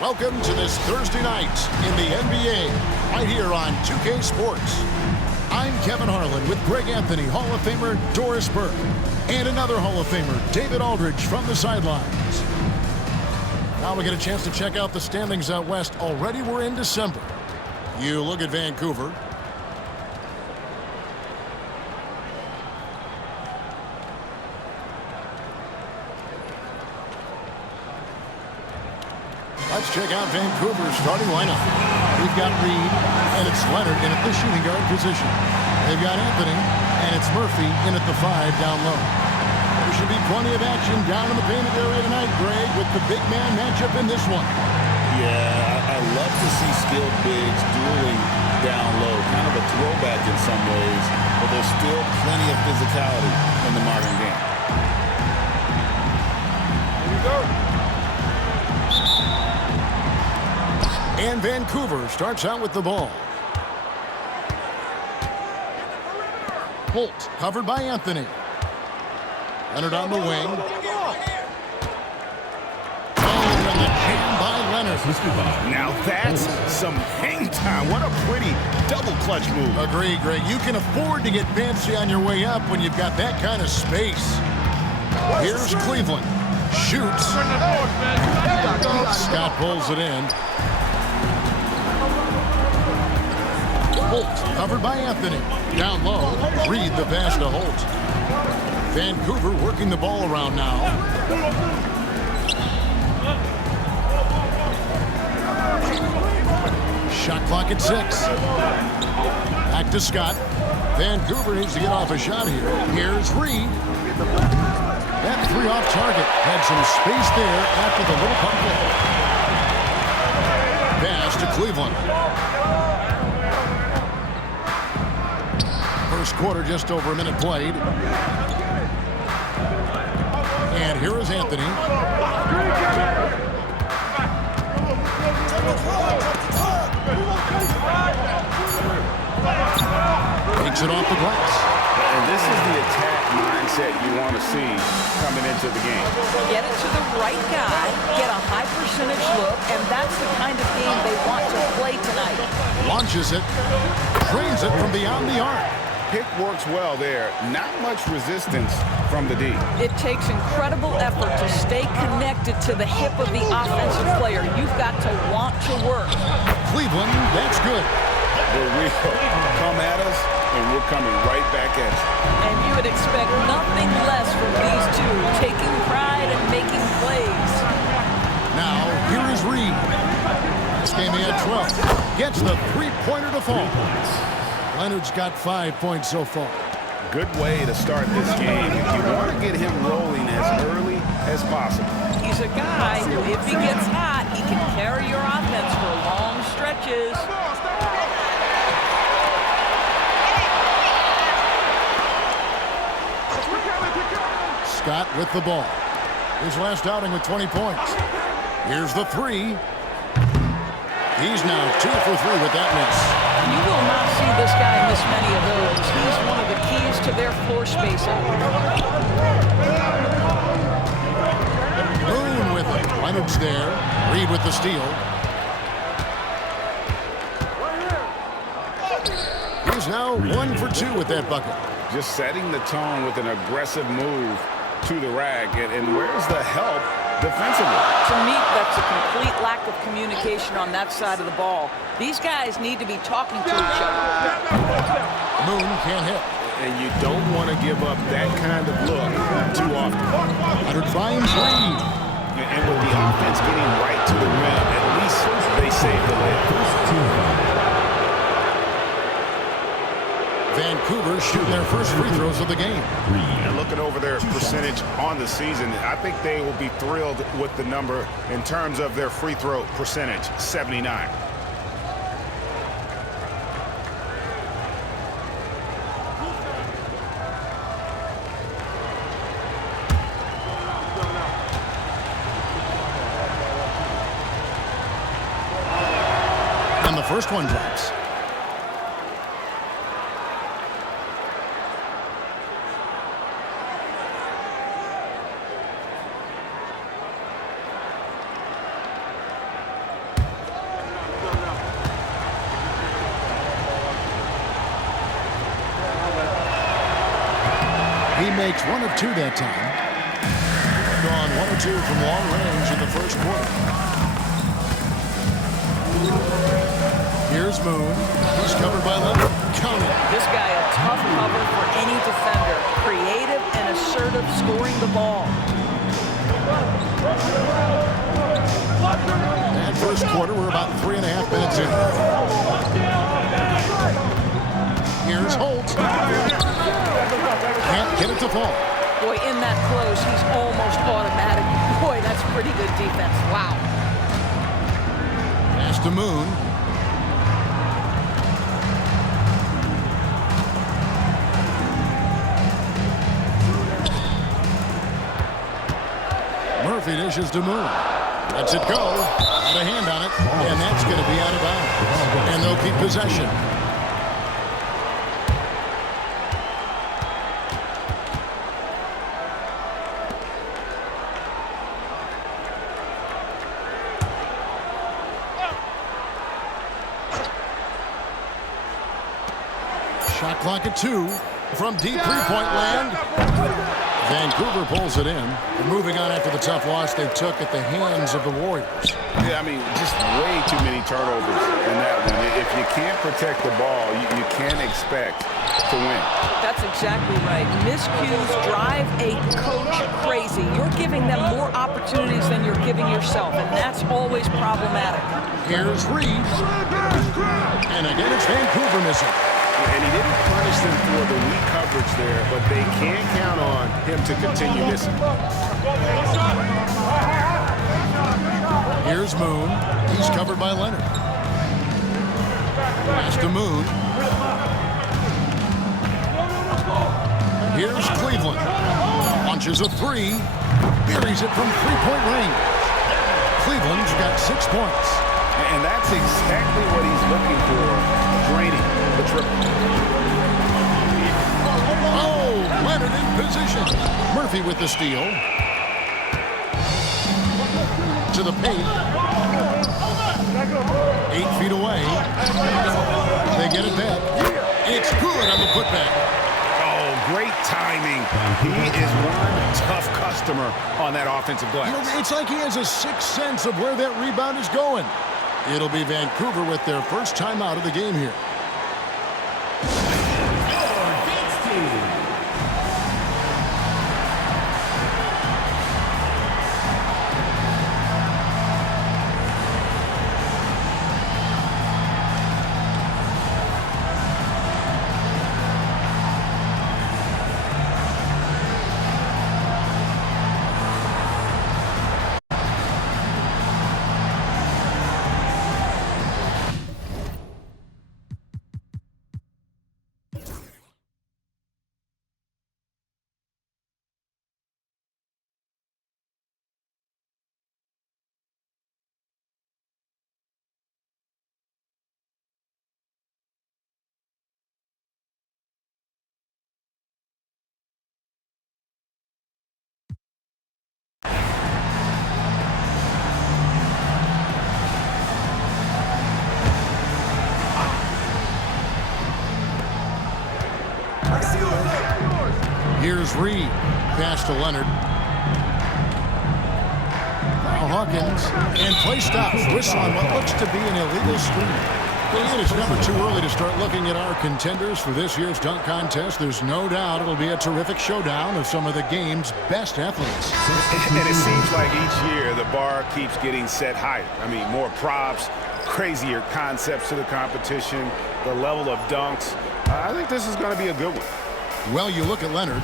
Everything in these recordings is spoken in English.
Welcome to this Thursday night in the NBA, right here on 2K Sports. I'm Kevin Harlan with Greg Anthony, Hall of Famer Doris Burke, and another Hall of Famer, David Aldridge, from the sidelines. Now we get a chance to check out the standings out west. Already we're in December. You look at Vancouver. Let's check out Vancouver's starting lineup. We've got Reed, and it's Leonard in at the shooting guard position. They've got Anthony, and it's Murphy in at the 5 down low. There should be plenty of action down in the painted area tonight, Greg, with the big man matchup in this one. Yeah, I love to see skilled bigs dueling down low. Kind of a throwback in some ways, but there's still plenty of physicality in the modern game. Here we go. And Vancouver starts out with the ball. Holt covered by Anthony. Leonard on the wing. Oh, and the jam by Leonard. Now that's some hang time. What a pretty double clutch move. Agree, Greg. You can afford to get fancy on your way up when you've got that kind of space. Here's Cleveland. Shoots. Scott pulls it in. Holt covered by Anthony. Down low, Reed the pass to Holt. Vancouver working the ball around now. Shot clock at 6. Back to Scott. Vancouver needs to get off a shot here. Here's Reed. That 3 off target. Had some space there after the little pump fake. Pass to Cleveland. First quarter, just over a minute played. And here is Anthony. Takes it off the glass. And this is the attack mindset you want to see coming into the game. Get it to the right guy, get a high percentage look, and that's the kind of game they want to play tonight. Launches it, trains it from beyond the arc. Pick works well there. Not much resistance from the D. It takes incredible effort to stay connected to the hip of the offensive player. You've got to want to work. Cleveland, that's good. They will come at us, and we're coming right back at you. And you would expect nothing less from these two, taking pride and making plays. Now, here is Reed. This game he had 12. Gets the three-pointer to fall. Leonard's got 5 points so far. Good way to start this game. You want to get him rolling as early as possible. He's a guy who, if he gets hot, he can carry your offense for long stretches. Scott with the ball. His last outing with 20 points. Here's the 3. He's now 2 for 3 with that miss. You will not see this guy miss many of those. He's one of the keys to their floor spacing. Boone with it. Leonard's there. Reed with the steal. He's now 1 for 2 with that bucket. Just setting the tone with an aggressive move to the rack. And where's the help defensively? To me, that's a complete lack of communication on that side of the ball. These guys need to be talking to each other. Moon can't hit. And you don't want to give up that kind of look too often. Leonard finds Reed. And with the offense getting right to the rim, at least they save the layup. Vancouver shooting their first free throws of the game. And looking over their percentage on the season, I think they will be thrilled with the number in terms of their free throw percentage, 79. And the first one drops. makes 1 of 2 that time. Gone 1 of 2 from long range in the first quarter. Here's Moon. He's covered by Leonard. Counted. This guy a tough cover for any defender. Creative and assertive scoring the ball. And first quarter, we're about 3.5 minutes in. Here's Holt. Can't get it to fall. Boy, in that close, he's almost automatic. Boy, that's pretty good defense. Wow. Pass to Moon. Murphy dishes to Moon. Lets it go. Got a hand on it. And that's going to be out of bounds. And they'll keep possession. Shot clock at 2 from deep three-point land. Vancouver pulls it in. And moving on after the tough loss they took at the hands of the Warriors. Yeah, I mean, just way too many turnovers in that one. If you can't protect the ball, you can't expect to win. That's exactly right. Miscues drive a coach crazy. You're giving them more opportunities than you're giving yourself, and that's always problematic. Here's Reed. And again, it's Vancouver missing. And he didn't punish them for the weak coverage there, but they can't count on him to continue missing. Here's Moon. He's covered by Leonard. Pass to Moon. Here's Cleveland. Launches a 3. Buries it from three-point range. Cleveland's got 6 points. And that's exactly what he's looking for, draining the triple. Oh, Leonard in position. Murphy with the steal. To the paint. 8 feet away. They get it back. It's good on the putback. Oh, great timing. He is one tough customer on that offensive glass. You know, it's like he has a sixth sense of where that rebound is going. It'll be Vancouver with their first time out of the game here. Here's Reed. Pass to Leonard. Now Hawkins. And play stops. Whistle on what looks to be an illegal screen. And it's never too early to start looking at our contenders for this year's dunk contest. There's no doubt it'll be a terrific showdown of some of the game's best athletes. And it seems like each year the bar keeps getting set higher. I mean, more props, crazier concepts to the competition, the level of dunks. I think this is going to be a good one. Well, you look at Leonard.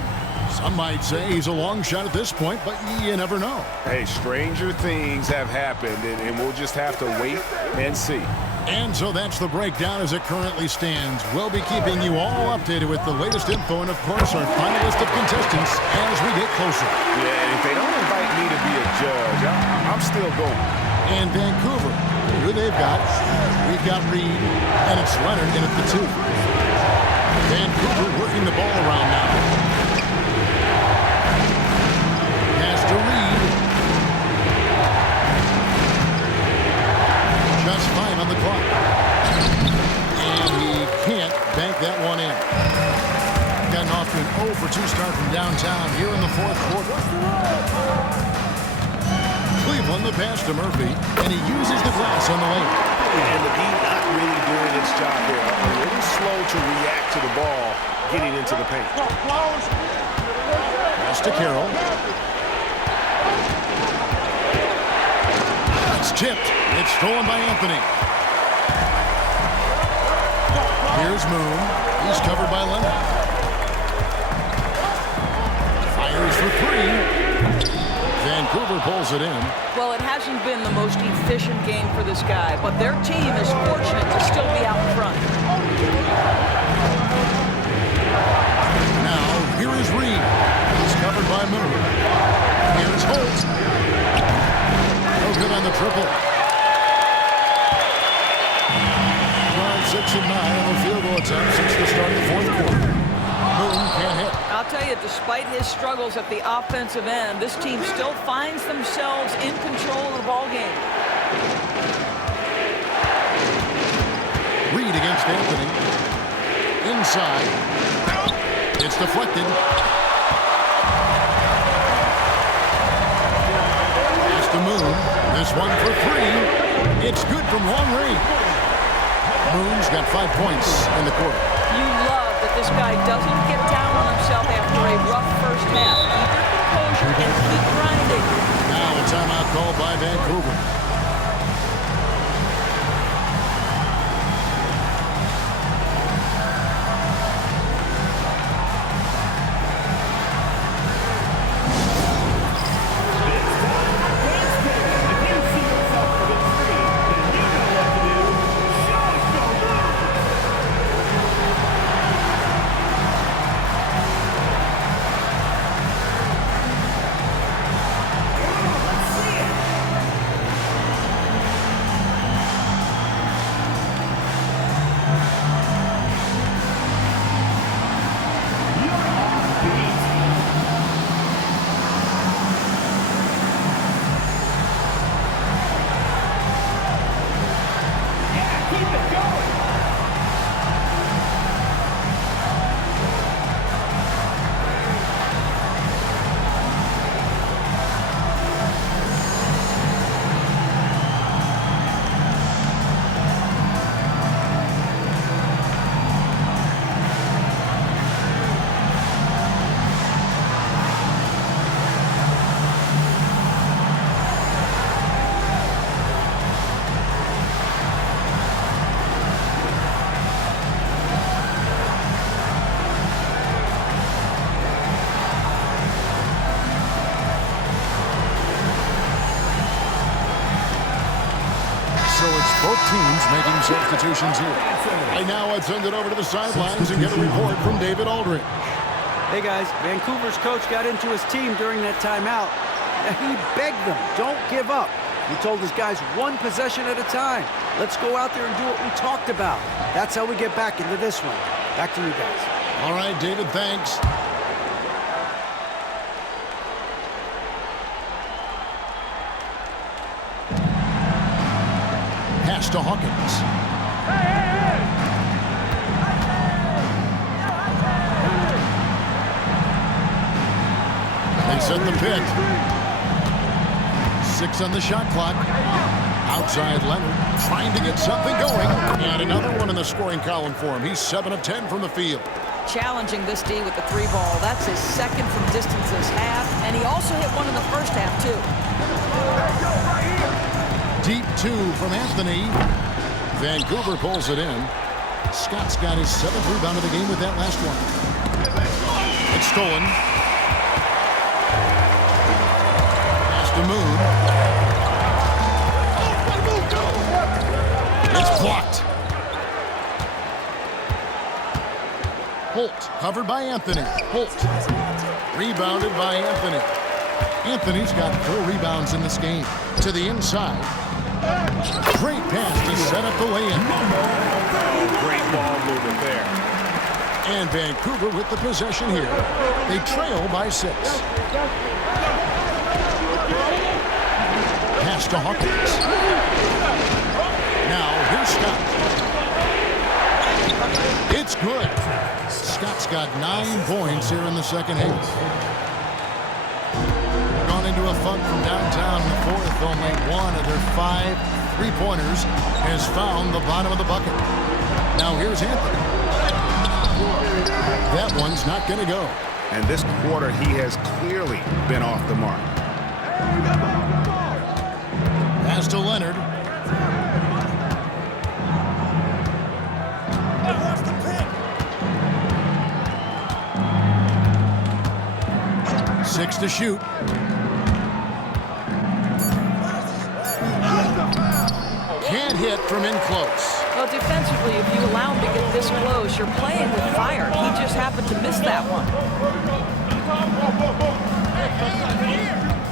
Some might say he's a long shot at this point, but you never know. Hey, stranger things have happened, and we'll just have to wait and see. And so that's the breakdown as it currently stands. We'll be keeping you all updated with the latest info and, of course, our final list of contestants as we get closer. Yeah, and if they don't invite me to be a judge, I'm still going. And Vancouver, who they've got, we've got Reed, and it's Leonard in at the 2. Vancouver working the ball around now. Pass to Reed. Just 5 on the clock. And he can't bank that one in. Gotten off to an 0 for 2 start from downtown here in the fourth quarter. Cleveland, the pass to Murphy, and he uses the glass on the lane. And the D not really doing its job here. A little slow to react to the ball getting into the paint. Pass to Carroll. It's tipped. It's stolen by Anthony. Here's Moon. He's covered by Leonard. Fires for three. Vancouver pulls it in. Well, it hasn't been the most efficient game for this guy, but their team is fortunate to still be out in front. Now, here is Reed. He's covered by Moon. Here's Holt. No good on the triple. 6 of 9 on the field goal attempt since the start of the fourth quarter. Moon can't hit. I'll tell you, despite his struggles at the offensive end, this team still finds themselves in control of the ball game. Reed against Anthony. Inside. It's deflected. Pass to Moon. This one for three. It's good from long range. Moon's got 5 points in the quarter. You love that this guy doesn't get down on himself after a rough first half. Keep your composure and keep grinding. Now a timeout called by Vancouver. Both teams making substitutions here. Right now, I'd send it over to the sidelines and get a report from David Aldridge. Hey, guys, Vancouver's coach got into his team during that timeout. He begged them, don't give up. He told his guys one possession at a time. Let's go out there and do what we talked about. That's how we get back into this one. Back to you guys. All right, David, thanks. Pass to Hawkins. They set the pick. 6 on the shot clock. Outside Leonard, trying to get something going. And another one in the scoring column for him. He's 7 of 10 from the field. Challenging this D with the 3 ball. That's his second from distance this half. And he also hit one in the first half, too. Deep 2 from Anthony. Vancouver pulls it in. Scott's got his 7th rebound of the game with that last one. It's stolen. Pass to Moon. It's blocked. Holt covered by Anthony. Holt rebounded by Anthony. Anthony's got 4 rebounds in this game. To the inside. Great pass to set up the lay-in. Oh, great ball movement there. And Vancouver with the possession here. They trail by 6. Pass to Hawkins. Now here's Scott. It's good. Scott's got 9 points here in the second half. Gone into a funk from downtown in the fourth. Only one of their 5 3-pointers has found the bottom of the bucket. Now here's Anthony. That one's not going to go. And this quarter, he has clearly been off the mark. Pass to Leonard. Six to shoot. Can't hit from in close. Well, defensively, if you allow him to get this close, you're playing with fire. He just happened to miss that one.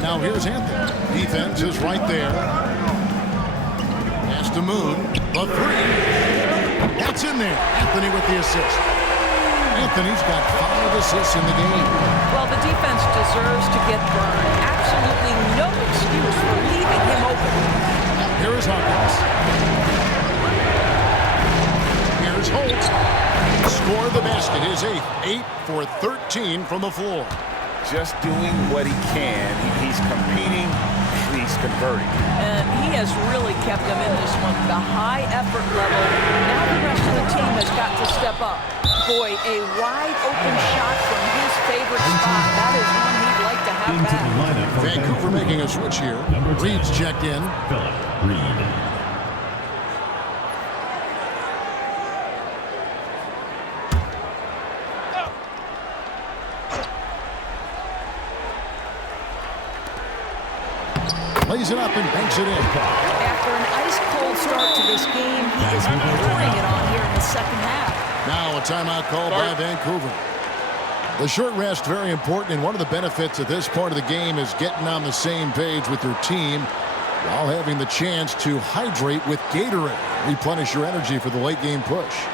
Now here's Anthony. Defense is right there. Pass to Moon. The 3. That's in there. Anthony with the assist. Anthony's got 5 assists in the game. Well, the defense deserves to get burned. Absolutely no excuse for leaving him open. Here is Hawkins. Here's Holt. Score the basket. His 8th. 8 for 13 from the floor. Just doing what he can. He's competing. He's converting. And he has really kept them in this one. The high effort level. Now the rest of the team has got to step up. Boy, a wide open shot from his favorite spot. That is one he'd like to have back. Vancouver making a switch here. Reed's checked in. Philip Reed. Lays it up and banks it in. After an ice-cold start to this game, he is pouring it on here in the second half. Now a timeout call by Vancouver. The short rest, very important, and one of the benefits of this part of the game is getting on the same page with your team while having the chance to hydrate with Gatorade. Replenish your energy for the late game push.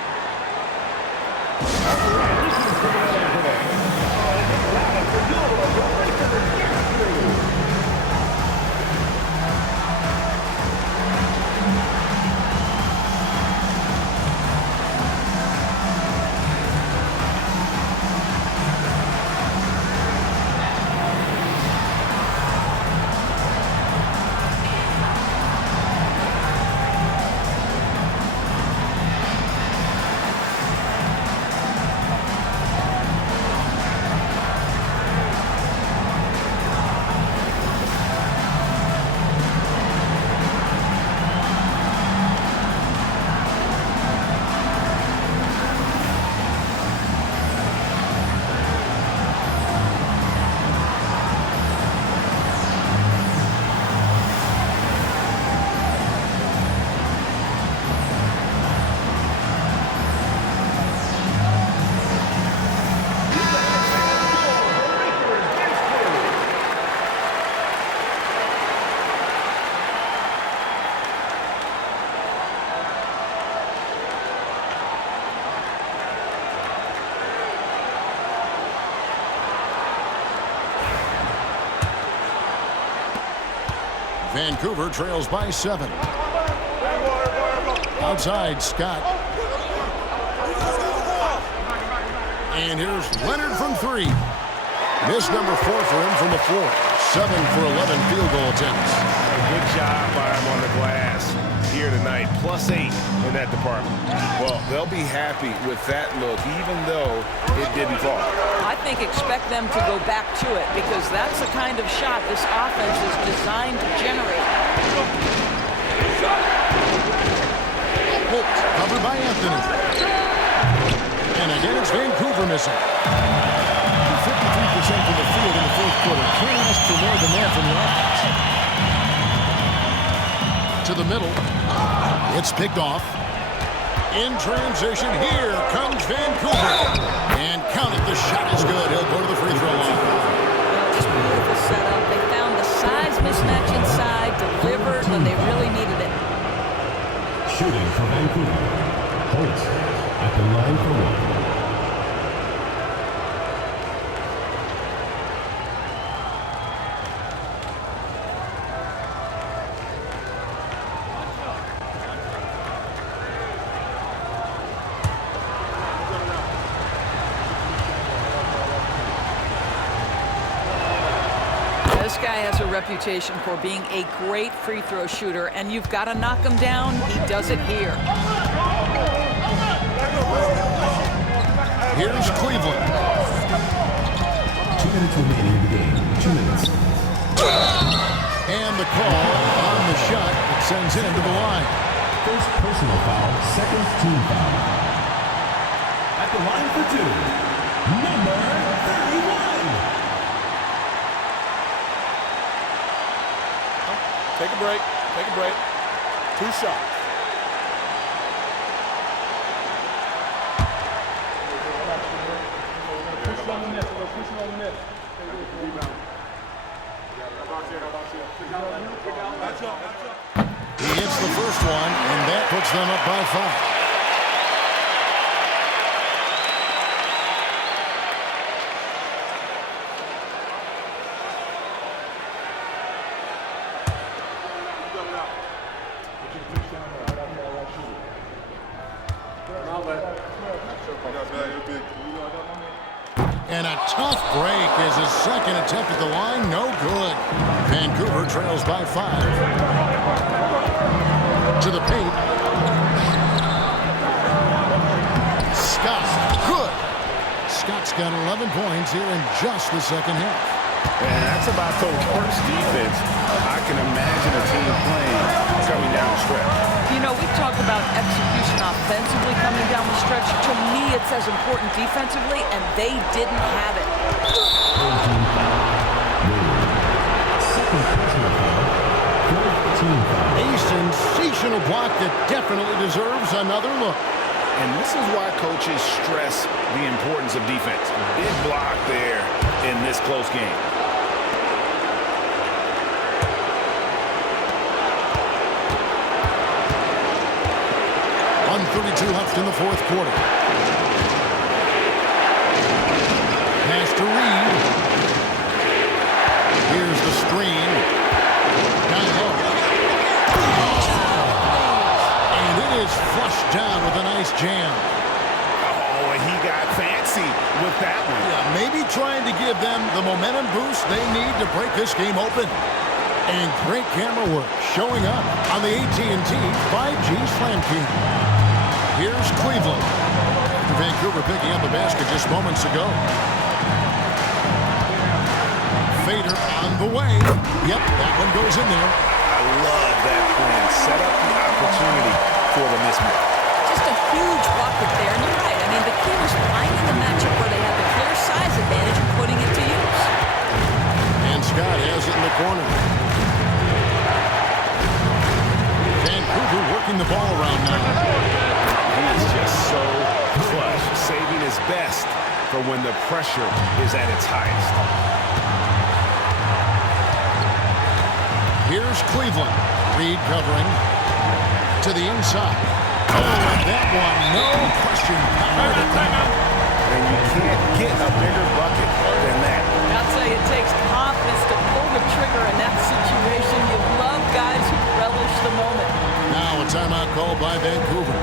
Vancouver trails by 7. Outside, Scott. And here's Leonard from 3. Missed number 4 for him from the floor. 7 for 11 field goal attempts. Good job by him on the glass here tonight. +8 in that department. Well, they'll be happy with that look, even though it didn't fall. I think expect them to go back to it because that's the kind of shot this offense is designed to generate. Holt covered by Anthony. And again, it's Vancouver missing. 53% from the field in the fourth quarter. Can't ask for more than that from the offense. To the middle. It's picked off. In transition, here comes Vancouver. And count it, the shot is good. He'll go to the free throw line. Just beautiful setup. They found the size mismatch inside, delivered when they really needed it. Shooting for Vancouver. Holt at the line for 1. guy has a reputation for being a great free throw shooter, and you've got to knock him down. He does it here. Here's Cleveland. 2 minutes remaining in the game. 2 minutes. And the call on the shot that sends him to the line. First personal foul, second team foul. At the line for 2, number 31. Take a break. Take a break. 2 shots. He hits the first one, and that puts them up by 5. And a tough break is his second attempt at the line. No good. Vancouver trails by 5. To the paint. Scott. Good. Scott's got 11 points here in just the second half. And that's about the worst defense I can imagine a team playing coming down the stretch. You know, we talked about execution offensively coming down the stretch. To me, it's as important defensively, and they didn't have it. Second personal foul, third team foul. A sensational block that definitely deserves another look. And this is why coaches stress the importance of defense. Big block there in this close game. 1:32 left in the fourth quarter. Pass to Reed. Here's the screen. Down low. And it is flushed down with a nice jam. Oh, and he got fancy with that one. Yeah, maybe trying to give them the momentum boost they need to break this game open. And great camera work showing up on the AT&T 5G Slam King. Here's Cleveland. Vancouver picking up a basket just moments ago. Fader on the way. Yep, that one goes in there. I love that plan. Set up the opportunity for the mismatch. Just a huge bucket there, and you're right. I mean, the key was finding the matchup where they had the clear size advantage and putting it to use. And Scott has it in the corner. Vancouver working the ball around now. He is just so clutch, saving his best for when the pressure is at its highest. Here's Cleveland. Reed covering to the inside. Oh, and that one, no question. And you can't get a bigger bucket than that. I'll tell you, it takes confidence to pull the trigger in that situation. You love guys who relish the moment. Now a timeout called by Vancouver.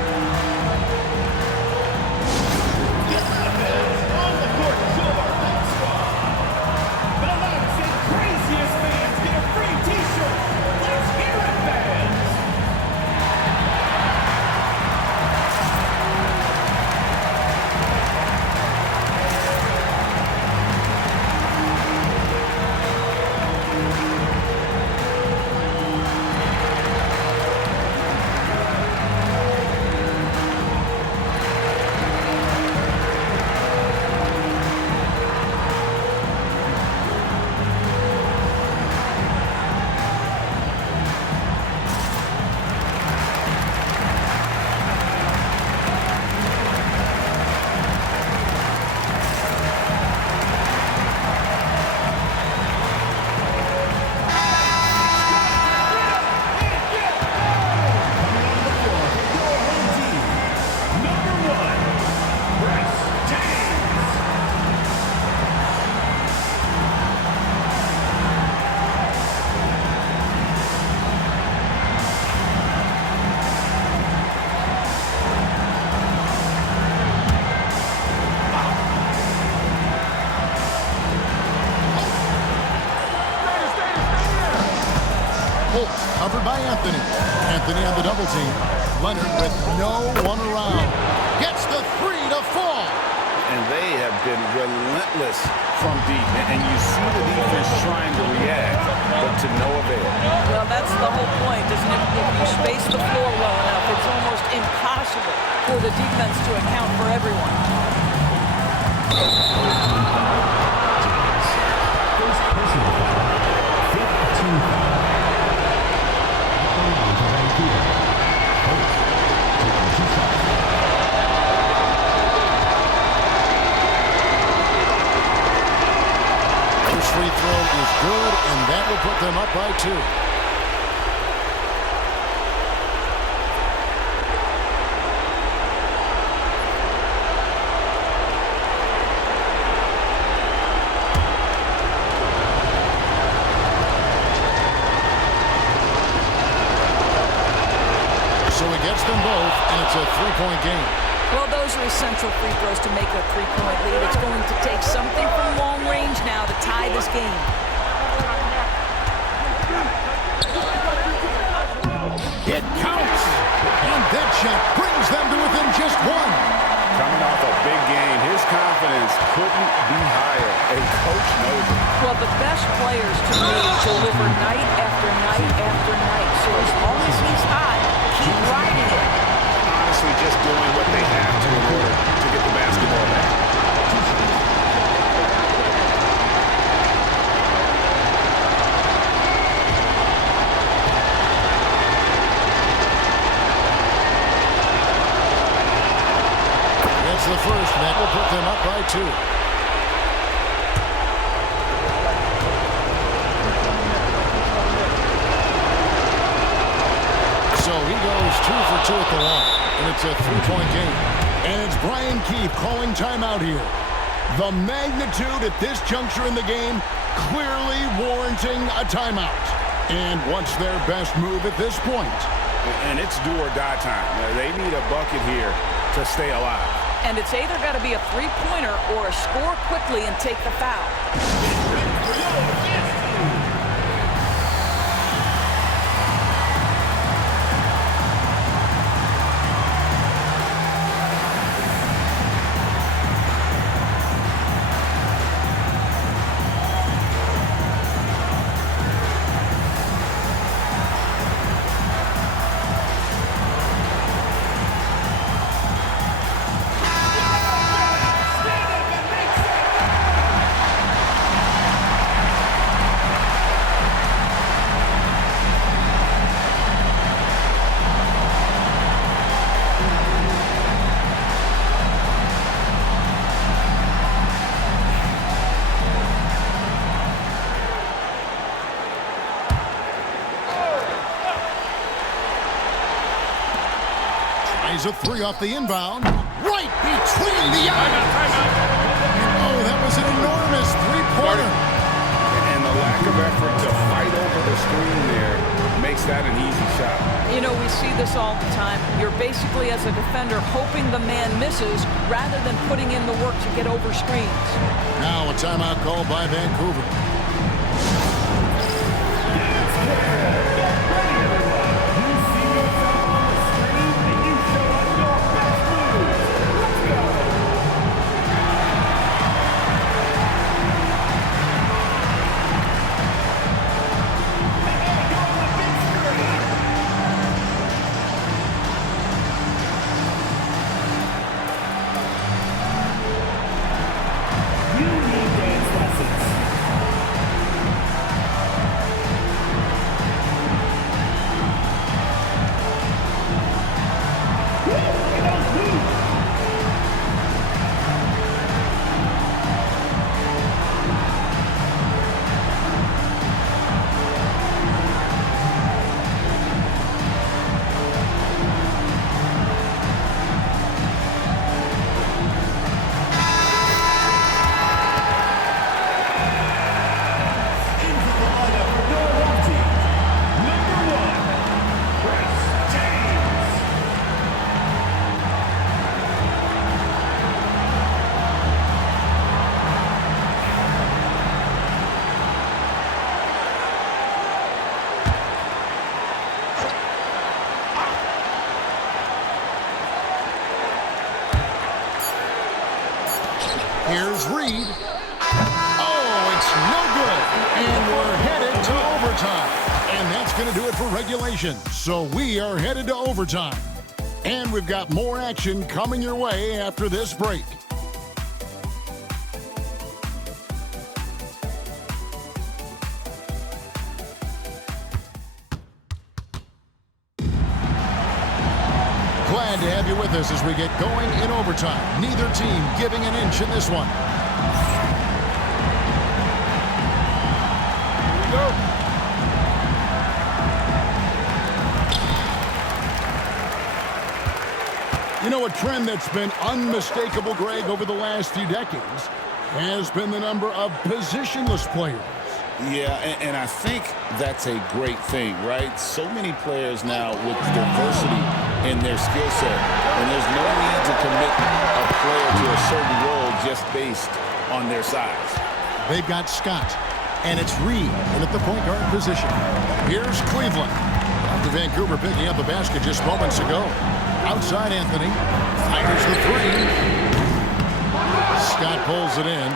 covered by Anthony. Anthony on the double team. Leonard with no one around. Gets the three to fall. And they have been relentless from deep. And you see the defense trying to react, but to no avail. Well, that's the whole point, isn't it? If you space the floor well enough, it's almost impossible for the defense to account for everyone. First personal foul, 15 foul. Going on to Vancouver. Coach, taking 2 shots. First free throw is good, and that will put them up by 2. So he gets them both, and it's a 3-point game. Well, those are essential free throws to make a 3-point lead. It's going to take something from long range now to tie this game. It counts, and that shot brings them to within just 1. Coming off a big game, his confidence couldn't be higher. A coach knows it. Well, the best players, to me, deliver night after night after night. So as long as he's hot, keep riding it. Honestly, just doing what they have to in order to get the basketball back. That's the first, and that will put them up by 2. So he goes 2 for 2 at the line, and it's a 3-point game. And it's Brian Keefe calling timeout here. The magnitude at this juncture in the game clearly warranting a timeout. And what's their best move at this point? And it's do or die time. They need a bucket here to stay alive. And it's either got to be a three-pointer or a score quickly and take the foul. Tries a 3 off the inbound. Right between the eyes. Oh, that was an enormous 3-pointer. And the lack of effort to fight over the screen there makes that an easy shot. You know, we see this all the time. You're basically, as a defender, hoping the man misses rather than putting in the work to get over screens. Now a timeout called by Vancouver. Reed. Oh, it's no good. And we're headed to overtime. And that's going to do it for regulation. So we are headed to overtime. And we've got more action coming your way after this break. Glad to have you with us as we get going in overtime. Neither team giving an inch in this one. Here we go. You know, a trend that's been unmistakable, Greg, over the last few decades has been the number of positionless players. Yeah, and I think that's a great thing, right? So many players now with diversity in their skill set, and there's no need to commit a player to a certain role just based on their size. They've got Scott, and it's Reed in at the point guard position. Here's Cleveland. After Vancouver picking up a basket just moments ago. Outside Anthony. Fires the three. Scott pulls it in.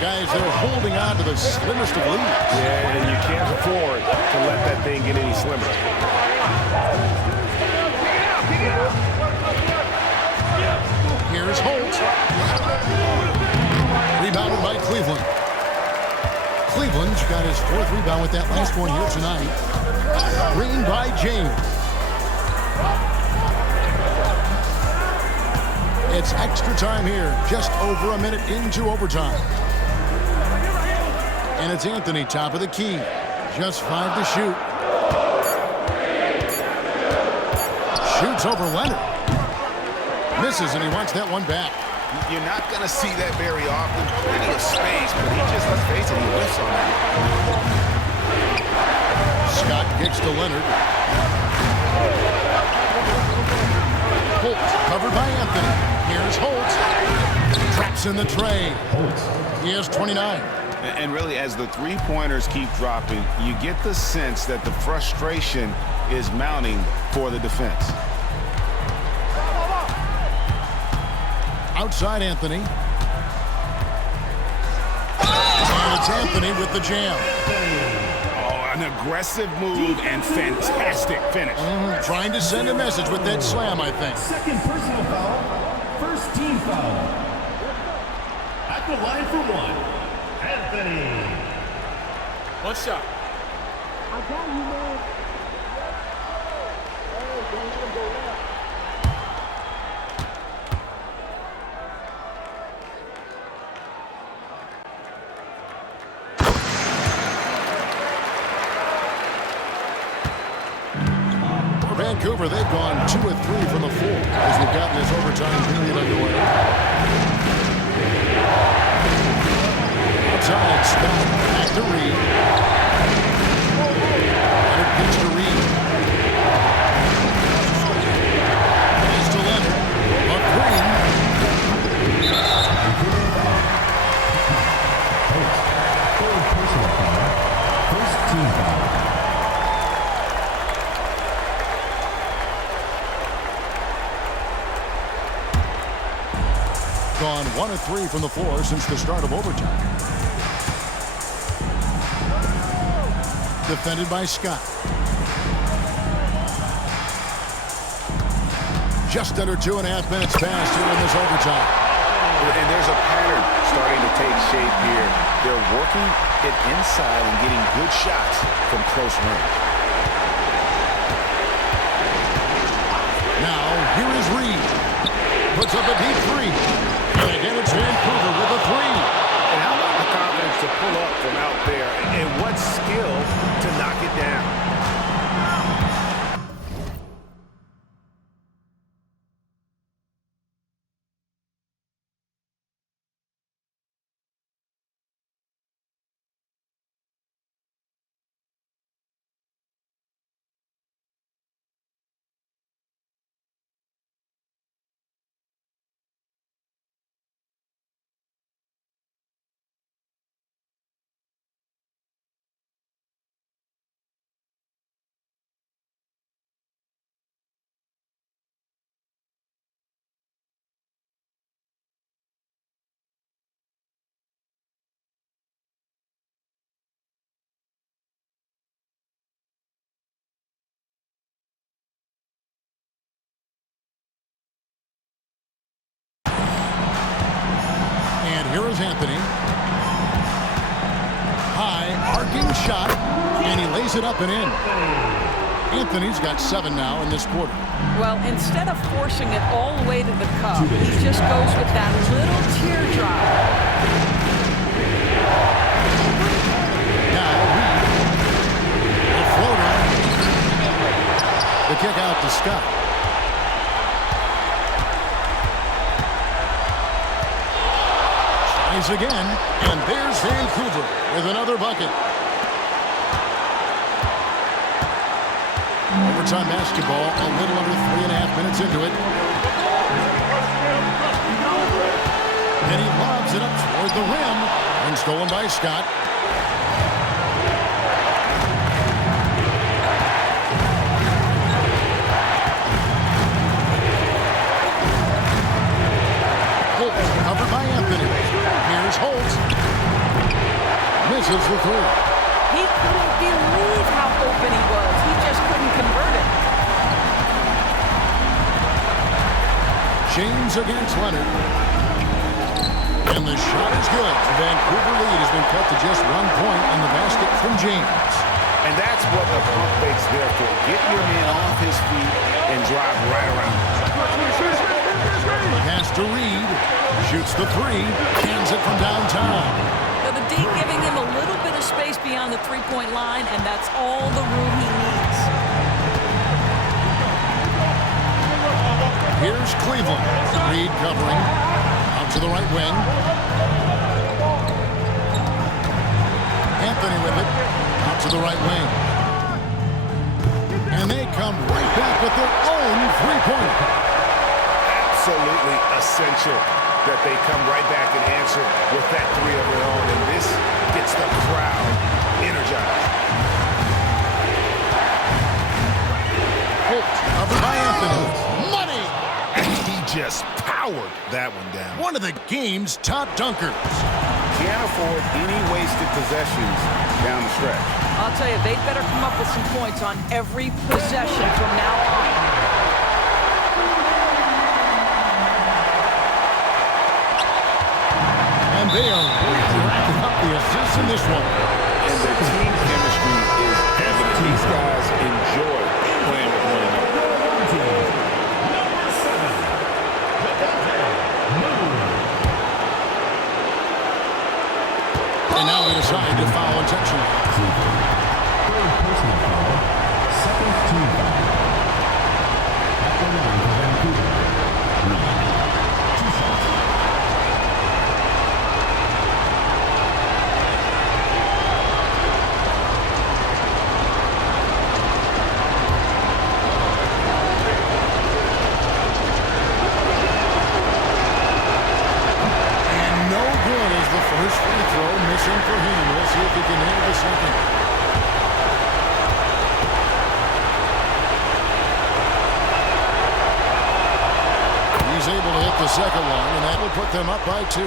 Guys, they're holding on to the slimmest of leads. Yeah, and you can't afford to let that thing get any slimmer. Here's Holt. Rebounded by Cleveland. Cleveland's got his fourth rebound with that last one here tonight. Green by James. It's extra time here, just over a minute into overtime. And it's Anthony, top of the key. Just 5 to shoot. Shoots over Leonard. Misses, and he wants that one back. You're not going to see that very often. Plenty of space, but he just, let's face it, he whiffs on that. Scott kicks to Leonard. Holt covered by Anthony. Here's Holt. Traps in the tray. He has 29. And really, as the three-pointers keep dropping, you get the sense that the frustration is mounting for the defense. Outside Anthony. And it's Anthony with the jam. Oh, an aggressive move and fantastic finish. Trying to send a message with that slam, I think. Second personal foul. First team foul. At the line for one, Anthony. One shot. I got you, man. For Vancouver, they've gone 2 of 3 from the floor as we've gotten this overtime period underway. Outside, Scott, back to Reed. Leonard pitch to Reed. Pass to Leonard. A three. Third personal foul. First team foul. Gone 1 of 3 from the floor since the start of overtime. Defended by Scott. Just under 2.5 minutes passed here in this overtime. And there's a pattern starting to take shape here. They're working it inside and getting good shots from close range. Now, here is Reed. Puts up a deep three. And again, it's Vancouver with a three. And how about the confidence to pull up from out there? And what skill to knock it down? it up and in. Anthony's got 7 now in this quarter. Well, instead of forcing it all the way to the cup, he just goes with that little teardrop. Now Reed. The floater. The kick out to Scott. Tries again, and there's Vancouver with another bucket. Overtime basketball, a little under 3.5 minutes into it. And he lobs it up toward the rim, and stolen by Scott. Holt covered by Anthony. Here's Holt. Misses the three. He couldn't believe how open he was. He just couldn't convert it. James against Leonard. And the shot is good. The Vancouver lead has been cut to just 1 point on the basket from James. And that's what the pump fake's there for. Get your man off his feet and drive right around him. Pass to Reed. Shoots the three. Hands it from downtown. Now the D giving him a little bit of space beyond the three-point line, and that's all the room he needs. Here's Cleveland. Reed covering. Out to the right wing. Anthony with it. Out to the right wing. And they come right back with their own three-pointer. Absolutely essential that they come right back and answer with that three of their own. And this gets the crowd energized. Holt covered by Anthony. Money! And he just powered that one down. One of the game's top dunkers. Can't afford any wasted possessions down the stretch. I'll tell you, they'd better come up with some points on every possession from now on. And they are really racking up the assists in this one. And the team chemistry is evident. These guys enjoy playing with one another. And now they decide to foul intentionally. Third personal foul. Second team foul. At the line for Vancouver. Reed. 2 shots. First free throw missing for him. We'll see if he can handle the second. He's able to hit the second one, and that will put them up by 2.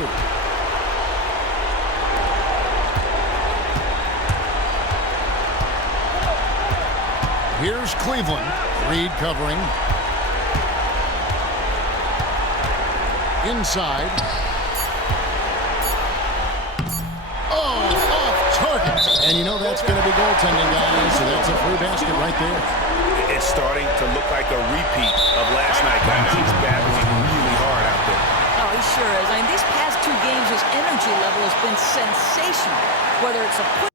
Here's Cleveland. Reed covering. Inside. And you know that's going to be goaltending, guys, so that's a free basket right there. It's starting to look like a repeat of last night, guys. He's battling really hard out there. Oh, he sure is. I mean, these past 2 games, his energy level has been sensational. Whether it's a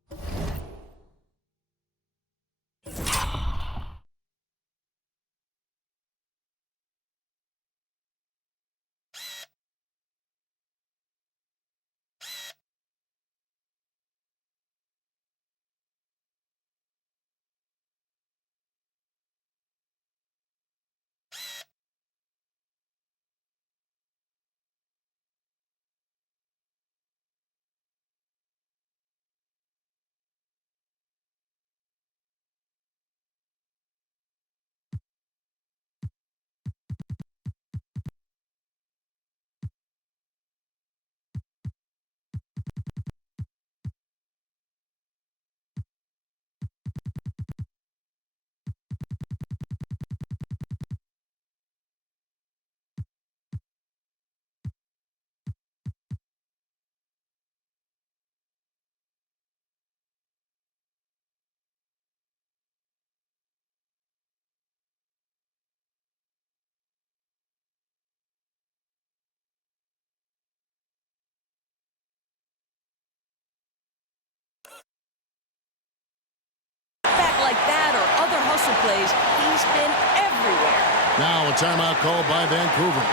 plays. He's been everywhere. Now a timeout called by Vancouver.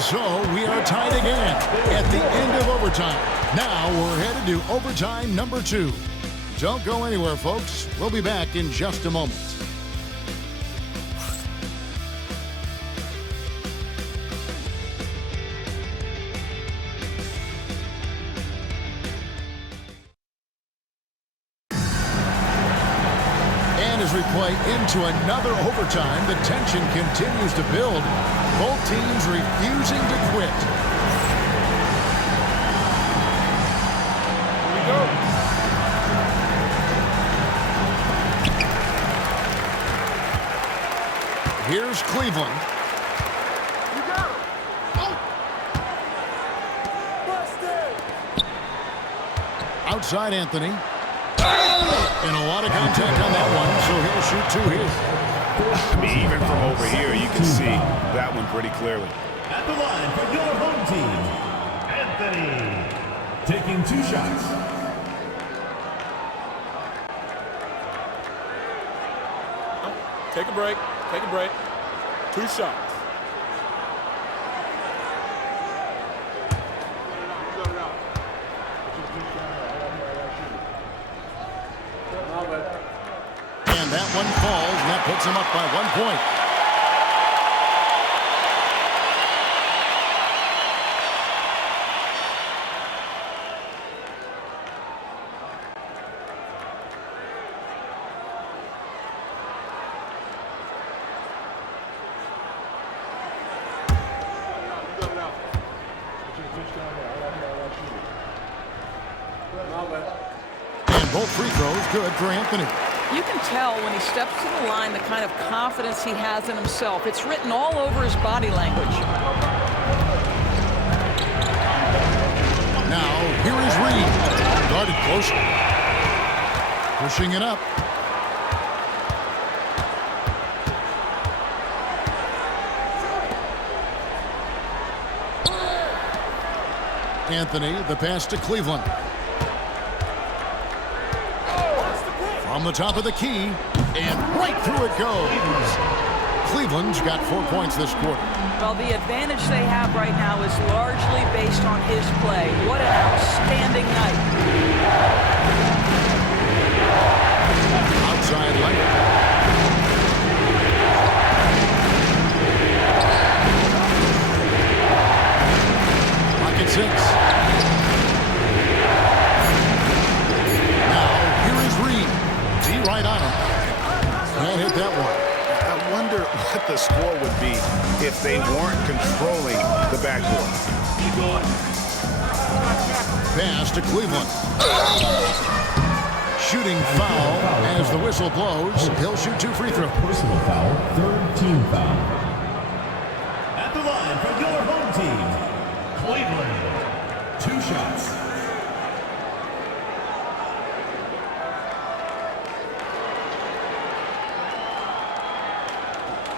So we are tied again at the end of overtime. Now we're headed to overtime number 2. Don't go anywhere, folks. We'll be back in just a moment. And as we play into another overtime, the tension continues to build. Both teams refusing to quit. Here we go. Here's Cleveland. You got it. Oh. Busted. Outside Anthony. And a lot of contact on that one, so he'll shoot 2 here. I mean, even from over here, you can see that one pretty clearly. At the line for your home team, Anthony. Taking 2 shots. Take a break. Take a break. 2 shots. And that one falls, and that puts him up by 1 point. And both free throws good for Anthony. You can tell when he steps to the line the kind of confidence he has in himself. It's written all over his body language. Now, here is Reed. Guarded closely. Pushing it up. Anthony, the pass to Cleveland. From the top of the key, and right through it goes. Cleveland's got 4 points this quarter. Well, the advantage they have right now is largely based on his play. What an outstanding night. Outside Leonard. Pocket 6. Now, here is Reed. D right on him. Can't hit that one. I wonder what the score would be if they weren't controlling the backboard. Pass to Cleveland. Shooting foul as the whistle blows. He'll shoot 2 free throws. Personal foul, 3rd team foul. At the line for your home team, Cleveland. 2 shots.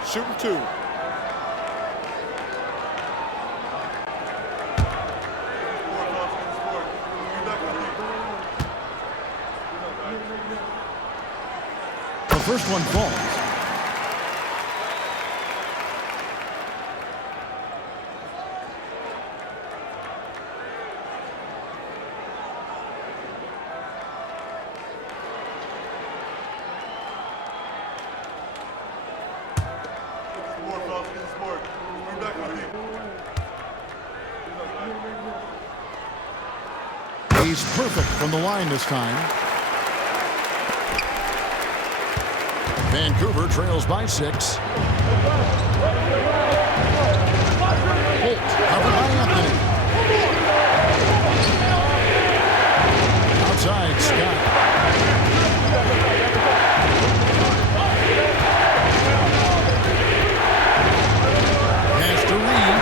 Shooting 2. first one falls. He's perfect from the line this time. Vancouver trails by 6. Holt covered by Anthony. Outside, Scott. Pass to Reed.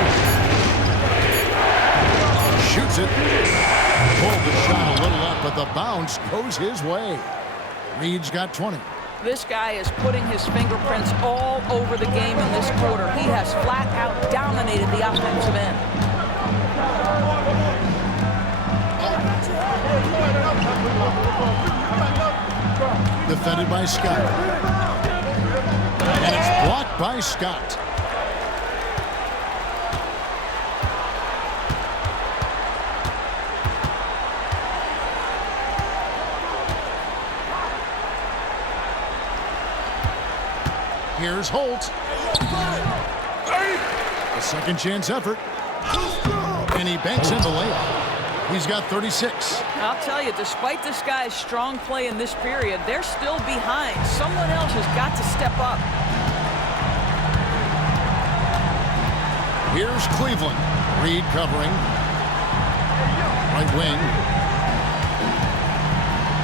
Shoots it. Pulled the shot a little up, but the bounce goes his way. Reed's got 20. This guy is putting his fingerprints all over the game in this quarter. He has flat out dominated the offensive end. Defended by Scott. And it's blocked by Scott. Here's Holt. A second chance effort. And he banks in the layup. He's got 36. I'll tell you, despite this guy's strong play in this period, they're still behind. Someone else has got to step up. Here's Cleveland. Reed covering. Right wing.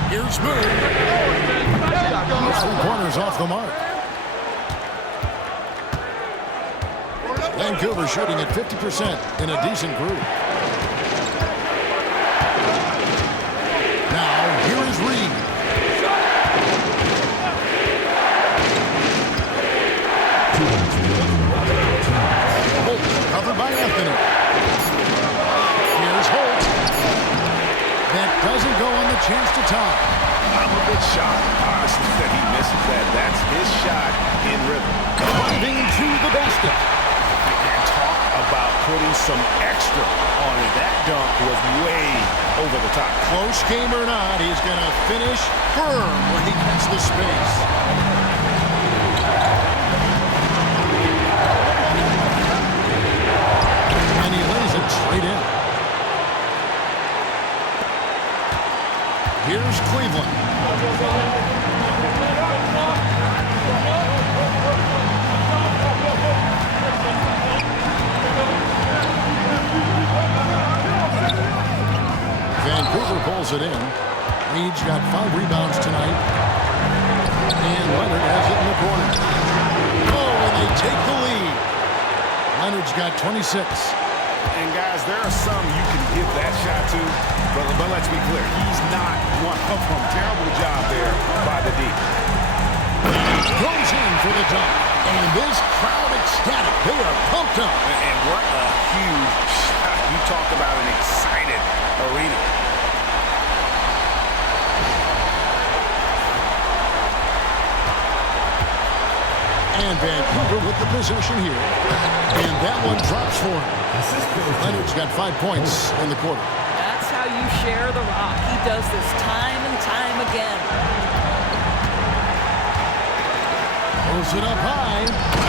Here's Moon. Three corners off the mark. Vancouver shooting at 50% in a decent group. Now, here is Reed. Holt covered by Anthony. Here's Holt. That doesn't go on the chance to tie. I'm a bit shocked, honestly, that he misses that. That's his shot in rhythm. Driving to the basket. About putting some extra on it. That dunk was way over the top. Close game or not, he's going to finish firm when he gets the space. And he lays it straight in. Here's Cleveland. Vancouver pulls it in. Reed's got 5 rebounds tonight. And Leonard has it in the corner. Oh, and they take the lead. Leonard's got 26. And guys, there are some you can give that shot to, but let's be clear, he's not one of them. Terrible job there by the D. Goes in for the dunk. And this crowd ecstatic. They are pumped up. And what a huge shot. You talk about an excited arena. And Vancouver with the possession here. And that one drops for him. Leonard's got 5 points in the quarter. That's how you share the rock. He does this time and time again. Throws it up high.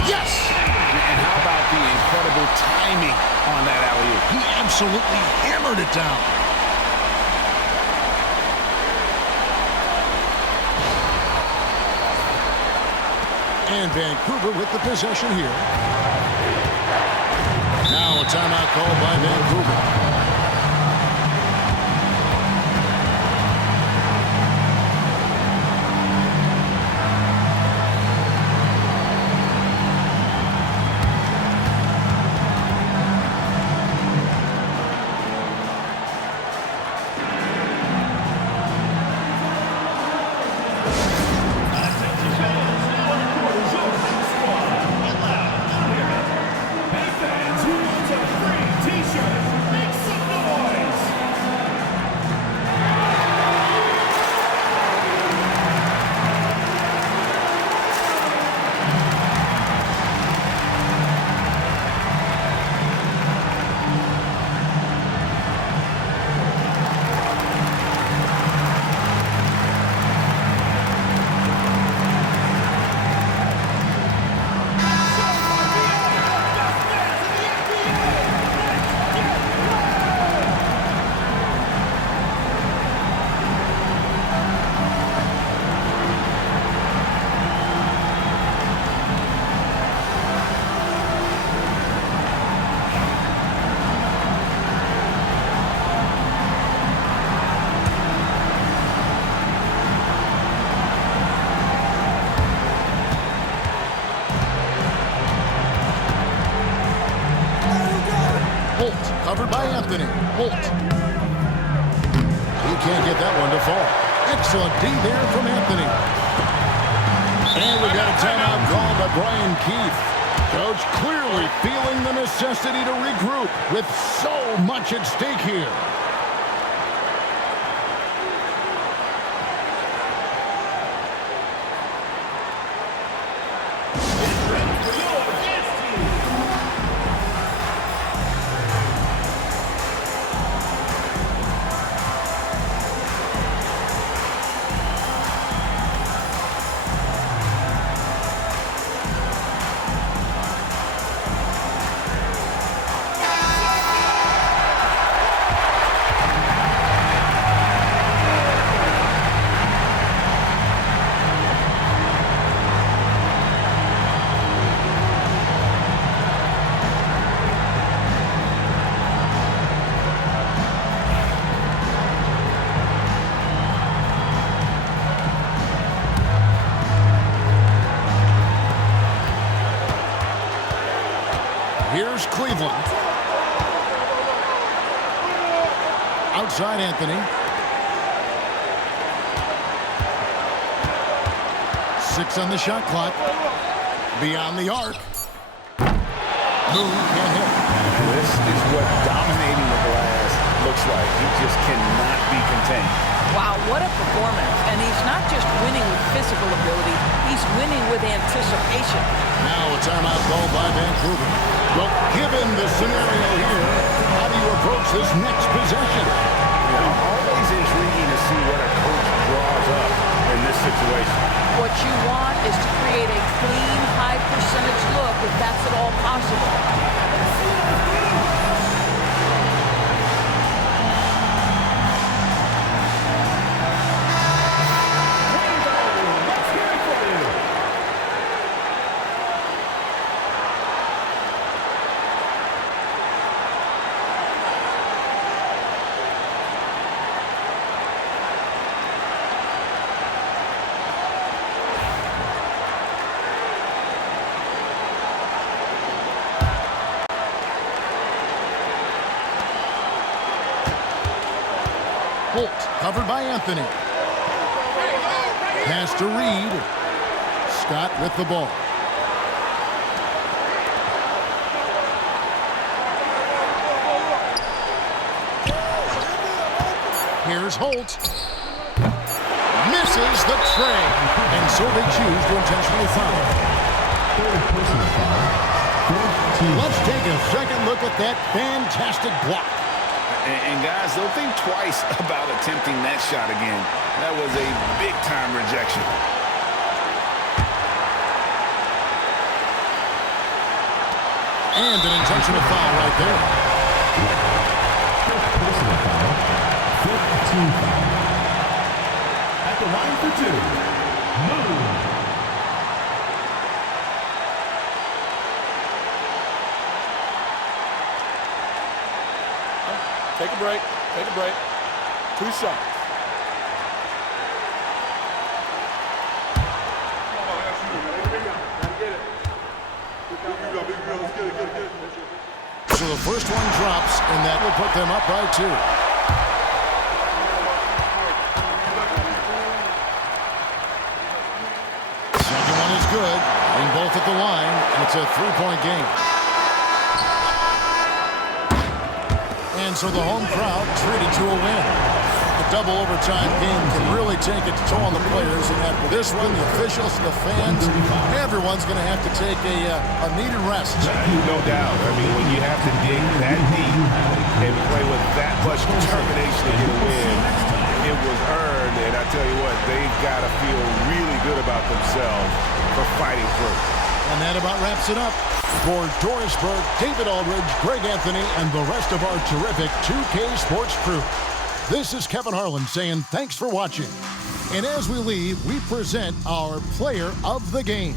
Yes! And how about the incredible timing on that alley-oop? He absolutely hammered it down. And Vancouver with the possession here. Now a timeout called by Vancouver. Covered by Anthony. Holt. He can't get that one to fall. Excellent D there from Anthony. And we've got a timeout called by Brian Keith. Coach clearly feeling the necessity to regroup with so much at stake here. Here's Cleveland. Outside Anthony. 6 on the shot clock. Beyond the arc. Moon can't hit. This is what dominating the glass looks like. He just cannot be contained. Wow, what a performance. And he's not just winning with physical ability, he's winning with anticipation. Now a timeout called by Vancouver. Well, given the scenario here, how do you approach this next possession? You know, always intriguing to see what a coach draws up in this situation. What you want is to create a clean, high percentage look if that's at all possible. Holt, covered by Anthony. Pass to Reed. Scott with the ball. Here's Holt. Misses the tray. And so they choose to intentionally foul. Let's take a second look at that fantastic block. And guys, they'll think twice about attempting that shot again. That was a big-time rejection. And an intentional foul right there. Personal foul. 15 foul. At the line for 2. Moon. Take a break. Take a break. 2 shots. So the first one drops, and that will put them up by 2. Second one is good, and both at the line, and it's a 3-point game. And so the home crowd treated to a win. A double overtime game can really take its toll on the players. And after this one, the officials, the fans, everyone's going to have to take a needed rest. No doubt. I mean, when you have to dig that deep and play with that much determination to get a win, it was earned. And I tell you what, they've got to feel really good about themselves for fighting through. And that about wraps it up. For Doris Burke, David Aldridge, Greg Anthony, and the rest of our terrific 2K Sports crew, this is Kevin Harlan saying thanks for watching. And as we leave, we present our player of the game.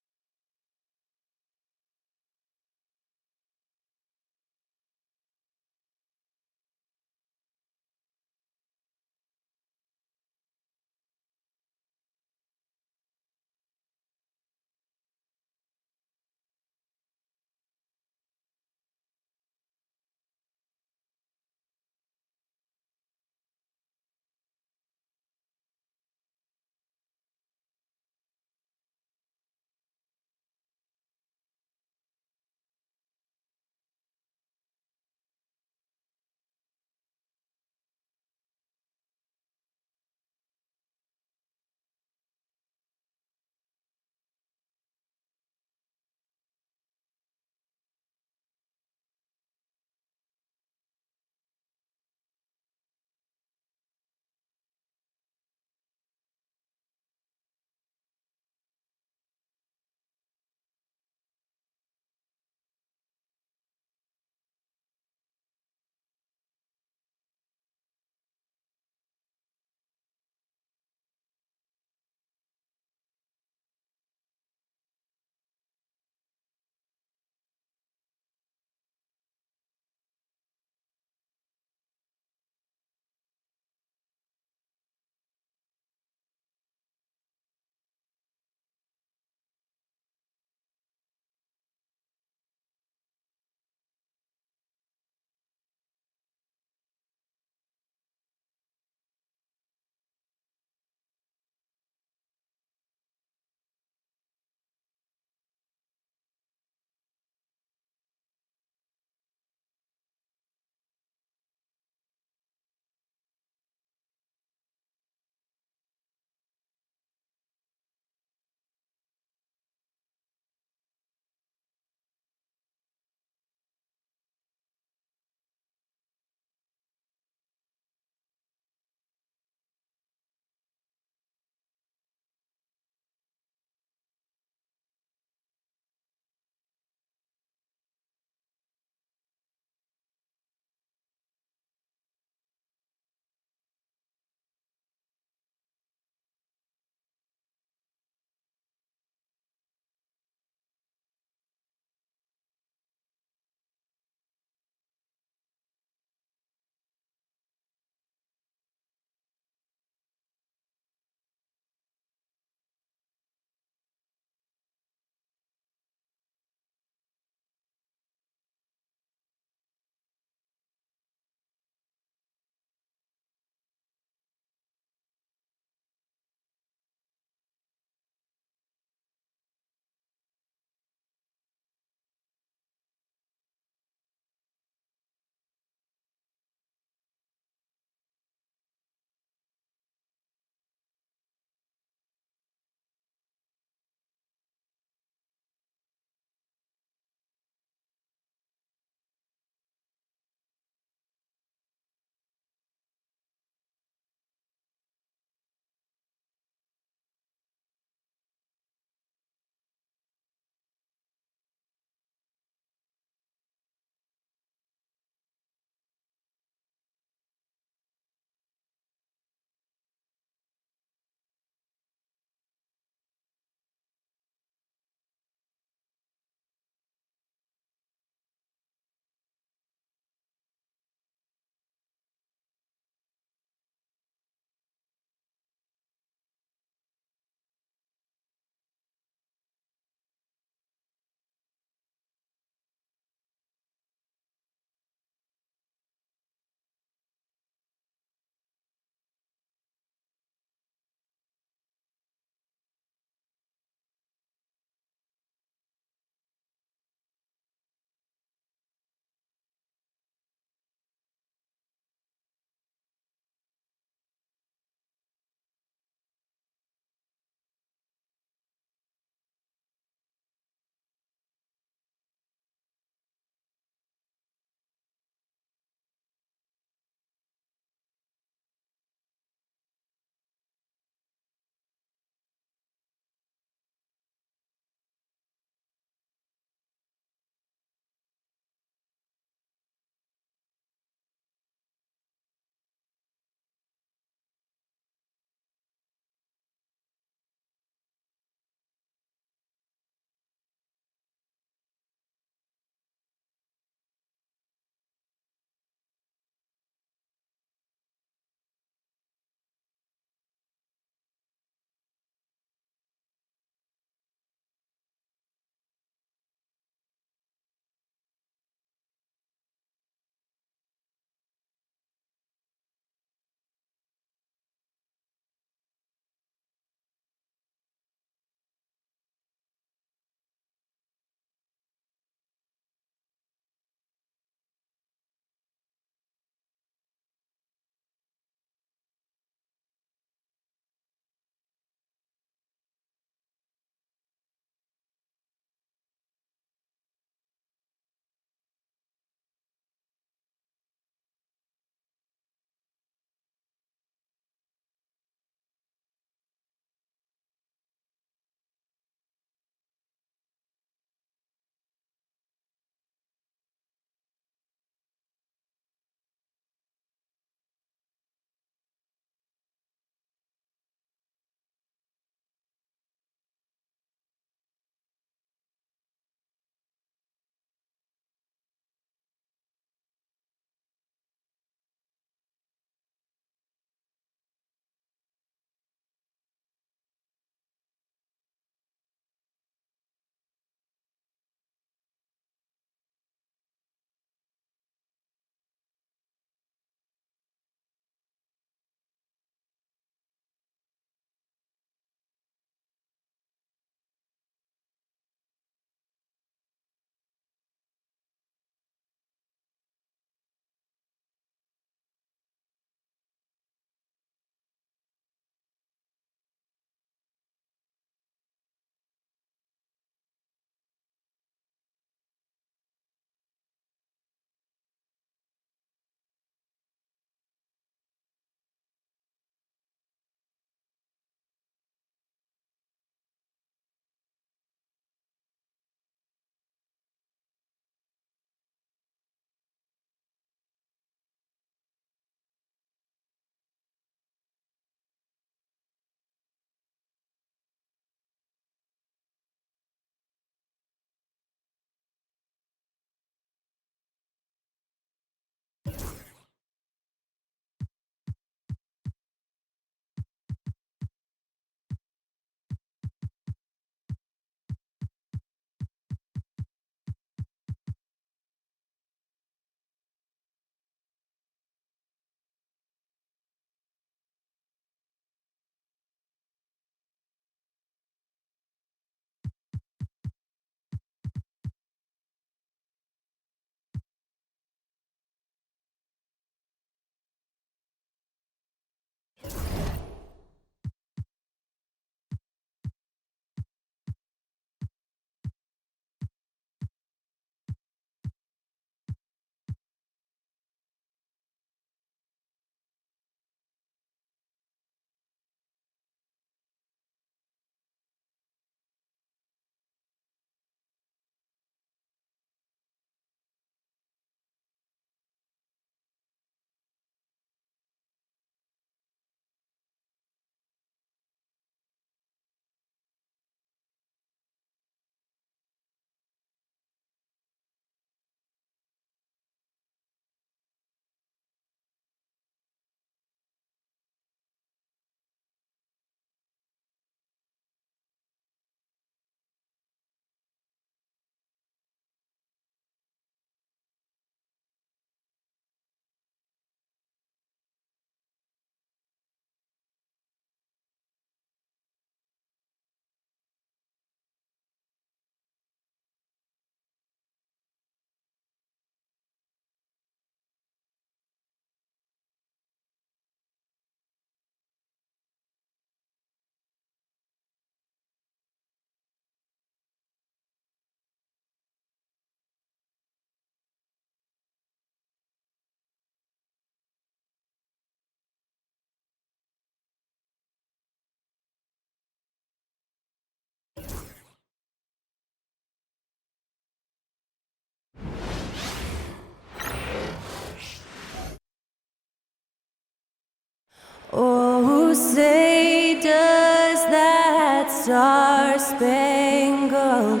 say, does that star-spangled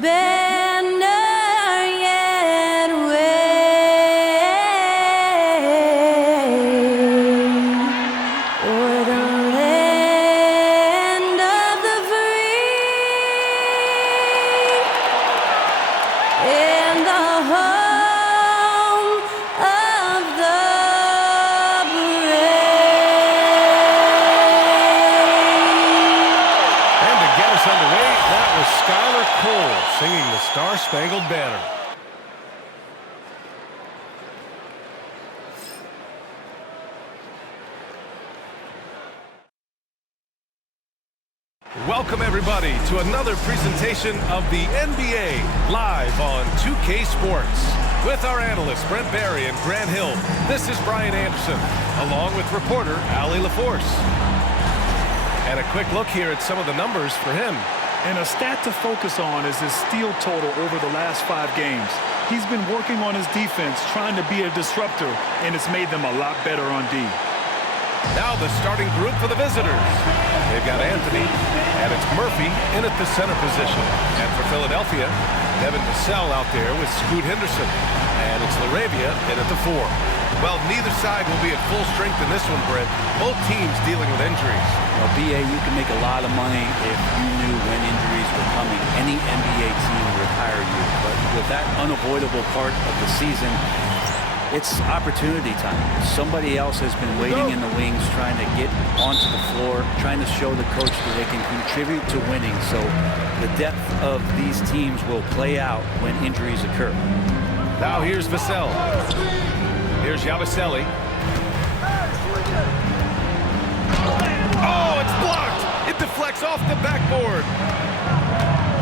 banner yet wave o'er the land of the free and the home of the underway, that was Skylar Cole singing the Star-Spangled Banner. Welcome everybody to another presentation of the NBA live on 2K Sports. With our analysts Brent Barry and Grant Hill, this is Brian Anderson, along with reporter Allie LaForce. And a quick look here at some of the numbers for him. And a stat to focus on is his steal total over the last 5 games. He's been working on his defense, trying to be a disruptor, and it's made them a lot better on D. Now the starting group for the visitors. They've got Anthony, and it's Murphy in at the center position. And for Philadelphia, Devin Vassell out there with Scoot Henderson. And it's LaRavia in at the 4. Well, neither side will be at full strength in this one, Brett. Both teams dealing with injuries. Well, BA, you can make a lot of money if you knew when injuries were coming. Any NBA team would retire you. But with that unavoidable part of the season, it's opportunity time. Somebody else has been waiting in the wings, trying to get onto the floor, trying to show the coach that they can contribute to winning. So the depth of these teams will play out when injuries occur. Now here's Vassell. Here's Yabusele. Oh, it's blocked! It deflects off the backboard.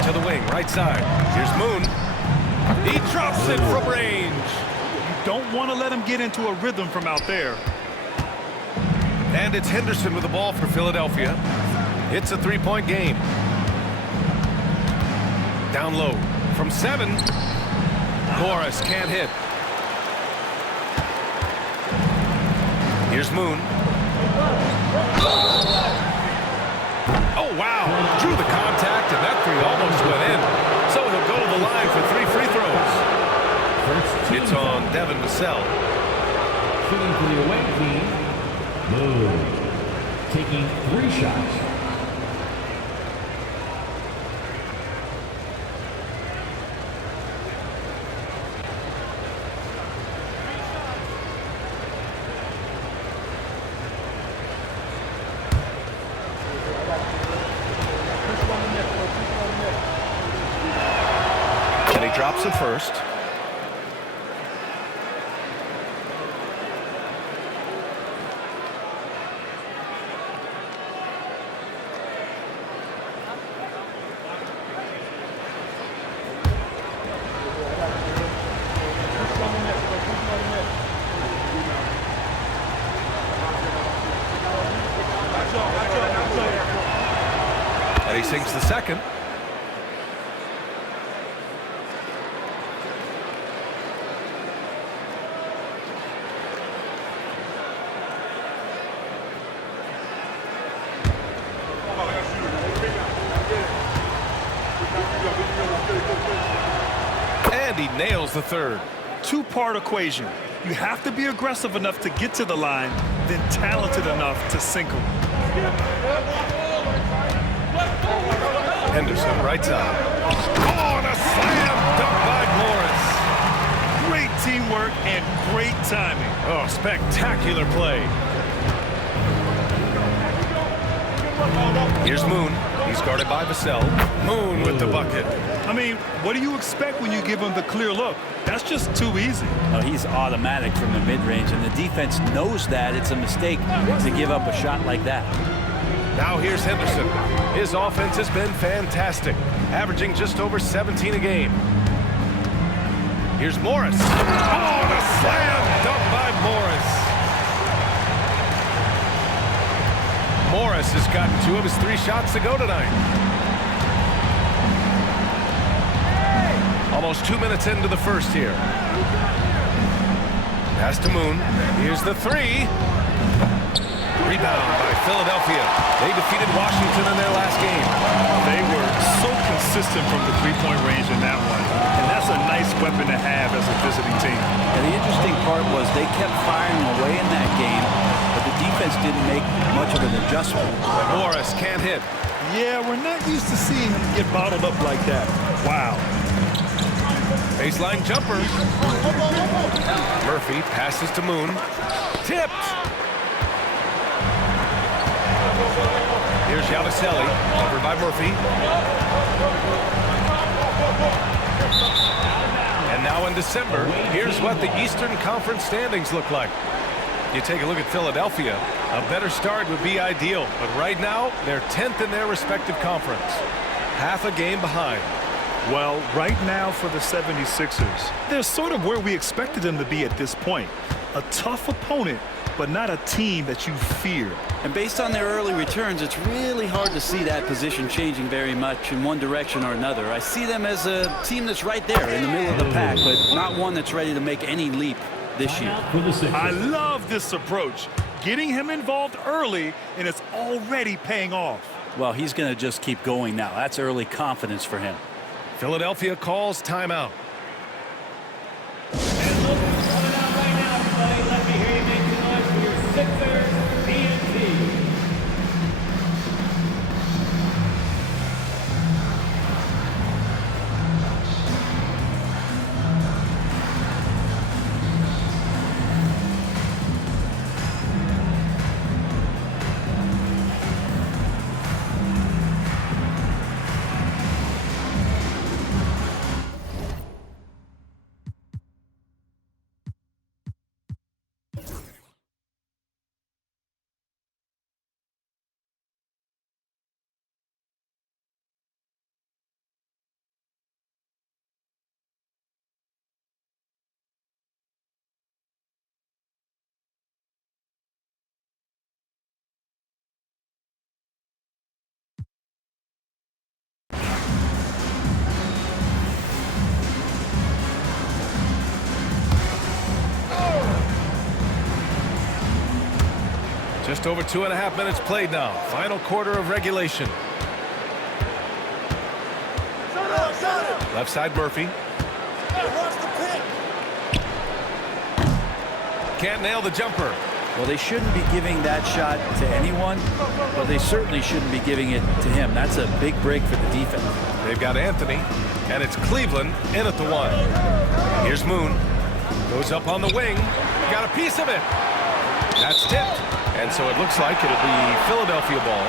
To the wing, right side. Here's Moon. He drops it from range. Don't want to let him get into a rhythm from out there. And it's Henderson with the ball for Philadelphia. It's a 3-point game. Down low from 7. Morris can't hit. Here's Moon. Oh, wow. Drew the contact, and that 3 almost went in. So he'll go to the line for 3 free throws. It's on Devin Vassell. Shooting for the away team, Moon. Taking 3 shots. And he drops it first. And he sinks the second. And he nails the third. 2-part equation. You have to be aggressive enough to get to the line, then talented enough to sink them. Henderson, right side. Oh, and a slam dunk by Morris. Great teamwork and great timing. Oh, spectacular play. Here's Moon. He's guarded by Vassell. Moon with the bucket. I mean, what do you expect when you give him the clear look? That's just too easy. Well, he's automatic from the mid-range, and the defense knows that it's a mistake to give up a shot like that. Now here's Henderson. His offense has been fantastic, averaging just over 17 a game. Here's Morris. Oh, and a slam dunk by Morris. Morris has gotten 2 of his 3 shots to go tonight. Almost 2 minutes into the first here. Pass to Moon. Here's the 3. Rebound by Philadelphia. They defeated Washington in their last game. They were so consistent from the three-point range in that one. And that's a nice weapon to have as a visiting team. And the interesting part was they kept firing away in that game, but the defense didn't make much of an adjustment. Morris can't hit. Yeah, we're not used to seeing him get bottled up like that. Wow. Baseline jumper. Murphy passes to Moon. Tipped. Here's Yabusele, covered by Murphy. And now in December, here's what the Eastern Conference standings look like. You take a look at Philadelphia, a better start would be ideal. But right now, they're 10th in their respective conference. Half a game behind. Well, right now for the 76ers, they're sort of where we expected them to be at this point. A tough opponent, but not a team that you fear. And based on their early returns, it's really hard to see that position changing very much in one direction or another. I see them as a team that's right there in the middle of the pack, but not one that's ready to make any leap this year. I love this approach. Getting him involved early, and it's already paying off. Well, he's going to just keep going now. That's early confidence for him. Philadelphia calls timeout. Let me hear you make some noise for your Sixers TNT. Just over 2.5 minutes played now. Final quarter of regulation. Left side Murphy. Can't nail the jumper. Well, they shouldn't be giving that shot to anyone, but they certainly shouldn't be giving it to him. That's a big break for the defense. They've got Anthony, and it's Cleveland in at the one. Here's Moon. Goes up on the wing. Got a piece of it. That's tipped. And so it looks like it'll be Philadelphia ball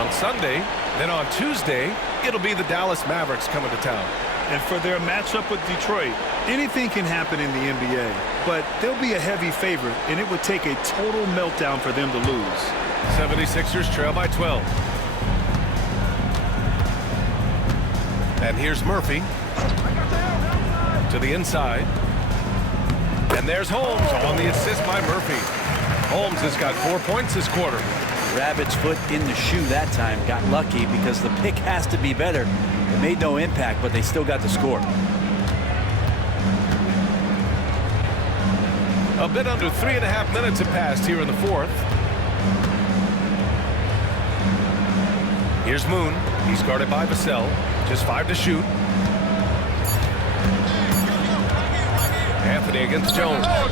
on Sunday. Then on Tuesday, it'll be the Dallas Mavericks coming to town. And for their matchup with Detroit, anything can happen in the NBA, but they'll be a heavy favorite, and it would take a total meltdown for them to lose. 76ers trail by 12. And here's Murphy to the inside. And there's Holmes on the assist by Murphy. Holmes has got 4 points this quarter. Rabbit's foot in the shoe that time. Got lucky because the pick has to be better. It made no impact, but they still got the score. A bit under 3.5 minutes have passed here in the fourth. Here's Moon. He's guarded by Vassell. Just 5 to shoot. Anthony against Jones. Oh,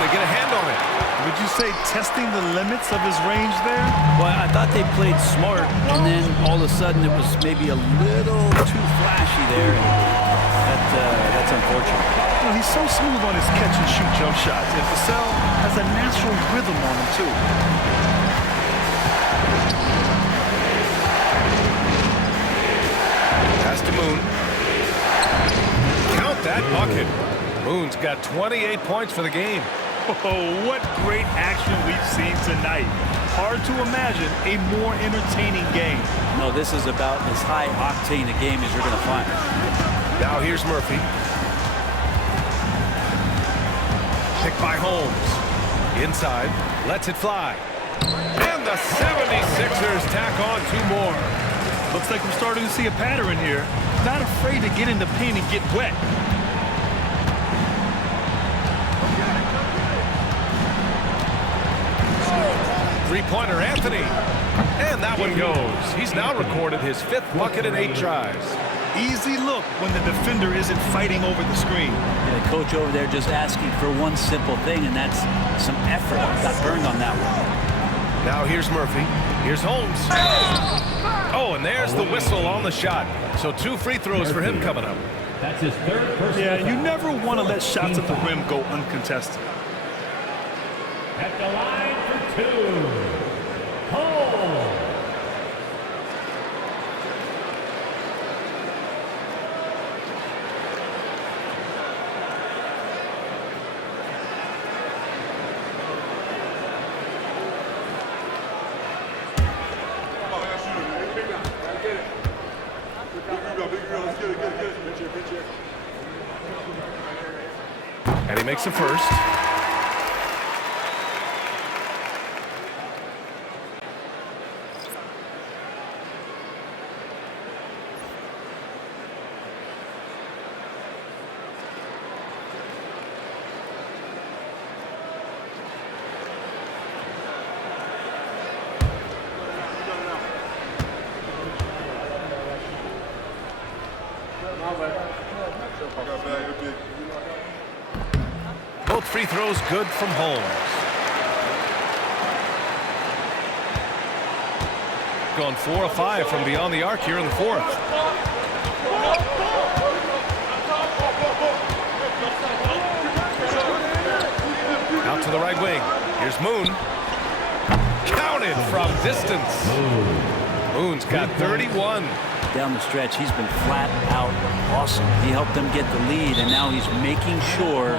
they get a hand on it. Would you say testing the limits of his range there? Well, I thought they played smart, and then all of a sudden it was maybe a little too flashy there. That's unfortunate. You know, he's so smooth on his catch-and-shoot jump shots, and Vassell has a natural rhythm on him, too. Pass to Moon. Count that bucket. Moon's got 28 points for the game. Oh, what great action we've seen tonight. Hard to imagine a more entertaining game. No, this is about as high-octane a game as you're going to find. Now here's Murphy. Picked by Holmes. Inside. Lets it fly. And the 76ers tack on 2 more. Looks like we're starting to see a pattern here. Not afraid to get in the paint and get wet. three-pointer, Anthony. And that one goes. He's now recorded his 5th bucket in 8 tries. Easy look when the defender isn't fighting over the screen. Yeah, the coach over there just asking for one simple thing, and that's some effort. Got burned on that one. Now here's Murphy. Here's Holmes. Oh, and there's the whistle on the shot. So 2 free throws for him coming up. That's his 3rd personal Yeah, you foul. never want to let shots at the rim go uncontested. At the line for 2, Holmes. And he makes the first. Both free throws good from Holmes. Gone 4 of 5 from beyond the arc here in the 4th. Out to the right wing. Here's Moon. Counted from distance. Moon's got 31. Down the stretch, he's been flat out awesome. He helped them get the lead, and now he's making sure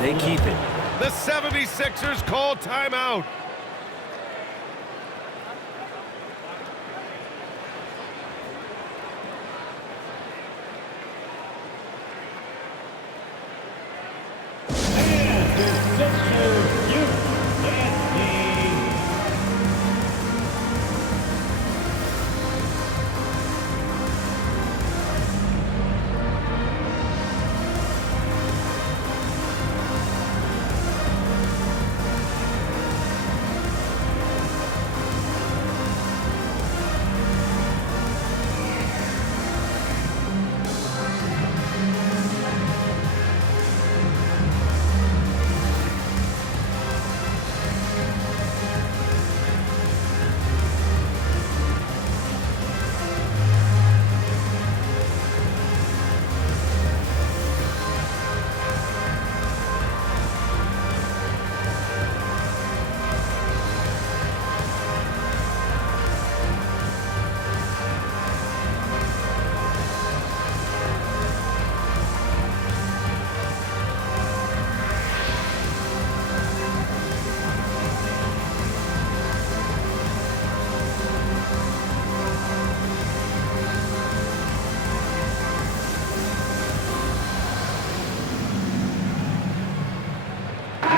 they keep it. The 76ers call timeout.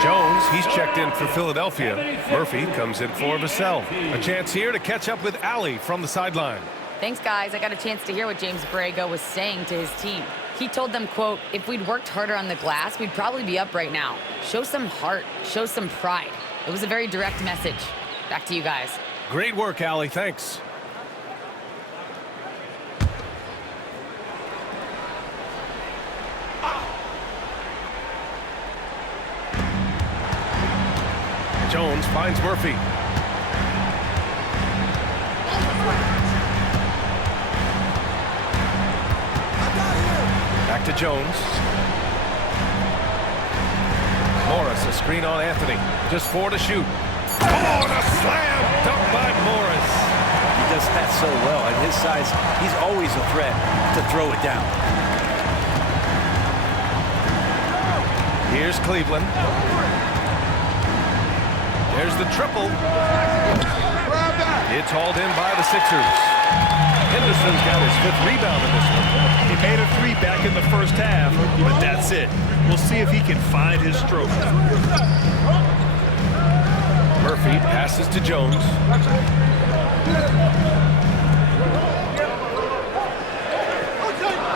Jones, he's checked in for Philadelphia. Murphy comes in for Vassell. A chance here to catch up with Allie from the sideline. Thanks, guys. I got a chance to hear what James Borrego was saying to his team. He told them, quote, if we'd worked harder on the glass, we'd probably be up right now. Show some heart. Show some pride. It was a very direct message. Back to you guys. Great work, Allie. Thanks. Jones finds Murphy. Back to Jones. Morris, a screen on Anthony. Just 4 to shoot. Oh, and a slam dunk by Morris. He does that so well. At his size, he's always a threat to throw it down. Here's Cleveland. There's the triple. It's hauled in by the Sixers. Henderson's got his 5th rebound in this one. He made a 3 back in the first half, but that's it. We'll see if he can find his stroke. Murphy passes to Jones.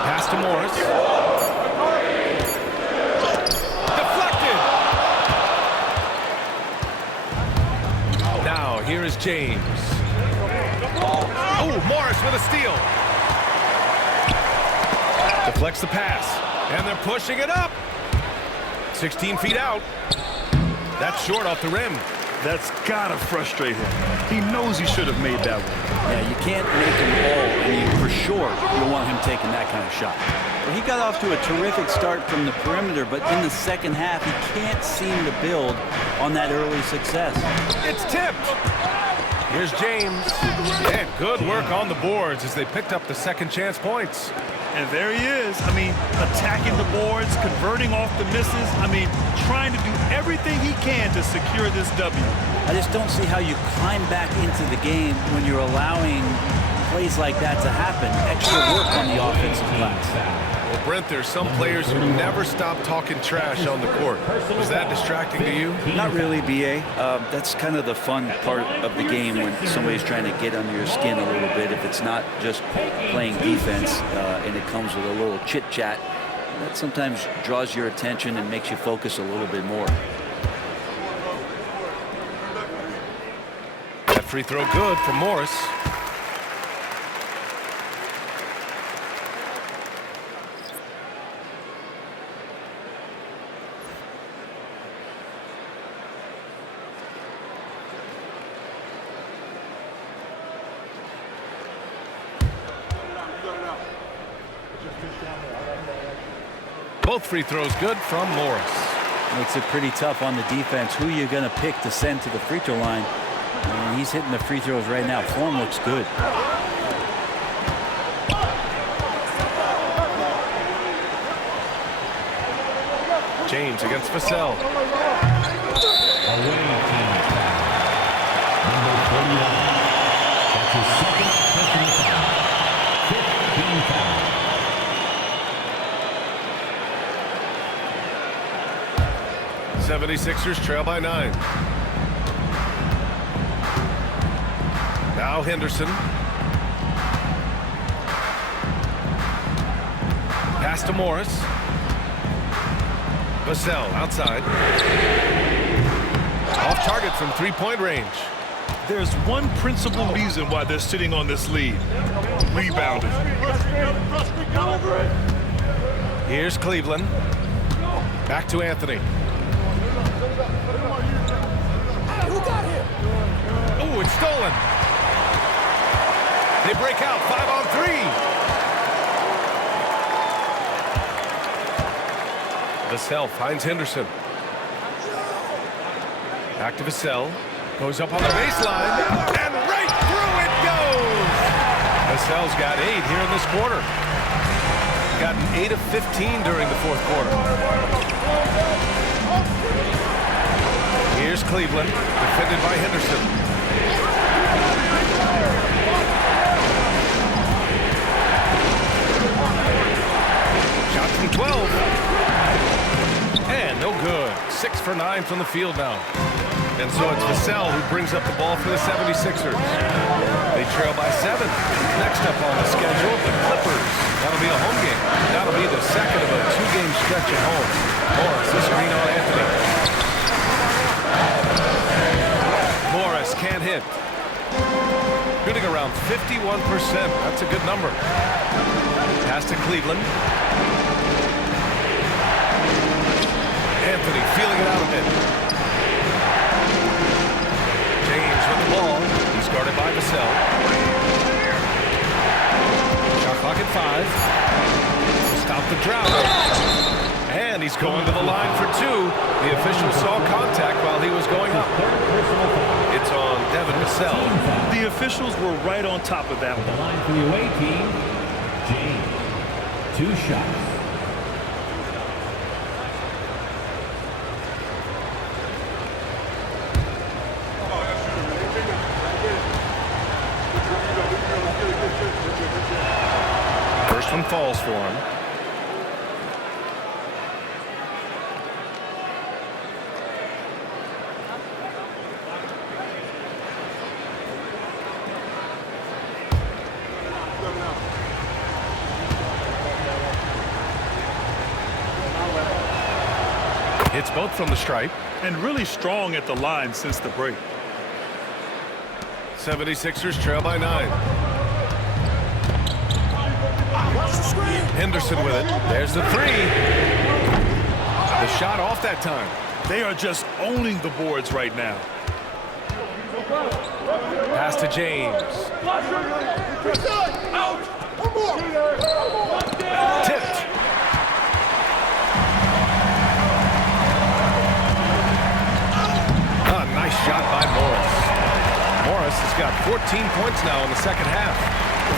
Pass to Morris. Here is James. Oh, Morris with a steal. Deflects the pass, and they're pushing it up. 16 feet out. That's short off the rim. That's gotta frustrate him. He knows he should have made that one. Yeah, you can't make him all, and you for sure you want him taking that kind of shot. Well, he got off to a terrific start from the perimeter, but in the second half, he can't seem to build on that early success. It's tipped. Here's James. And good work on the boards as they picked up the second chance points. And there he is. I mean, attacking the boards, converting off the misses. I mean, trying to do everything he can to secure this W. I just don't see how you climb back into the game when you're allowing plays like that to happen. Extra work on the offensive glass. Well, Brent, there's some players who never stop talking trash on the court. Was that distracting to you? Not really, B.A. That's kind of the fun part of the game when somebody's trying to get under your skin a little bit. If it's not just playing defense and it comes with a little chit-chat, that sometimes draws your attention and makes you focus a little bit more. That free throw good for Morris. Both free throws good from Morris. Makes it pretty tough on the defense. Who are you going to pick to send to the free throw line? And he's hitting the free throws right now. Form looks good. James against Vassell. Away team foul. Number 41. That's his second personal foul. 15 foul. 76ers trail by 9. Now Henderson. Pass to Morris. Vassell outside. Off target from three-point range. There's one principal reason why they're sitting on this lead. Rebounding. Here's Cleveland. Back to Anthony. Oh, it's stolen. They break out 5-on-3. Vassell finds Henderson. Back to Vassell. Goes up on the baseline. And right through it goes. Vassell's got 8 here in this quarter. Gotten 8 of 15 during the fourth quarter. Here's Cleveland, defended by Henderson. Shot from 12. And no good. 6 for 9 from the field now. And so it's Vassell who brings up the ball for the 76ers. They trail by 7. Next up on the schedule, the Clippers. That'll be a home game. That'll be the second of a 2-game stretch at home. Morris, the screen on Anthony. Morris can't hit. Shooting around 51%. That's a good number. Pass to Cleveland. Anthony feeling it out a bit. James with the ball. He's guarded by Vassell. Shot clock at 5. Stop the drought. And he's going to the line for 2. The official saw contact while he was going up. It's on Devin Vassell. The officials were right on top of that The one. line for the away team, James. 2 shots. First one falls for him. Hits both from the stripe. And really strong at the line since the break. 76ers trail by 9. Henderson with it. There's the 3. The shot off that time. They are just owning the boards right now. Pass to James. Tipped. Nice shot by Morris. Morris has got 14 points now in the second half.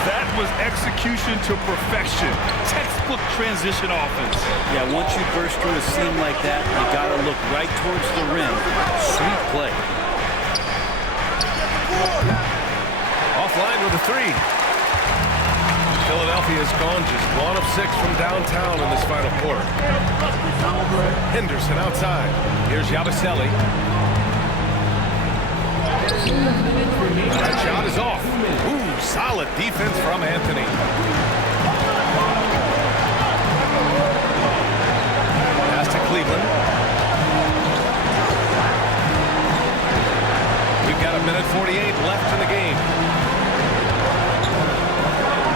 That was execution to perfection. Textbook transition offense. Yeah, once you burst through a seam like that, you got to look right towards the rim. Sweet play. Offline with a 3. Philadelphia has gone just 1 of 6 from downtown in this final quarter. Henderson outside. Here's Yabusele. That shot is off. Ooh, solid defense from Anthony. Pass to Cleveland. We've got 1:48 left in the game.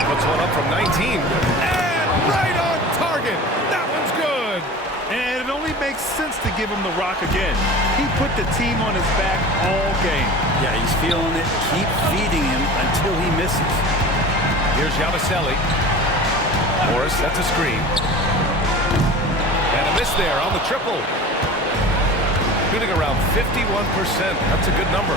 Puts one up from 19. And right on target. That one's good. And it only makes sense to give him the rock again. He put the team on his back all game. Yeah, he's feeling it. Keep feeding him until he misses. Here's Yabusele. Morris, that's a screen. And a miss there on the triple. Shooting around 51%. That's a good number.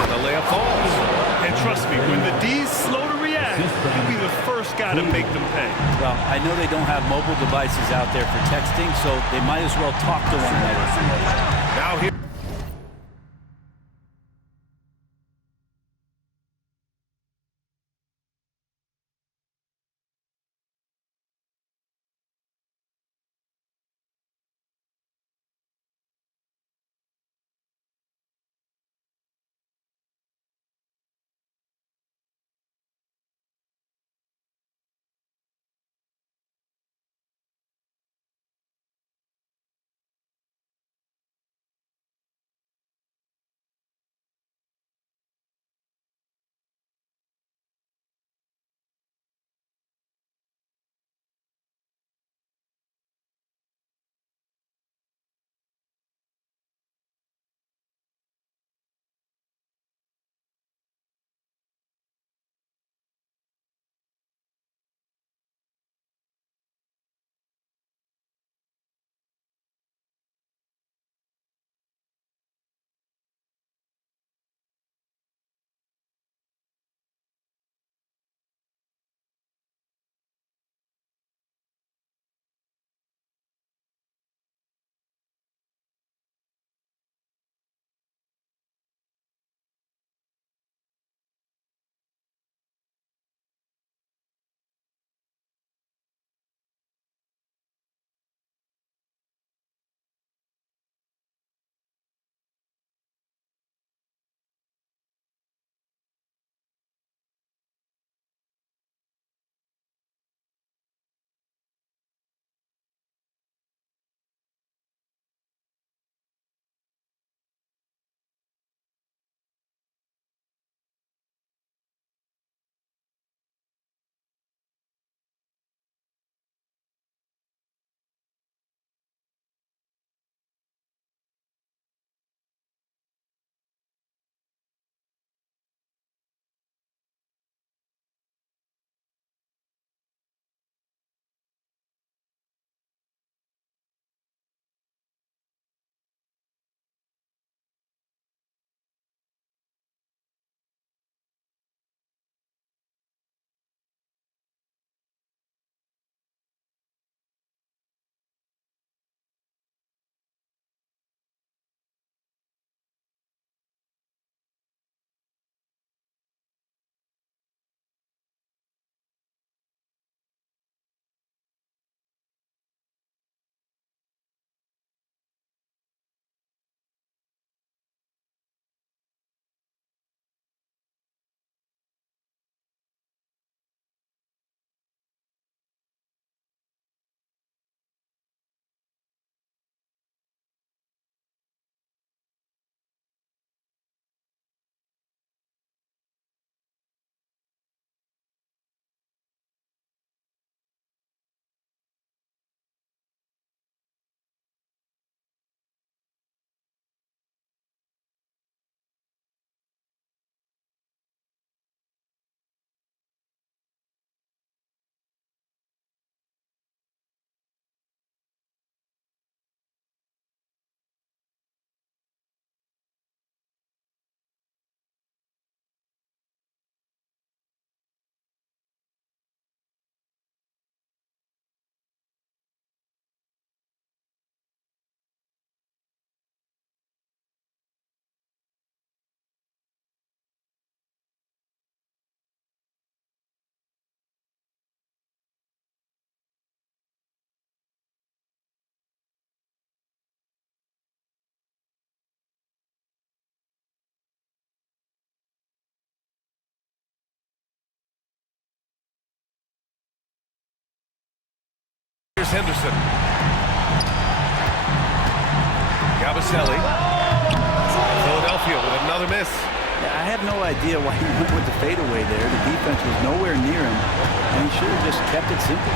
And the layup falls. And trust me, when the D's slow to react, you'll be the first guy to make them pay. Well, I know they don't have mobile devices out there for texting, so they might as well talk to one another. Now here. Henderson. Gabaselli. Philadelphia with another miss. Yeah, I have no idea why he went with the fadeaway there. The defense was nowhere near him, and he should have just kept it simple.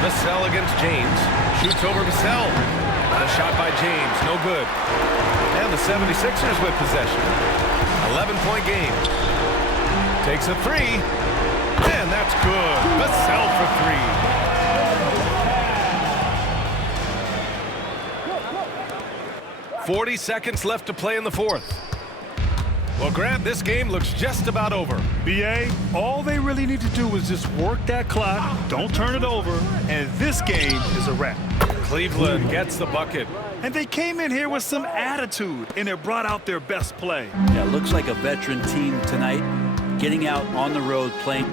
Vassell against James. Shoots over Vassell. A shot by James. No good. And the 76ers with possession. 11-point game. Takes a three. And that's good. Vassell for three. "40 seconds left to play in the fourth." Well, Grant, this game looks just about over. BA, all they really need to do is just work that clock, don't turn it over, and this game is a wrap. Cleveland gets the bucket. And they came in here with some attitude, and it brought out their best play. Yeah, looks like a veteran team tonight, getting out on the road playing.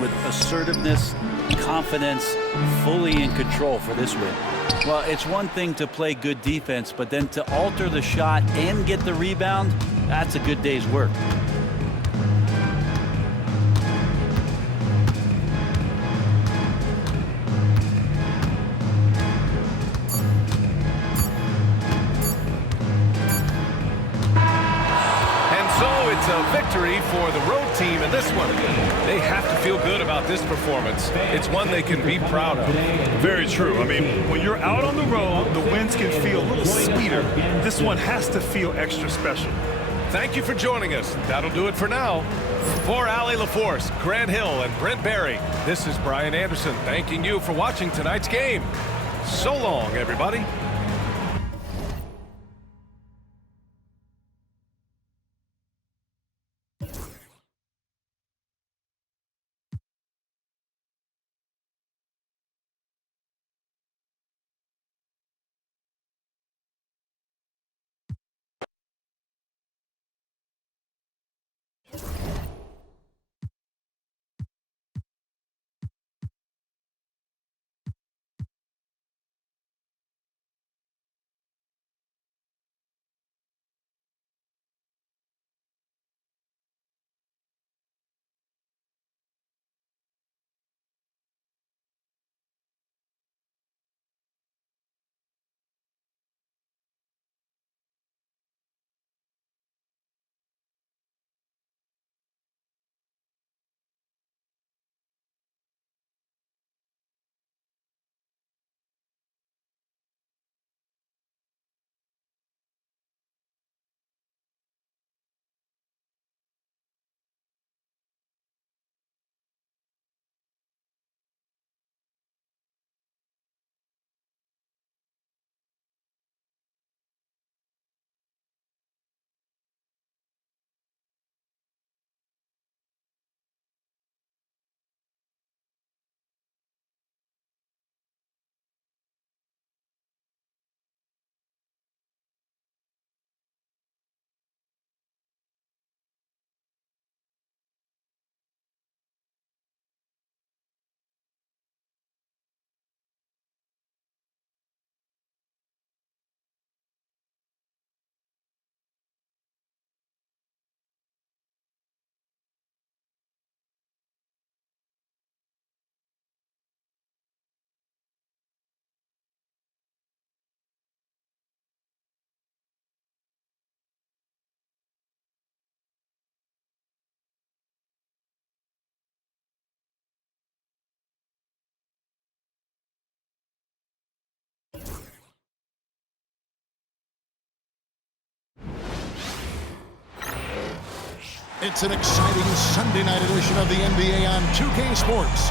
With assertiveness, confidence, fully in control for this win. Well, it's one thing to play good defense, but then to alter the shot and get the rebound, that's a good day's work. It's a victory for the road team in this one. They have to feel good about this performance. It's one they can be proud of. Very true. I mean, when you're out on the road, the wins can feel a little sweeter. This one has to feel extra special. Thank you for joining us. That'll do it for now. For Allie LaForce, Grant Hill, and Brent Barry, this is Brian Anderson thanking you for watching tonight's game. So long, everybody. It's an exciting Sunday night edition of the NBA on 2K Sports.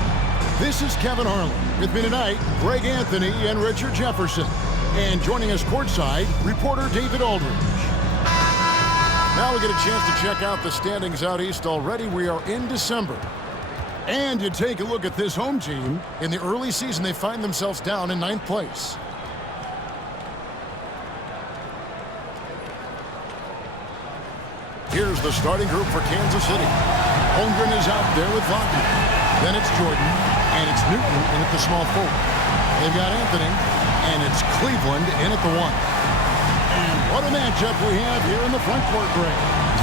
This is Kevin Harlan. With me tonight, Greg Anthony and Richard Jefferson. And joining us courtside, reporter David Aldridge. Now we get a chance to check out the standings out east already. We are in December. And you take a look at this home team. In the early season, they find themselves down in 9th place. Here's the starting group for Kansas City. Holmgren is out there with Wagner. Then it's Jordan, and it's Newton in at the small forward. They've got Anthony, and it's Cleveland in at the 1. And what a matchup we have here in the front court, Greg.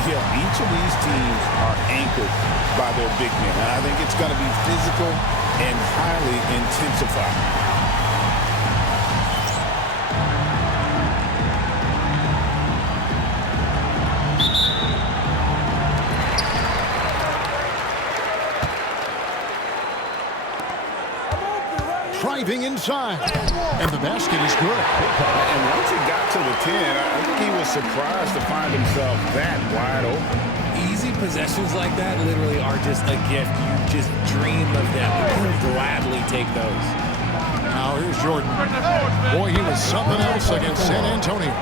Yeah, each of these teams are anchored by their big men. I think it's going to be physical and highly intensified. Driving inside, and the basket is good. And once he got to the 10, I think he was surprised to find himself that wide open. Easy possessions like that literally are just a gift. You just dream of them. You'll gladly take those. Now here's Jordan. Boy, he was something else against San Antonio.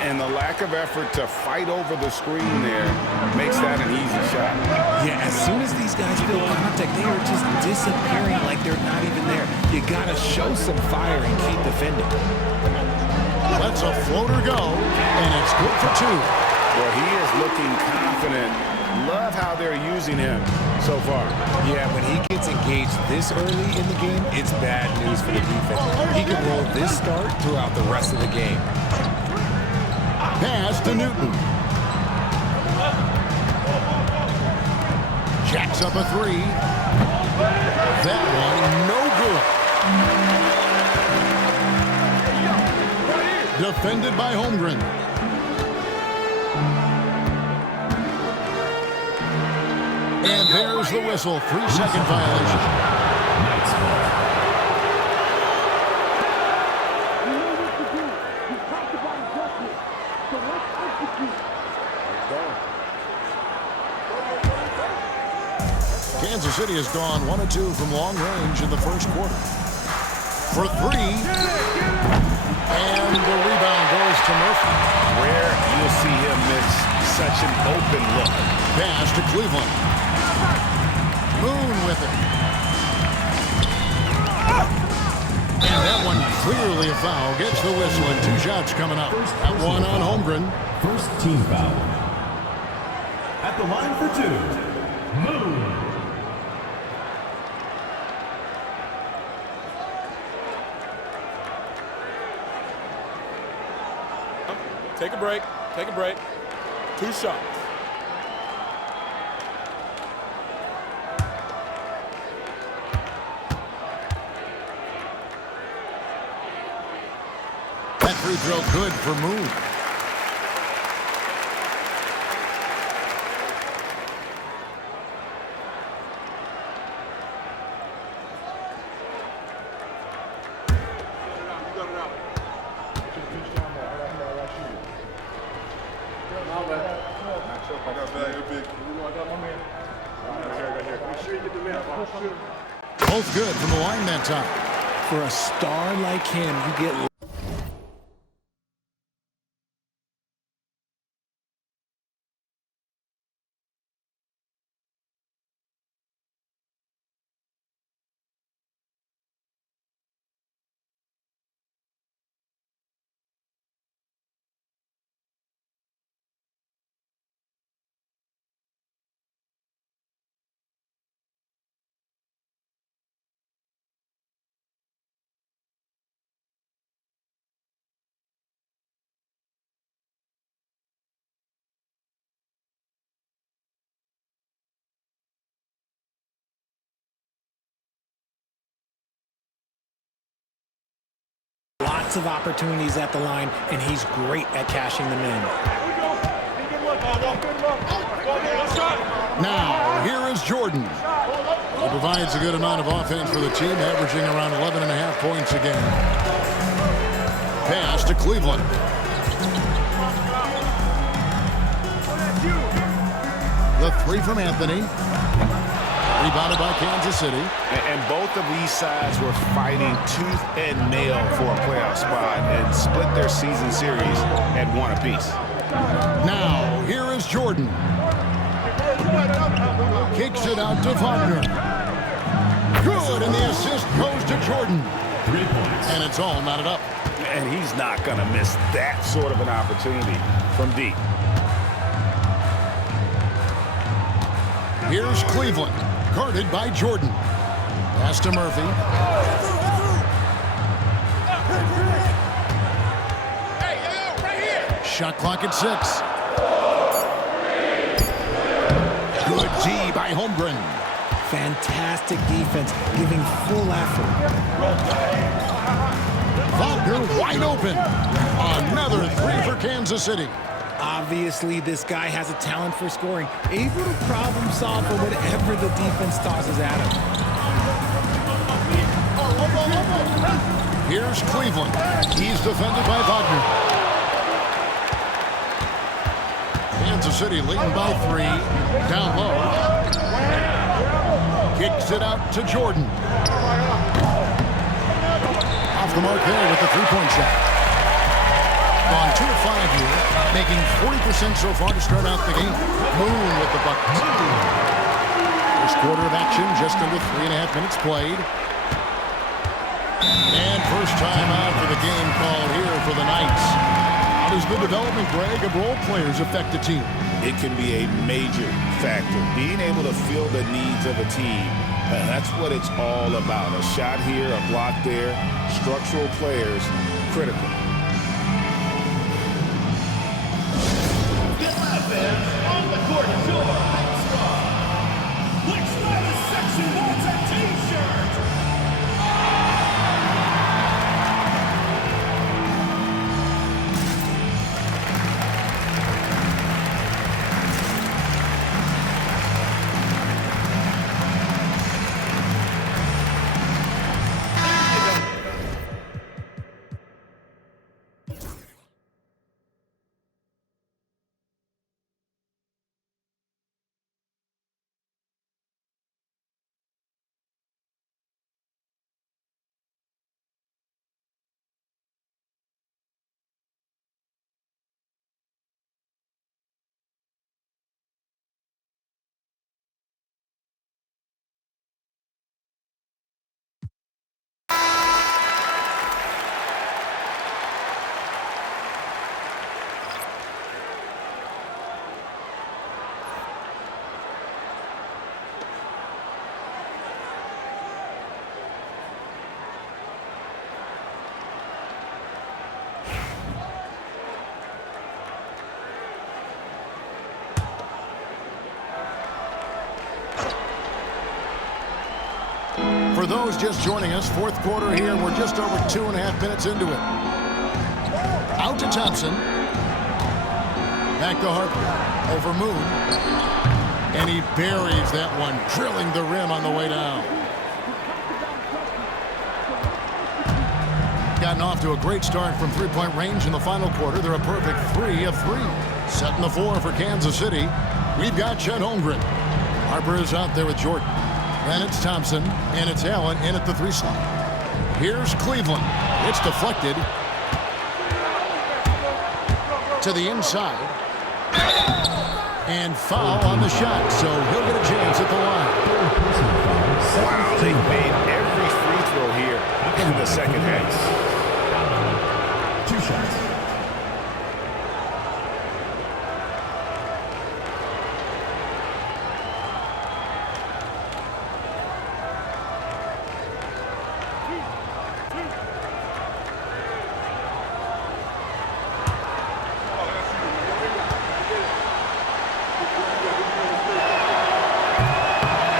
And the lack of effort to fight over the screen there makes that an easy shot. Yeah, as soon as these guys feel contact, they are just disappearing like they're not even there. You got to show some fire and keep defending. Lets a floater go, and it's good for 2. Well, he is looking confident. Love how they're using him so far. Yeah, when he gets engaged this early in the game, it's bad news for the defense. He can roll this start throughout the rest of the game. Pass to Newton. Jacks up a 3. That one, no good. Defended by Holmgren. And there's the whistle. 3-second violation. Kansas City has gone 1 of 2 from long range in the first quarter. For 3. And the rebound goes to Murphy. Rare you'll see him miss such an open look. Pass to Cleveland. Moon with it. And that one clearly a foul. Gets the whistle and 2 shots coming up. That one on Holmgren. First team foul. At the line for 2, Moon. Take a break. Take a break. 2 shots. That free throw good for Moon. Both good from the line that time. For a star like him, you get... Lots of opportunities at the line, and he's great at cashing them in. Now, here is Jordan. He provides a good amount of offense for the team, averaging around 11.5 points a game. Pass to Cleveland. The 3 from Anthony. Rebounded by Kansas City. And both of these sides were fighting tooth and nail for a playoff spot and split their season series at 1 apiece. Now, here is Jordan. Kicks it it out to Wagner. Good, and the assist goes to Jordan. 3 points. And it's all knotted up. And he's not going to miss that sort of an opportunity from deep. Here's Cleveland, guarded by Jordan. Pass to Murphy. Shot clock at 6. Good D by Holmgren. Fantastic defense, giving full effort. Wagner wide open. Another 3 for Kansas City. Obviously, this guy has a talent for scoring, able to problem solve for whatever the defense tosses at him. Here's Cleveland. He's defended by Wagner. Kansas City leading by 3. Down low. Kicks it out to Jordan. Off the mark there with the 3-point shot. On 2 of 5 here, making 40% so far to start out the game. Moon with the buckets. First quarter of action, just under 3.5 minutes played. And first time out for the game called here for the Knights. How does the development, Greg, of role players affect a team? It can be a major factor. Being able to fill the needs of a team, and that's what it's all about. A shot here, a block there, structural players, critical. On the court, your hot squad. Which latest section wants a t-shirt? For those just joining us, fourth quarter here, we're just over 2.5 minutes into it. Out to Thompson. Back to Harper. Over Moon. And he buries that one, drilling the rim on the way down. Gotten off to a great start from three-point range in the final quarter. They're a perfect 3 of 3. Setting the floor for Kansas City. We've got Chet Holmgren. Harper is out there with Jordan. Then it's Thompson, and it's Allen in at the 3 slot. Here's Cleveland. It's deflected to the inside. And foul on the shot, so he'll get a chance at the line. Wow, they made every free throw here in the second half. 2 shots.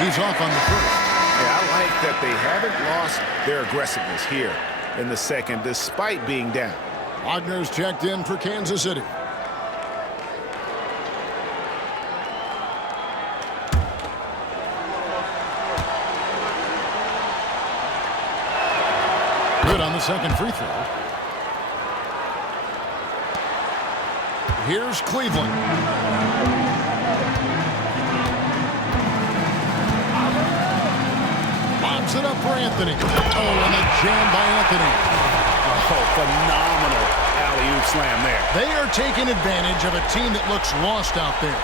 He's off on the first. Yeah, I like that they haven't lost their aggressiveness here in the second, despite being down. Wagner's checked in for Kansas City. Good on the second free throw. Here's Cleveland. Lobs it up for Anthony. Oh, and a jam by Anthony. Oh, phenomenal alley-oop slam there. They are taking advantage of a team that looks lost out there.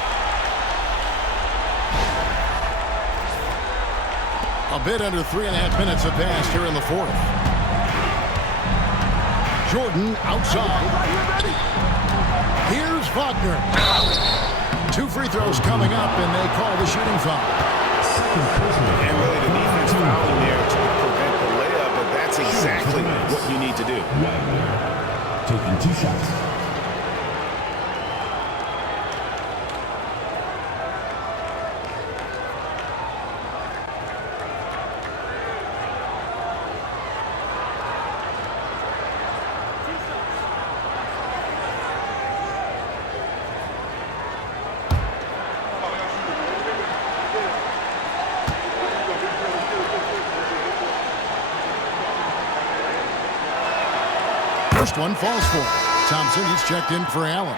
A bit under 3.5 minutes have passed here in the fourth. Jordan outside. Here's Wagner. 2 free throws coming up, and they call the shooting foul. And really the defense fouling there to prevent the layup, but that's exactly what you need to do. Taking 2 shots. First one falls for Thompson. He's checked in for Allen.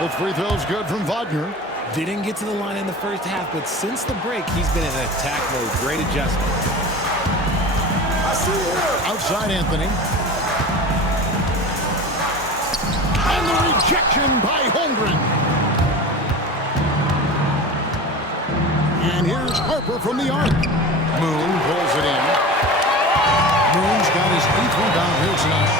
Both free throws good from Wagner. Didn't get to the line in the first half, but since the break, he's been in attack mode. Great adjustment. Outside Anthony. And the rejection by Holmgren. And here's Harper from the arc. Moon pulls it in. Moon's got his 8th rebound here tonight.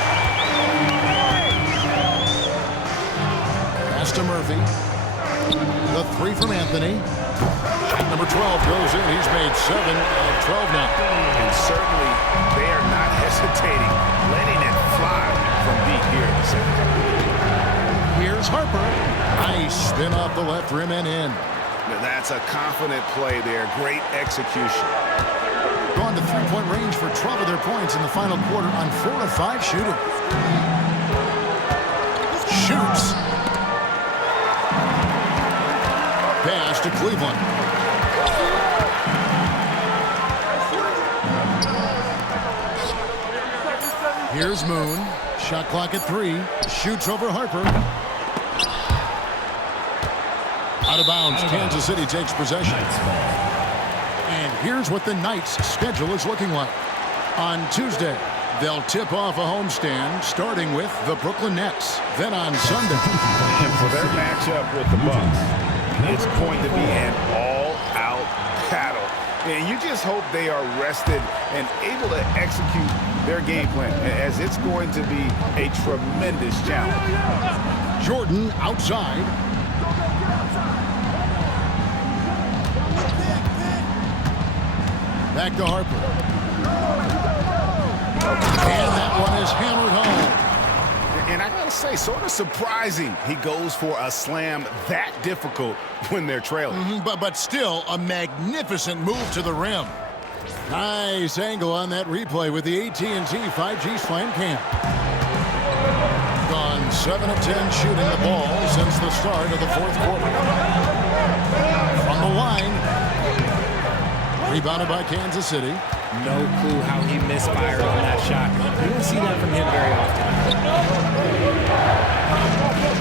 Pass to Murphy. The 3 from Anthony. Shot number 12 goes in. He's made 7 of 12 now. And certainly they are not hesitating, letting it fly from deep here in the second. Here's Harper. Nice spin off the left rim and in. That's a confident play there. Great execution. Gone to 3-point range for 12 of their points in the final quarter on 4 of 5 shooting. Shoots. Pass to Cleveland. Here's Moon. Shot clock at 3. Shoots over Harper. Out of bounds. Kansas City takes possession. And here's what the Knights' schedule is looking like. On Tuesday, they'll tip off a homestand, starting with the Brooklyn Nets. Then on Sunday. And for their matchup with the Bucks, it's going to be an all-out battle. And you just hope they are rested and able to execute their game plan, as it's going to be a tremendous challenge. Jordan outside. Back to Harper. And that one is hammered home. And I gotta say, sort of surprising he goes for a slam that difficult when they're trailing. But still a magnificent move to the rim. Nice angle on that replay with the AT&T 5G Slam Cam. Gone 7 of 10 shooting the ball since the start of the fourth quarter. From the line. Rebounded by Kansas City. No clue how he misfired on that shot. You don't see that from him very often.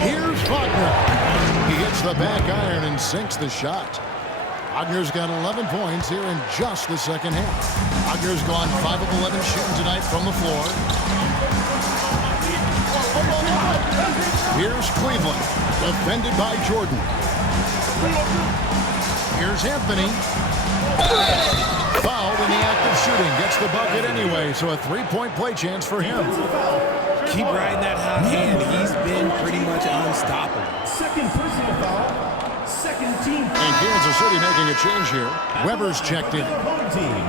Here's Wagner. He hits the back iron and sinks the shot. Wagner's got 11 points here in just the second half. Wagner's gone 5 of 11 shooting tonight from the floor. Here's Cleveland, defended by Jordan. Here's Anthony. Fouled in the act of shooting. Gets the bucket anyway, so a 3-point play chance for him. Keep riding that hot hand. He's been pretty much unstoppable. Second personal foul. Second team. And Kansas City making a change here. Weber's checked in. Home team.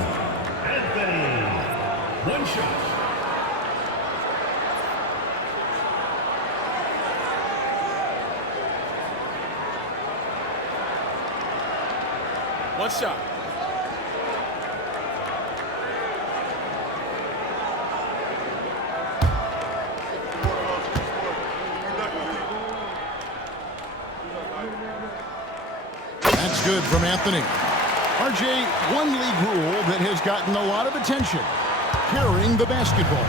Anthony. 1 shot. One shot. That's good from Anthony. RJ, one league rule that has gotten a lot of attention. Carrying the basketball.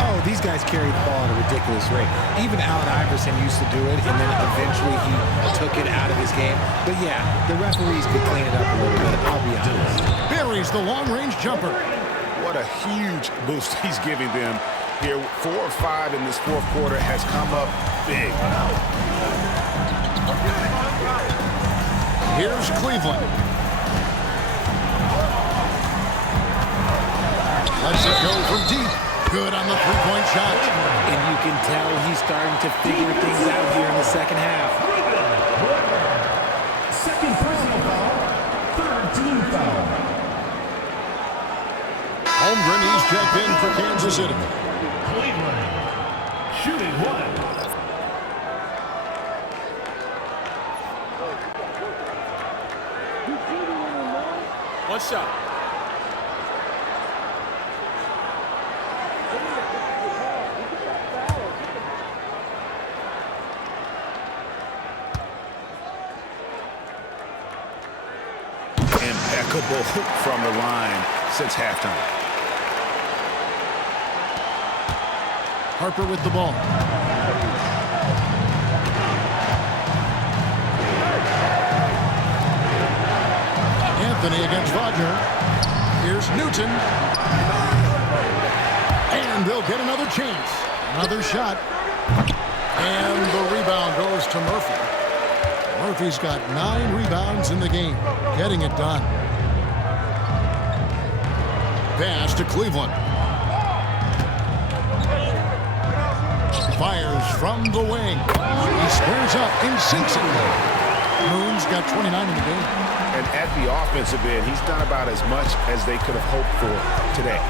Oh, these guys carry the ball at a ridiculous rate. Even Allen Iverson used to do it, and then eventually he took it out of his game. But yeah, the referees could clean it up a little bit, I'll be honest. Buries the long-range jumper. What a huge boost he's giving them here. 4 of 5 in this fourth quarter has come up big. Here's Cleveland. Lets it go from deep. Good on the three-point shot. And you can tell he's starting to figure things out here in the second half. Second personal foul, third team foul. Holmgren, he's checked in for Kansas City. Cleveland, shooting 1. One shot. Impeccable from the line since halftime. Harper with the ball. Anthony against Wagner. Here's Newton. And they'll get another chance. Another shot. And the rebound goes to Murphy. Murphy's got 9 rebounds in the game, getting it done. Pass to Cleveland. Fires from the wing. He squares up and sinks it. Moon's got 29 in the game. And at the offensive end, he's done about as much as they could have hoped for today.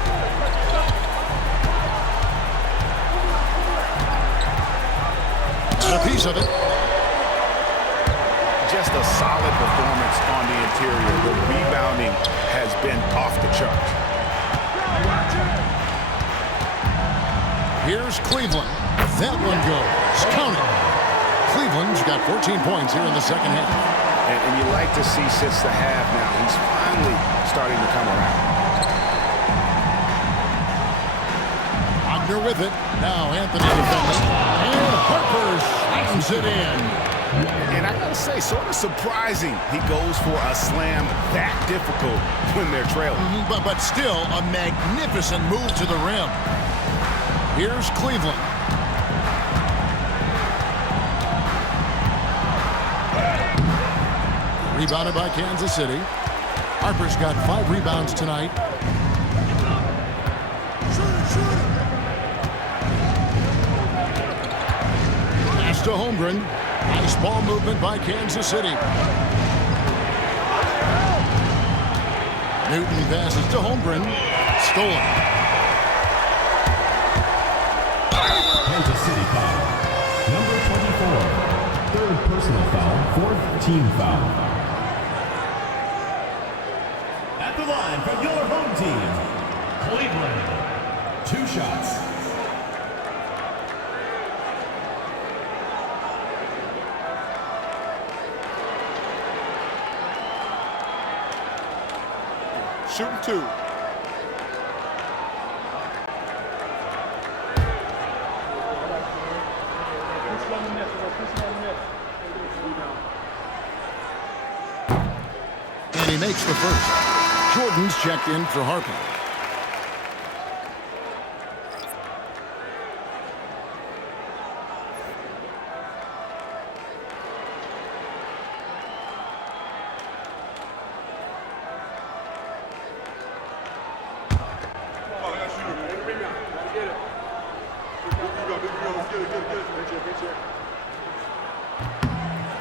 A piece of it. Just a solid performance on the interior. The rebounding has been off the chart. Here's Cleveland. That one goes. Count it. Cleveland's got 14 points here in the second half. And you like to see since the half now, he's finally starting to come around. Wagner with it. Now Anthony defends. And Harper slams it in. And I gotta say, sort of surprising he goes for a slam that difficult when they're trailing. But still a magnificent move to the rim. Here's Cleveland. Rebounded by Kansas City. Harper's got 5 rebounds tonight. Pass to Holmgren. Nice ball movement by Kansas City. Newton passes to Holmgren. Stolen. Kansas City foul. Number 24. Third personal foul, fourth team foul. At the line from your home team, Cleveland. 2 shots. Shooting 2. And he makes the first. Jordan's checked in for Harper.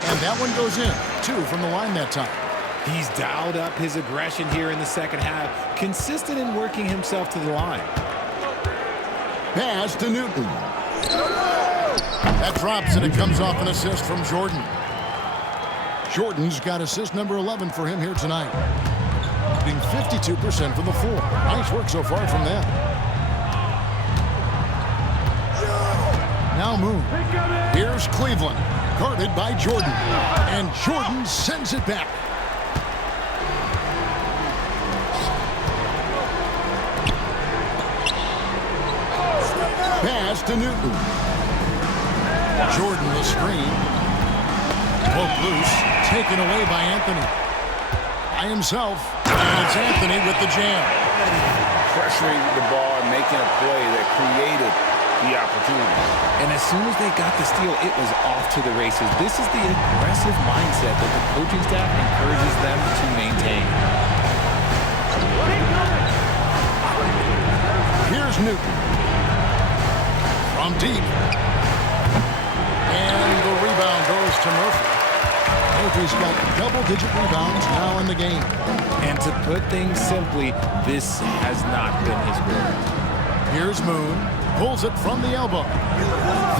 And that one goes in. 2 from the line that time. He's dialed up his aggression here in the second half, consistent in working himself to the line. Pass to Newton. That drops and it comes off an assist from Jordan. Jordan's got assist number 11 for him here tonight. Being 52% from the floor. Nice work so far from them. Now Moon. Here's Cleveland. Guarded by Jordan. And Jordan sends it back. to Newton. Jordan the screen. Poke loose. Taken away by Anthony. By himself. And it's Anthony with the jam. Pressuring the ball and making a play that created the opportunity. And as soon as they got the steal, it was off to the races. This is the aggressive mindset that the coaching staff encourages them to maintain. Here's Newton. From deep. And the rebound goes to Murphy. Murphy's got double-digit rebounds now in the game. And to put things simply, this has not been his work. Here's Moon. Pulls it from the elbow.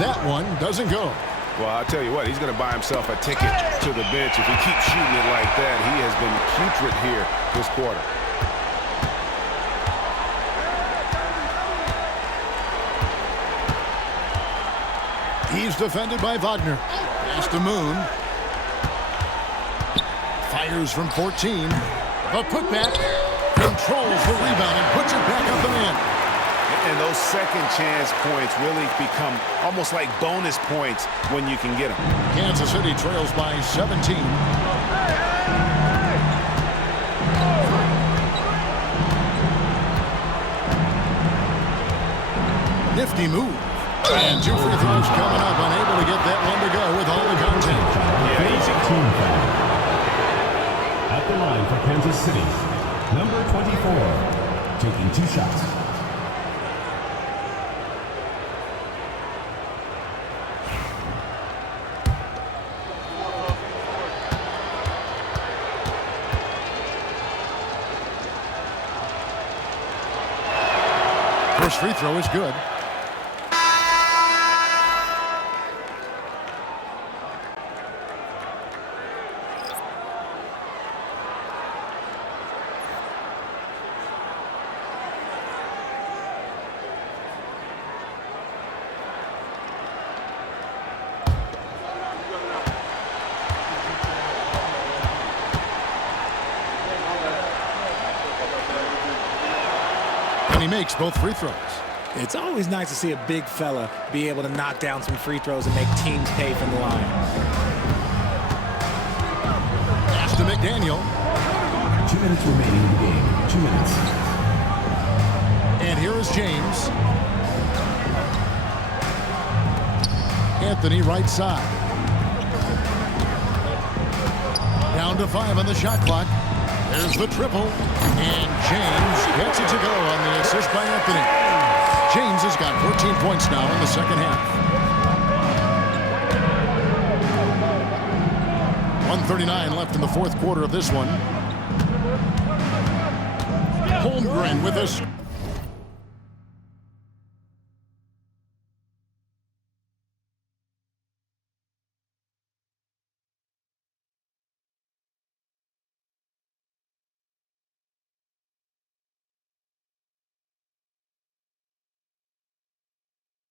That one doesn't go. Well, I'll tell you what, he's going to buy himself a ticket to the bench. If he keeps shooting it like that, he has been putrid here this quarter. He's defended by Wagner. Pass to Moon. Fires from 14. The putback. Controls the rebound and puts it back up and in. And those second chance points really become almost like bonus points when you can get them. Kansas City trails by 17. Nifty move. And 2 free throws coming up. Unable to get that one to go with all the content. Yeah, easy Team foul. At the line for Kansas City, number 24, taking 2 shots. First free throw is good. And he makes both free throws. It's always nice to see a big fella be able to knock down some free throws and make teams pay from the line. Pass to McDaniel. 2 minutes remaining in the game. 2 minutes. And here is James. Anthony right side. Down to 5 on the shot clock. There's the triple. And James gets it to go on the assist by Anthony. James has got 14 points now in the second half. 1:39 left in the fourth quarter of this one. Holmgren with us.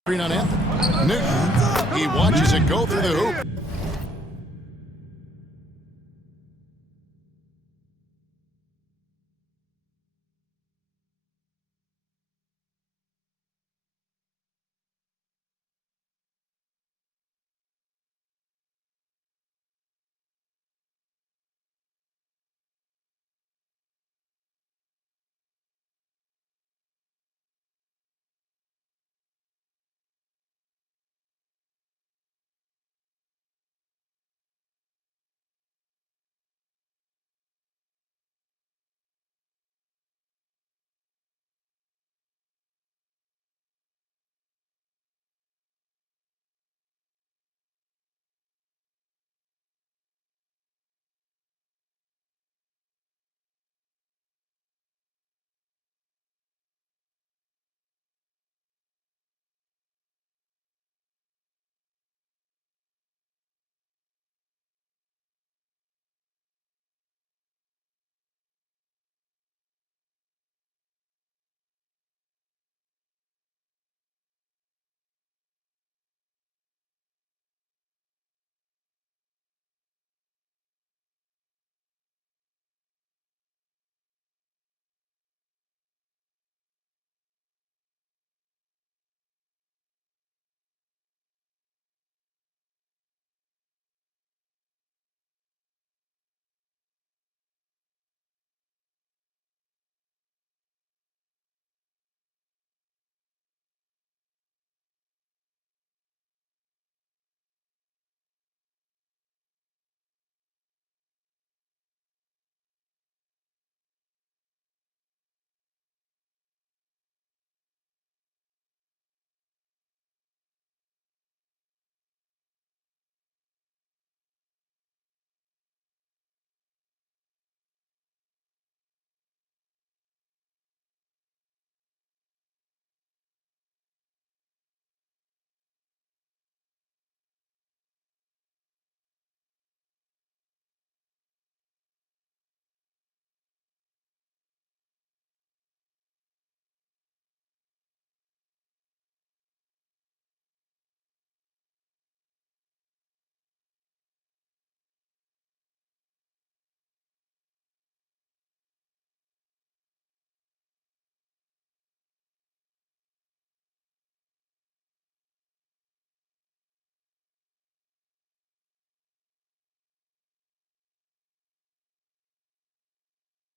On Anthony. Newton, he watches it go through the hoop.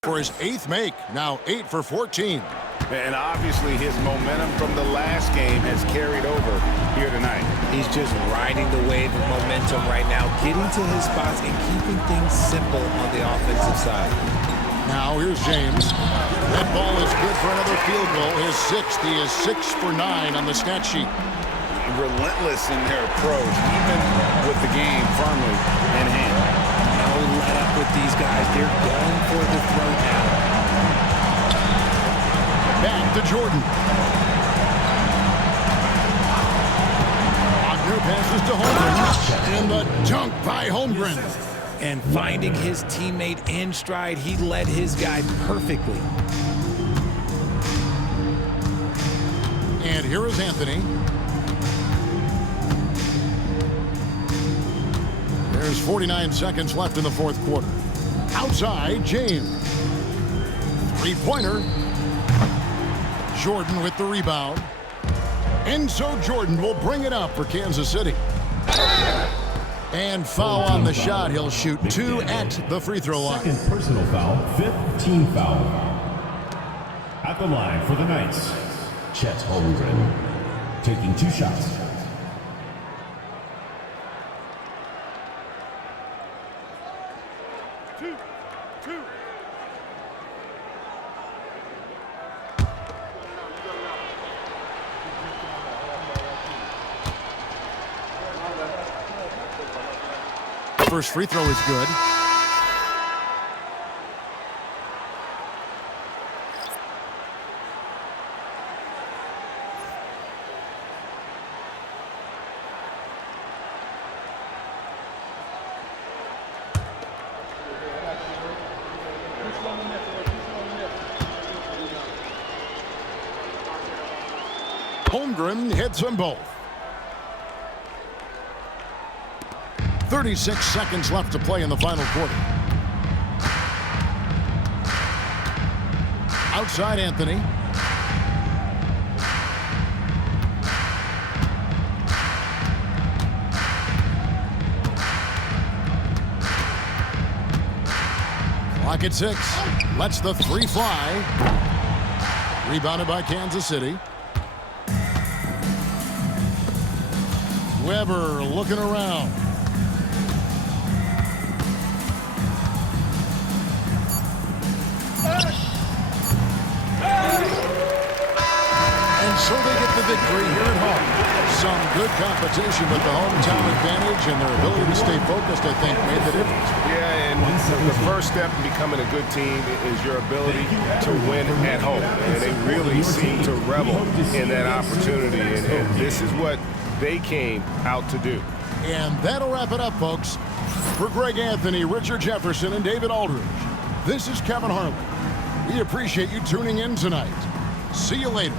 For his 8th make, now 8 for 14. And obviously his momentum from the last game has carried over here tonight. He's just riding the wave of momentum right now, getting to his spots and keeping things simple on the offensive side. Now here's James. That ball is good for another field goal. His 6th. He is 6 for 9 on the stat sheet. Relentless in their approach, even with the game firmly in hand. No let up with these guys. They're going for the throw now. Back to Jordan. Wagner passes to Holmgren. And the dunk by Holmgren. And finding his teammate in stride, he led his guy perfectly. And here is Anthony. There's 49 seconds left in the fourth quarter. Outside, James. Three-pointer. Jordan with the rebound. And so Jordan will bring it up for Kansas City. And foul on the shot. He'll shoot 2 at the free throw line. Second personal foul, 5th team foul. At the line for the Knights, Chet Holmgren, taking 2 shots. First free throw is good. Holmgren hits them both. 36 seconds left to play in the final quarter. Outside Anthony. Clock at 6. Lets the 3 fly. Rebounded by Kansas City. Weber looking around. And so they get the victory here at home. Some good competition, but the hometown advantage and their ability to stay focused, I think, made the difference. Yeah, and the first step in becoming a good team is your ability to win at home. And they really seem to revel in that opportunity, and this is what they came out to do. And that'll wrap it up, folks. For Greg Anthony, Richard Jefferson, and David Aldridge, this is Kevin Harlan. We appreciate you tuning in tonight. See you later.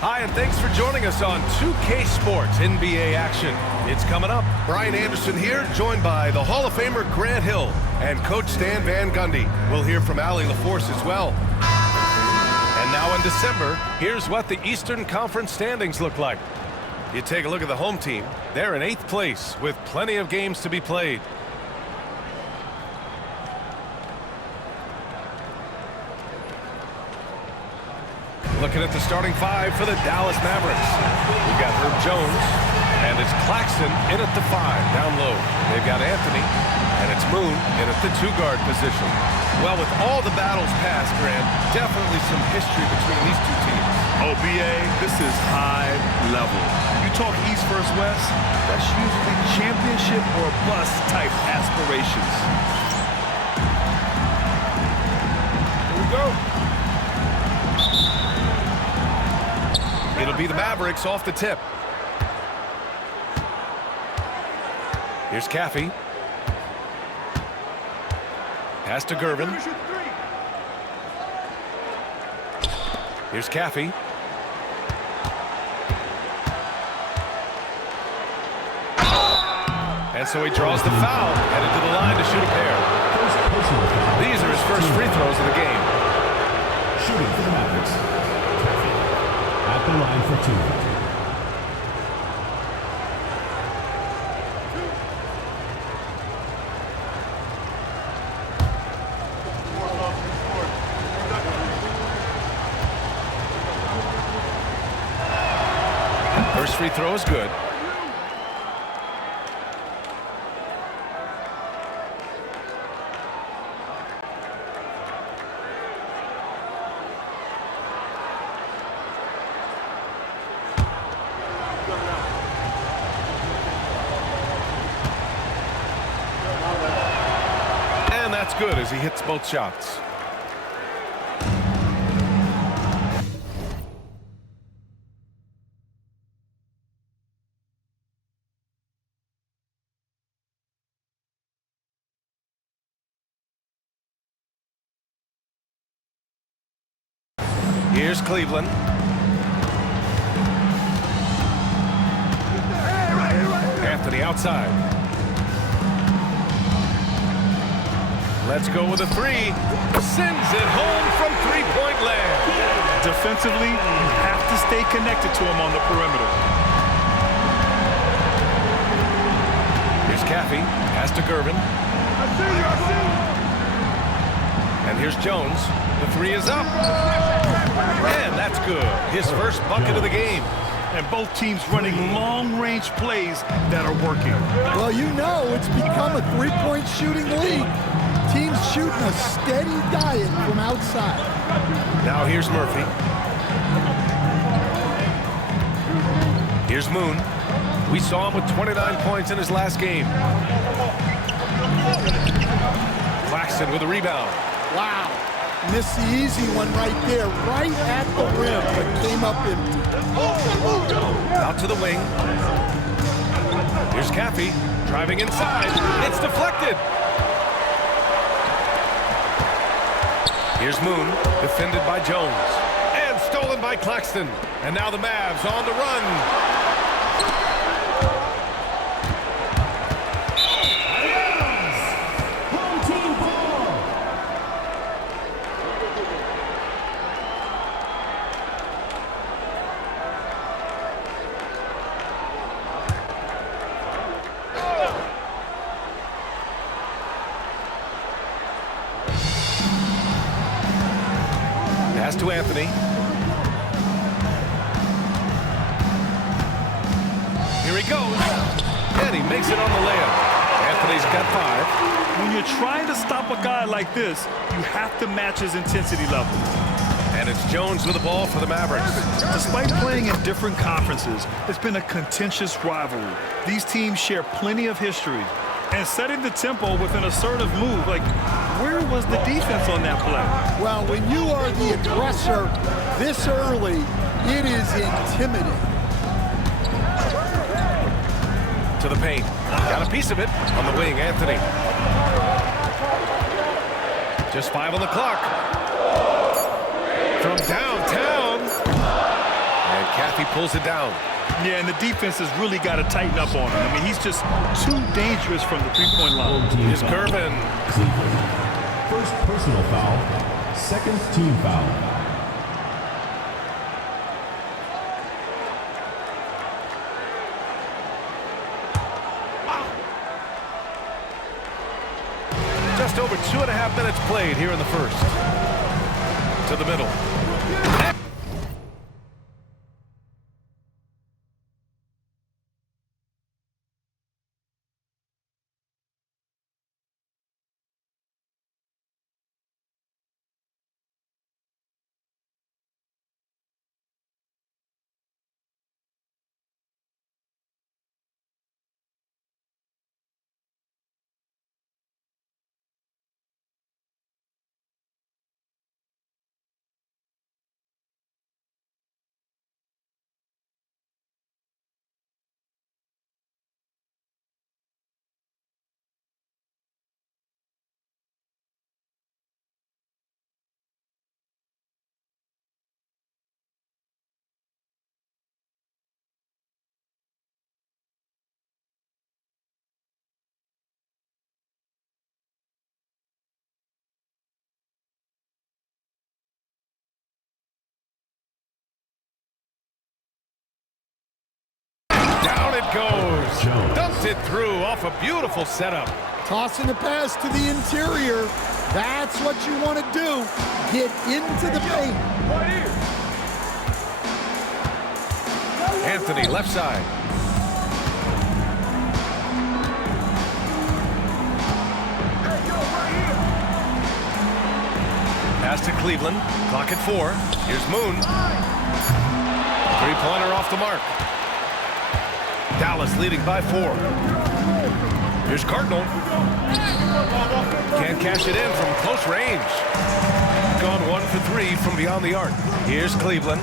Hi, and thanks for joining us on 2K Sports NBA action. It's coming up. Brian Anderson here, joined by the Hall of Famer Grant Hill and Coach Stan Van Gundy. We'll hear from Allie LaForce as well. And now in December, here's what the Eastern Conference standings look like. You take a look at the home team. They're in 8th place with plenty of games to be played. Looking at the starting 5 for the Dallas Mavericks. We've got Herb Jones, and it's Claxton in at the 5, down low. They've got Anthony, and it's Moon in at the 2-guard position. Well, with all the battles past, Grant, definitely some history between these two teams. Oh, BA, this is high level. You talk East versus West, that's usually championship or bust type aspirations. Here we go. It'll be the Mavericks off the tip. Here's Caffey. Pass to Gervin. Here's Caffey. And so he draws the foul, headed to the line to shoot a pair. These are his first free throws of the game. Shooting for the Mavericks. At the line for 2. First free throw is good. And that's good as he hits both shots. Here's Cleveland. Anthony outside. Let's go with a 3. Sends it home from three-point land. Defensively, you have to stay connected to him on the perimeter. Here's Caffey. Pass to Gervin. And here's Jones. The 3 is up. And that's good. His first bucket of the game. And both teams running long-range plays that are working. Well, you know, it's become a three-point shooting league. Teams shooting a steady diet from outside. Now here's Murphy. Here's Moon. We saw him with 29 points in his last game. Claxton with a rebound. Wow. Missed the easy one right there, right at the rim, but came up empty. Out to the wing. Here's Caffey driving inside. It's deflected. Here's Moon, defended by Jones. And stolen by Claxton. And now the Mavs on the run. Pass to Anthony. Here he goes. And he makes it on the layup. Anthony's got 5. When you're trying to stop a guy like this, you have to match his intensity level. And it's Jones with the ball for the Mavericks. Despite playing in different conferences, it's been a contentious rivalry. These teams share plenty of history. And setting the tempo with an assertive move, like, where was the defense on that play? Well, when you are the aggressor this early, it is intimidating. To the paint. Got a piece of it on the wing, Anthony. Just 5 on the clock. From downtown. And Kathy pulls it down. Yeah, and the defense has really got to tighten up on him. I mean, he's just too dangerous from the three-point line. Here's Gervin. First personal foul, second team foul. Just over 2.5 minutes played here in the first. To the middle. Down it goes. Dumped it through off a beautiful setup. Tossing a pass to the interior. That's what you want to do. Get into the paint. Anthony, left side. Pass to Cleveland. Clock at 4. Here's Moon. Three-pointer off the mark. Dallas leading by 4. Here's Cardinal. Can't cash it in from close range. Gone 1 for 3 from beyond the arc. Here's Cleveland.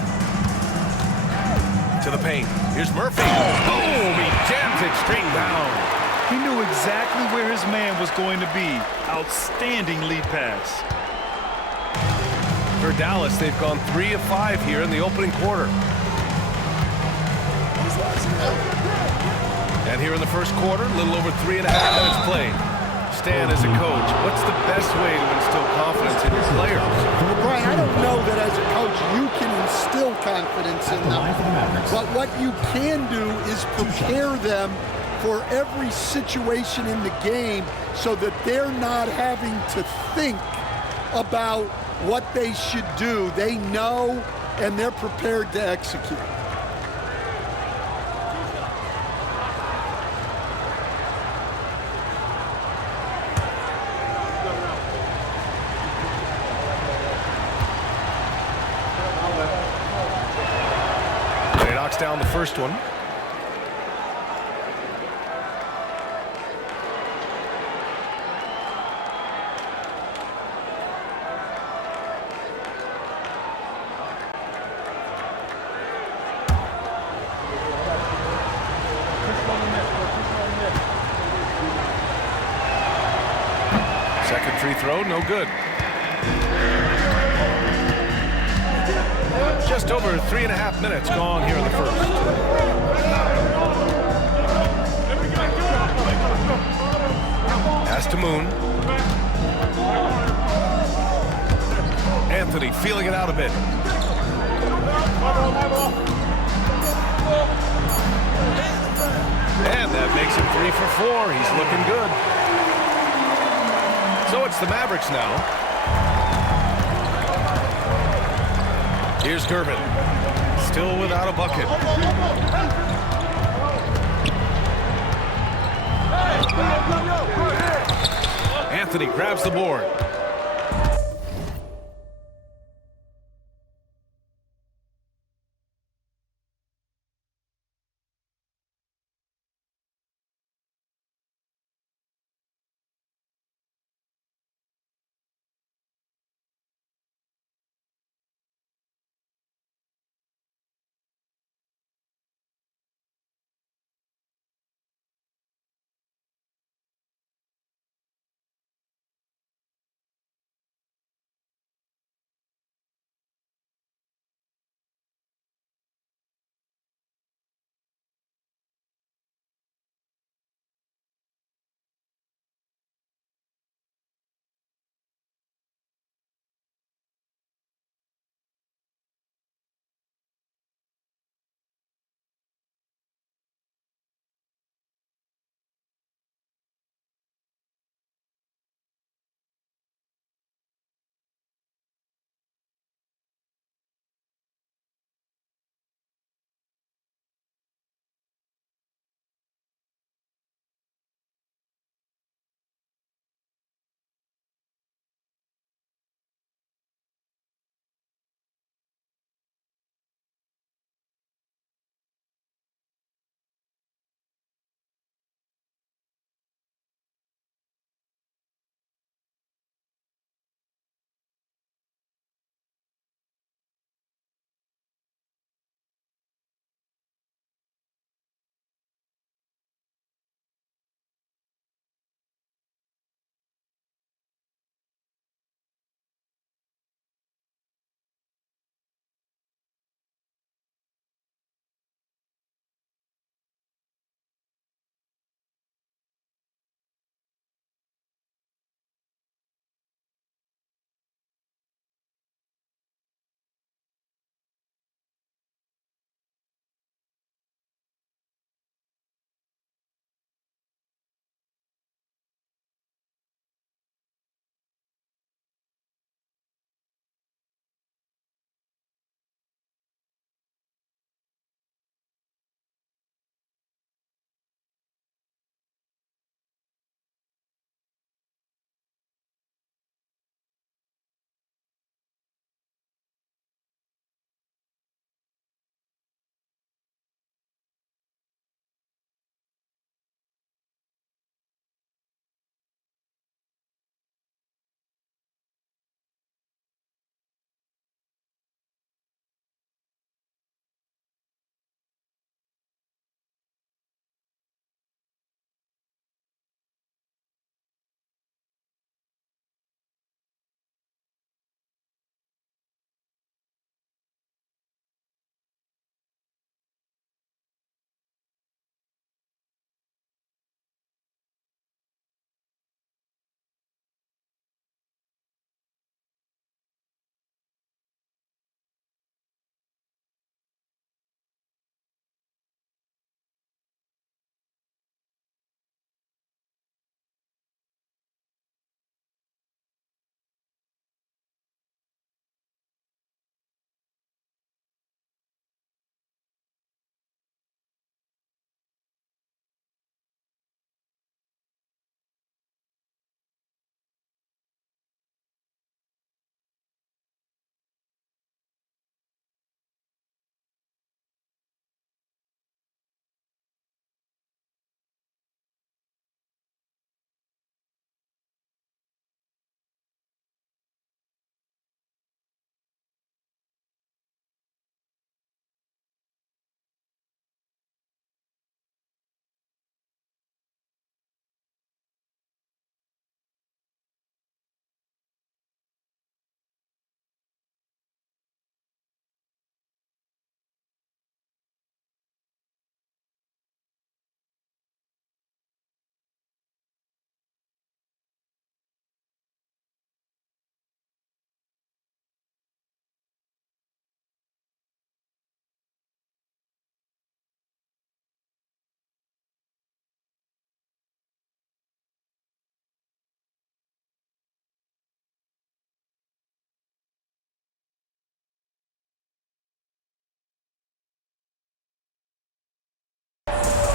To the paint. Here's Murphy. Boom! He jams it straight down. He knew exactly where his man was going to be. Outstanding lead pass. For Dallas, they've gone 3 of 5 here in the opening quarter. And here in the first quarter, a little over 3.5 minutes played. Stan, as a coach, what's the best way to instill confidence in your players? Well, Brian, I don't know that as a coach you can instill confidence in them. But what you can do is prepare them for every situation in the game so that they're not having to think about what they should do. They know and they're prepared to execute. Down the first one. Second free throw, no good. Just over 3.5 minutes gone here in the first. Pass to Moon. Anthony feeling it out a bit. And that makes him 3 for 4. He's looking good. So it's the Mavericks now. Here's Gervin. Still without a bucket. Anthony grabs the board.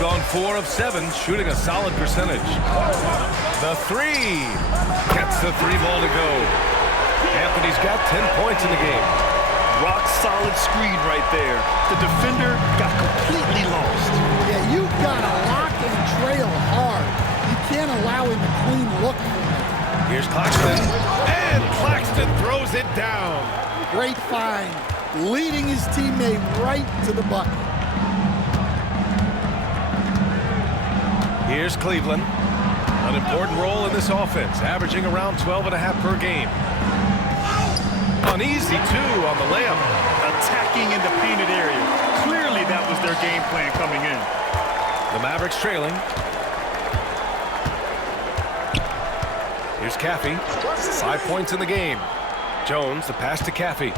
gone 4 of 7, shooting a solid percentage. The three. Gets the three ball to go. Anthony's got 10 points in the game. Rock solid screen right there. The defender got completely lost. Yeah, you've got to lock and trail hard. You can't allow him a clean look from it. Here's Claxton. And Claxton throws it down. Great find. Leading his teammate right to the bucket. Here's Cleveland. An important role in this offense, averaging around 12.5 per game. An easy two on the layup. Attacking in the painted area. Clearly that was their game plan coming in. The Mavericks trailing. Here's Caffey. 5 points in the game. Jones, the pass to Caffey.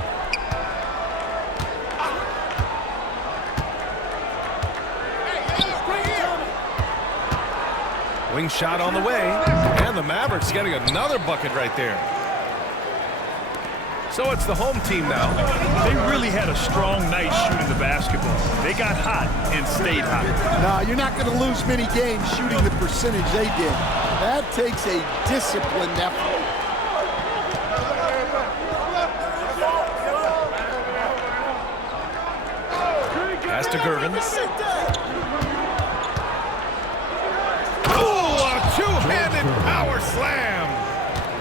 Wing shot on the way. And the Mavericks getting another bucket right there. So it's the home team now. They really had a strong night shooting the basketball. They got hot and stayed hot. No, you're not going to lose many games shooting the percentage they did. That takes a disciplined effort. Pass to Gervin. Oh, a two-handed power slam.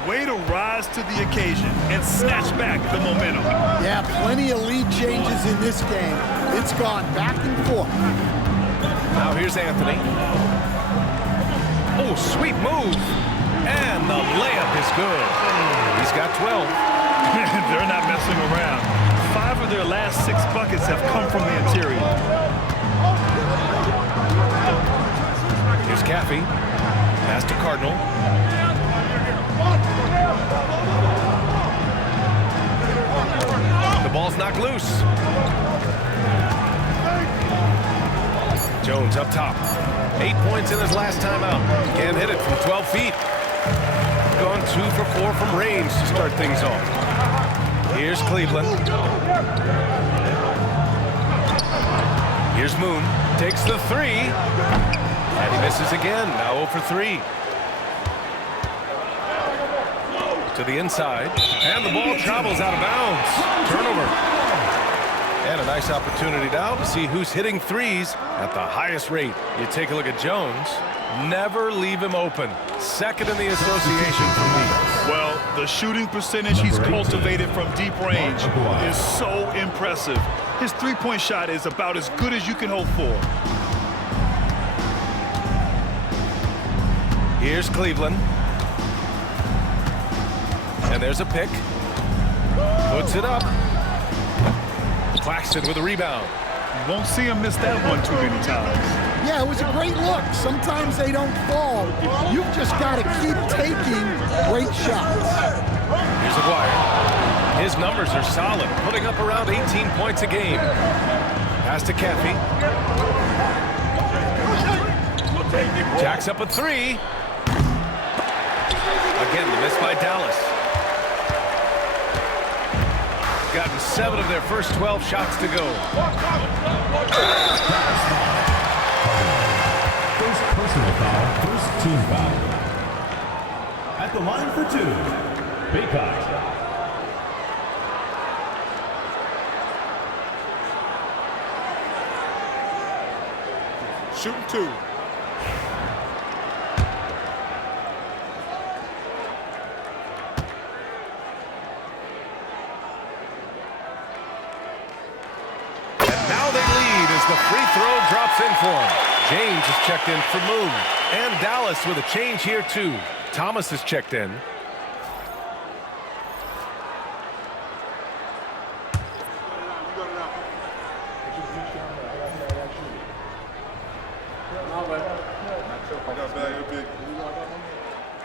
Way to rise to the occasion and snatch back the momentum. Yeah, plenty of lead changes in this game. It's gone back and forth. Now here's Anthony. Oh, sweet move. And the layup is good. He's got 12. They're not messing around. 5 of their last 6 buckets have come from the interior. Here's Caffey. Pass to Cardinal. The ball's knocked loose. Jones up top. 8 points in his last time out. Can't hit it from 12 feet. Gone 2 for 4 from range to start things off. Here's Cleveland. Here's Moon. Takes the three. And he misses again. Now 0 for 3. To the inside. And the ball travels out of bounds. Turnover. And a nice opportunity now to see who's hitting threes at the highest rate. You take a look at Jones. Never leave him open. Second in the association for me. Well, the shooting percentage he's cultivated from deep range is so impressive. His three-point shot is about as good as you can hope for. Here's Cleveland. And there's a pick. Puts it up. Claxton with a rebound. You won't see him miss that one too many times. Yeah, it was a great look. Sometimes they don't fall. You've just got to keep taking great shots. Here's Aguirre. His numbers are solid, putting up around 18 points a game. Pass to Caffey. Jacks up a three. Again, the miss by Dallas. Gotten 7 of their first 12 shots to go. First personal foul, first team foul. At the line for 2, Baycott. Shooting 2. The free throw drops in for him. James is checked in for Moon. And Dallas with a change here, too. Thomas is checked in.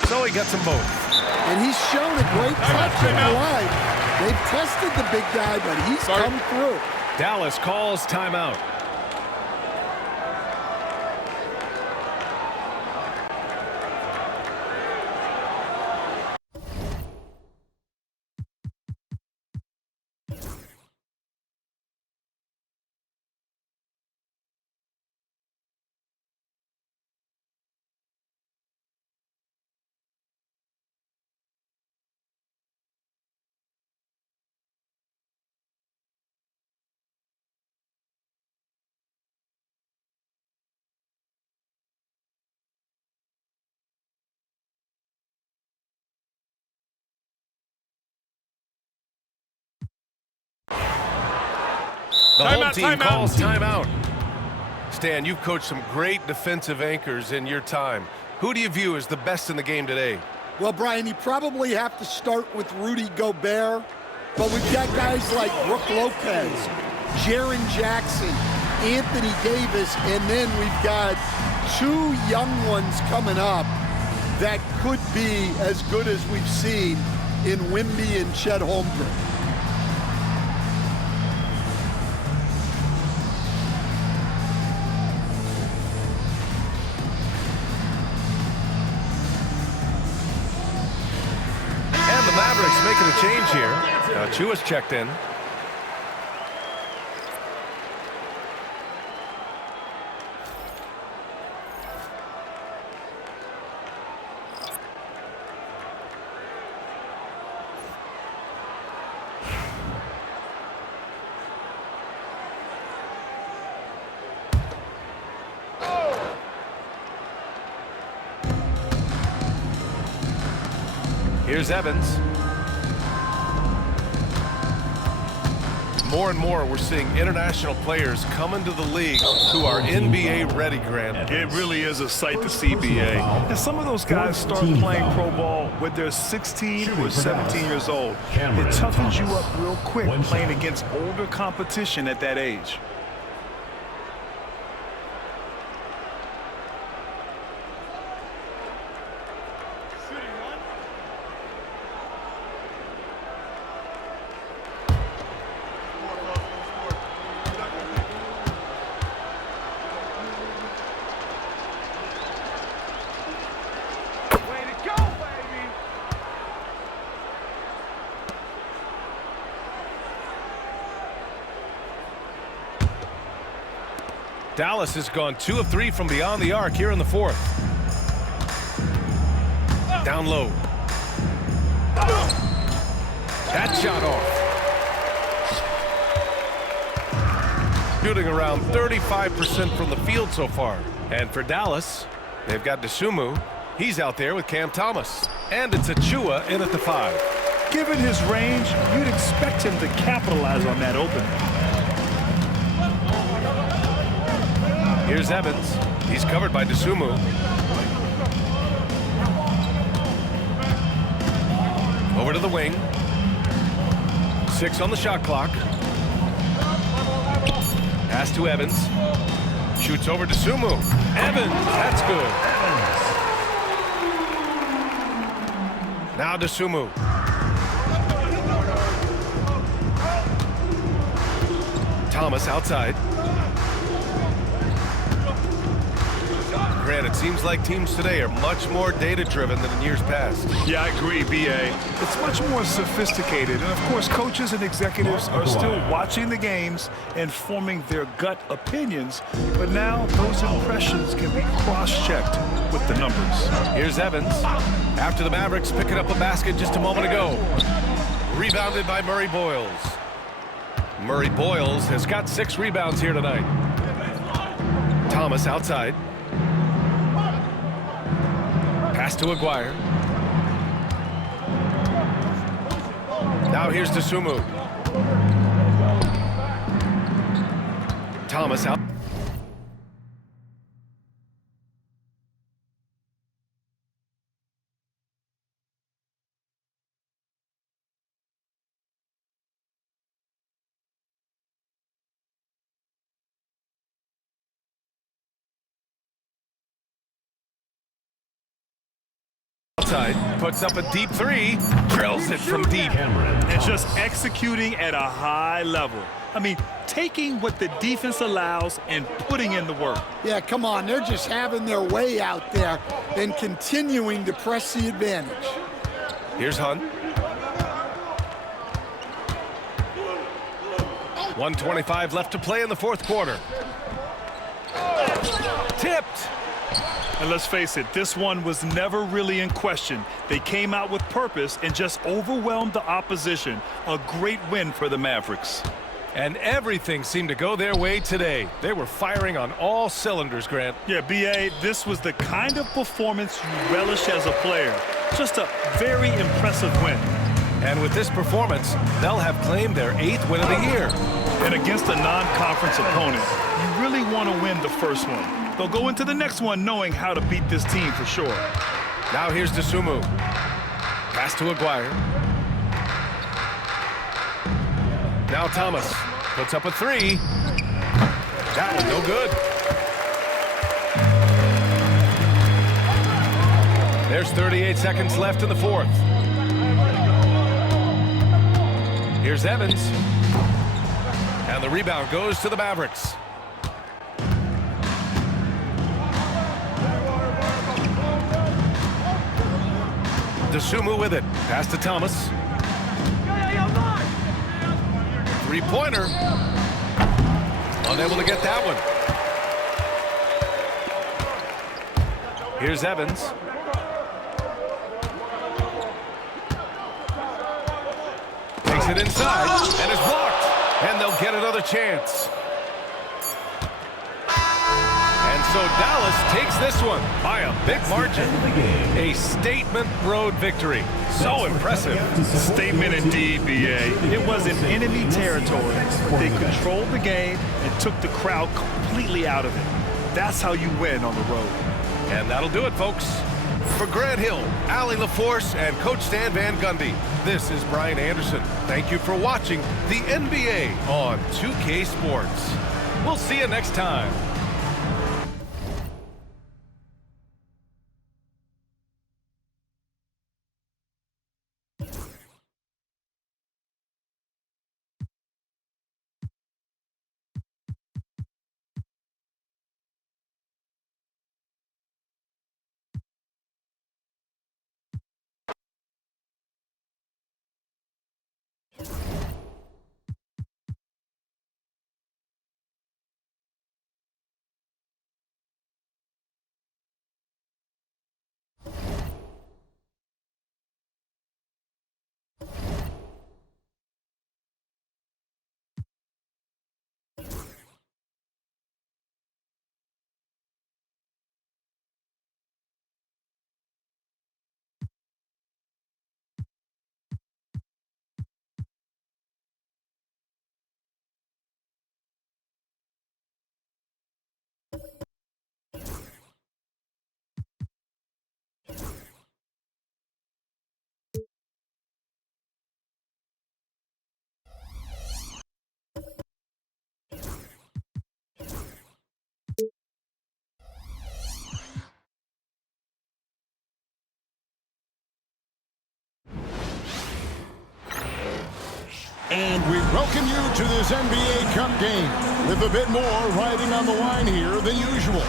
So he gets them both. And he's shown a great touch in the line. They've tested the big guy, but he's come through. Dallas calls timeout. The home team calls timeout. Stan, you've coached some great defensive anchors in your time. Who do you view as the best in the game today? Well, Brian, you probably have to start with Rudy Gobert, but we've got guys like Brook Lopez, Jaren Jackson, Anthony Davis, and then we've got 2 young ones coming up that could be as good as we've seen in Wimby and Chet Holmgren. And the Mavericks making a change here. Now Chua's checked in. Here's Evans. More and more, we're seeing international players come into the league who are NBA ready, Grant. It really is a sight to see, BA. And some of those guys start playing pro ball when they're 16 or 17 years old. It toughens you up real quick playing against older competition at that age. Dallas has gone 2 of 3 from beyond the arc here in the 4th. Down low. That shot off. Shooting around 35% from the field so far. And for Dallas, they've got Dosunmu. He's out there with Cam Thomas. And it's Achua in at the 5. Given his range, you'd expect him to capitalize on that opening. Here's Evans. He's covered by Dosunmu. Over to the wing. 6 on the shot clock. Pass to Evans. Shoots over to Dosunmu. Evans, that's good. Now Dosunmu. Thomas outside. Grant, it seems like teams today are much more data-driven than in years past. Yeah, I agree, BA. It's much more sophisticated. And, of course, coaches and executives are still watching the games and forming their gut opinions. But now those impressions can be cross-checked with the numbers. Here's Evans. After the Mavericks picking up a basket just a moment ago. Rebounded by Murray Boyles. Murray Boyles has got 6 rebounds here tonight. Thomas outside. Pass to Aguirre. Now here's Dosunmu. Thomas out. Puts up a deep 3, drills it from deep. And just executing at a high level. I mean, taking what the defense allows and putting in the work. Yeah, come on. They're just having their way out there and continuing to press the advantage. Here's Hunt. 1:25 left to play in the 4th quarter. Tipped. And let's face it, this one was never really in question. They came out with purpose and just overwhelmed the opposition. A great win for the Mavericks. And everything seemed to go their way today. They were firing on all cylinders, Grant. Yeah, B.A., this was the kind of performance you relish as a player. Just a very impressive win. And with this performance, they'll have claimed their 8th win of the year. And against a non-conference opponent, you really want to win the first one. They'll go into the next one knowing how to beat this team for sure. Now here's DeSumo. Pass to Aguirre. Now Thomas puts up a three. That one no good. There's 38 seconds left in the fourth. Here's Evans. And the rebound goes to the Mavericks. DeSumo with it. Pass to Thomas. Three-pointer. Unable to get that one. Here's Evans. Takes it inside and is blocked. And they'll get another chance. And so Dallas takes this one by a big margin. A statement road victory. So impressive. Statement indeed, B.A. It was in enemy territory. They controlled the game and took the crowd completely out of it. That's how you win on the road. And that'll do it, folks. For Grant Hill, Allie LaForce, and Coach Stan Van Gundy, this is Brian Anderson. Thank you for watching the NBA on 2K Sports. We'll see you next time. And we welcome you to this NBA Cup game with a bit more riding on the line here than usual.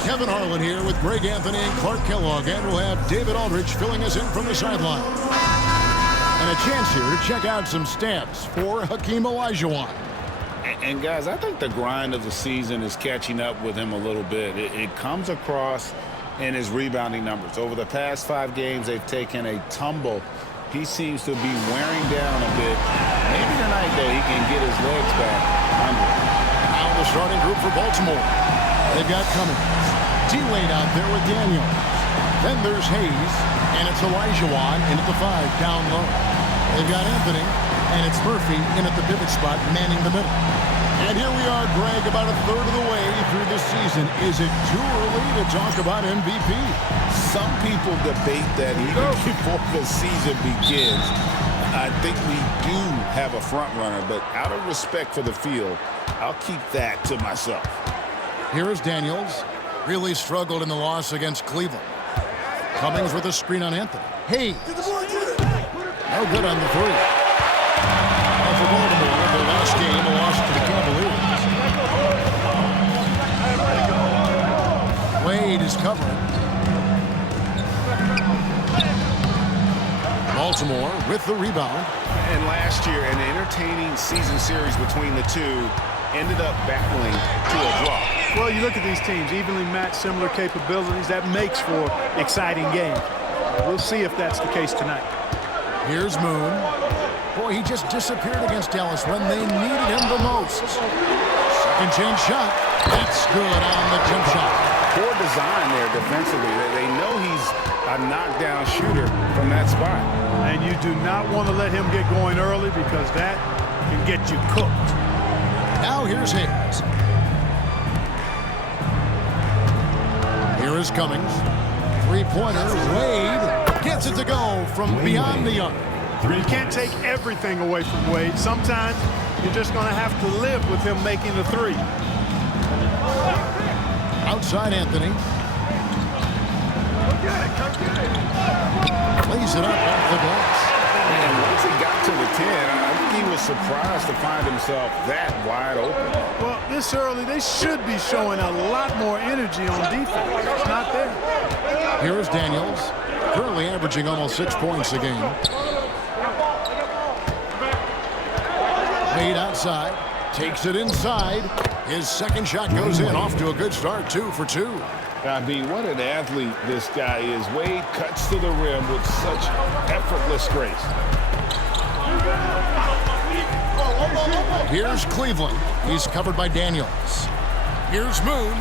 Kevin Harlan here with Greg Anthony and Clark Kellogg, and we'll have David Aldridge filling us in from the sideline. And a chance here to check out some stats for Hakeem Olajuwon. And guys, I think the grind of the season is catching up with him a little bit. It comes across in his rebounding numbers. Over the past 5 games, they've taken a tumble. He seems to be wearing down a bit. Maybe tonight, though, he can get his legs back under. Now the starting group for Baltimore. They've got Cummings. D-Wade out there with Daniel. Then there's Hayes, and it's Olajuwon in at the 5 down low. They've got Anthony, and it's Murphy in at the pivot spot, manning the middle. And here we are, Greg, about a third of the way through this season. Is it too early to talk about MVP? Some people debate that even before the season begins. I think we do have a front runner, but out of respect for the field, I'll keep that to myself. Here is Daniels. Really struggled in the loss against Cleveland. Cummings with a screen on Anthony. Hayes. No good on the 3. And for Baltimore, their last game, a loss to the Cavaliers. Wade is covering. Baltimore with the rebound. And last year, an entertaining season series between the two ended up battling to a draw. Well, you look at these teams, evenly matched, similar capabilities. That makes for exciting games. We'll see if that's the case tonight. Here's Moon. Boy, he just disappeared against Dallas when they needed him the most. Second chance shot. That's good on the jump shot. Poor design there defensively. They know he's a knockdown shooter from that spot. And you do not want to let him get going early because that can get you cooked. Now here's Hayes. Here is Cummings. Three-pointer. Wade gets it to go from beyond the arc. You can't take everything away from Wade. Sometimes you're just going to have to live with him making the three. Outside Anthony. Lays it up off the glass. And once he got to the 10, I think he was surprised to find himself that wide open. Well, this early, they should be showing a lot more energy on defense. It's not there. Here is Daniels, currently averaging almost 6 points a game. Wade outside, takes it inside. His second shot goes in, off to a good start, 2 for 2. I mean, what an athlete this guy is. Wade cuts to the rim with such effortless grace. Here's Cleveland. He's covered by Daniels. Here's Moon.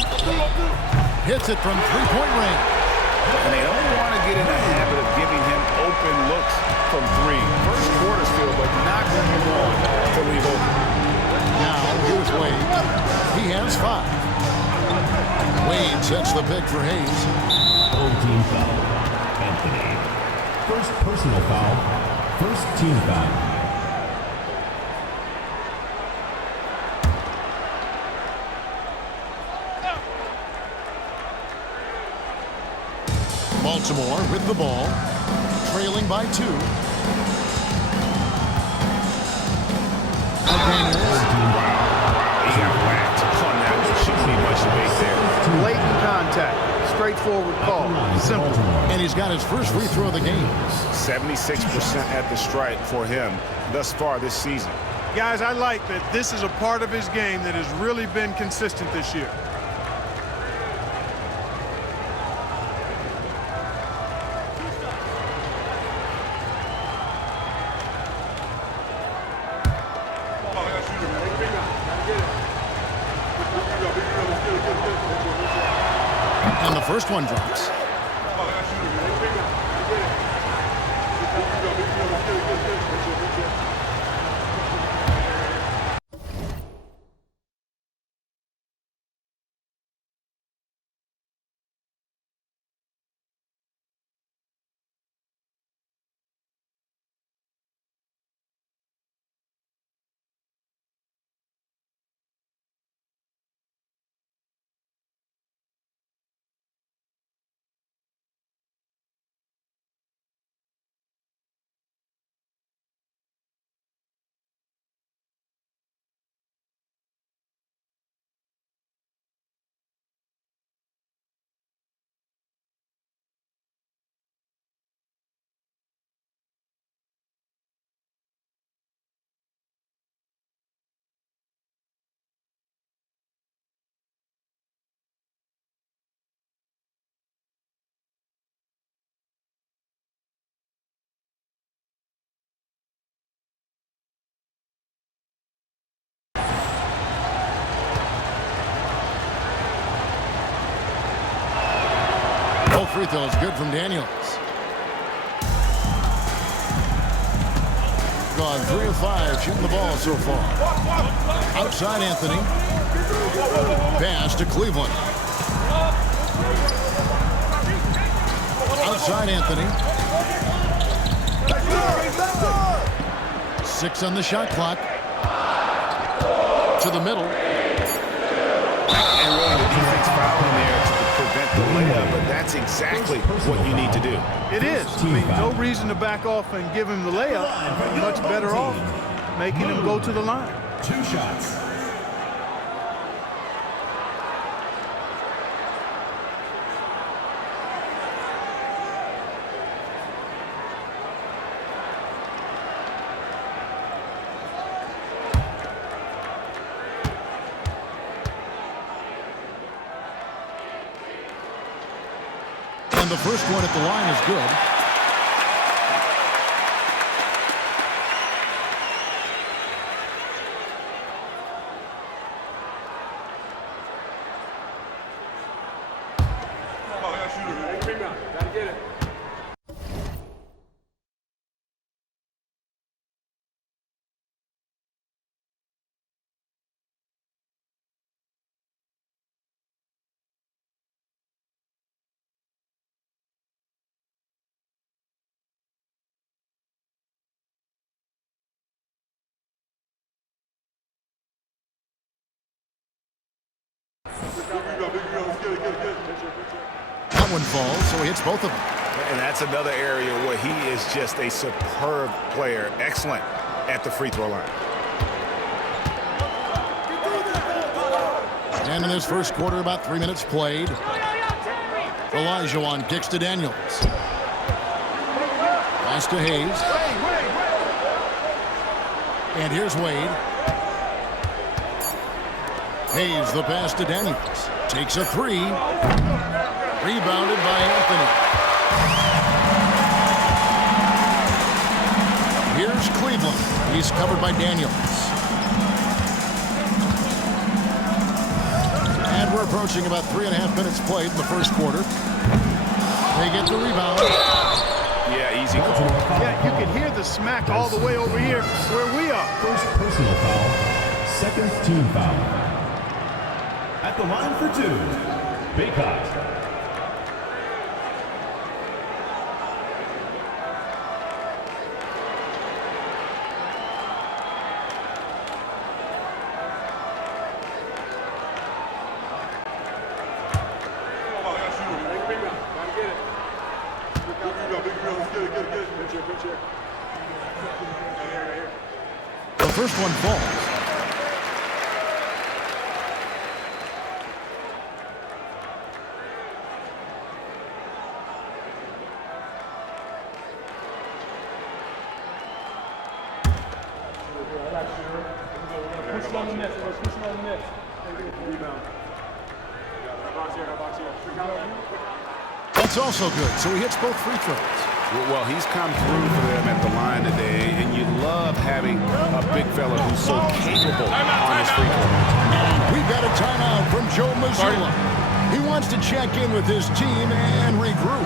Hits it from three-point range. And they don't want to get in the habit of giving him open looks from three. First quarter's still, but not going to go on to leave open. Now, here's Wade. He has 5. Wade sets the pick for Hayes. Full team foul. Anthony. First personal foul. First team foul. Baltimore with the ball, trailing by 2. He got whacked on that one. Shouldn't be much debate there. Blatant contact. Straightforward call. Simple. And he's got his first free throw of the game. 76% at the stripe for him thus far this season. Guys, I like that this is a part of his game that has really been consistent this year. And the first one drops. Both free throws good from Daniels. Gone 3 of 5 shooting the ball so far. Outside Anthony. Pass to Cleveland. Outside Anthony. 6 on the shot clock. To the middle. And really the defense fouling there to prevent the layup, but that's exactly what you need to do. It is. I mean, no reason to back off and give him the layup. Much better off making him go to the line. 2 shots. And the first one at the line is good. That one falls, so he hits both of them. And that's another area where he is just a superb player. Excellent at the free throw line. And in this first quarter, about 3 minutes played. Olajuwon kicks to Daniels. Pass to Hayes. And here's Wade. Hayes, the pass to Daniels. Takes a three. Rebounded by Anthony. Here's Cleveland. He's covered by Daniels. And we're approaching about 3.5 minutes played in the first quarter. They get the rebound. Yeah, easy call. Yeah, you can hear the smack all the way over here where we are. First personal foul, second team foul. At the line for two, Baycott. The first one falls. That's also good, so he hits both free throws. Well, he's come through for them at the line today, and you love having a big fella who's so capable on his free throw. We've got a timeout from Joe Mazzulla. He wants to check in with his team and regroup.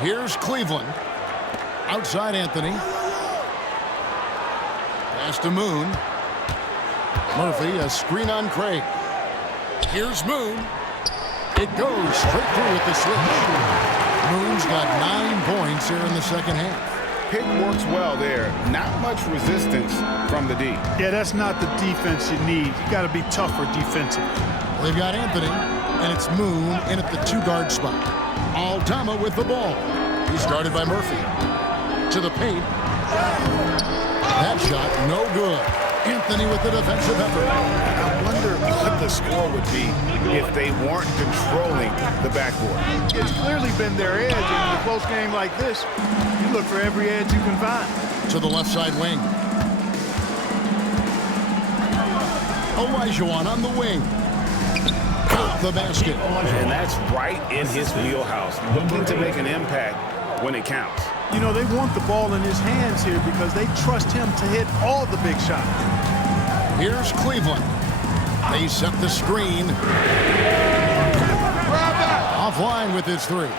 Here's Cleveland. Outside Anthony. Pass to Moon. Murphy, a screen on Craig. Here's Moon. It goes straight through with the switch. Moon's got 9 points here in the second half. Pick works well there. Not much resistance from the D. Yeah, that's not the defense you need. You got to be tougher defensively. They've got Anthony, and it's Moon in at the 2-guard spot. Aldama with the ball. He's guarded by Murphy. To the paint. That shot, no good. Anthony with the defensive effort. I wonder what the score would be if they weren't controlling the backboard. It's clearly been their edge, and in a close game like this, you look for every edge you can find. To the left side wing. Olajuwon on the wing. Out the basket. And that's right in his wheelhouse. Looking to make an impact when it counts. You know, they want the ball in his hands here because they trust him to hit all the big shots. Here's Cleveland. They set the screen. Offline with his three.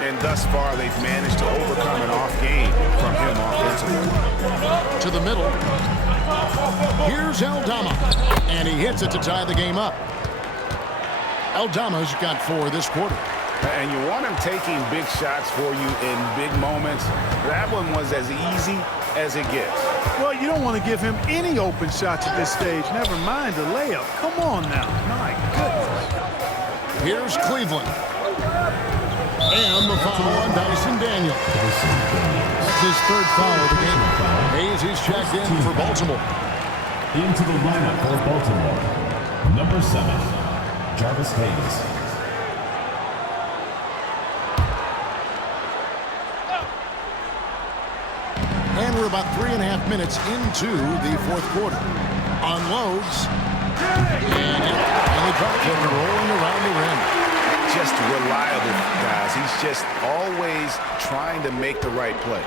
And thus far, they've managed to overcome an off game from him offensively. To the middle. Here's Aldama. And he hits it to tie the game up. Aldama's got 4 this quarter. And you want him taking big shots for you in big moments. That one was as easy as it gets. Well, you don't want to give him any open shots at this stage. Never mind the layup. Come on now. My goodness. Here's Cleveland. And the foul on Dyson Daniels. That's his 3rd foul of the game. Hayes is checked in for Baltimore. Into the lineup for Baltimore, Number 7, Jarvis Hayes. And we're about 3.5 minutes into the fourth quarter. Unloads. And the drop kick rolling around the rim. Just reliable, guys. He's just always trying to make the right play.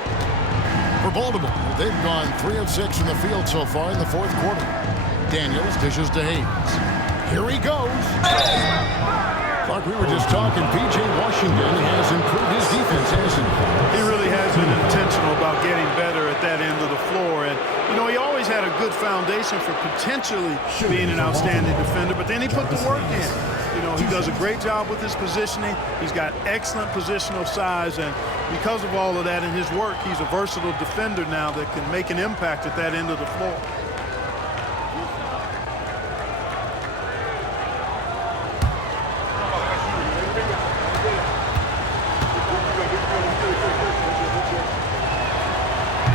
For Baltimore, they've gone 3 of 6 from the field so far in the fourth quarter. Daniels dishes to Hayes. Here he goes. Clark, we were just talking. P.J. Washington has improved his defense, hasn't he? He really has been intentional about getting better at that end of the floor. And, you know, he always had a good foundation for potentially being an outstanding defender, but then he put the work in. You know, he does a great job with his positioning. He's got excellent positional size, and because of all of that in his work, he's a versatile defender now that can make an impact at that end of the floor.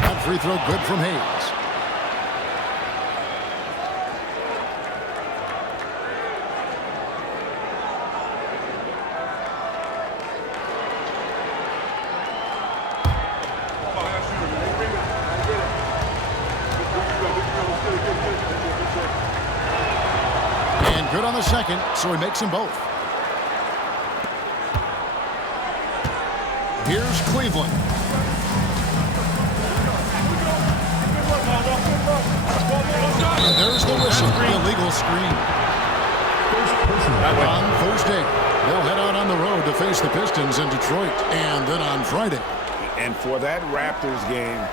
That free throw good from Hayes. Good on the second, so he makes them both. Here's Cleveland. And there's the whistle, the illegal screen. On Thursday, they'll head out on the road to face the Pistons in Detroit, and then on Friday. And for that Raptors game,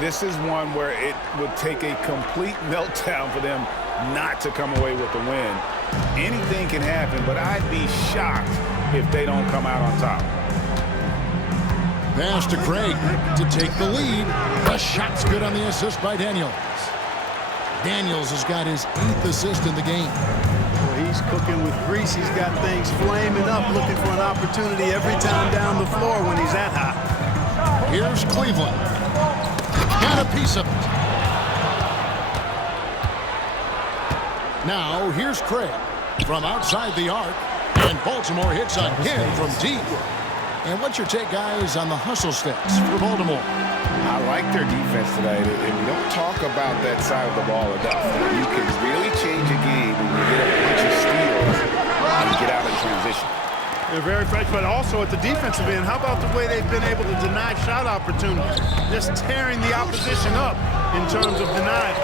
this is one where it would take a complete meltdown for them not to come away with the win. Anything can happen, but I'd be shocked if they don't come out on top. Pass to Craig to take the lead. The shot's good on the assist by Daniels. Daniels has got his 8th assist in the game. Well, he's cooking with grease. He's got things flaming up, looking for an opportunity every time down the floor when he's that hot. Here's Cleveland. Got a piece of it. Now, here's Craig from outside the arc, and Baltimore hits again from deep. And what's your take, guys, on the hustle steps for Baltimore? I like their defense today, and we don't talk about that side of the ball enough. You can really change a game when you get a bunch of steals and get out in transition. They're very fresh, but also at the defensive end, how about the way they've been able to deny shot opportunities? Just tearing the opposition up in terms of denying.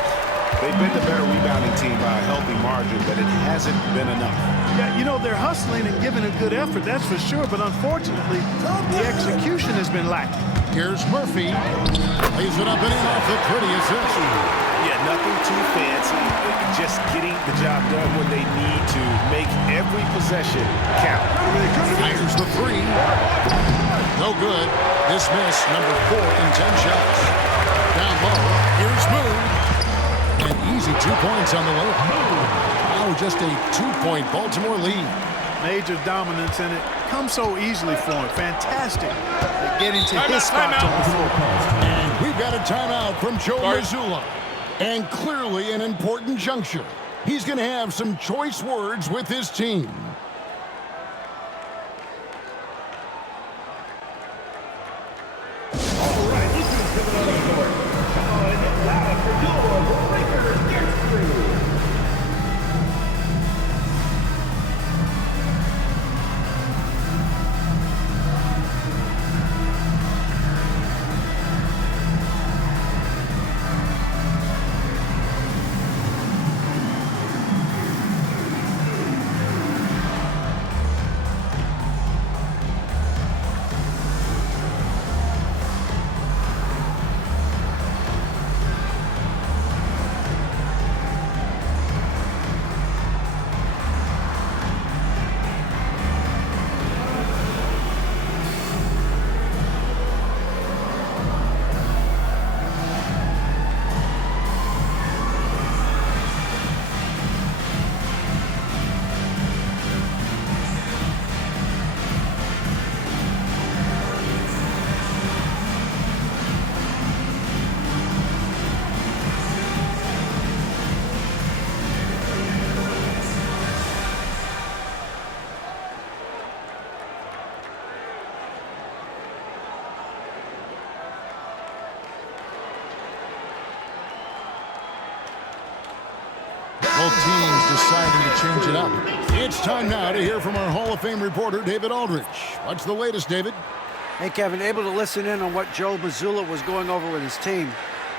They've been the better rebounding team by a healthy margin, but it hasn't been enough. Yeah, you know, they're hustling and giving a good effort, that's for sure, but unfortunately, the execution has been lacking. Here's Murphy. Lays it up and in off the pretty assist. Yeah, nothing too fancy. Just getting the job done when they need to. Make every possession count. Fires the three. No good. Dismiss, number 4 in 10 shots. Down low. Here's Moon. And easy 2 points on the layup. Now just a 2-point Baltimore lead. Major dominance, and it comes so easily for him. Fantastic. They get into his spot on the floor. And we've got a timeout from Joe Mazzulla. And clearly an important juncture. He's going to have some choice words with his team. All right, this is coming on the court. Come on, loud for your breaker gets through. Both teams deciding to change it up. It's time now to hear from our Hall of Fame reporter, David Aldridge. What's the latest, David? Hey, Kevin, able to listen in on what Joe Mazzulla was going over with his team.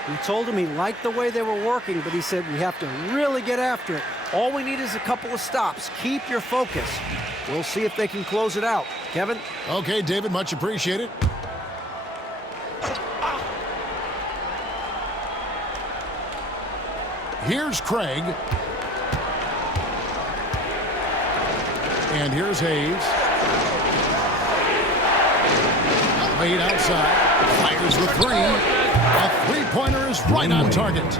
He told him he liked the way they were working, but he said we have to really get after it. All we need is a couple of stops. Keep your focus. We'll see if they can close it out. Kevin? Okay, David, much appreciated. Here's Craig. And here's Hayes. Wade outside. Fires the three. A three-pointer is right on target.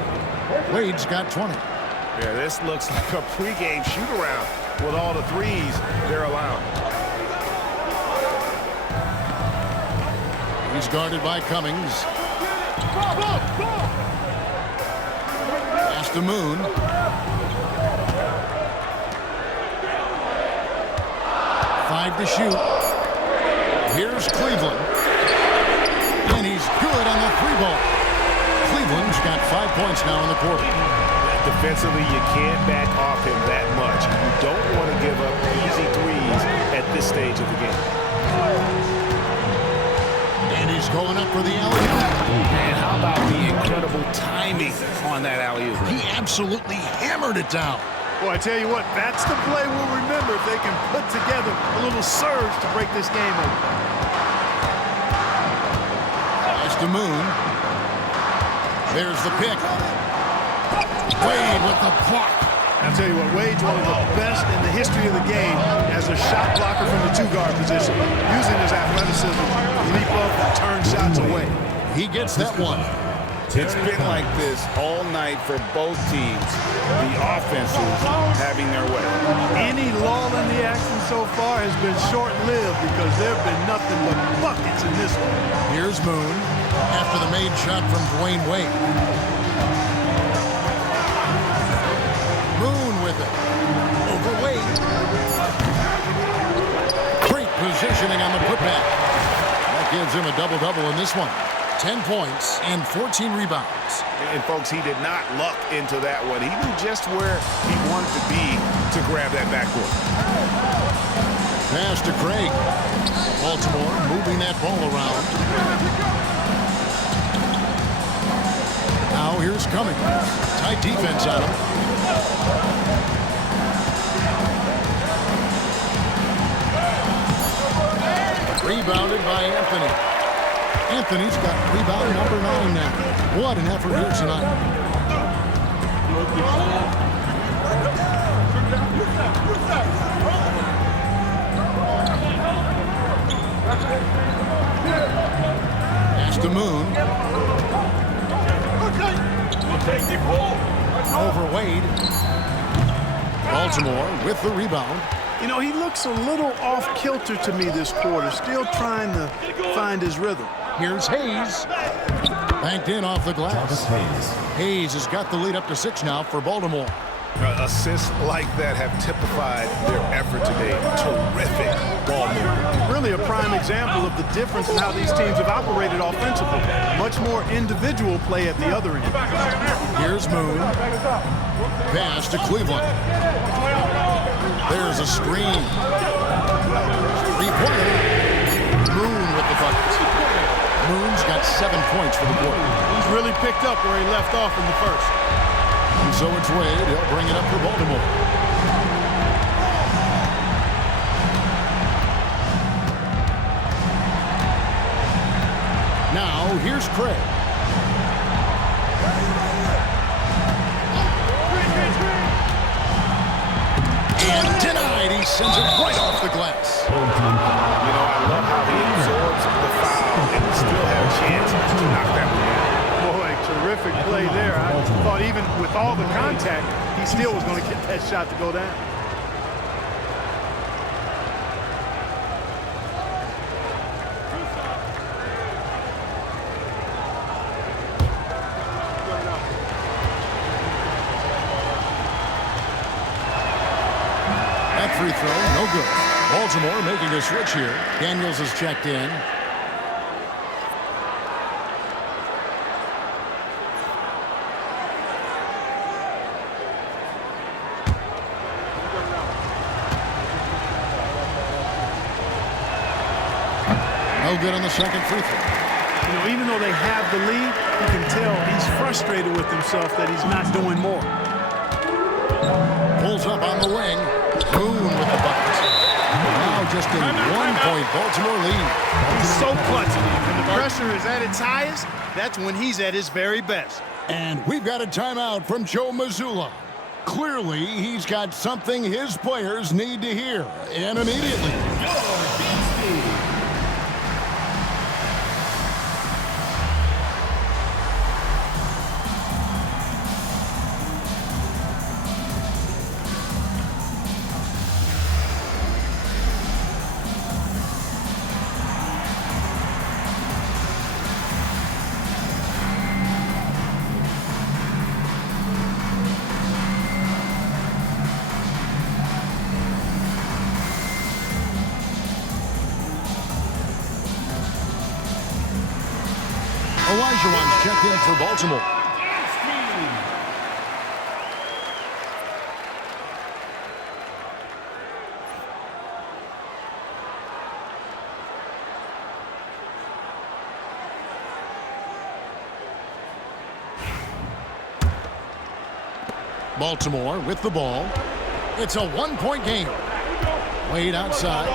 Wade's got 20. Yeah, this looks like a pregame shoot-around with all the threes they're allowing. He's guarded by Cummings. Pass to Moon. Five to shoot. Here's Cleveland. And he's good on the three ball. Cleveland's got 5 points now in the quarter. Defensively, you can't back off him that much. You don't want to give up easy threes at this stage of the game. And he's going up for the alley-oop. And how about the incredible timing on that alley-oop? He absolutely hammered it down. Well, I tell you what, that's the play we'll remember if they can put together a little surge to break this game open. Pass to Moon. There's the pick. Wade with the block. I'll tell you what, Wade's one of the best in the history of the game as a shot blocker from the two-guard position, using his athleticism to leap up and turn shots away. He gets that one. It's been like this all night for both teams. The offenses having their way. Any lull in the action so far has been short-lived because there have been nothing but buckets in this one. Here's Moon after the made shot from Dwayne Wade. Moon with it. Over Wade. Great positioning on the putback. That gives him a double-double in this one. 10 points and 14 rebounds. And folks, he did not luck into that one. He knew just where he wanted to be to grab that backcourt. Pass to Craig. Baltimore moving that ball around. Now here's Cummings. Tight defense on him. Rebounded by Anthony. Anthony's got rebound number 9 now. What an effort here tonight. Pass to Moon. Over Wade. Baltimore with the rebound. You know, he looks a little off-kilter to me this quarter, still trying to find his rhythm. Here's Hayes. Banked in off the glass. Hayes has got the lead up to 6 now for Baltimore. Assists like that have typified their effort today. Terrific ball movement. Really a prime example of the difference in how these teams have operated offensively. Much more individual play at the other end. Here's Moon. Pass to Cleveland. There's a screen. Three-pointer. Moon with the bucket. Moon's got 7 points for the quarter. He's really picked up where he left off in the first. And so it's Wade. He'll bring it up for Baltimore. Now, here's Craig. And denied. He sends it right off the glass. You know, I love how he absorbs the foul and still have a chance to knock that one in. Boy, terrific play there. I thought even with all the contact, he still was going to get that shot to go down. That free throw, no good. Baltimore making a switch here. Daniels is checked in. No good on the second free throw. You know, even though they have the lead, you can tell he's frustrated with himself that he's not doing more. Pulls up on the wing. Moon with the bucket. Now just a 1-point Baltimore lead. He's so clutch. When the pressure is at its highest, that's when he's at his very best. And we've got a timeout from Joe Mazzulla. Clearly, he's got something his players need to hear, and immediately. Olajuwon's checked in for Baltimore. Baltimore with the ball. It's a 1-point game. Wade outside.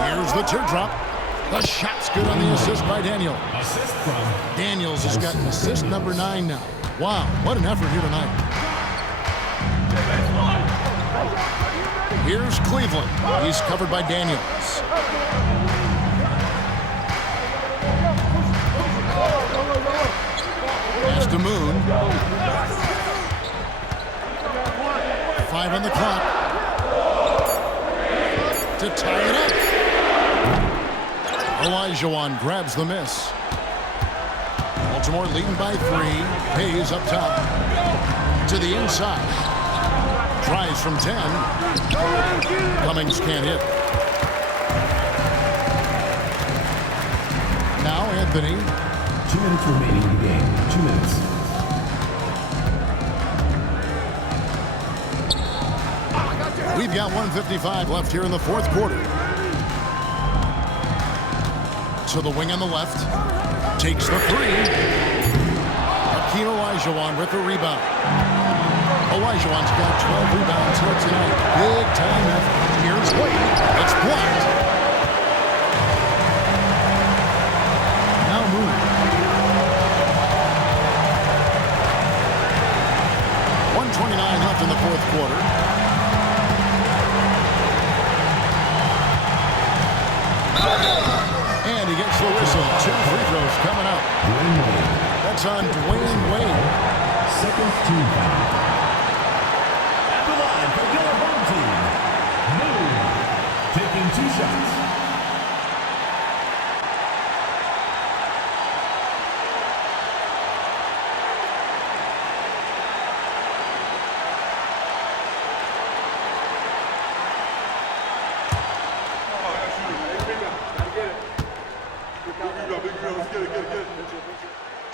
Here's the teardrop. The shot's good on the assist by Daniel. Daniels has got assist number 9 now. Wow, what an effort here tonight. Here's Cleveland. He's covered by Daniels. Pass to Moon. 5 on the clock. To tie it up. Olajuwon grabs the miss. Baltimore leading by 3. Hayes up top. To the inside. Tries from 10. Cummings can't hit. Now Anthony. 2 minutes remaining in the game. 2 minutes. We've got 1:55 left here in the fourth quarter. To the wing on the left. Takes the 3. Hakeem Olajuwon with the rebound. Olajuwon's got 12 rebounds here tonight. Big time effort. Here's Wade. It's blocked. Now Moon. 1:29 left in the fourth quarter. And he gets the whistle. 2 free throws coming up. That's on Dwayne Wade. Second team foul. At the line for your home team, Moon, taking 2 shots.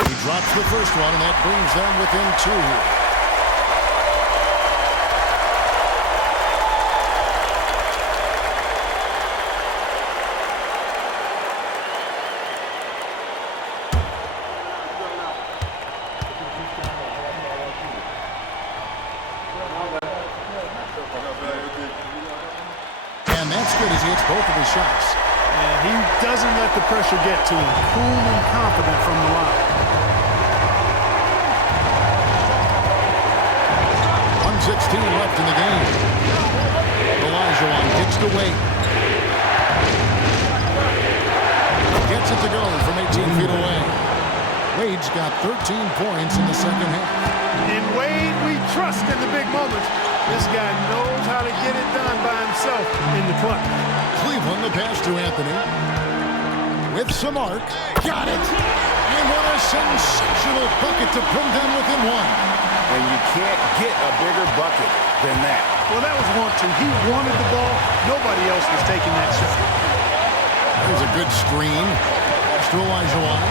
He drops the first one, and that brings them within 2 here. And that's good as he hits both of his shots. And he doesn't let the pressure get to him. Cool and confident from the line. 1:16 left in the game. Olajuwon gets to Wade. Gets it to go from 18 feet away. Wade's got 13 points in the second half. In Wade, we trust in the big moments. This guy knows how to get it done by himself in the clutch. Cleveland, the pass to Anthony. With some arc. Got it! And what a sensational bucket to bring them within 1. And you can't get a bigger bucket than that. Well, that was 1-2. He wanted the ball. Nobody else was taking that shot. There's a good screen. Pass to Olajuwon.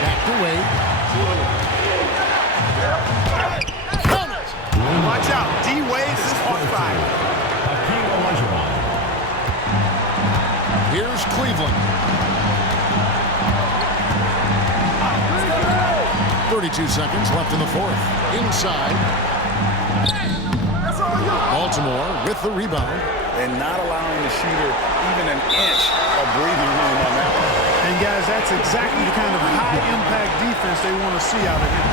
Back to Wade. Watch out. D. Wade is on fire. Here's Cleveland. 32 seconds left in the fourth. Inside. Baltimore with the rebound. And not allowing the shooter even an inch of breathing room on that one. And guys, that's exactly the kind of high-impact defense they want to see out of him.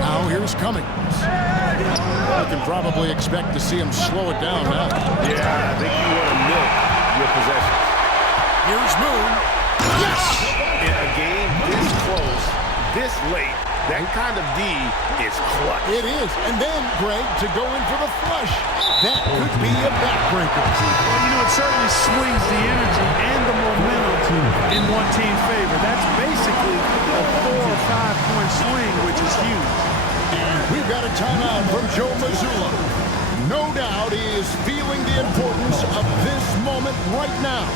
Now here's Cummings. You can probably expect to see him slow it down now. Yeah, I think you want to milk your possession. Here's Moon. Yes! In a game this close, this late, that kind of D is clutch. It is. And then, Greg, to go in for the flush. That could be a backbreaker. Well, you know, it certainly swings the energy and the momentum in one team's favor. That's basically a 4 or 5 point swing, which is huge. We've got a timeout from Joe Mazzulla. No doubt he is feeling the importance of this moment right now.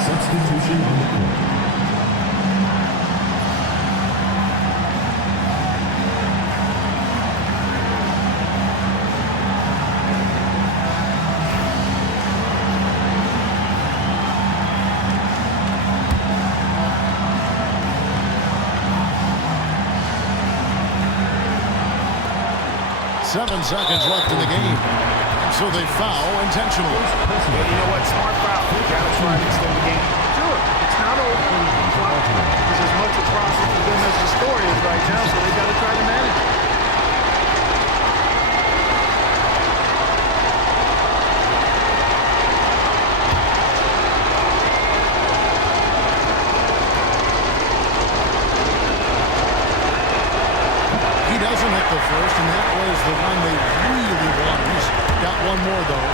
Substitution on the court. 7 seconds left in the game. So they foul intentionally. But you know what? Smart foul. You got to try to extend the game. Sure. It's not over. It's as much a problem for them as the story is right now, so they got to try to manage it. Doesn't hit the first, and that was the one they really won. He's got one more, though.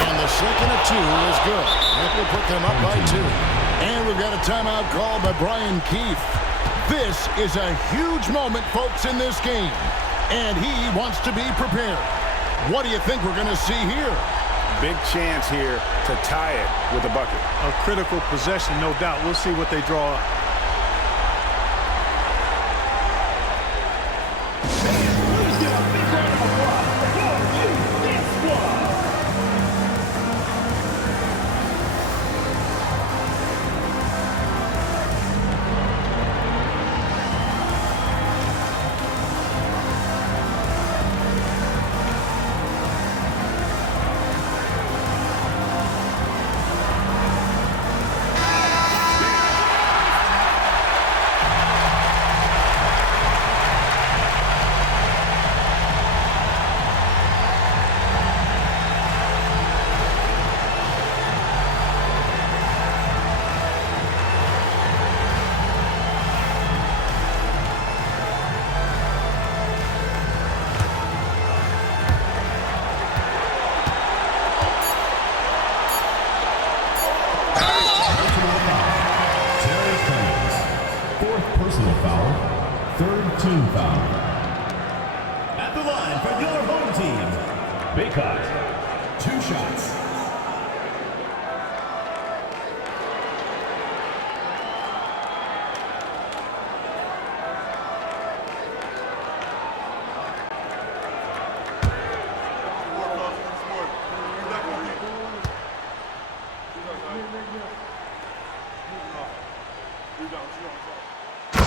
And the second of 2 is good. That will put them up by 2. And we've got a timeout called by Brian Keefe. This is a huge moment, folks, in this game. And he wants to be prepared. What do you think we're going to see here? Big chance here to tie it with a bucket. A critical possession, no doubt. We'll see what they draw up. Personal foul, third team foul. At the line for your home team, Baycott, 2 shots.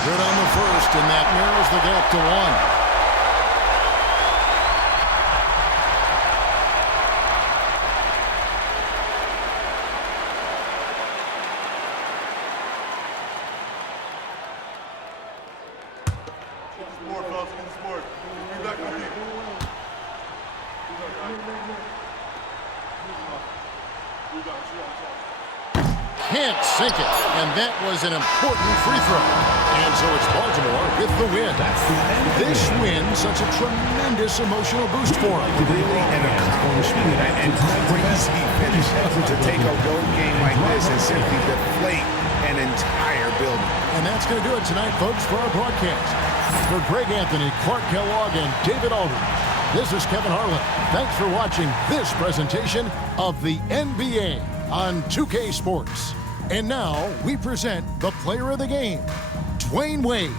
Good on the first, and that narrows the gap to 1. Can't sink it, and that was an important free throw. And so it's Baltimore with the win. This win, such a tremendous emotional boost for them. Really an accomplishment and crazy finish to take a road game like this and simply deflate an entire building. And that's going to do it tonight, folks, for our broadcast. For Greg Anthony, Clark Kellogg, and David Aldridge, this is Kevin Harlan. Thanks for watching this presentation of the NBA on 2K Sports. And now we present the player of the game, Dwayne Wade.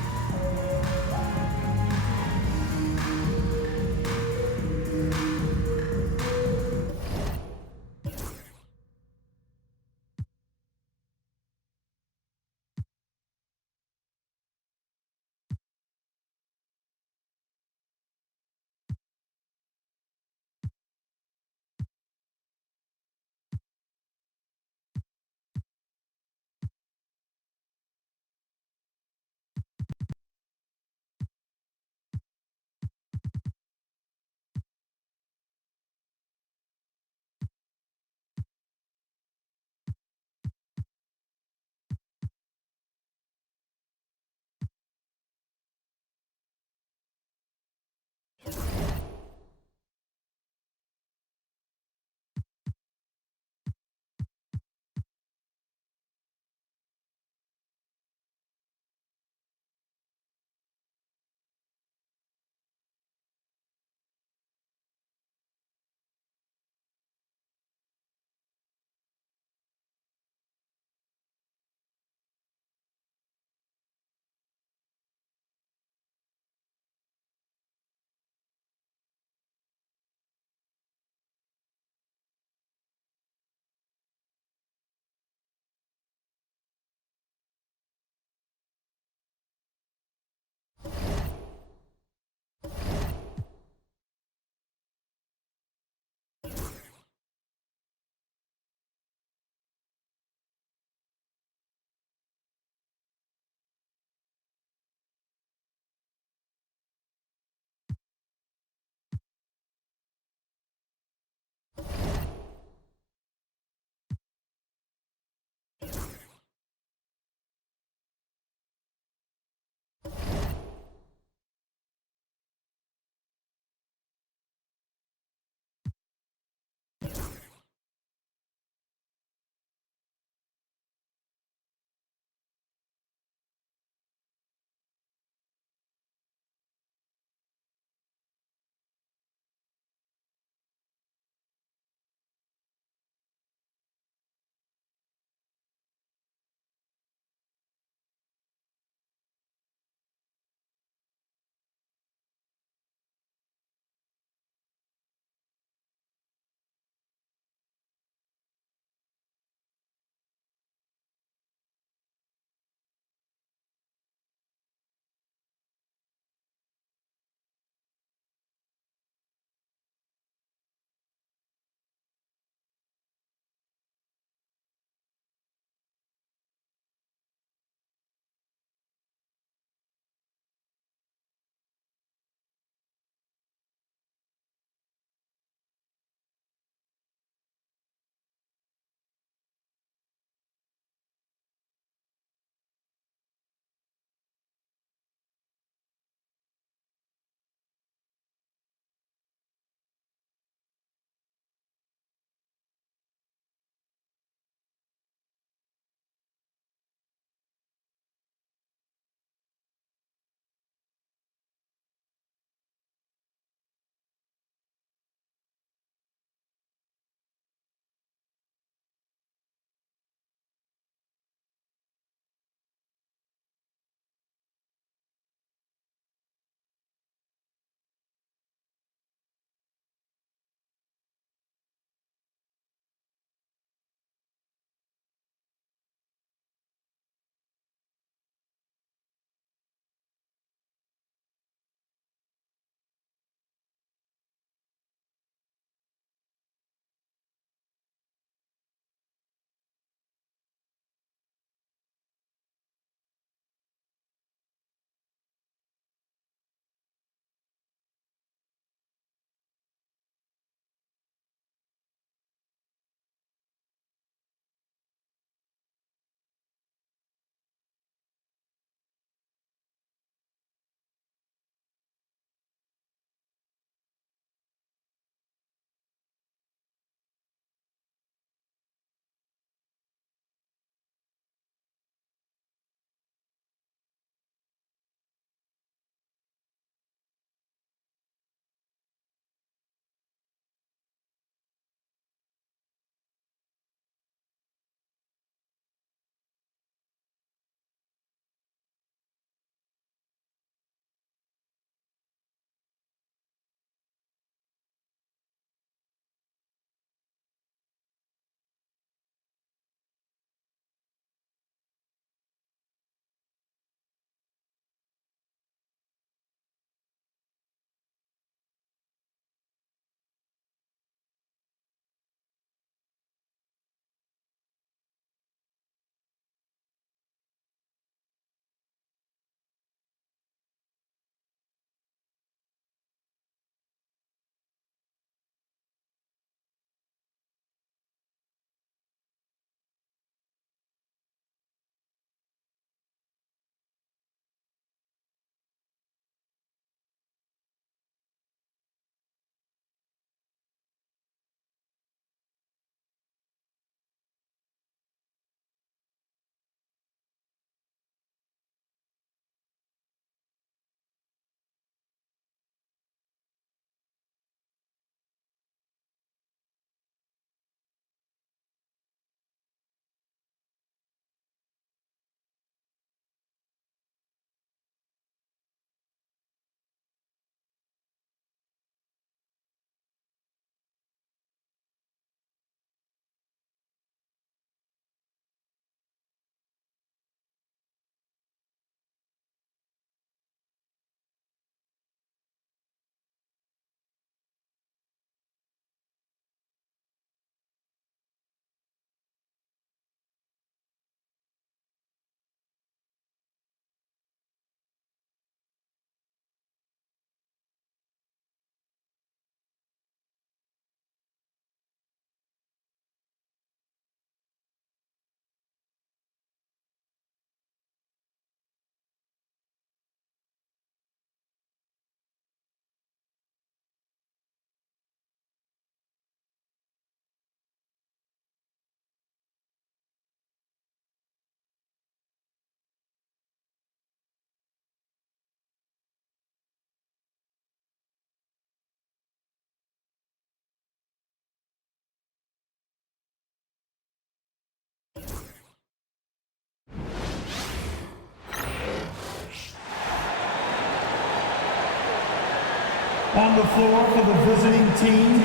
On the floor for the visiting team,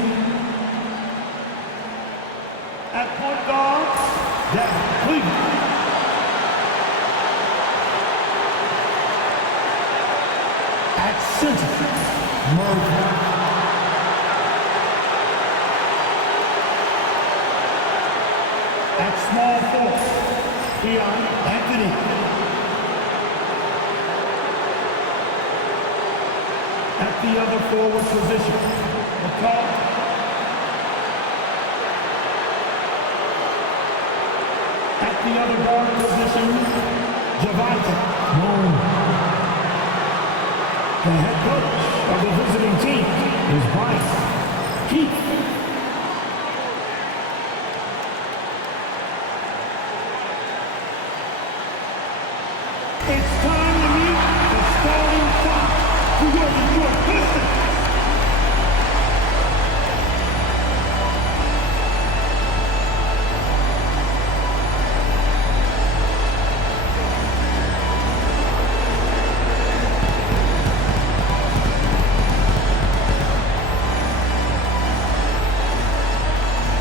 at point guard, Devin Cleveland. At center, Murphy. At small forward, Keon Anthony. At the other forward position, McCall. At the other guard position, Javante. The head coach of the visiting team is Bryce Keith. It's time to meet the starting five who are the New York Pistons.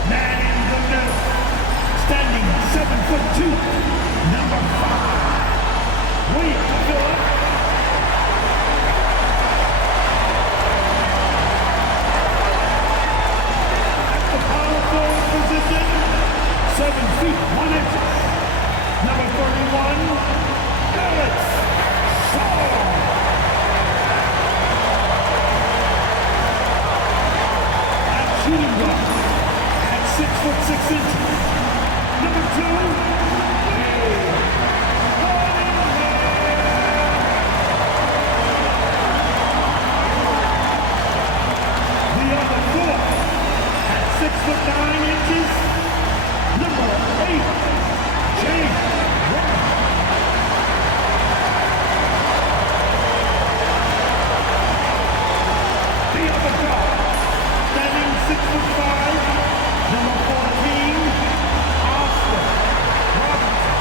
Man in the middle, standing 7'2", number 5, William Phillips. At the power forward position, 7 feet 1 inch, number 31, Alex Shaw. At shooting guard, at 6'6" number 2, the other 4, at 6'9", number 8, James Ross. The other guard, standing 6'5", number 14, Oscar Robertson.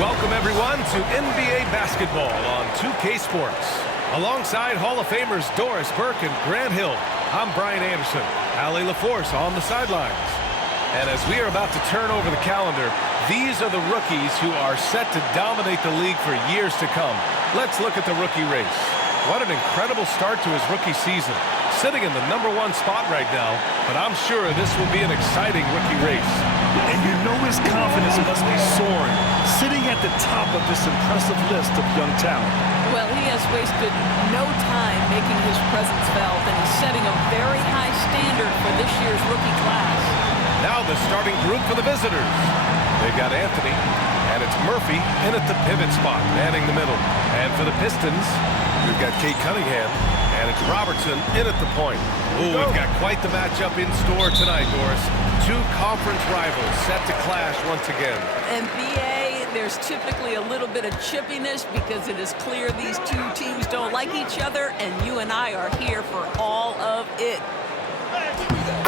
Welcome, everyone, to NBA basketball on 2K Sports. Alongside Hall of Famers Doris Burke and Grant Hill, I'm Brian Anderson. Allie LaForce on the sidelines. And as we are about to turn over the calendar, these are the rookies who are set to dominate the league for years to come. Let's look at the rookie race. What an incredible start to his rookie season. Sitting in the #1 spot right now, but I'm sure this will be an exciting rookie race. And you know his confidence must be soaring, sitting at the top of this impressive list of young talent. Well, he has wasted no time making his presence felt, and he's setting a very high standard for this year's rookie class. Now the starting group for the visitors. They've got Anthony, and it's Murphy in at the pivot spot, manning the middle. And for the Pistons, we've got Kate Cunningham, and it's Robertson in at the point. Ooh, we've got quite the matchup in store tonight, Doris. Two conference rivals set to clash once again. And BA, there's typically a little bit of chippiness because it is clear these two teams don't like each other, and you and I are here for all of it.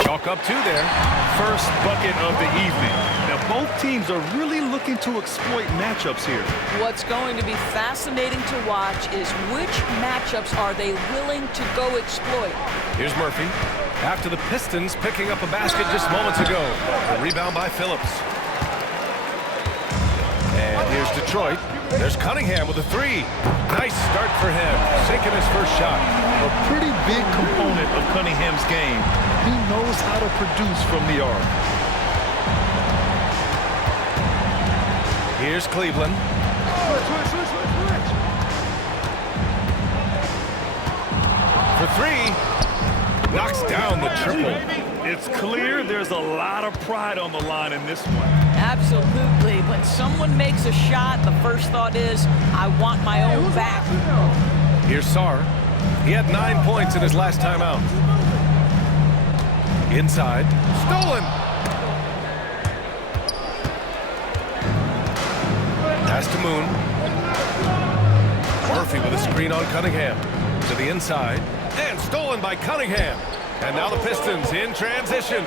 Chalk up 2 there. First bucket of the evening. Now, both teams are really looking to exploit matchups here. What's going to be fascinating to watch is which matchups are they willing to go exploit. Here's Murphy. After the Pistons picking up a basket just moments ago. The rebound by Phillips. And here's Detroit. There's Cunningham with a 3. Nice start for him, sinking his first shot. A pretty big component of Cunningham's game. He knows how to produce from the arc. Here's Cleveland. For 3. Knocks down the triple. It's clear there's a lot of pride on the line in this one. Absolutely. When someone makes a shot, the first thought is, I want my own back. Here's Sarr. He had 9 points in his last time out. Inside. Stolen. Pass to Moon. Murphy with a screen on Cunningham. To the inside. And stolen by Cunningham. And now the Pistons in transition.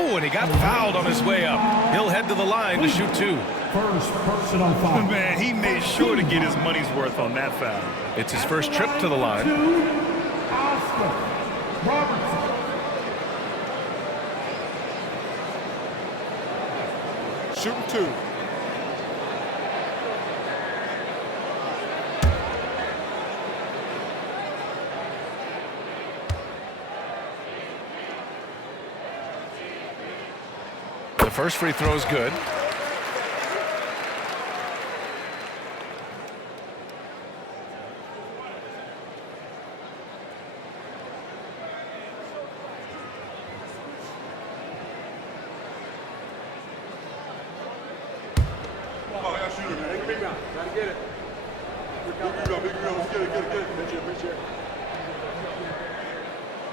Oh, and he got fouled on his way up. He'll head to the line to shoot 2. First personal foul. Man, he made sure to get his money's worth on that foul. It's his first trip to the line. Oscar Robertson. Shooting 2. The first free throw is good.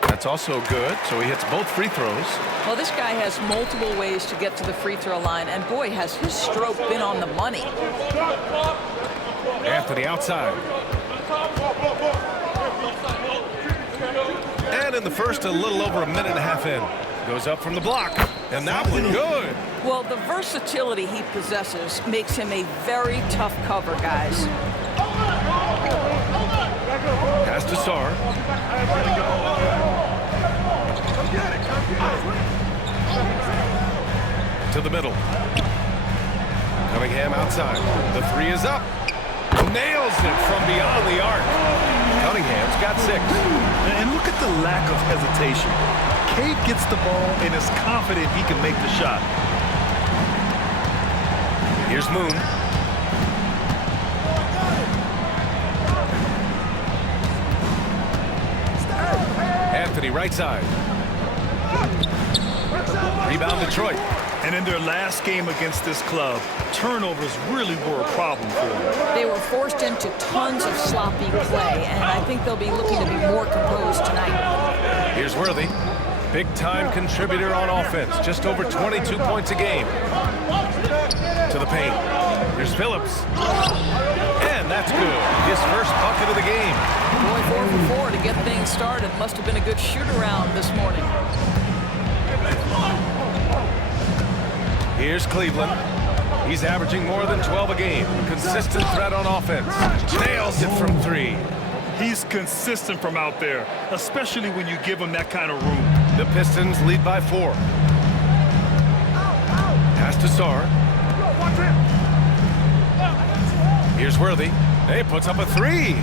That's also good, so he hits both free throws. Well, this guy has multiple ways to get to the free throw line, and boy, has his stroke been on the money. Anthony outside. And in the first, a little over a minute and a half in. Goes up from the block, and that one good. Well, the versatility he possesses makes him a very tough cover, guys. Pass to Sarr. To the middle. Cunningham outside. The 3 is up. Nails it from beyond the arc. Cunningham's got 6. And look at the lack of hesitation. Cade gets the ball and is confident he can make the shot. Here's Moon. Anthony right side. Rebound Detroit. And in their last game against this club, turnovers really were a problem for them. They were forced into tons of sloppy play, and I think they'll be looking to be more composed tonight. Here's Worthy. Big-time contributor on offense. Just over 22 points a game. To the paint. Here's Phillips. And that's good. His first bucket of the game. Boy, 4 for 4 to get things started. Must have been a good shoot-around this morning. Here's Cleveland. He's averaging more than 12 a game. Consistent threat on offense. Nails it from 3. He's consistent from out there, especially when you give him that kind of room. The Pistons lead by 4. Pass to Sarr. Here's Worthy. He puts up a 3.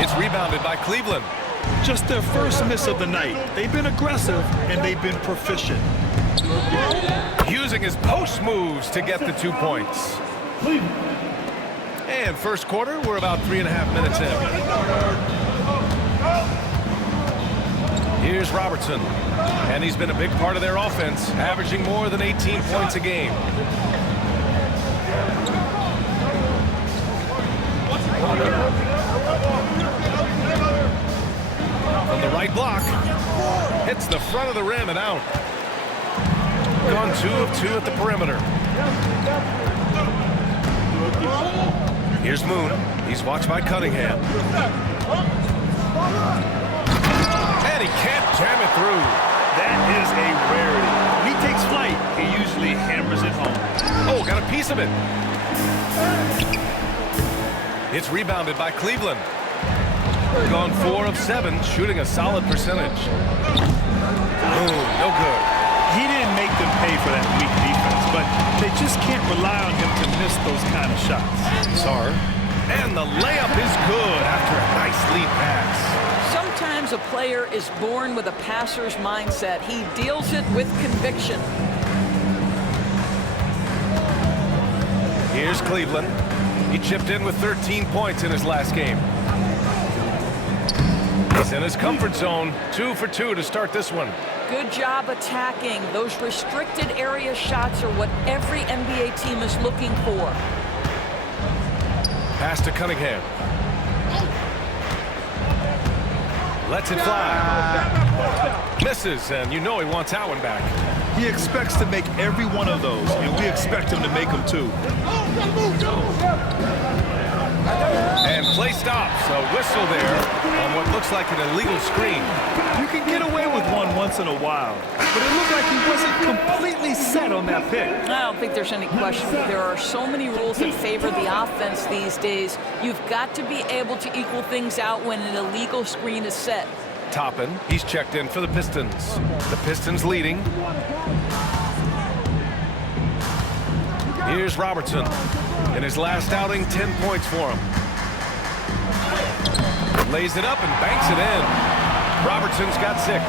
It's rebounded by Cleveland. Just their first miss of the night. They've been aggressive, and they've been proficient. Using his post moves to get the 2 points. And first quarter, we're about 3.5 minutes in. Here's Robertson. And he's been a big part of their offense, averaging more than 18 points a game. From the right block. Hits the front of the rim and out. Gone 2 of 2 at the perimeter. Here's Moon. He's watched by Cunningham. And he can't jam it through. That is a rarity. When he takes flight, he usually hammers it home. Oh, got a piece of it. It's rebounded by Cleveland. Gone 4 of 7, shooting a solid percentage. Boom, no good. He didn't make them pay for that weak defense, but they just can't rely on him to miss those kind of shots. Sarr. And the layup is good after a nice lead pass. Sometimes a player is born with a passer's mindset. He deals it with conviction. Here's Cleveland. He chipped in with 13 points in his last game. He's in his comfort zone. 2 for 2 to start this one. Good job attacking. Those restricted area shots are what every NBA team is looking for. Pass to Cunningham. Lets it fly. Misses, and you know he wants that one back. He expects to make every one of those, and we expect him to make them too. And play stops. A whistle there on what looks like an illegal screen. You can get away with one once once in a while. But it looked like he wasn't completely set on that pick. I don't think there's any question. There are so many rules that favor the offense these days. You've got to be able to equal things out when an illegal screen is set. Toppin, he's checked in for the Pistons. The Pistons leading. Here's Robertson. In his last outing, 10 points for him. Lays it up and banks it in. Robertson's got 6.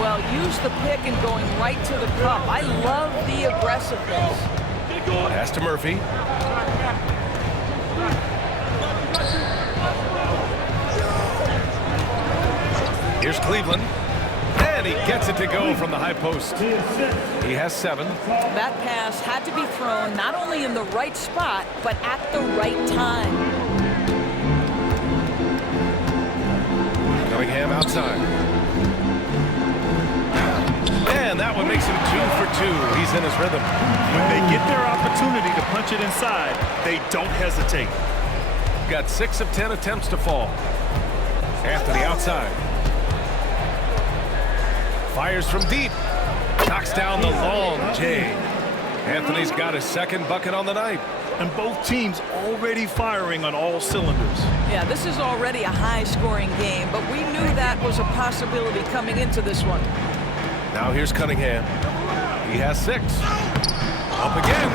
Well, use the pick and going right to the cup. I love the aggressiveness. Pass to Murphy. Here's Cleveland. And he gets it to go from the high post. He has 7. That pass had to be thrown not only in the right spot, but at the right time. Cunningham outside. And that one makes him 2 for 2. He's in his rhythm. When they get their opportunity to punch it inside, they don't hesitate. Got 6 of 10 attempts to fall. Anthony outside. Fires from deep. Knocks down the long J. Anthony's got his 2nd bucket on the night. And both teams already firing on all cylinders. Yeah, this is already a high-scoring game, but we knew that was a possibility coming into this one. Now here's Cunningham. He has 6. Up again.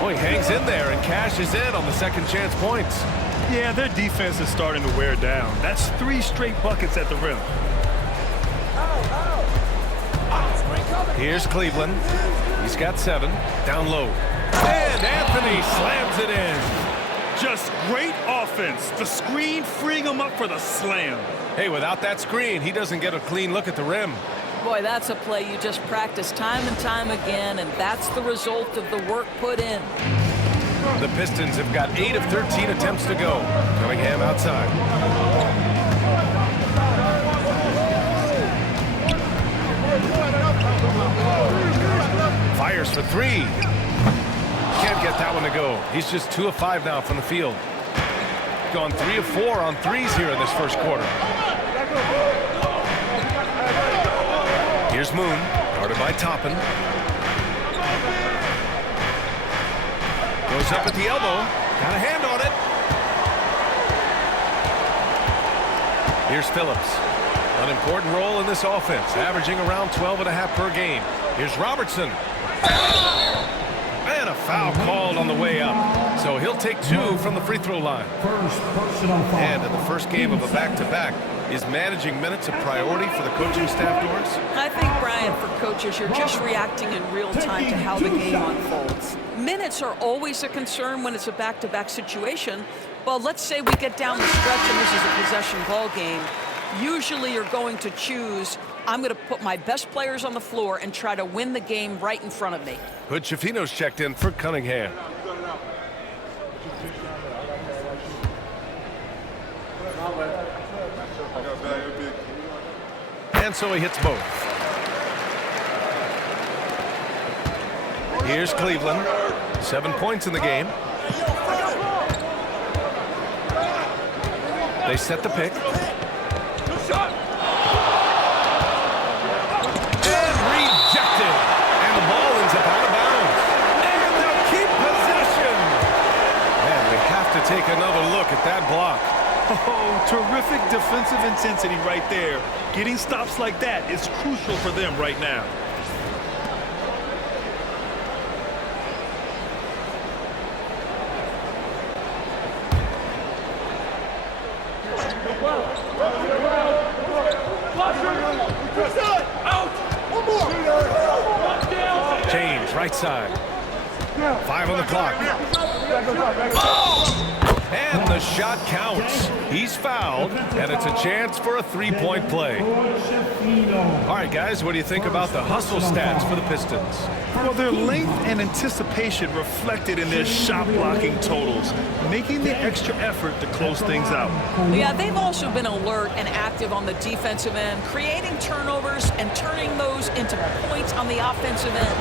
Oh, he hangs in there and cashes in on the second chance points. Yeah, their defense is starting to wear down. That's 3 straight buckets at the rim. Here's Cleveland. He's got 7. Down low. And Anthony slams it in. Just great offense. The screen freeing him up for the slam. Hey, without that screen, he doesn't get a clean look at the rim. Boy, that's a play you just practice time and time again, and that's the result of the work put in. The Pistons have got 8 of 13 attempts to go. Cunningham outside. Fires for 3. Can't get that one to go. He's just 2 of 5 now from the field. Gone 3 of 4 on 3s here in this first quarter. Here's Moon, guarded by Toppin. Goes up at the elbow. Got a hand on it. Here's Phillips. An important role in this offense, averaging around 12.5 per game. Here's Robertson. And a foul called on the way up. So he'll take 2 from the free throw line. And in the first game of a back-to-back, is managing minutes a priority for the coaching staff, Doris? I think, Brian, for coaches, you're just reacting in real time to how the game unfolds. Minutes are always a concern when it's a back-to-back situation. Well, let's say we get down the stretch and this is a possession ball game. Usually you're going to choose, I'm going to put my best players on the floor and try to win the game right in front of me. Hood Schifino's checked in for Cunningham. And so he hits both. Here's Cleveland. 7 points in the game. They set the pick. And rejected. And the ball ends up out of bounds. And they'll keep possession. And we have to take another look at that block. Oh, terrific defensive intensity right there. Getting stops like that is crucial for them right now. James, right side. 5 on the clock. And the shot counts. He's fouled, and it's a chance for a 3-point play. All right, guys, what do you think about the hustle stats for the Pistons? Well, their length and anticipation reflected in their shot blocking totals, making the extra effort to close things out. Yeah, they've also been alert and active on the defensive end, creating turnovers and turning those into points on the offensive end.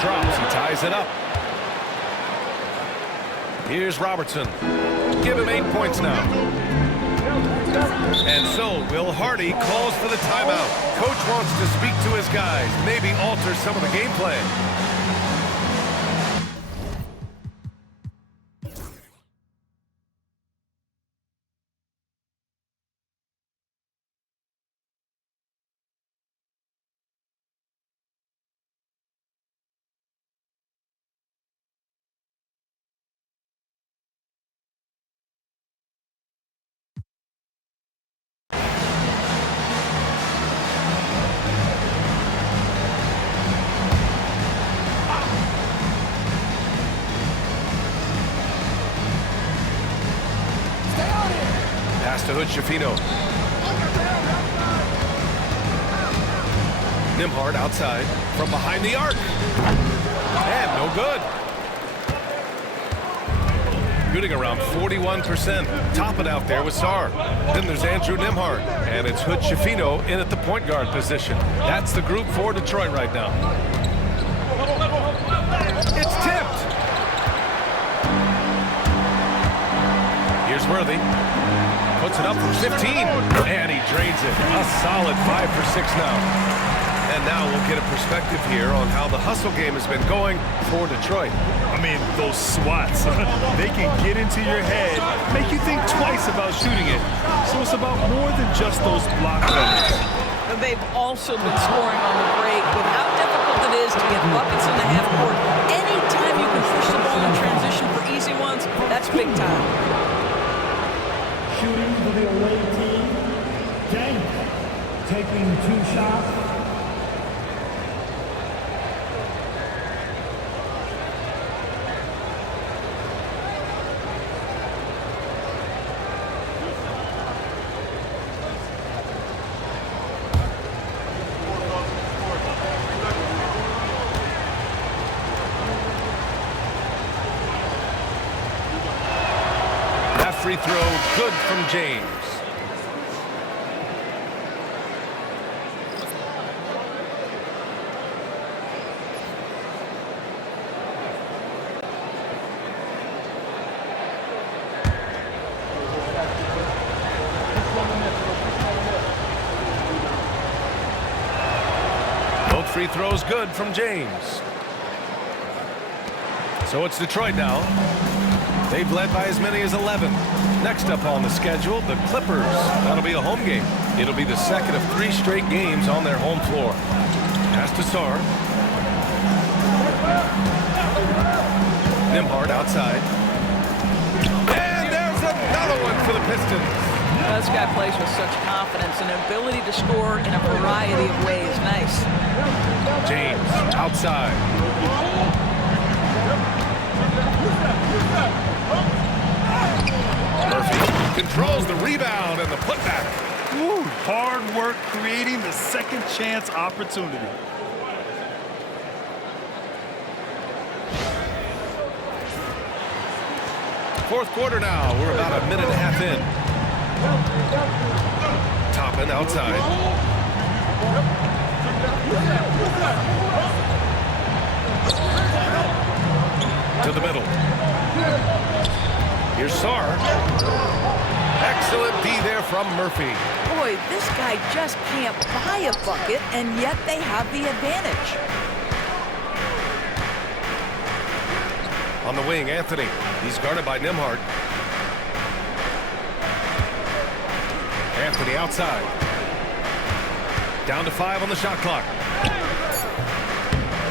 Drops. He ties it up. Here's Robertson. Give him 8 points now. And so Will Hardy calls for the timeout. Coach wants to speak to his guys, maybe alter some of the game plan. Pass to Hood Schifino. Nembhard outside from behind the arc. And no good. Shooting around 41%. Topping out there with Sarr. Then there's Andrew Nembhard. And it's Hood Schifino in at the point guard position. That's the group for Detroit right now. It's tipped. Here's Worthy. Puts it up from 15, and he drains it. A solid 5 for 6 now. And now we'll get a perspective here on how the hustle game has been going for Detroit. I mean, those swats, they can get into your head, make you think twice about shooting it. So it's about more than just those block runners. And they've also been scoring on the break with how difficult it is to get buckets in the half court. Anytime you can push the ball in transition for easy ones, that's big time. Shooting for the away team, James taking 2 shots. Free throw, good from James. Both free throws good from James. So it's Detroit now. They've led by as many as 11. Next up on the schedule, the Clippers. That'll be a home game. It'll be the second of 3 straight games on their home floor. Pass to Sarr. Nembhard outside. And there's another one for the Pistons. This guy plays with such confidence and ability to score in a variety of ways. Nice. James outside. Murphy controls the rebound and the putback. Ooh, hard work creating the second chance opportunity. Fourth quarter now. We're about a minute and a half in. Toppin outside. To the middle. Here's Sarr. Excellent D there from Murphy. Boy, this guy just can't buy a bucket, and yet they have the advantage. On the wing, Anthony. He's guarded by Nembhard. Anthony outside. Down to 5 on the shot clock.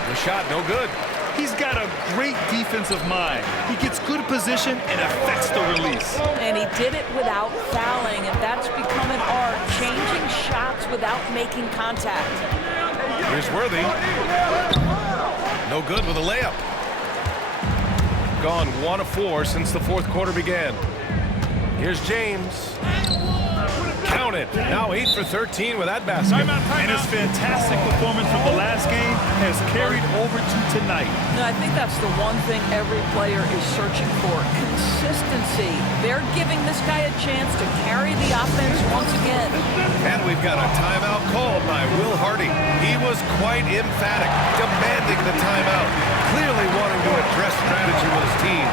The shot, no good. He's got a great defensive mind. He gets good position and affects the release. And he did it without fouling, and that's become an art, changing shots without making contact. Here's Worthy. No good with a layup. Gone 1 of 4 since the fourth quarter began. Here's James. Count it. Now 8 for 13 with that basket. And his fantastic performance from the last game has carried over to tonight. No, I think that's the one thing every player is searching for, consistency. They're giving this guy a chance to carry the offense once again. And we've got a timeout called by Will Hardy. He was quite emphatic, demanding the timeout, clearly wanting to address strategy with his team.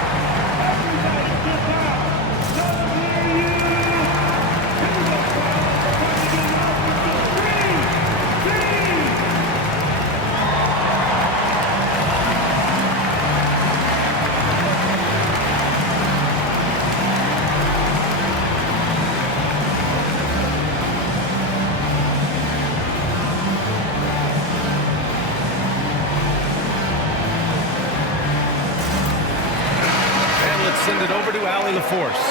force.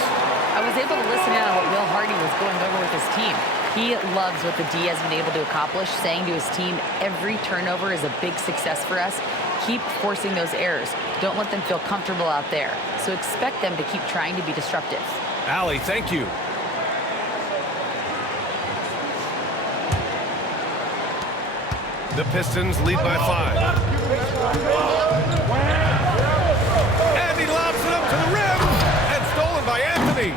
I was able to listen in on what Will Hardy was going over with his team. He loves what the D has been able to accomplish, saying to his team, every turnover is a big success for us. Keep forcing those errors. Don't let them feel comfortable out there. So expect them to keep trying to be disruptive. Allie, thank you. The Pistons lead by 5. And he lobs it up to the rim. And stolen by Anthony.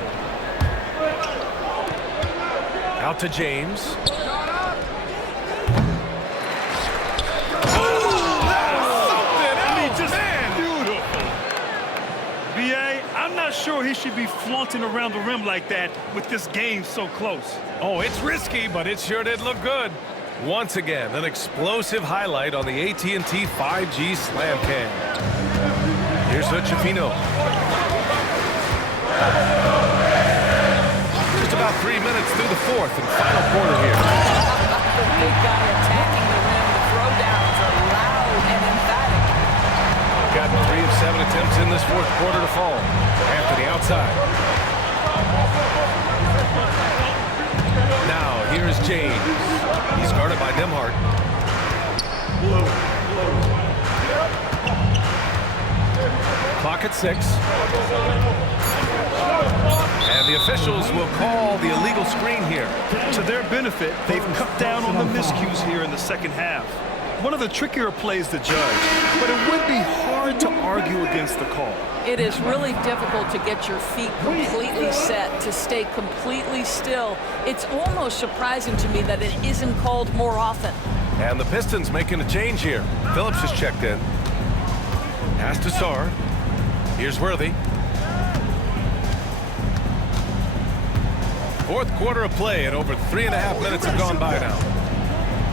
Out to James. I'm not sure he should be flaunting around the rim like that with this game so close. Oh, it's risky, but it sure did look good. Once again, an explosive highlight on the AT&T 5G Slam Cam. Here's Hutchifino. Just about 3 minutes through the fourth and final quarter here. The big guy attacking the rim. The throwdowns are loud and emphatic. Got 3 of 7 attempts in this fourth quarter to fall. Anthony outside. Now, here is James. He's guarded by Nembhard. Clock at 6. And the officials will call the illegal screen here. To their benefit, they've cut down on the miscues here in the second half. One of the trickier plays to judge, but it would be hard to argue against the call. It is really difficult to get your feet completely set, to stay completely still. It's almost surprising to me that it isn't called more often. And the Pistons making a change here. Phillips has checked in. Pass to Sarr. Here's Worthy. Fourth quarter of play, and over 3.5 minutes have gone by now.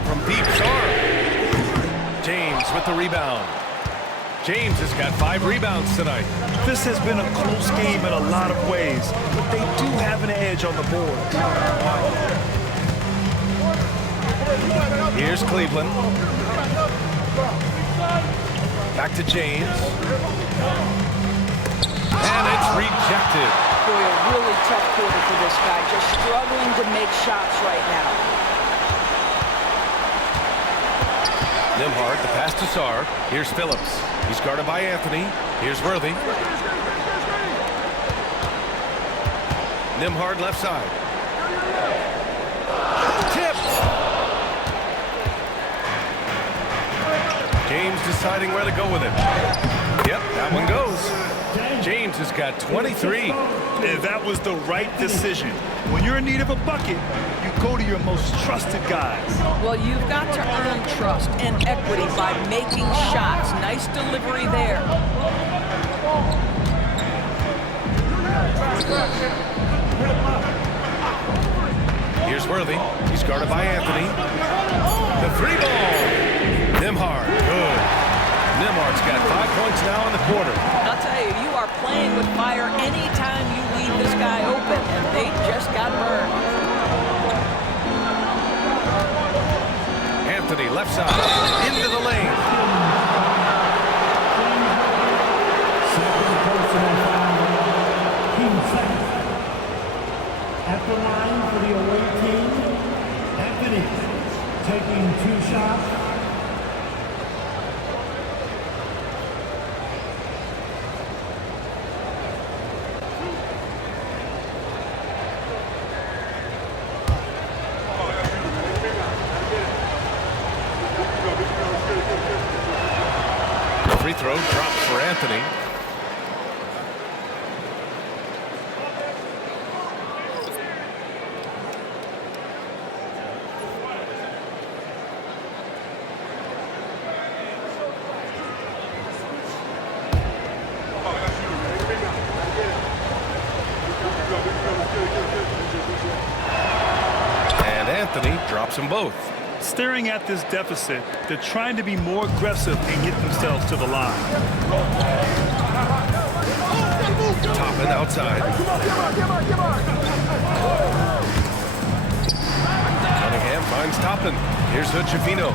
From deep, Sarr. James with the rebound. James has got 5 rebounds tonight. This has been a close game in a lot of ways, but they do have an edge on the board. Here's Cleveland. Back to James. And it's rejected. Boy, a really tough quarter for this guy, just struggling to make shots right now. Nembhard, the pass to Sarr. Here's Phillips. He's guarded by Anthony. Here's Worthy. Nembhard left side. Tipped. James deciding where to go with it. Yep, that one goes. James has got 23. And that was the right decision. When you're in need of a bucket, you go to your most trusted guys. Well, you've got to earn trust and equity by making shots. Nice delivery there. Here's Worthy. He's guarded by Anthony. The 3-ball. Nembhard, good. Nembhard's got 5 points now in the quarter. I'll tell you, you are playing with fire anytime you leave this guy open, and they just got burned. Anthony left side, into the lane. Second personal foul. Team second. At the line for the away team, Anthony taking 2 shots. Free throw dropped for Anthony. And Anthony drops them both. Staring at this deficit, they're trying to be more aggressive and get themselves to the line. Toppin outside. Cunningham finds Toppin. Here's Hutchifino.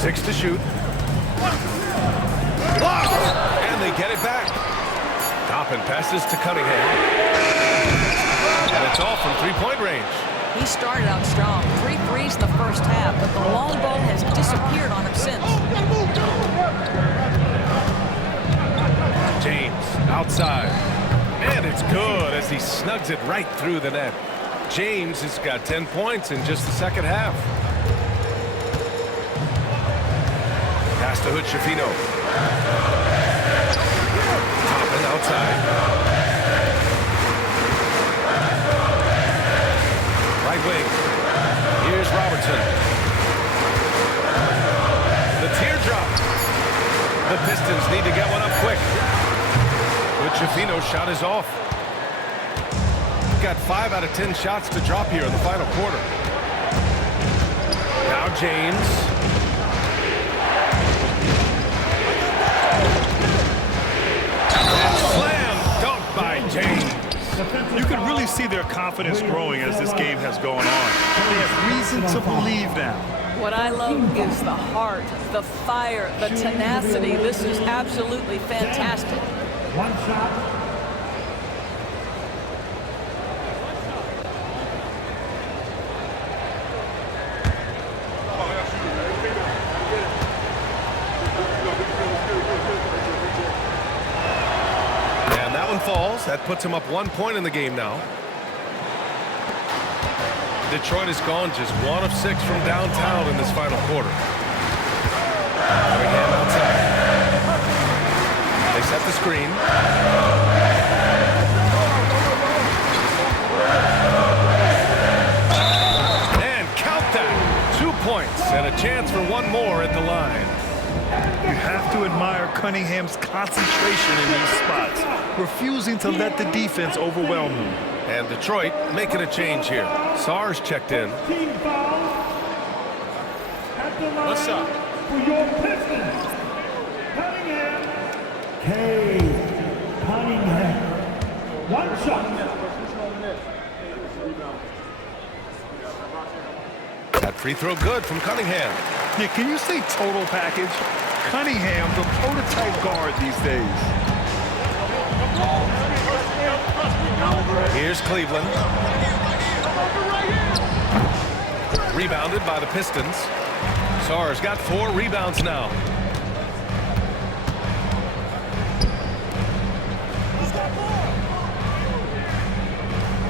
6 to shoot. Blocked! And they get it back. Toppin passes to Cunningham. And it's off from three-point range. He started out strong. 3 threes in the first half, but the long ball has disappeared on him since. James outside. And it's good as he snugs it right through the net. James has got 10 points in just the second half. Pass to Hood-Schifino. Toppin outside. Right wing. Here's Robertson. The teardrop. The Pistons need to get one up quick. Hood-Schifino's shot is off. Got 5 out of 10 shots to drop here in the final quarter. Now James. And slam dunk by James. You can really see their confidence growing as this game has gone on. They have reason to believe now. What I love is the heart, the fire, the tenacity. This is absolutely fantastic. One shot. Falls. That puts him up 1 point in the game now. Detroit has gone just 1 of 6 from downtown in this final quarter. Cunningham outside. They set the screen. And count that. 2 points and a chance for one more at the line. You have to admire Cunningham's concentration in these spots, refusing to let the defense overwhelm him. And Detroit making a change here. Sarge checked in. What's up? For your Pistons, Cunningham. Cunningham. One shot. That free throw good from Cunningham. Yeah, can you say total package? Cunningham, the prototype guard these days. Here's Cleveland. Rebounded by the Pistons. Sarr's got 4 rebounds now.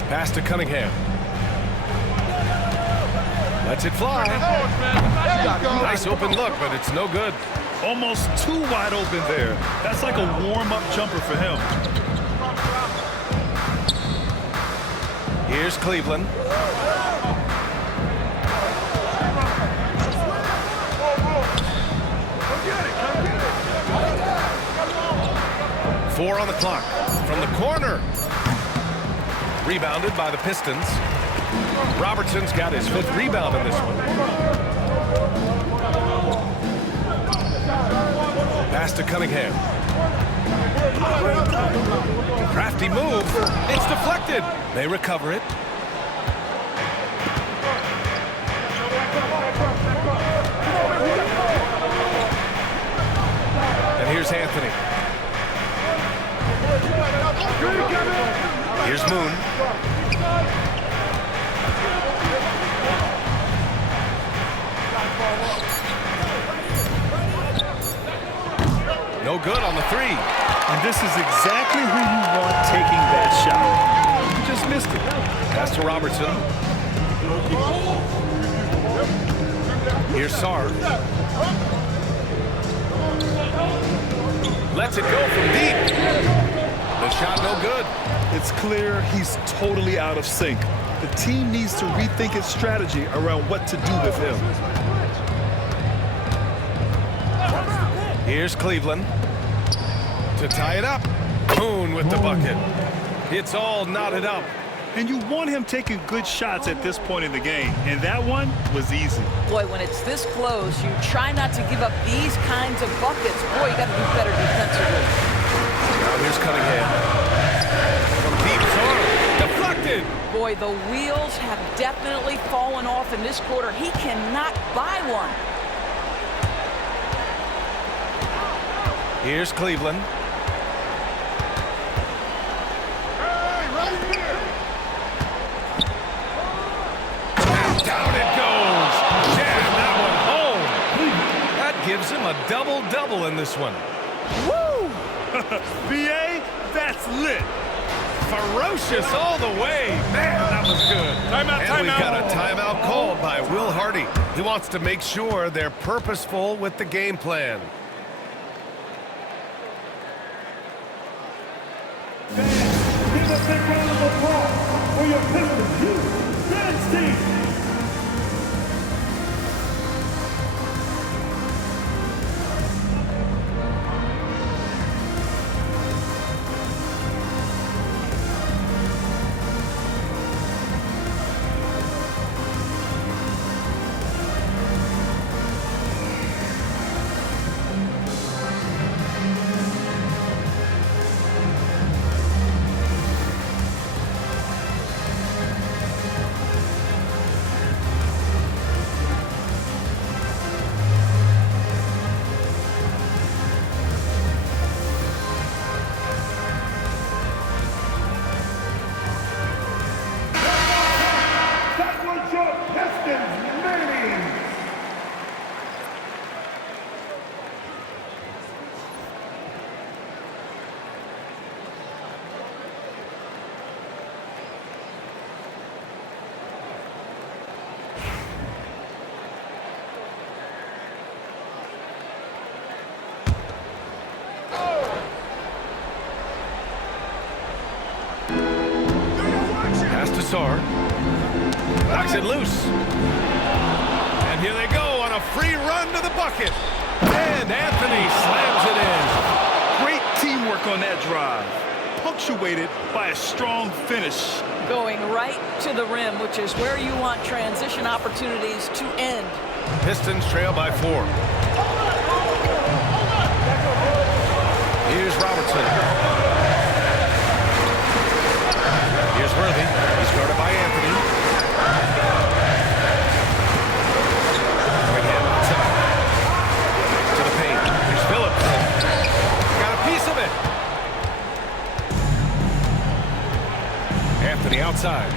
Pass to Cunningham. Lets it fly. Nice open look, but it's no good. Almost too wide open there. That's like a warm-up jumper for him. Here's Cleveland. Four on the clock. From the corner. Rebounded by the Pistons. Robertson's got his 5th rebound in this one. Pass to Cunningham. Crafty move. It's deflected. They recover it. And here's Anthony. Here's Moon. No good on the 3. And this is exactly who you want taking that shot. You just missed it. Pass to Robertson. Here's Sarr. Lets it go from deep. The shot no good. It's clear he's totally out of sync. The team needs to rethink its strategy around what to do with him. Here's Cleveland to tie it up. Moon with the bucket. It's all knotted up. And you want him taking good shots at this point in the game. And that one was easy. Boy, when it's this close, you try not to give up these kinds of buckets. Boy, you got to do better defensively. Now here's Cunningham. From deep, Sarr. Deflected. Boy, the wheels have definitely fallen off in this quarter. He cannot buy one. Here's Cleveland. double in this one. Woo! BA, that's lit. Ferocious all the way. Man, that was good. Timeout, and we've timeout. got a timeout called by Will Hardy. He wants to make sure they're purposeful with the game plan. Give a big round of applause for your Pistons dance team. Knocks it loose. And here they go on a free run to the bucket. And Anthony slams it in. Great teamwork on that drive, punctuated by a strong finish. Going right to the rim, which is where you want transition opportunities to end. Pistons trail by 4. Here's Robertson. Here's Worthy. He's guarded by Anthony. Again outside. To the paint. Here's Phillips. Got a piece of it. Anthony outside.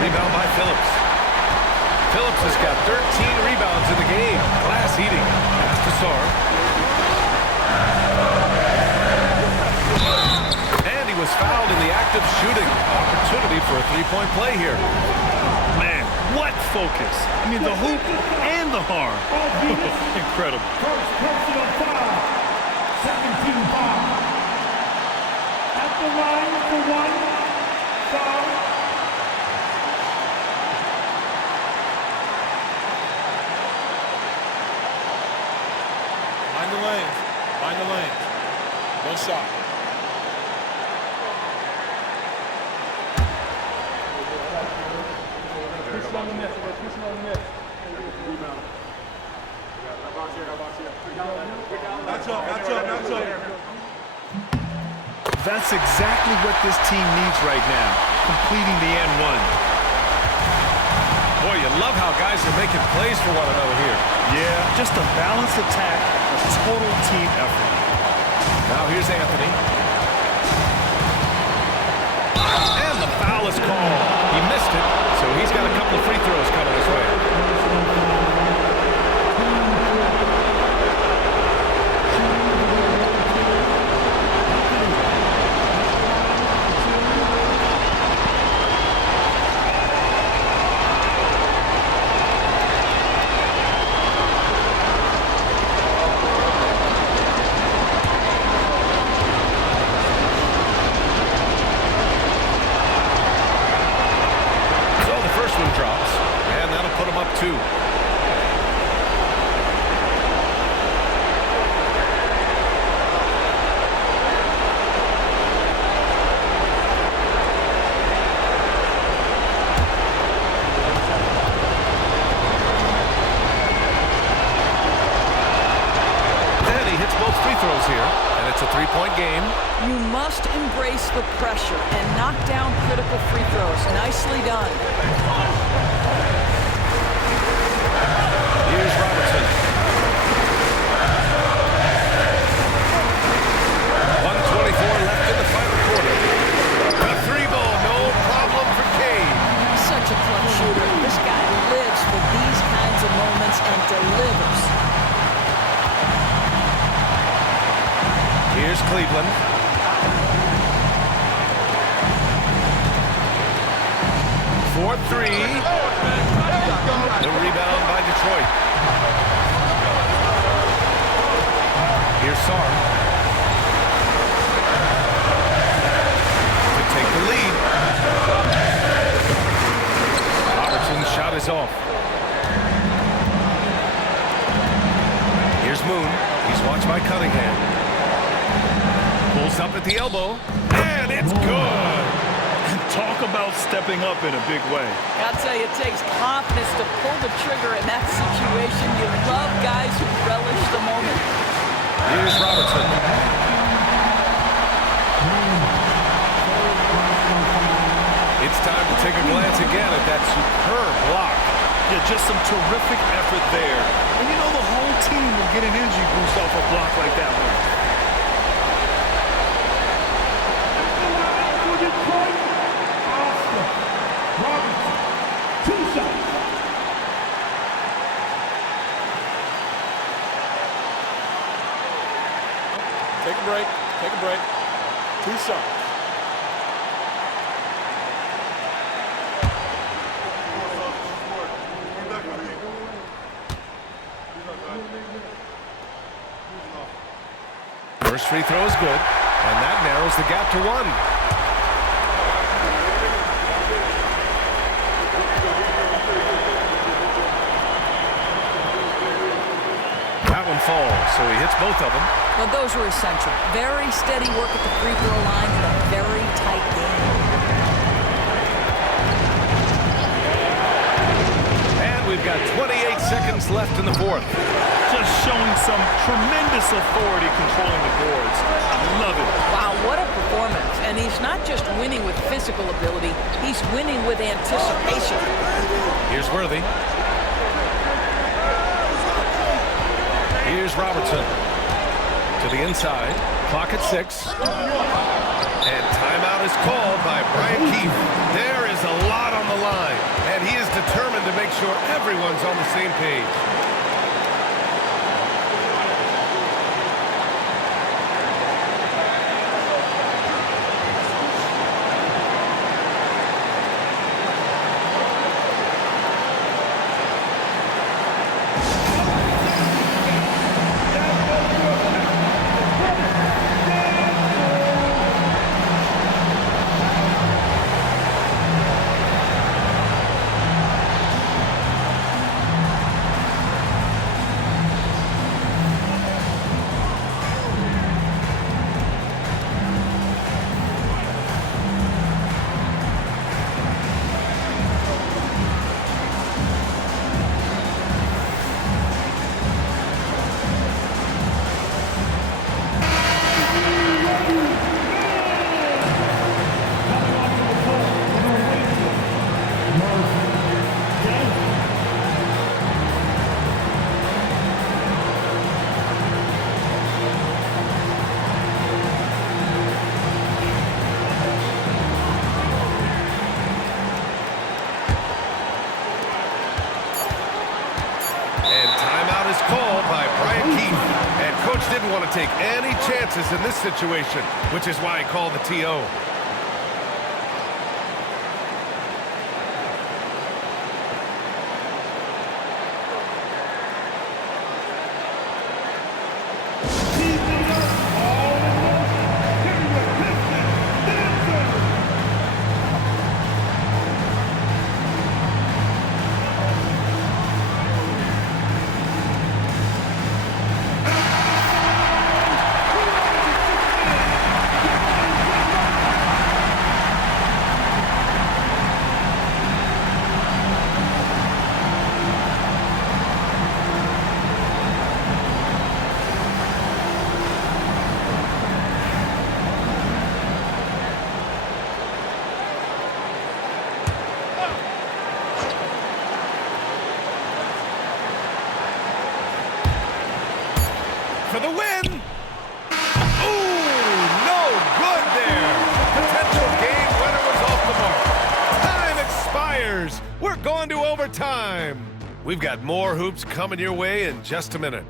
Rebound by Phillips. Phillips has got 13 rebounds in the game. Glass eating. Pass to Sarr. And he was fouled in the act of shooting. Opportunity for a three-point play here. Man, what focus. I mean, the hoop and the harm. Incredible. First personal foul. Second team foul. At the line for 1. Foul. Find the lanes. Find the lanes. One shot. That's exactly what this team needs right now, completing the and one. Boy, you love how guys are making plays for one another here. Yeah, just a balanced attack, a total team effort. Now here's Anthony. And the foul is called. He missed it, so he's got a couple of free throws coming his way. You must embrace the pressure and knock down critical free throws. Nicely done. Here's Robertson. 1:24 left in the final quarter. A three ball, no problem for Here's Cleveland. For 3. The rebound by Detroit. Here's Sarr. To take the lead. Robertson's shot is off. Here's Moon. He's watched by Cunningham. Pulls up at the elbow. And it's good. Talk about stepping up in a big way. I'll tell you, it takes confidence to pull the trigger in that situation. You love guys who relish the moment. Here's Robertson. It's time to take a glance again at that superb block. Yeah, just some terrific effort there. And you know the whole team will get an energy boost off a block like that one. Take a break. Take a break. 2 shots. First free throw is good, and that narrows the gap to 1. That one falls, so he hits both of them. But those were essential. Very steady work at the free throw line in a very tight game. And we've got 28 seconds left in the 4th. Just showing some tremendous authority controlling the boards. Love it. Wow, what a performance. And he's not just winning with physical ability, he's winning with anticipation. Here's Worthy. Here's Robertson. To the inside. Clock at 6. And timeout is called by Brian Keefe. There is a lot on the line, and he is determined to make sure everyone's on the same page. Didn't want to take any chances in this situation, which is why he called the TO. For the win! Ooh, no good there! Potential game winner was off the mark. Time expires! We're going to overtime! We've got more hoops coming your way in just a minute.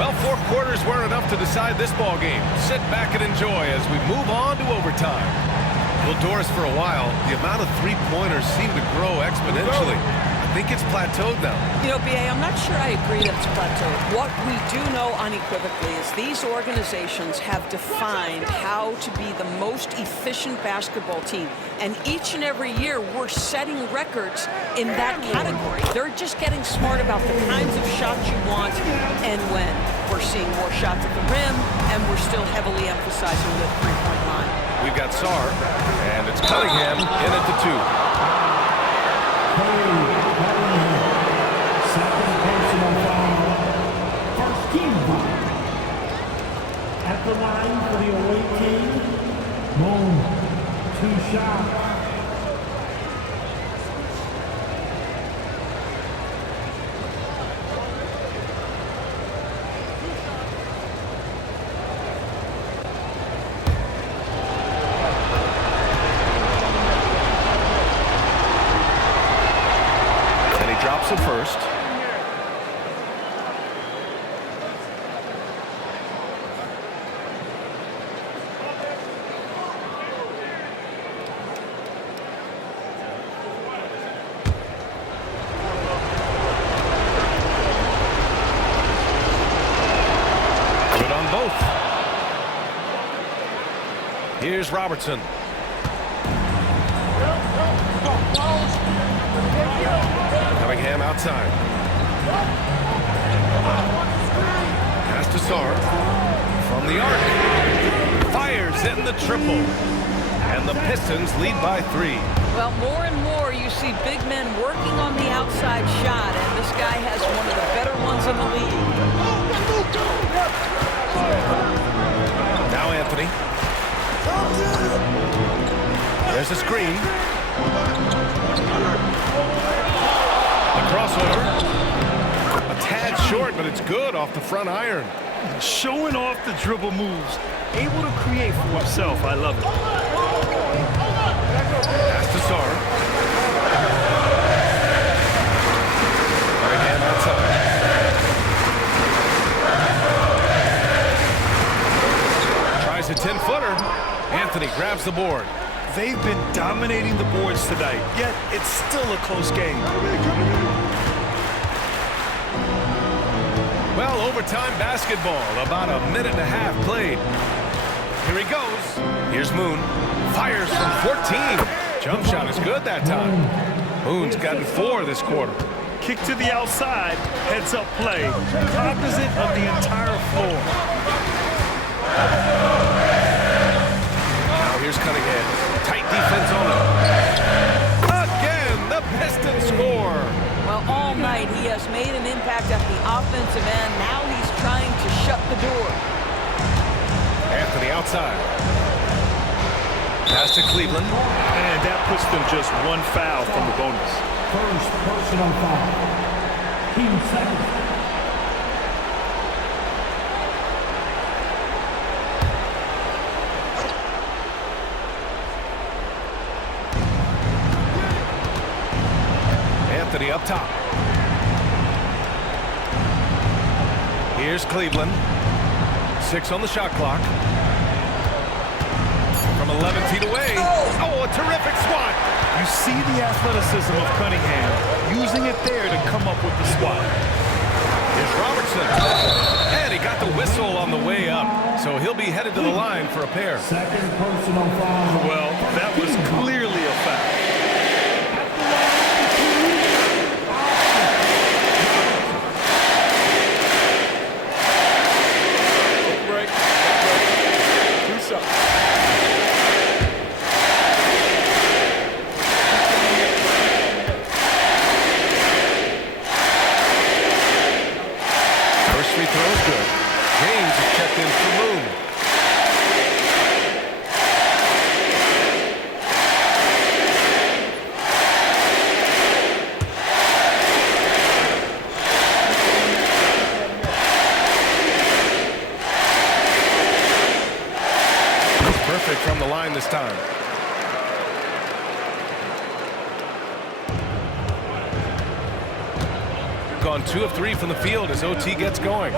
Well, 4 quarters weren't enough to decide this ball game. Sit back and enjoy as we move on to overtime. Well, Doris, for a while, the amount of three-pointers seemed to grow exponentially. I think it's plateaued now. You know, B.A., I'm not sure I agree that it's plateaued. What we do know unequivocally is these organizations have defined how to be the most efficient basketball team. And each and every year, we're setting records in that category. They're just getting smart about the kinds of shots you want and when. We're seeing more shots at the rim, and we're still heavily emphasizing the three-point line. We've got Sarr, and it's Cunningham in at the 2. Second personal foul. First team foul. At the line for the away team, Moon, 2 shots. Drops it first. Good on both. Here's Robertson. Cunningham outside. Pass to Sarr. From the arc. Fires in the triple. And the Pistons lead by 3. Well, more and more you see big men working on the outside shot, and this guy has one of the better ones in the league. Now Anthony. There's a screen. The crossover. A tad short, but it's good off the front iron. Showing off the dribble moves. Able to create for himself. I love it. Pass to Sarr. Right hand outside. Tries a 10-footer. Anthony grabs the board. They've been dominating the boards tonight, yet it's still a close game. Well, overtime basketball, about a minute and a half played. Here he goes. Here's Moon. Fires from 14. Jump shot is good that time. Moon's gotten 4 this quarter. Kick to the outside, heads up play. Cognizant of the entire floor. Now here's Cunningham. Tight defense on him. Again, the Pistons score. Well, all night he has made an impact at the offensive end. Now he's trying to shut the door. Anthony outside. Pass to Cleveland. And that puts them just 1 foul from the bonus. First personal foul. Team second. Anthony up top. Here's Cleveland. 6 on the shot clock. From 11 feet away. Oh, a terrific swat. You see the athleticism of Cunningham, using it there to come up with the swat. Here's Robertson. And he got the whistle on the way up. So he'll be headed to the line for a pair. Second personal foul. Well, that was clearly a foul. Free throw's good. James is checked in for Moon. He's perfect from the line this time. gone 2 of 3 from the field as OT gets going.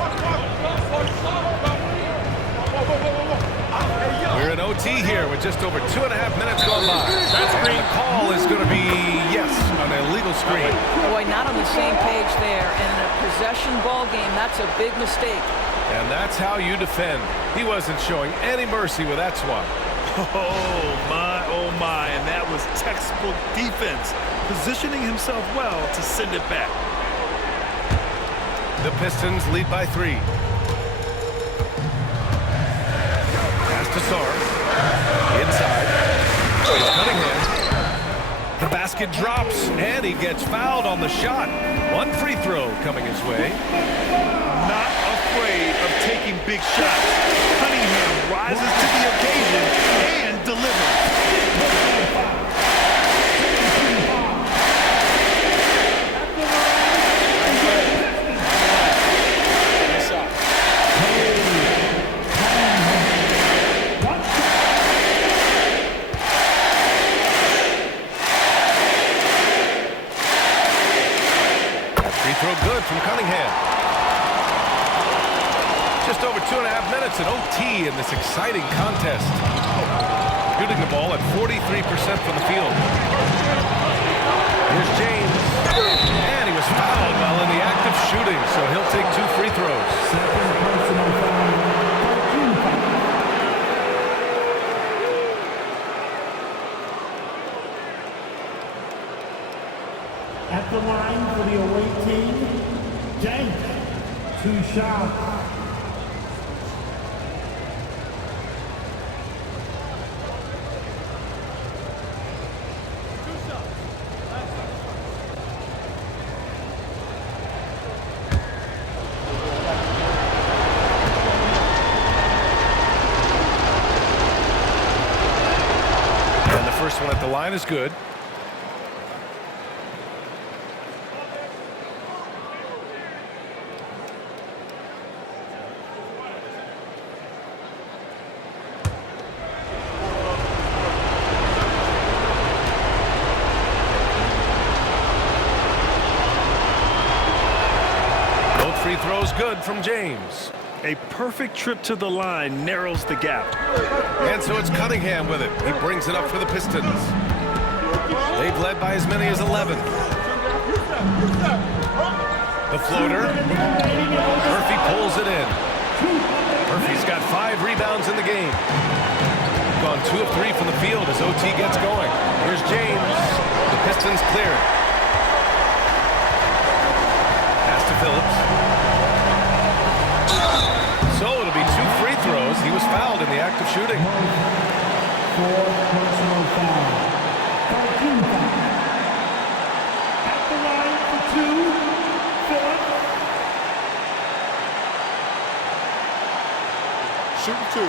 We're in OT here with just over 2.5 minutes gone by. That screen call is going to be, yes, an illegal screen. Boy, not on the same page there. And in a possession ball game, that's a big mistake. And that's how you defend. He wasn't showing any mercy with that swat. Oh my, and that was textbook defense, positioning himself well to send it back. The Pistons lead by 3. Pass to Sar. Inside. Here's Cunningham. The basket drops, and he gets fouled on the shot. 1 free throw coming his way. Not afraid of taking big shots. Cunningham rises to the occasion and delivers. Throw good from Cunningham. Just over 2.5 minutes in OT in this exciting contest. Shooting the ball at 43% from the field. Here's James. And he was fouled while in the act of shooting, so he'll take 2 free throws. At the line for the away team, James, 2 shots. And the first one at the line is good. Free throws good from James. A perfect trip to the line narrows the gap. And so it's Cunningham with it. He brings it up for the Pistons. They've led by as many as 11. The floater. Murphy pulls it in. Murphy's got 5 rebounds in the game. Gone 2 of 3 from the field as OT gets going. Here's James. The Pistons clear it. Pass to Phillips. So it'll be 2 free throws. He was fouled in the act of shooting. 4 personal fouls. 13 fouls. At the line for 2, Phillips. Shooting 2.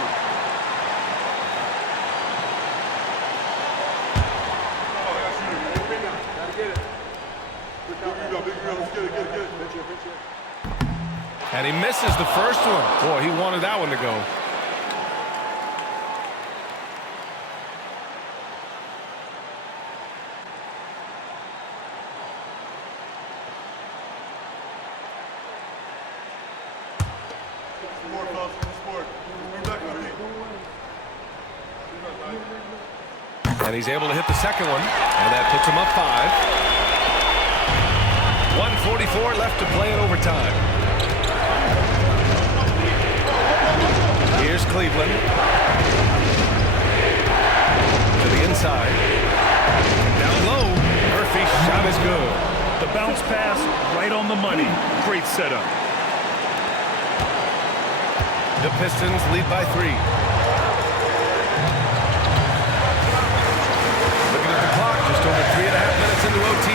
And he misses the first one. Boy, he wanted that one to go. And he's able to hit the second one, and that puts him up 5. 1:44 left to play in overtime. Here's Cleveland. To the inside. Down low. Murphy's shot is good. The bounce pass right on the money. Great setup. The Pistons lead by 3. Looking at the clock, just over 3.5 minutes into OT.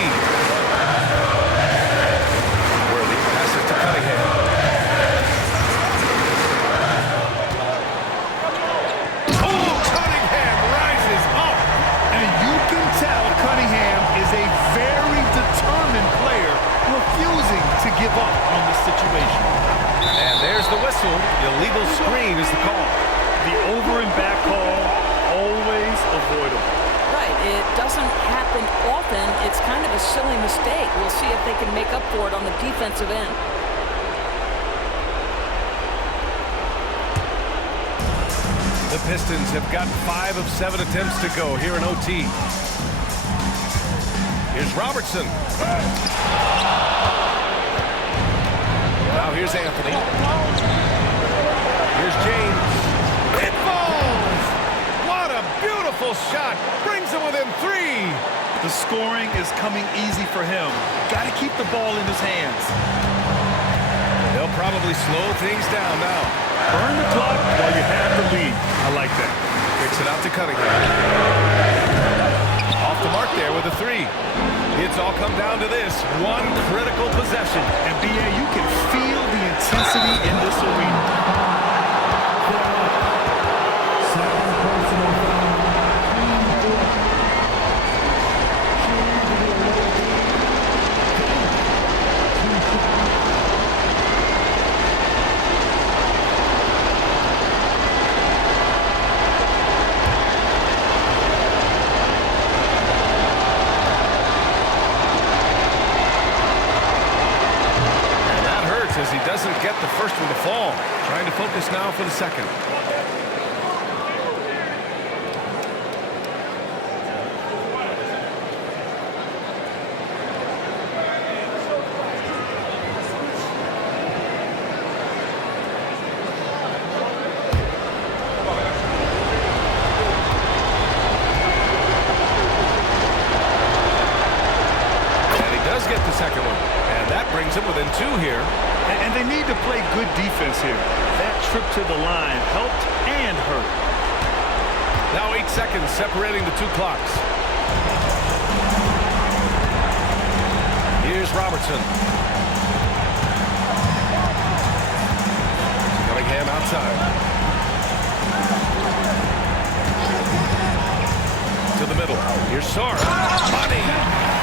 Worthy passes to Cunningham. Oh, Cunningham rises up. And you can tell Cunningham is a very determined player, refusing to give up on this situation. And there's the whistle. The illegal screen is the call. The over and back call, always avoidable. Right, it doesn't doesn't happen often. It's kind of a silly mistake. We'll see if they can make up for it on the defensive end. The Pistons have got 5 of 7 attempts to go here in OT. Here's Robertson. Now here's Anthony. Here's James. It falls! What a beautiful shot. Brings it within 3. The scoring is coming easy for him. Got to keep the ball in his hands. They'll probably slow things down now. Burn the clock while you have the lead. I like that. Kicks it out to Cunningham. Off the mark there with a 3. It's all come down to this one critical possession. And B.A., you can feel the intensity in this arena. As he doesn't get the first one to fall. Trying to focus now for the second. And he does get the second one. And that brings him within 2 here. And they need to play good defense here. That trip to the line helped and hurt. Now 8 seconds separating the 2 clocks. Here's Robertson. Cunningham outside. To the middle. Here's Sarr. Money!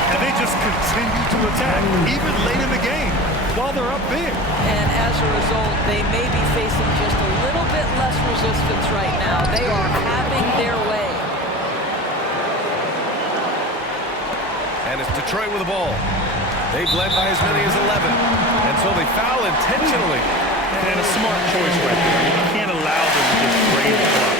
And they just continue to attack, even late in the game, while they're up big. And as a result, they may be facing just a little bit less resistance right now. They are having their way. And it's Detroit with the ball. They've led by as many as 11. And so they foul intentionally. And a smart choice right there. You can't allow them to just drain the clock.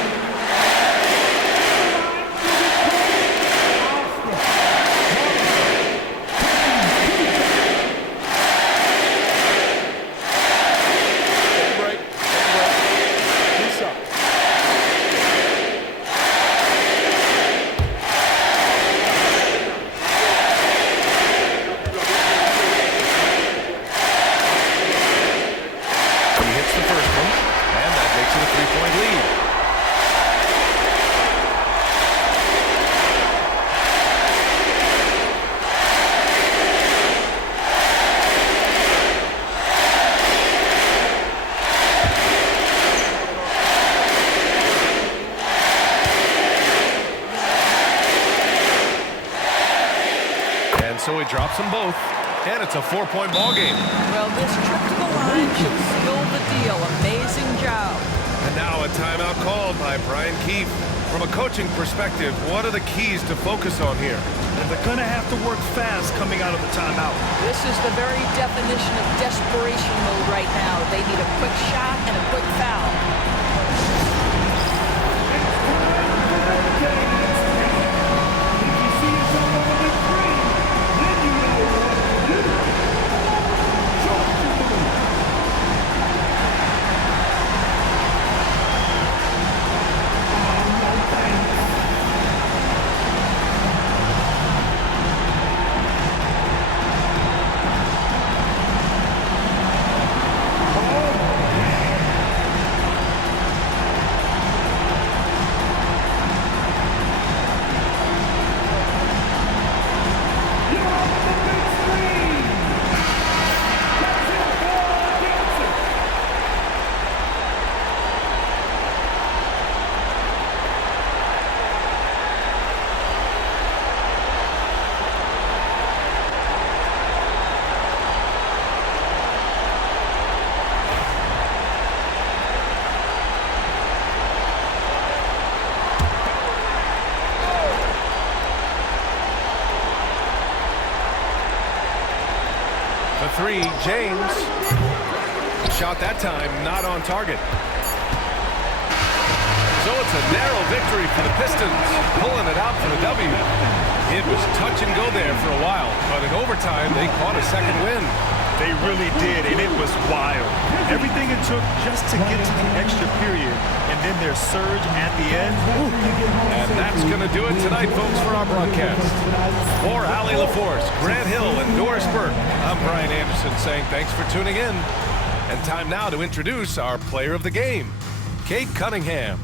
So he drops them both, and it's a 4-point ball game. Well, this trip to the line should seal the deal. Amazing job. And now a timeout called by Brian Keefe. From a coaching perspective, what are the keys to focus on here? And they're going to have to work fast coming out of the timeout. This is the very definition of desperation mode right now. They need a quick shot and a quick foul. three, James. Shot that time, not on target. So it's a narrow victory for the Pistons, pulling it out for the W. It was touch and go there for a while, but in overtime, they caught a second win. They really did, and it was wild. Everything it took just to get to the extra period, and then their surge at the end. Ooh. And that's going to do it tonight, folks, for our broadcast. For Allie LaForce, Grant Hill, and Doris Burke, I'm Brian Anderson saying thanks for tuning in. And time now to introduce our player of the game, Kate Cunningham.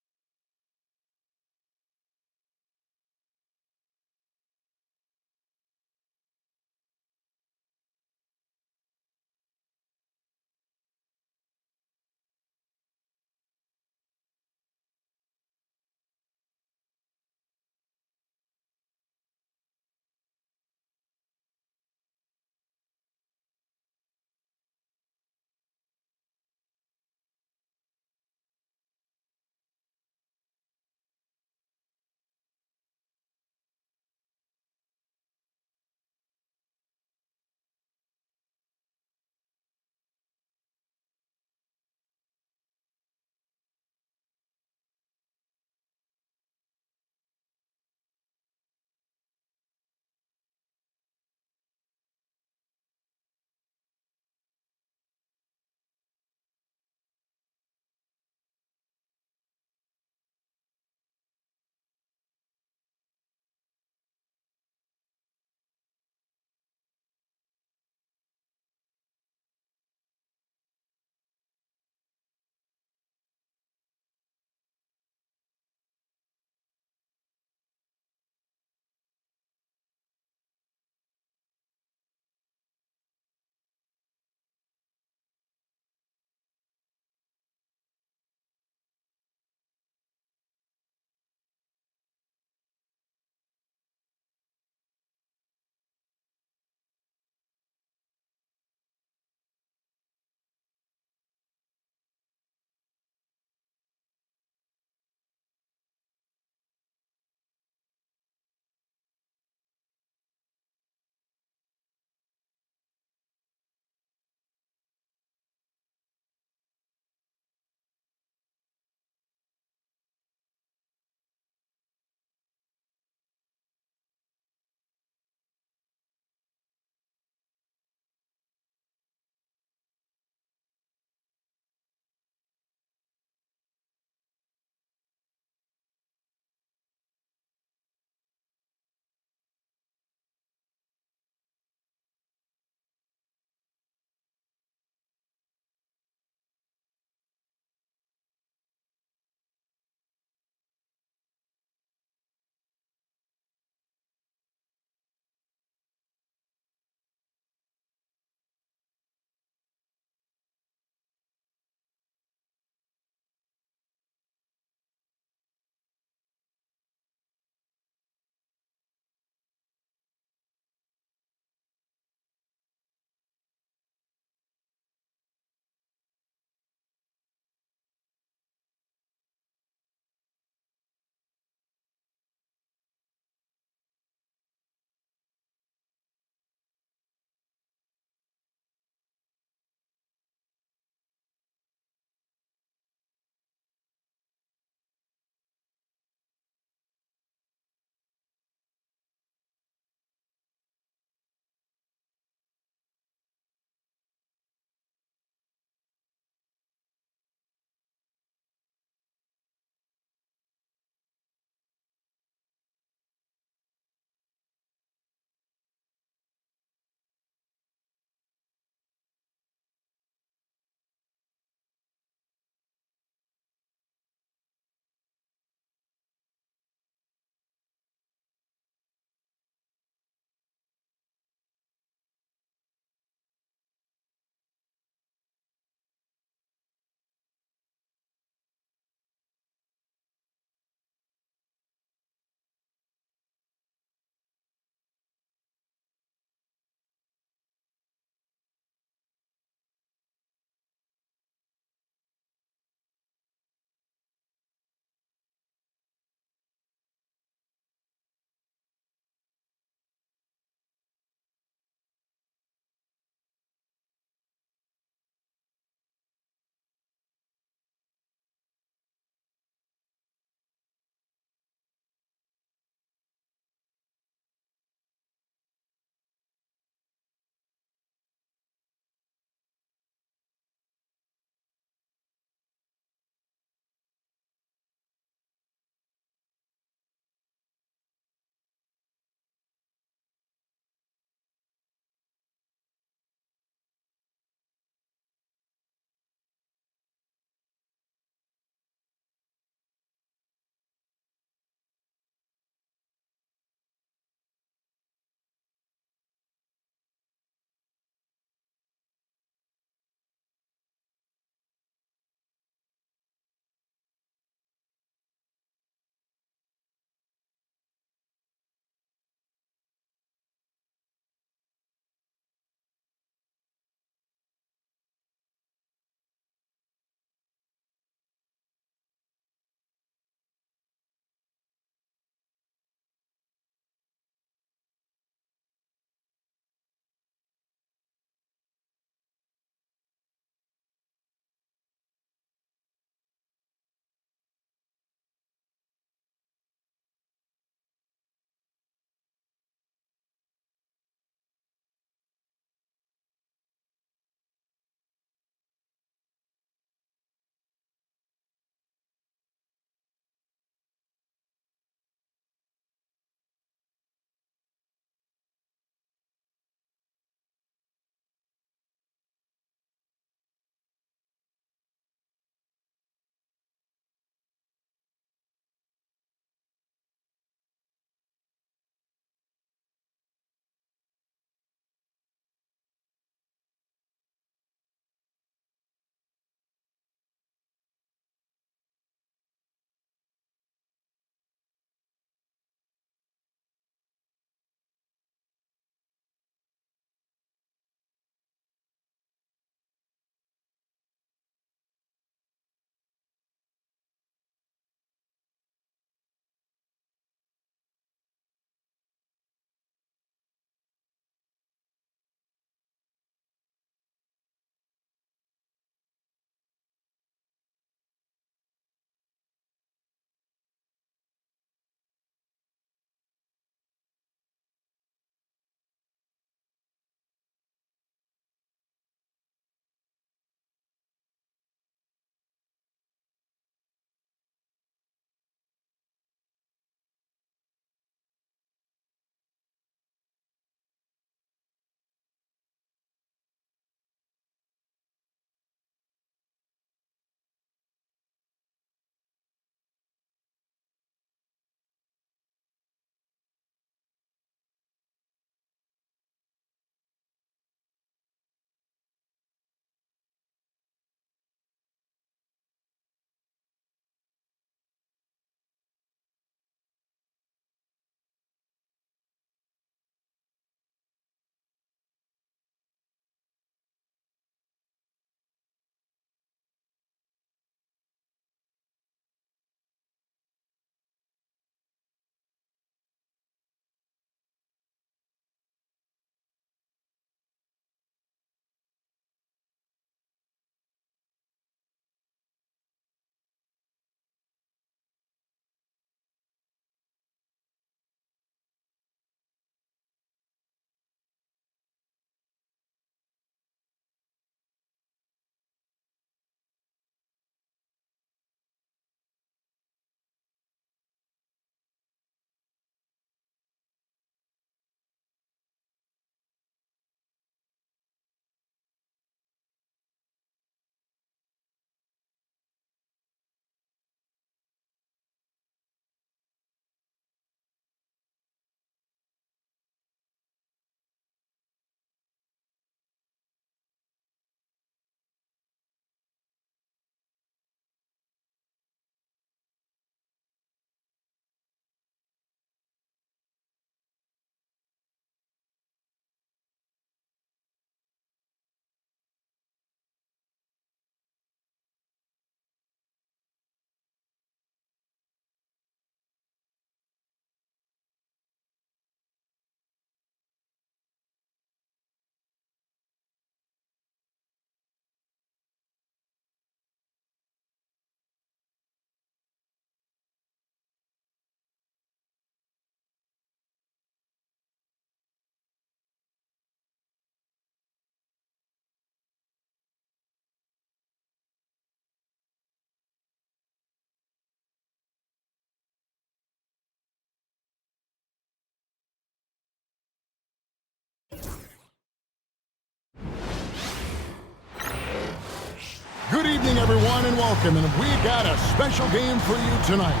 Good evening, everyone, and welcome. And we've got a special game for you tonight.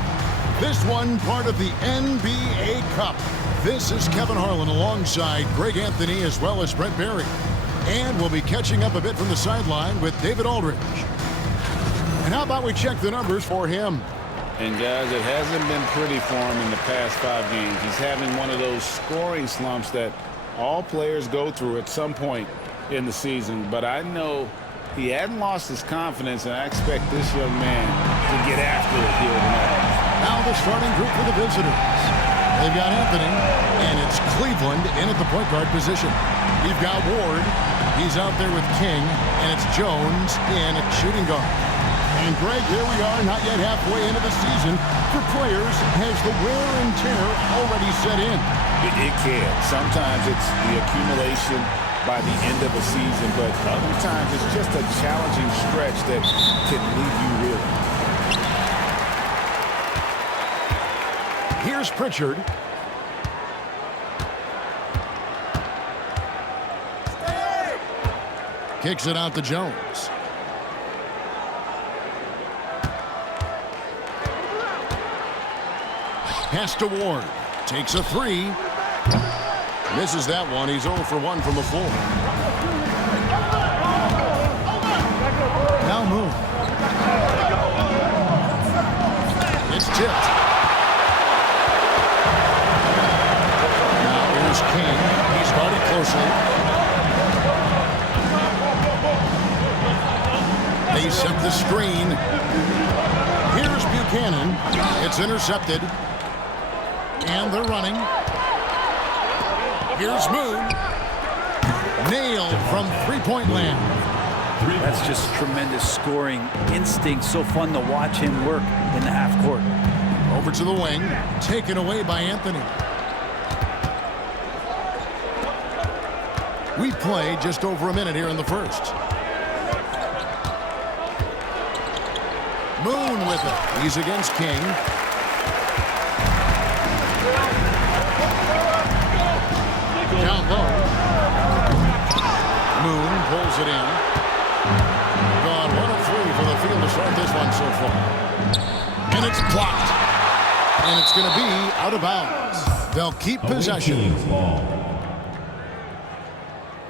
This one part of the NBA Cup. This is Kevin Harlan alongside Greg Anthony as well as Brent Barry. And we'll be catching up a bit from the sideline with David Aldridge. And how about we check the numbers for him? And guys, it hasn't been pretty for him in the past 5 games. He's having one of those scoring slumps that all players go through at some point in the season. But I know he hadn't lost his confidence, and I expect this young man to get after it here tonight. Now the starting group for the visitors. They've got Anthony, and it's Cleveland in at the point guard position. We've got Ward. He's out there with King, and it's Jones in at shooting guard. And Greg, here we are, not yet halfway into the season. For players, has the wear and tear already set in? It can. Sometimes it's the accumulation by the end of a season, but other times it's just a challenging stretch that can leave you reeling. Here's Pritchard. Kicks it out to Jones. Pass to Ward. Takes a three. Misses that one. He's 0 for 1 from the floor. Now Moon. It's tipped. Now here's King. He's guarded closely. They set the screen. Here's Buchanan. It's intercepted. And they're running. Here's Moon. Nailed from three-point land. That's just tremendous scoring instinct. So fun to watch him work in the half court. Over to the wing. Taken away by Anthony. We play just over a minute here in the first. Moon with it. He's against King. Down low. Moon pulls it in. Gone 1 of 3 for the field to start this one so far. And it's blocked. And it's going to be out of bounds. They'll keep possession.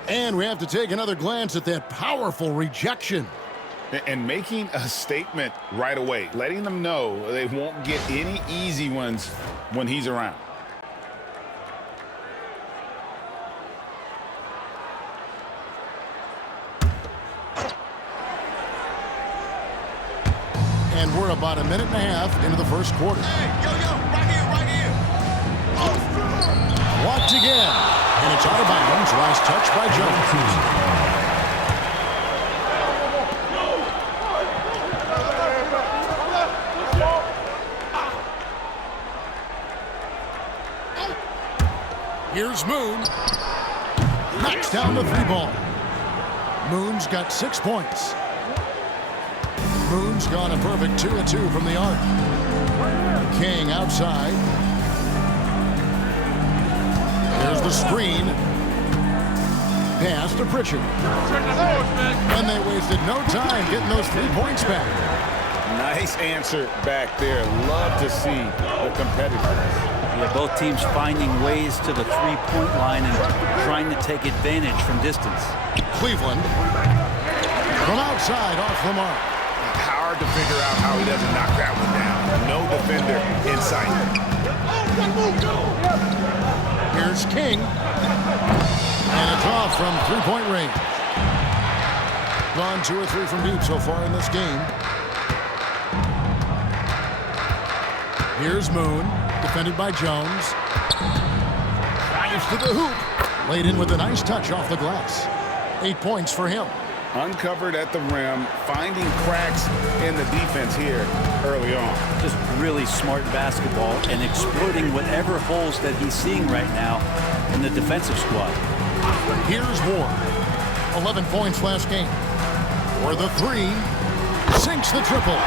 And we have to take another glance at that powerful rejection. And making a statement right away, letting them know they won't get any easy ones when he's around. And we're about a minute and a half into the first quarter. Hey, yo, right here. Blocked again. And it's out of bounds. Last touch by Jones. Here's Moon. Knocks down the 3-ball. Moon's got 6 points. Moon's gone a perfect 2 of 2 from the arc. King outside. There's the screen. Pass to Pritchard. And they wasted no time getting those 3 points back. Nice answer back there. Love to see the competitiveness. Yeah, both teams finding ways to the 3-point line and trying to take advantage from distance. Cleveland from outside off the mark. Hard to figure out how he doesn't knock that one down. No defender in sight. Here's King. And it's off from 3-point range. Gone 2 or 3 from deep so far in this game. Here's Moon. Defended by Jones. Drives to the hoop. Laid in with a nice touch off the glass. 8 points for him. Uncovered at the rim, finding cracks in the defense here early on. Just really smart basketball and exploiting whatever holes that he's seeing right now in the defensive squad. Here's Ward. 11 points last game. For the 3. Sinks the triple.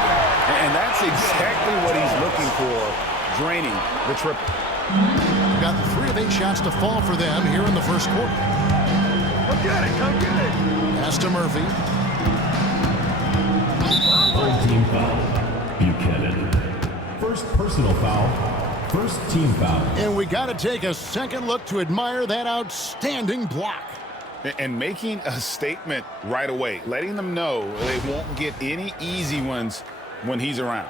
And that's exactly what he's looking for, draining the triple. Got 3 of 8 shots to fall for them here in the first quarter. Come get it. Pass to Murphy. Home team foul. Buchanan. First personal foul. First team foul. And we got to take a second look to admire that outstanding block. And making a statement right away, letting them know they won't get any easy ones when he's around.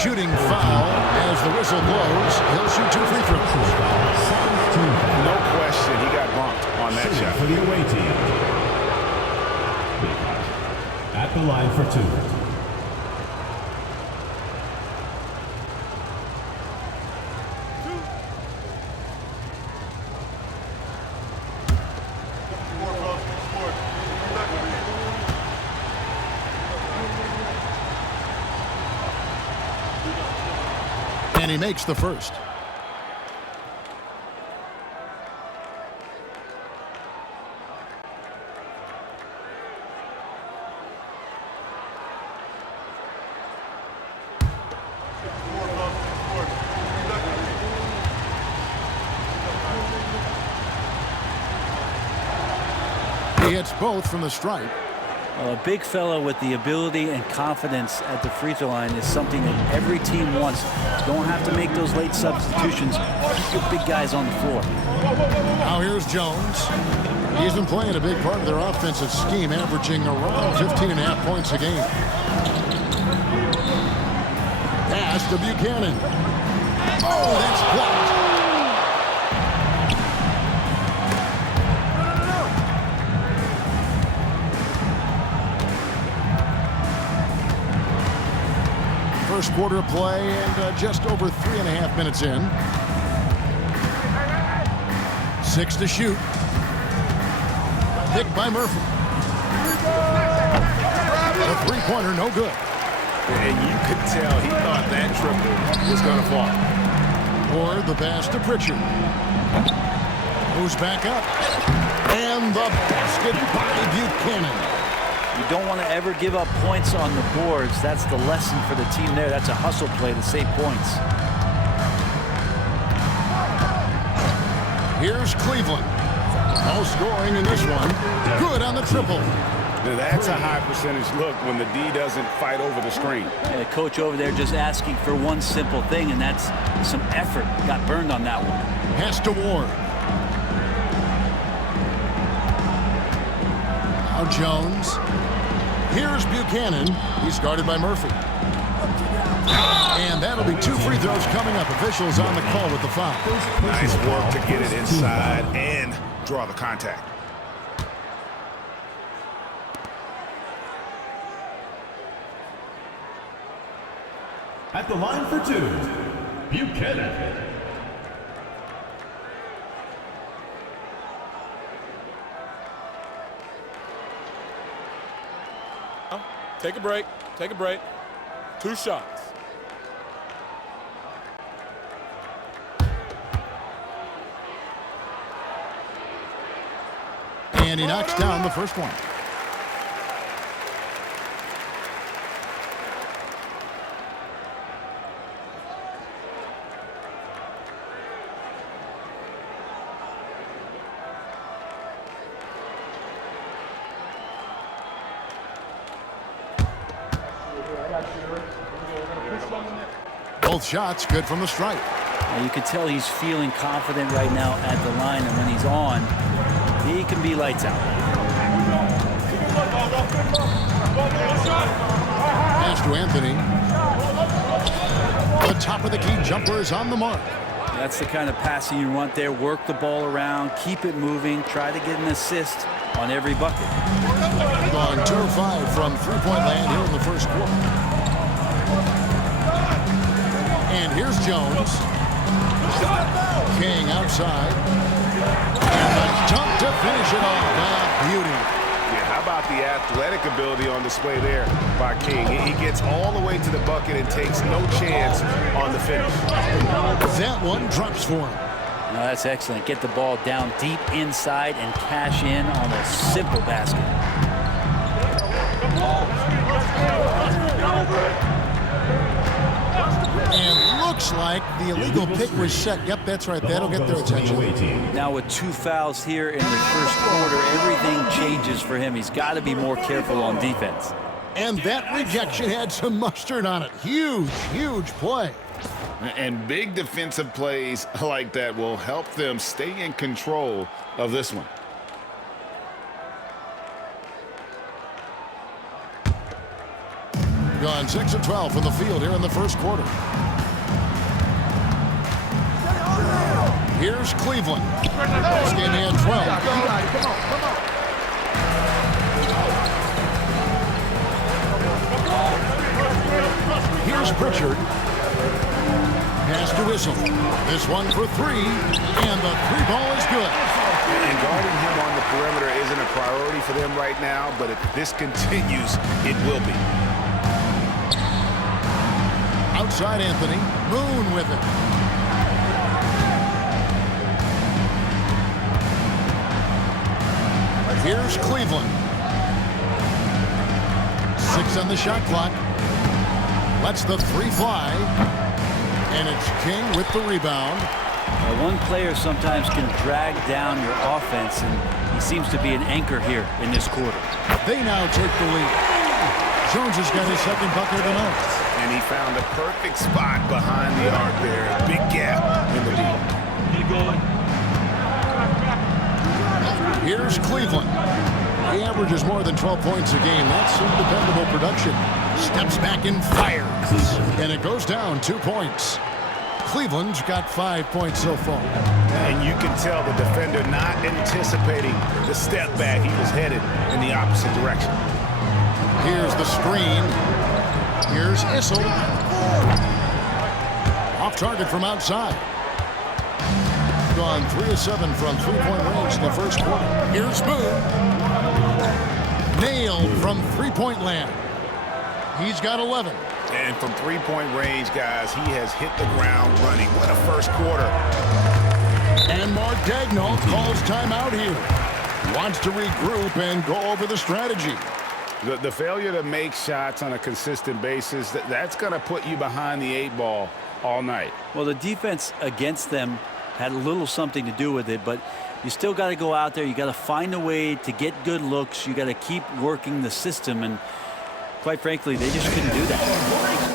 Shooting foul as the whistle blows. He'll shoot 2 free throws. No question, he got bumped on that shot. For the away team. At the line for 2. And he makes the first. He hits both from the stripe. Well, a big fella with the ability and confidence at the free throw line is something that every team wants. You don't have to make those late substitutions. Keep your big guys on the floor. Now here's Jones. He's been playing a big part of their offensive scheme, averaging around 15.5 points a game. Pass to Buchanan. Oh, that's blocked. First quarter of play and just over 3.5 minutes in. 6 to shoot. Picked by Murphy. A three-pointer, no good. And you could tell he thought that triple was going to fall. Or the pass to Pritchard. Moves back up. And the basket by Buchanan. You don't want to ever give up points on the boards. That's the lesson for the team there. That's a hustle play to save points. Here's Cleveland. No scoring in this one. Good on the triple. That's a high percentage look when the D doesn't fight over the screen. Yeah, the coach over there just asking for one simple thing, and that's some effort. Got burned on that one. Pass to Ward. Now Jones. Here's Buchanan. He's guarded by Murphy. And that'll be 2 free throws coming up. Officials on the call with the foul. Nice work to get it inside and draw the contact. At the line for 2, Buchanan. Take a break. Take a break. 2 shots. And he knocks down the first one. Both shots good from the stripe. Now you can tell he's feeling confident right now at the line, and when he's on, he can be lights out. Pass to Anthony. The top of the key jumper is on the mark. That's the kind of passing you want there. Work the ball around, keep it moving, try to get an assist on every bucket. Gone 2 of 5 from three-point land here in the first quarter. And here's Jones. King outside. And the dunk to finish it off. Ah, beauty. Yeah, how about the athletic ability on display there by King? He gets all the way to the bucket and takes no chance on the finish. That one drops for him. No, that's excellent. Get the ball down deep inside and cash in on a simple basket. And looks like the illegal pick was set. Yep, that's right. That'll get their attention. Now with 2 fouls here in the first quarter, everything changes for him. He's got to be more careful on defense. And that rejection had some mustard on it. Huge, huge play. And big defensive plays like that will help them stay in control of this one. Gone 6 of 12 from the field here in the first quarter. Here's Cleveland. This game he had 12. Here's Pritchard. Pass to Whistle. This one for 3, and the 3-ball is good. And guarding him on the perimeter isn't a priority for them right now, but if this continues, it will be. Outside Anthony. Moon with it. Here's Cleveland. 6 on the shot clock. Lets the 3 fly. And it's King with the rebound. One player sometimes can drag down your offense, and he seems to be an anchor here in this quarter. They now take the lead. Jones has got his second bucket of the night. And he found the perfect spot behind the arc there. Big gap in the deep. Keep going. Here's Cleveland. He averages more than 12 points a game. That's some dependable production. Steps back and fires. And it goes down 2 points. Cleveland's got 5 points so far. And you can tell the defender not anticipating the step back. He was headed in the opposite direction. Here's the screen. Here's Issel. Off target from outside. Gone 3 of 7 from 3-point range in the first quarter. Here's Moon. Nailed from 3-point land. He's got 11. And from 3-point range, guys, he has hit the ground running. What a first quarter. And Mark Daigneault calls timeout here. Wants to regroup and go over the strategy. The failure to make shots on a consistent basis, that's going to put you behind the 8 ball all night. Well, the defense against them had a little something to do with it, but you still got to go out there. You got to find a way to get good looks. You got to keep working the system, and quite frankly, they just couldn't do that.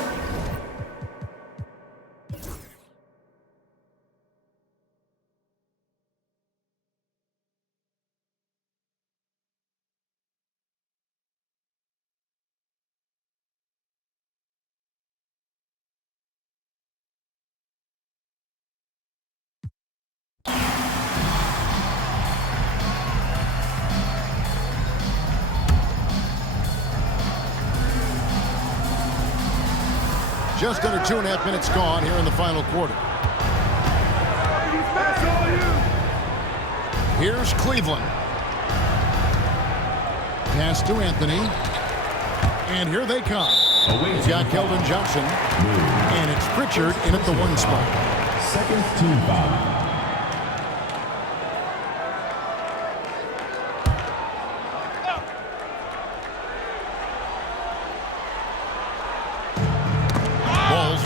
Just under 2.5 minutes gone here in the final quarter. Here's Cleveland. Pass to Anthony. And here they come. He's got Keldon Johnson. And it's Pritchard in at the 1 spot. Second team foul.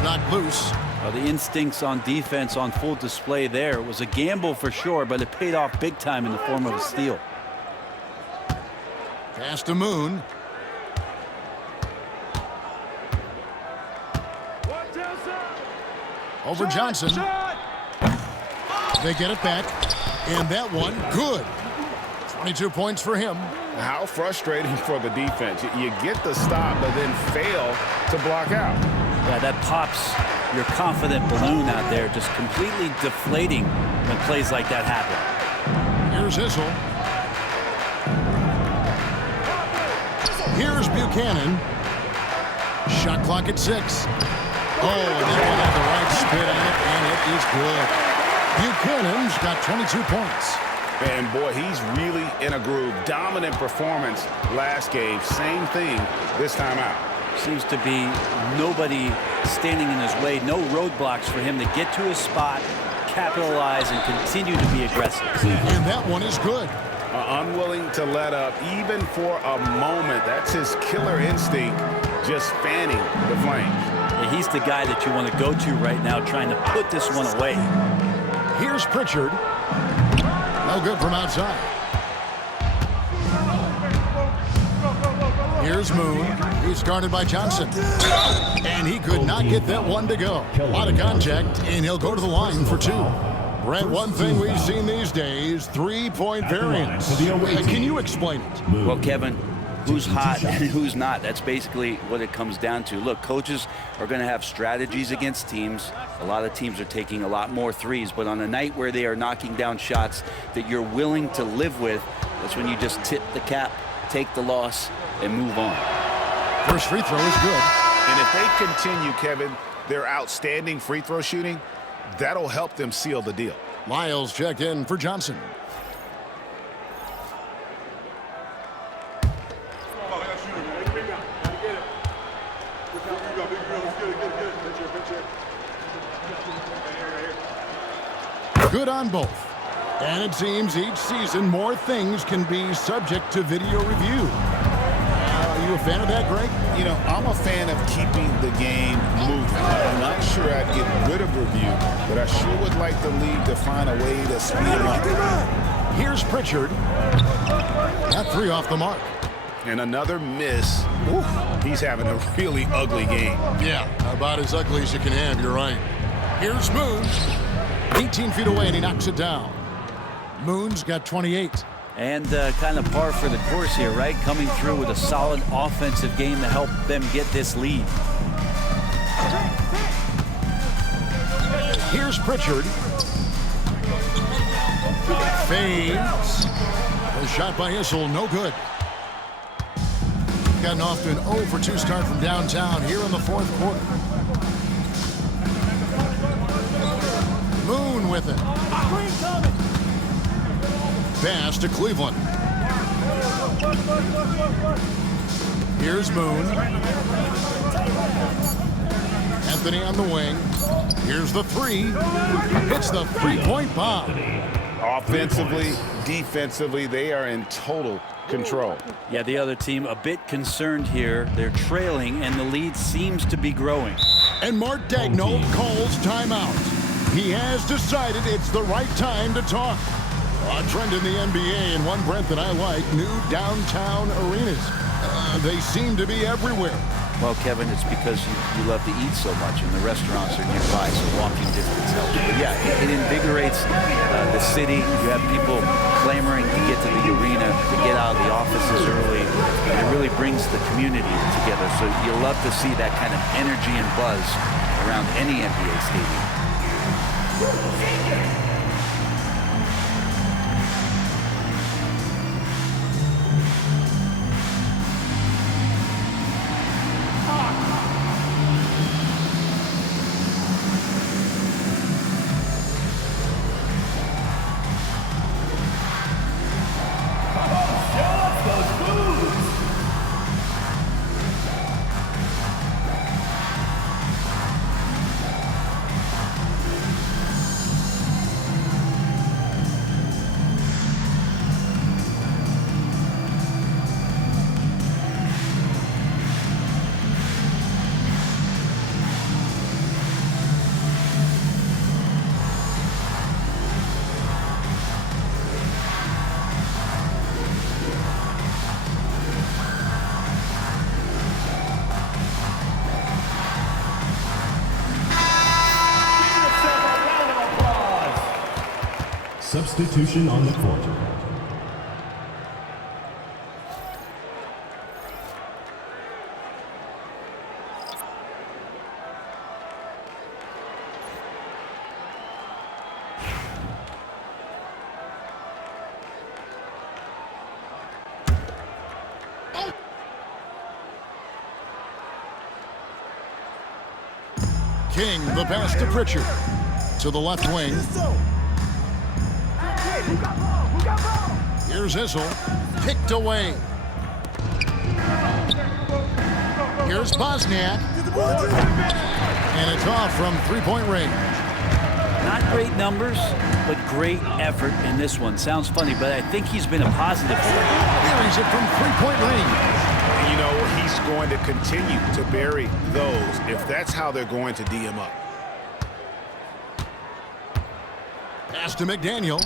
Knocked loose. Well, the instincts on defense on full display there. It was a gamble for sure, but it paid off big time in the form of a steal. Pass to Moon. Over Johnson. They get it back. And that one, good. 22 points for him. How frustrating for the defense. You get the stop, but then fail to block out. Yeah, that pops your confident balloon out there, just completely deflating when plays like that happen. Here's Issel. Here's Buchanan. Shot clock at 6. Oh, and that one had the right spin on it, and it is good. Buchanan's got 22 points. And boy, he's really in a groove. Dominant performance last game. Same thing this time out. Seems to be nobody standing in his way. No roadblocks for him to get to his spot, capitalize, and continue to be aggressive. And that one is good. Unwilling to let up even for a moment. That's his killer instinct, just fanning the flames. Yeah, he's the guy that you want to go to right now, trying to put this one away. Here's Pritchard. No good from outside. Here's Moon. He's guarded by Johnson. And he could not get that one to go. A lot of contact, and he'll go to the line for 2. Brent, one thing we've seen these days, 3-point variance. Can you explain it? Well, Kevin, who's hot and who's not? That's basically what it comes down to. Look, coaches are going to have strategies against teams. A lot of teams are taking a lot more threes, but on a night where they are knocking down shots that you're willing to live with, that's when you just tip the cap, take the loss, and move on. First free throw is good. And if they continue, Kevin, their outstanding free throw shooting, that'll help them seal the deal. Lyles checked in for Johnson. Good on both. And it seems each season more things can be subject to video review. Are you a fan of that, Greg? You know, I'm a fan of keeping the game moving. I'm not sure I'd get rid of review, but I sure would like the league to find a way to speed it up. Here's Pritchard. That 3 off the mark. And another miss. Ooh, he's having a really ugly game. Yeah, about as ugly as you can have, you're right. Here's Moon. 18 feet away, and he knocks it down. Moon's got 28. And kind of par for the course here, right? Coming through with a solid offensive game to help them get this lead. Here's Pritchard. Fades. A shot by Issel, no good. Gotten off to an 0 for 2 start from downtown here in the 4th quarter. Moon with it. Pass to Cleveland. Here's Moon. Anthony on the wing. Here's the 3. Hits the 3-point bomb. Offensively, defensively, they are in total control. Yeah, the other team a bit concerned here. They're trailing, and the lead seems to be growing. And Mark Daigneault calls timeout. He has decided it's the right time to talk. A trend in the NBA, and one, Brent, that I like, new downtown arenas. They seem to be everywhere. Well, Kevin, it's because you love to eat so much, and the restaurants are nearby, so walking distance helps. But yeah, it invigorates the city. You have people clamoring to get to the arena, to get out of the offices early, and it really brings the community together. So you love to see that kind of energy and buzz around any NBA stadium. Substitution on the court. King, the pass to Pritchard. To the left wing. Here's Issel. Picked away. Here's Bosniak. And it's off from 3-point range. Not great numbers, but great effort in this one. Sounds funny, but I think he's been a positive. Buries it from three-point range. You know, he's going to continue to bury those if that's how they're going to D him up. Pass to McDaniel.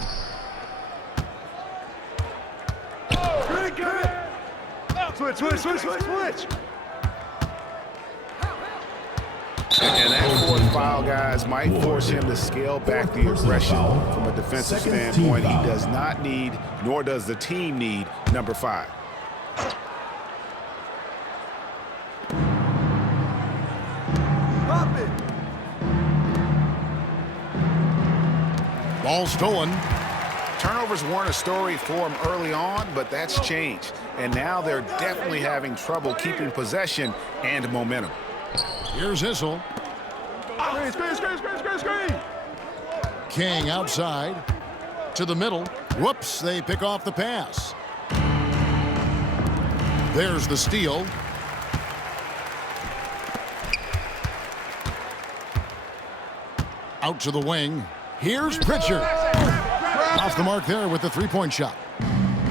Switch. And that fourth foul, guys, might force him to scale back the aggression from a defensive standpoint. He does not need, nor does the team need, number 5. Ball stolen. Turnovers weren't a story for him early on, but that's changed. And now they're definitely having trouble keeping possession and momentum. Here's Issel. Screen. King outside to the middle. Whoops, they pick off the pass. There's the steal. Out to the wing. Here's Pritchard. Off the mark there with the three-point shot.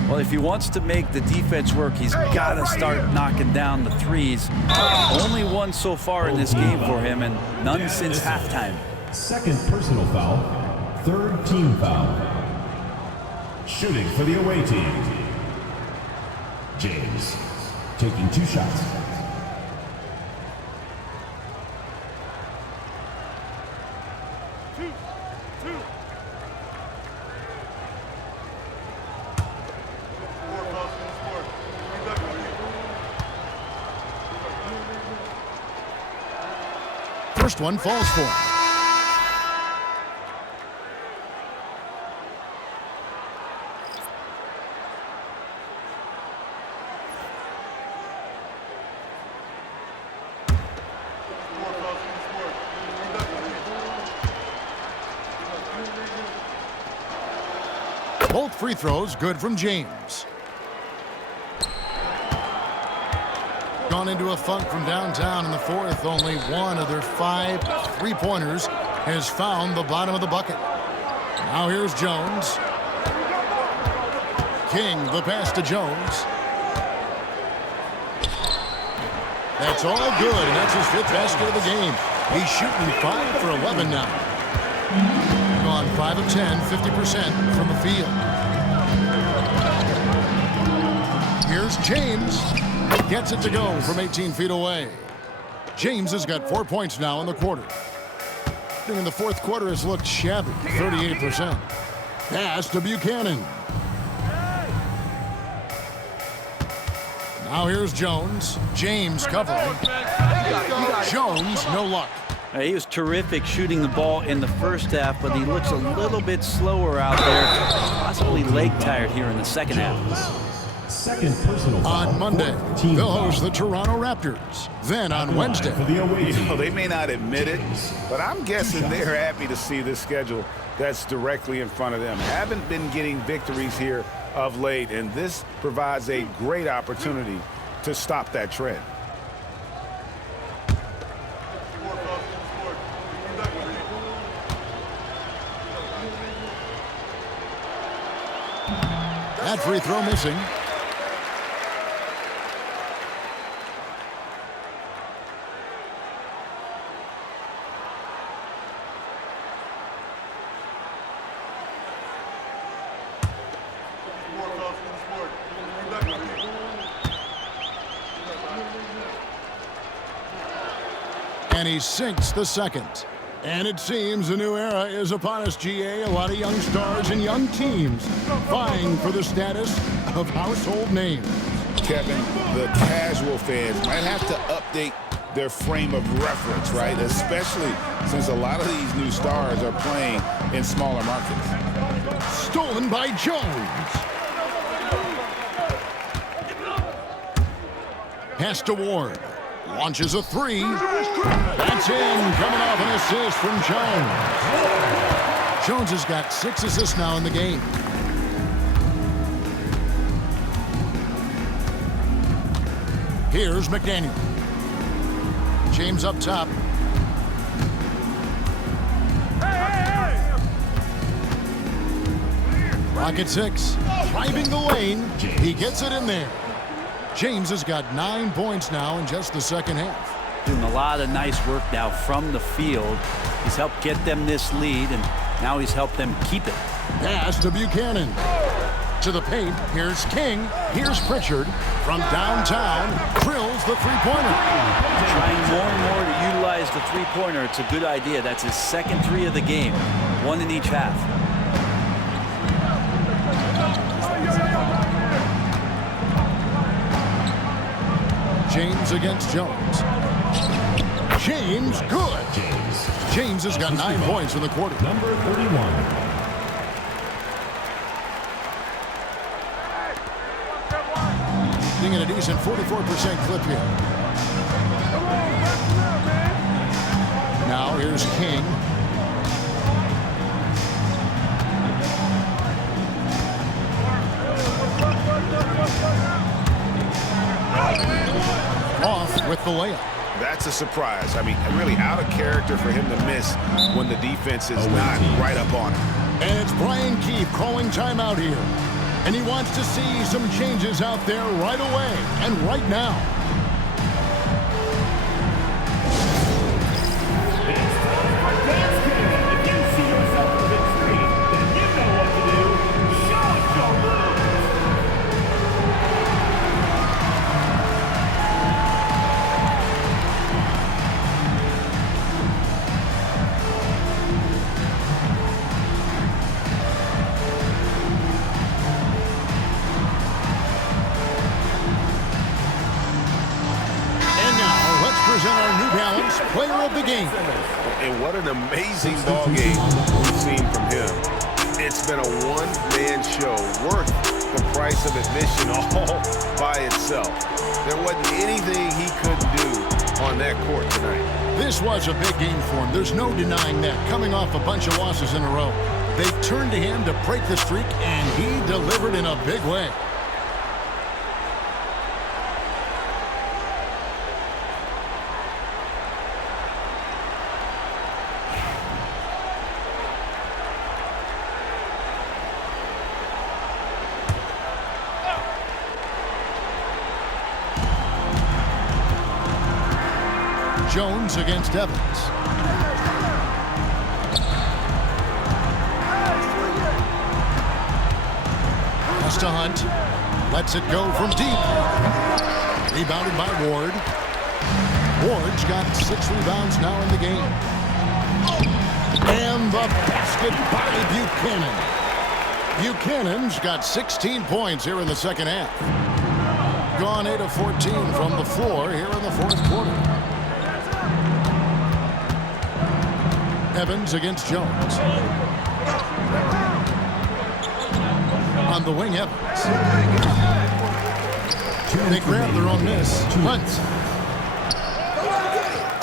Well, if he wants to make the defense work, he's got to start knocking down the threes. Only one so far in this game for him, and none since halftime. Second personal foul, third team foul. Shooting for the away team. James taking 2 shots. First one falls for him. Both free throws good from James. Gone into a funk from downtown in the fourth. Only one of their 5 three-pointers has found the bottom of the bucket. Now here's Jones. King, the pass to Jones. That's all good, and that's his 5th basket of the game. He's shooting 5 for 11 now. Gone 5 of 10, 50% from the field. Here's James. Gets it to go from 18 feet away. James has got 4 points now in the quarter. In the fourth quarter has looked shabby, 38%. Pass to Buchanan. Now here's Jones. James covering. Jones, no luck. He was terrific shooting the ball in the first half, but he looks a little bit slower out there, possibly leg tired here in the second half. Second personal foul. On Monday, they'll host the Toronto Raptors. Then on Wednesday. They may not admit it, but I'm guessing they're happy to see this schedule that's directly in front of them. Haven't been getting victories here of late, and this provides a great opportunity to stop that trend. That free throw missing. And he sinks the second. And it seems a new era is upon us, GA. A lot of young stars and young teams vying for the status of household names. Kevin, the casual fans might have to update their frame of reference, right? Especially since a lot of these new stars are playing in smaller markets. Stolen by Jones. Pass to Ward. Launches a 3. That's in. Coming off an assist from Jones. Jones has got 6 assists now in the game. Here's McDaniel. James up top. Clock at 6. Driving the lane. He gets it in there. James has got 9 points now in just the second half. Doing a lot of nice work now from the field. He's helped get them this lead, and now he's helped them keep it. Pass to Buchanan. To the paint. Here's King. Here's Pritchard. From downtown, drills the three-pointer. Trying more and more to utilize the three-pointer. It's a good idea. That's his second 3 of the game. 1 in each half. James against Jones. James, good. James has got 9 points in the quarter. Number 31. Being at a decent 44% clip here. Now here's King. Off with the layup. That's a surprise. I mean, really out of character for him to miss when the defense is not right up on him. And it's Brian Keefe calling timeout here. And he wants to see some changes out there right away and right now. If you see yourself in the street, then you know what to do. Show us your moves. Present our New Balance Player of the Game. And what an amazing ball game we've seen from him. It's been a one-man show worth the price of admission all by itself. There wasn't anything he couldn't do on that court tonight. This was a big game for him. There's no denying that. Coming off a bunch of losses in a row, they turned to him to break the streak, and he delivered in a big way. Jones against Evans. Pass to Hunt. Lets it go from deep. Rebounded by Ward. Ward's got 6 rebounds now in the game. And the basket by Buchanan. Buchanan's got 16 points here in the second half. Gone 8 of 14 from the floor here in the fourth quarter. Evans against Jones. On the wing, Evans. They grab their own miss. Hunt.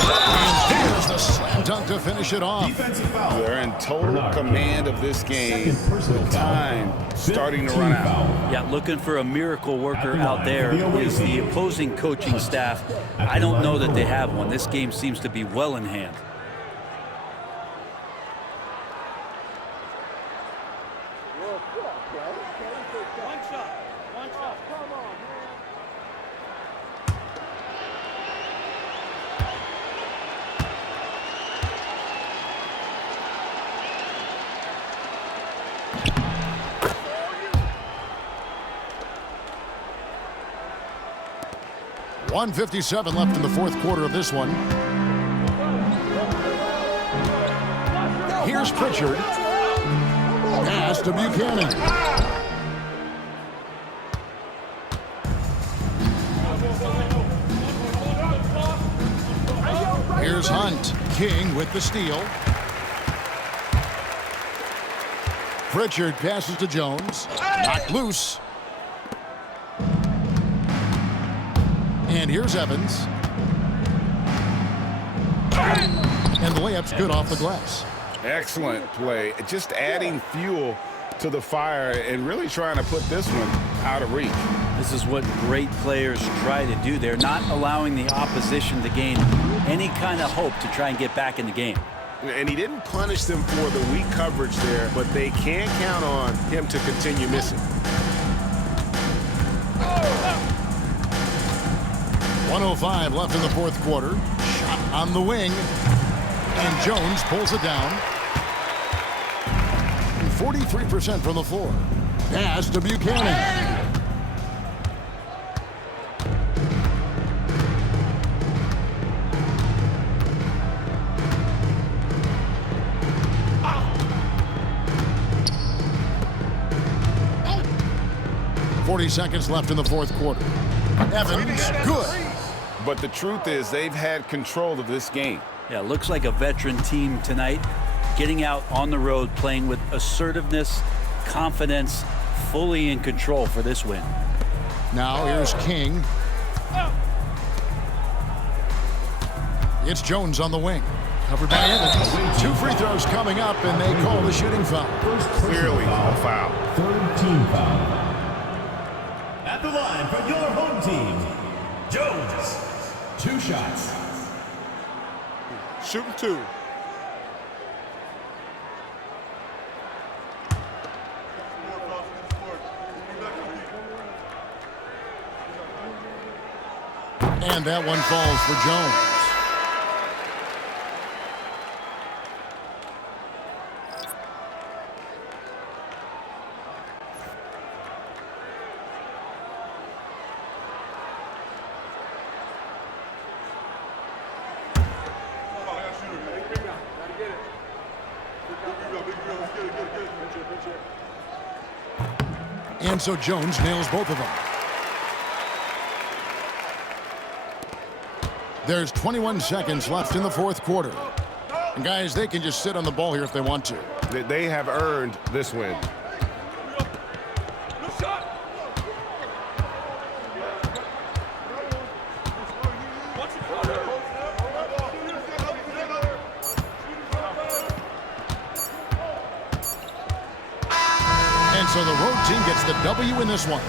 And here's the slam dunk to finish it off. They're in total command of this game. The time starting to run out. Yeah, looking for a miracle worker out there is the opposing coaching staff. I don't know that they have one. This game seems to be well in hand. .157 left in the fourth quarter of this one. Here's Pritchard. Pass to Buchanan. Here's Hunt. King with the steal. Pritchard passes to Jones. Knocked loose. And here's Evans. And the layup's good off the glass. Excellent play. Just adding fuel to the fire and really trying to put this one out of reach. This is what great players try to do. They're not allowing the opposition to gain any kind of hope to try and get back in the game. And he didn't punish them for the weak coverage there, but they can't count on him to continue missing. 1:05 left in the fourth quarter. Shot on the wing. And Jones pulls it down. 43% from the floor. Pass to Buchanan. 40 seconds left in the fourth quarter. Evans, good. But the truth is they've had control of this game. Yeah, looks like a veteran team tonight, getting out on the road, playing with assertiveness, confidence, fully in control for this win. Now here's King. It's Jones on the wing. Covered by Evans. 2 free throws coming up, and they call the shooting foul. Clearly a foul. Third team foul. At the line for your home team, Jones. 2 shots. Shooting 2. And that one falls for Jones. And so Jones nails both of them. There's 21 seconds left in the fourth quarter. And guys, they can just sit on the ball here if they want to. They have earned this win. And so the road team gets the W in this one.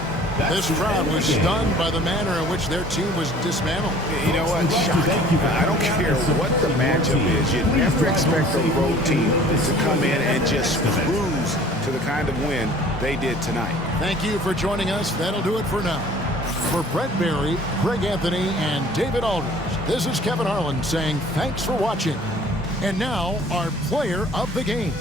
This crowd was stunned by the manner in which their team was dismantled. You know what? I don't care what the matchup is. You never expect a road team to come in and just cruise to the kind of win they did tonight. Thank you for joining us. That'll do it for now. For Brett Berry, Greg Anthony, and David Aldridge, this is Kevin Harlan saying thanks for watching. And now, our player of the game.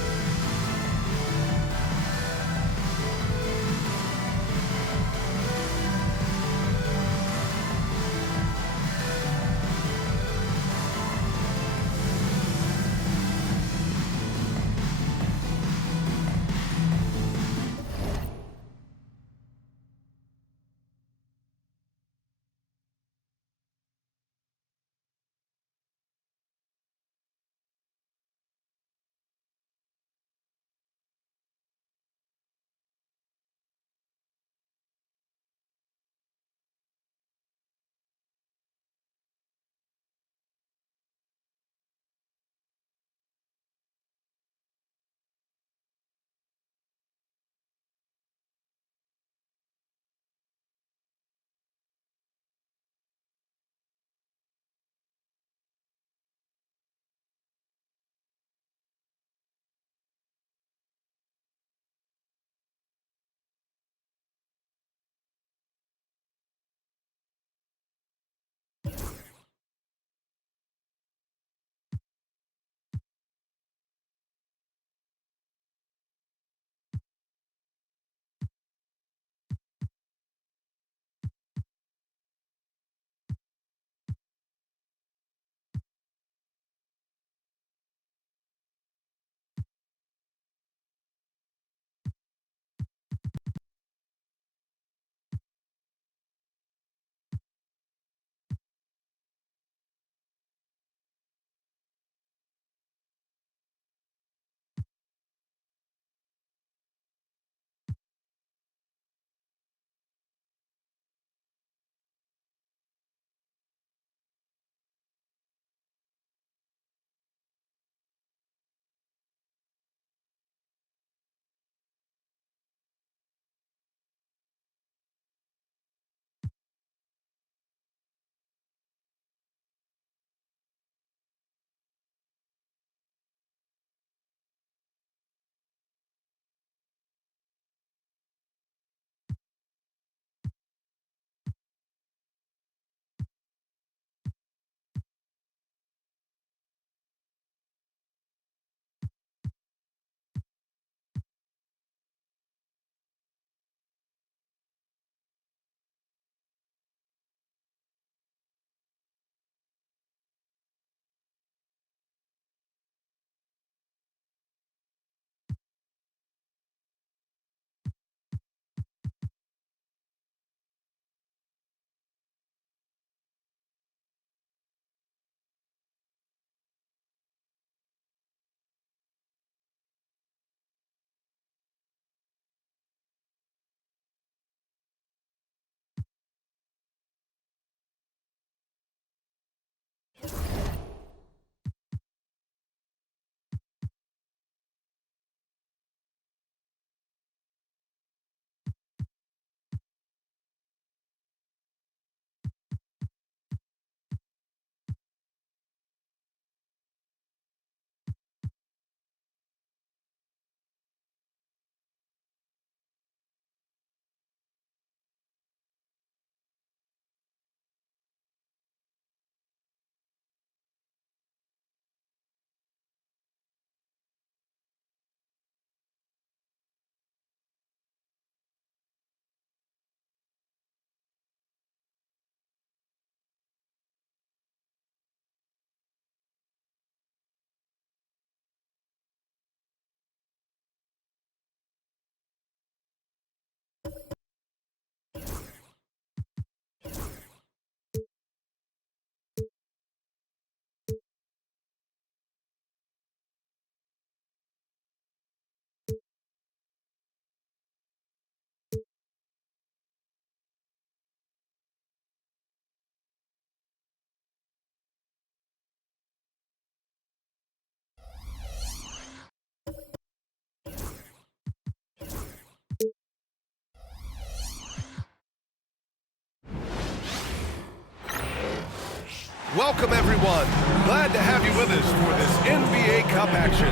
Welcome, everyone. Glad to have you with us for this NBA Cup action.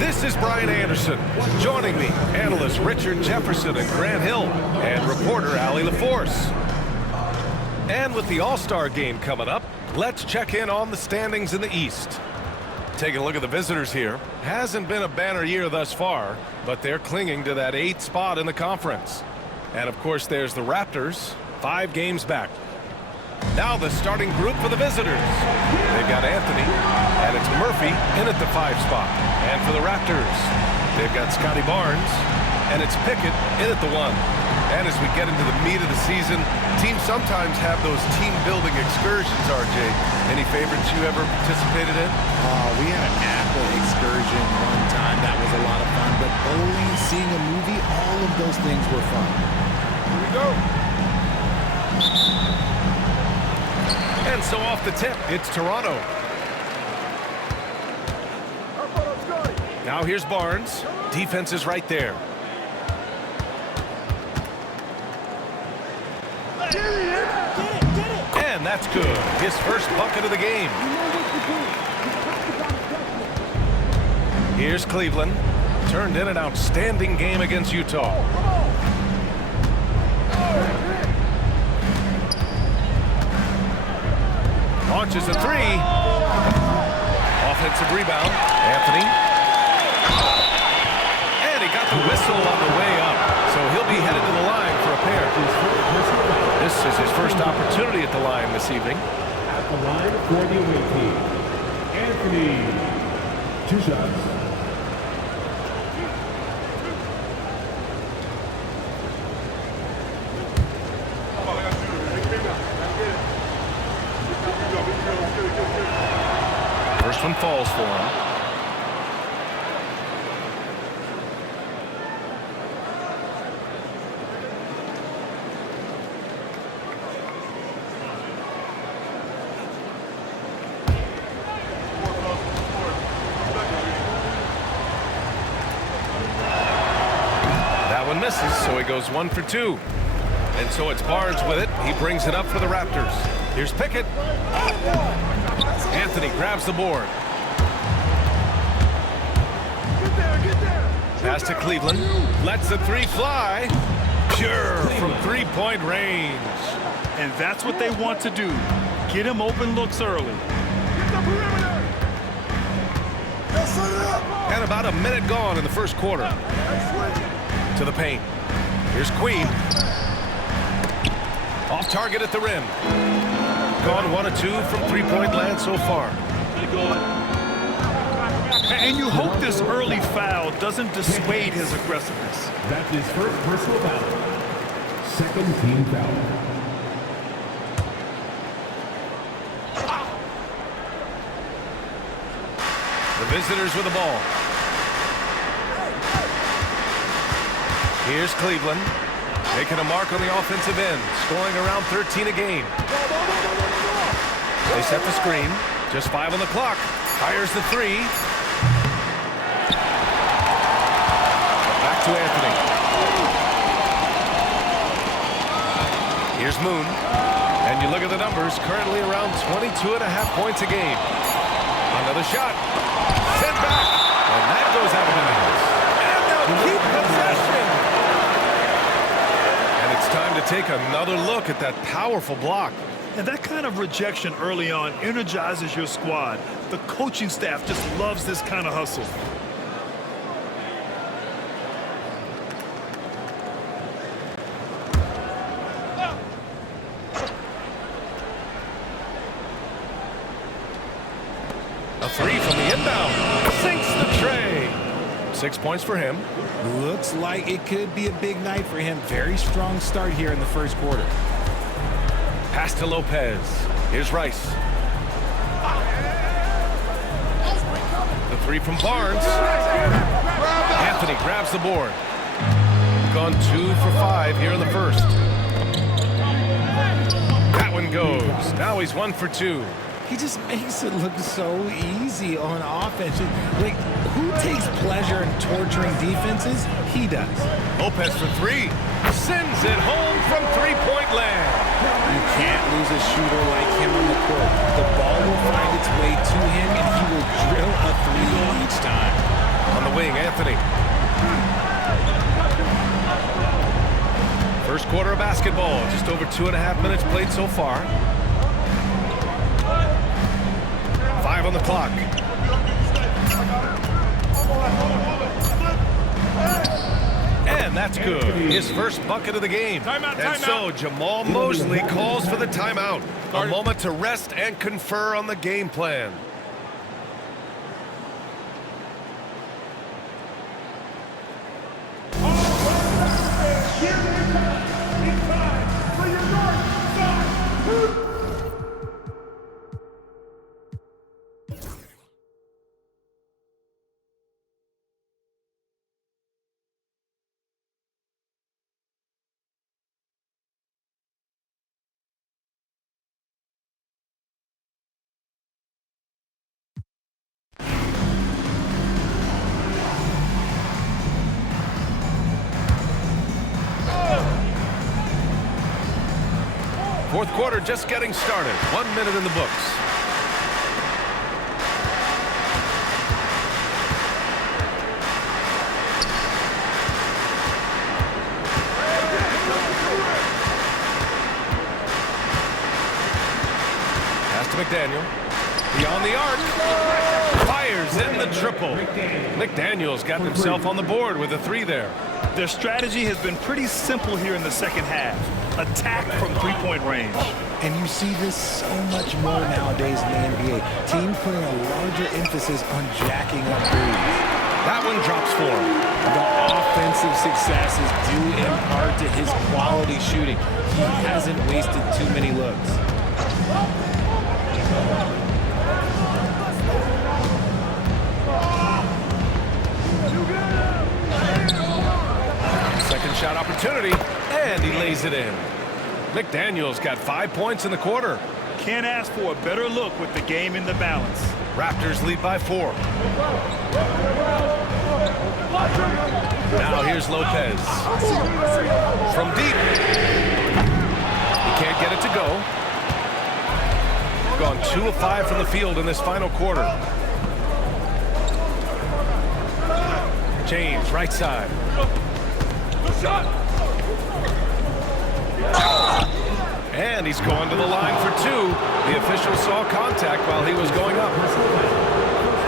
This is Brian Anderson. Joining me, analysts Richard Jefferson and Grant Hill, and reporter Allie LaForce. And with the All-Star game coming up, let's check in on the standings in the East. Taking a look at the visitors here. Hasn't been a banner year thus far, but they're clinging to that 8th spot in the conference. And of course, there's the Raptors, 5 games back. Now the starting group for the visitors. They've got Anthony, and it's Murphy in at the 5 spot. And for the Raptors, they've got Scotty Barnes, and it's Pickett in at the 1. And as we get into the meat of the season, teams sometimes have those team-building excursions, RJ. Any favorites you ever participated in? We had an Apple excursion one time. That was a lot of fun. But bowling, seeing a movie, all of those things were fun. Here we go. And so off the tip, it's Toronto. Now here's Barnes. Defense is right there. And that's good. His first bucket of the game. Here's Cleveland. Turned in an outstanding game against Utah. Launches a 3. Offensive rebound. Anthony. And he got the whistle on the way up. So he'll be headed to the line for a pair. This is his first opportunity at the line this evening. At the line for the away team, Anthony. 2 shots. First one falls for him. Misses, so he goes 1 for 2. And so it's Barnes with it. He brings it up for the Raptors. Here's Pickett. Anthony grabs the board. Pass to Cleveland. Lets the 3 fly. Pure from 3-point range. And that's what they want to do. Get him open looks early. And about a minute gone in the first quarter. To the paint. Here's Queen. Off target at the rim. Gone 1 of 2 from 3-point land so far. And you hope this early foul doesn't dissuade his aggressiveness. That's his first personal foul. Second team foul. The visitors with the ball. Here's Cleveland, making a mark on the offensive end, scoring around 13 a game. They set the screen, just 5 on the clock. Fires the 3. Back to Anthony. Here's Moon, and you look at the numbers, currently around 22.5 points a game. Another shot, sent back, and that goes out of bounds. And they'll keep possession. Time to take another look at that powerful block. And that kind of rejection early on energizes your squad. The coaching staff just loves this kind of hustle. A 3 from the inbound. Sinks the tray. 6 points for him. Looks like it could be a big night for him. Very strong start here in the first quarter. Pass to Lopez. Here's Rice. The 3 from Barnes. Anthony grabs the board. Gone 2 for 5 here in the first. That one goes. Now he's 1 for 2. He just makes it look so easy on offense. Like, who takes pleasure in torturing defenses? He does. Lopez for 3. Sends it home from 3-point land. You can't lose a a shooter like him on the court. The ball will find its way to him, and he will drill a three each time. On the wing, Anthony. First quarter of basketball. Just over 2.5 minutes played so far. 5 on the clock. And that's good. His first bucket of the game. And so Jamal Mosley calls for the timeout. A moment to rest and confer on the game plan. Fourth quarter just getting started. 1 minute in the books. Pass to McDaniel. Beyond the arc. Fires in the triple. McDaniel's got himself on the board with a 3 there. Their strategy has been pretty simple here in the second half. Attack from three-point range. And you see this so much more nowadays in the NBA. Teams putting a larger emphasis on jacking up threes. That one drops for him. The offensive success is due in part to his quality shooting. He hasn't wasted too many looks. Second shot opportunity, and he lays it in. McDaniel's got 5 points in the quarter. Can't ask for a better look with the game in the balance. Raptors lead by 4. Now here's Lopez. From deep. He can't get it to go. Gone 2 of 5 from the field in this final quarter. James, right side. And he's going to the line for 2. The official saw contact while he was going up.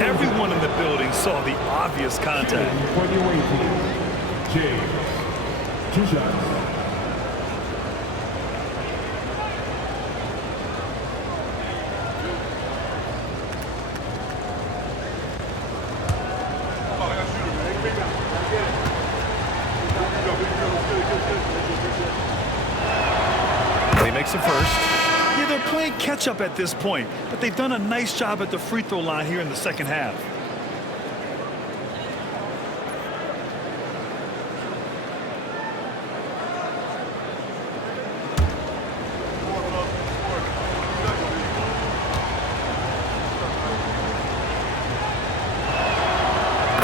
Everyone in the building saw the obvious contact. For the away team, James. 2 shots. He makes it first. Yeah, they're playing catch-up at this point, but they've done a nice job at the free throw line here in the second half.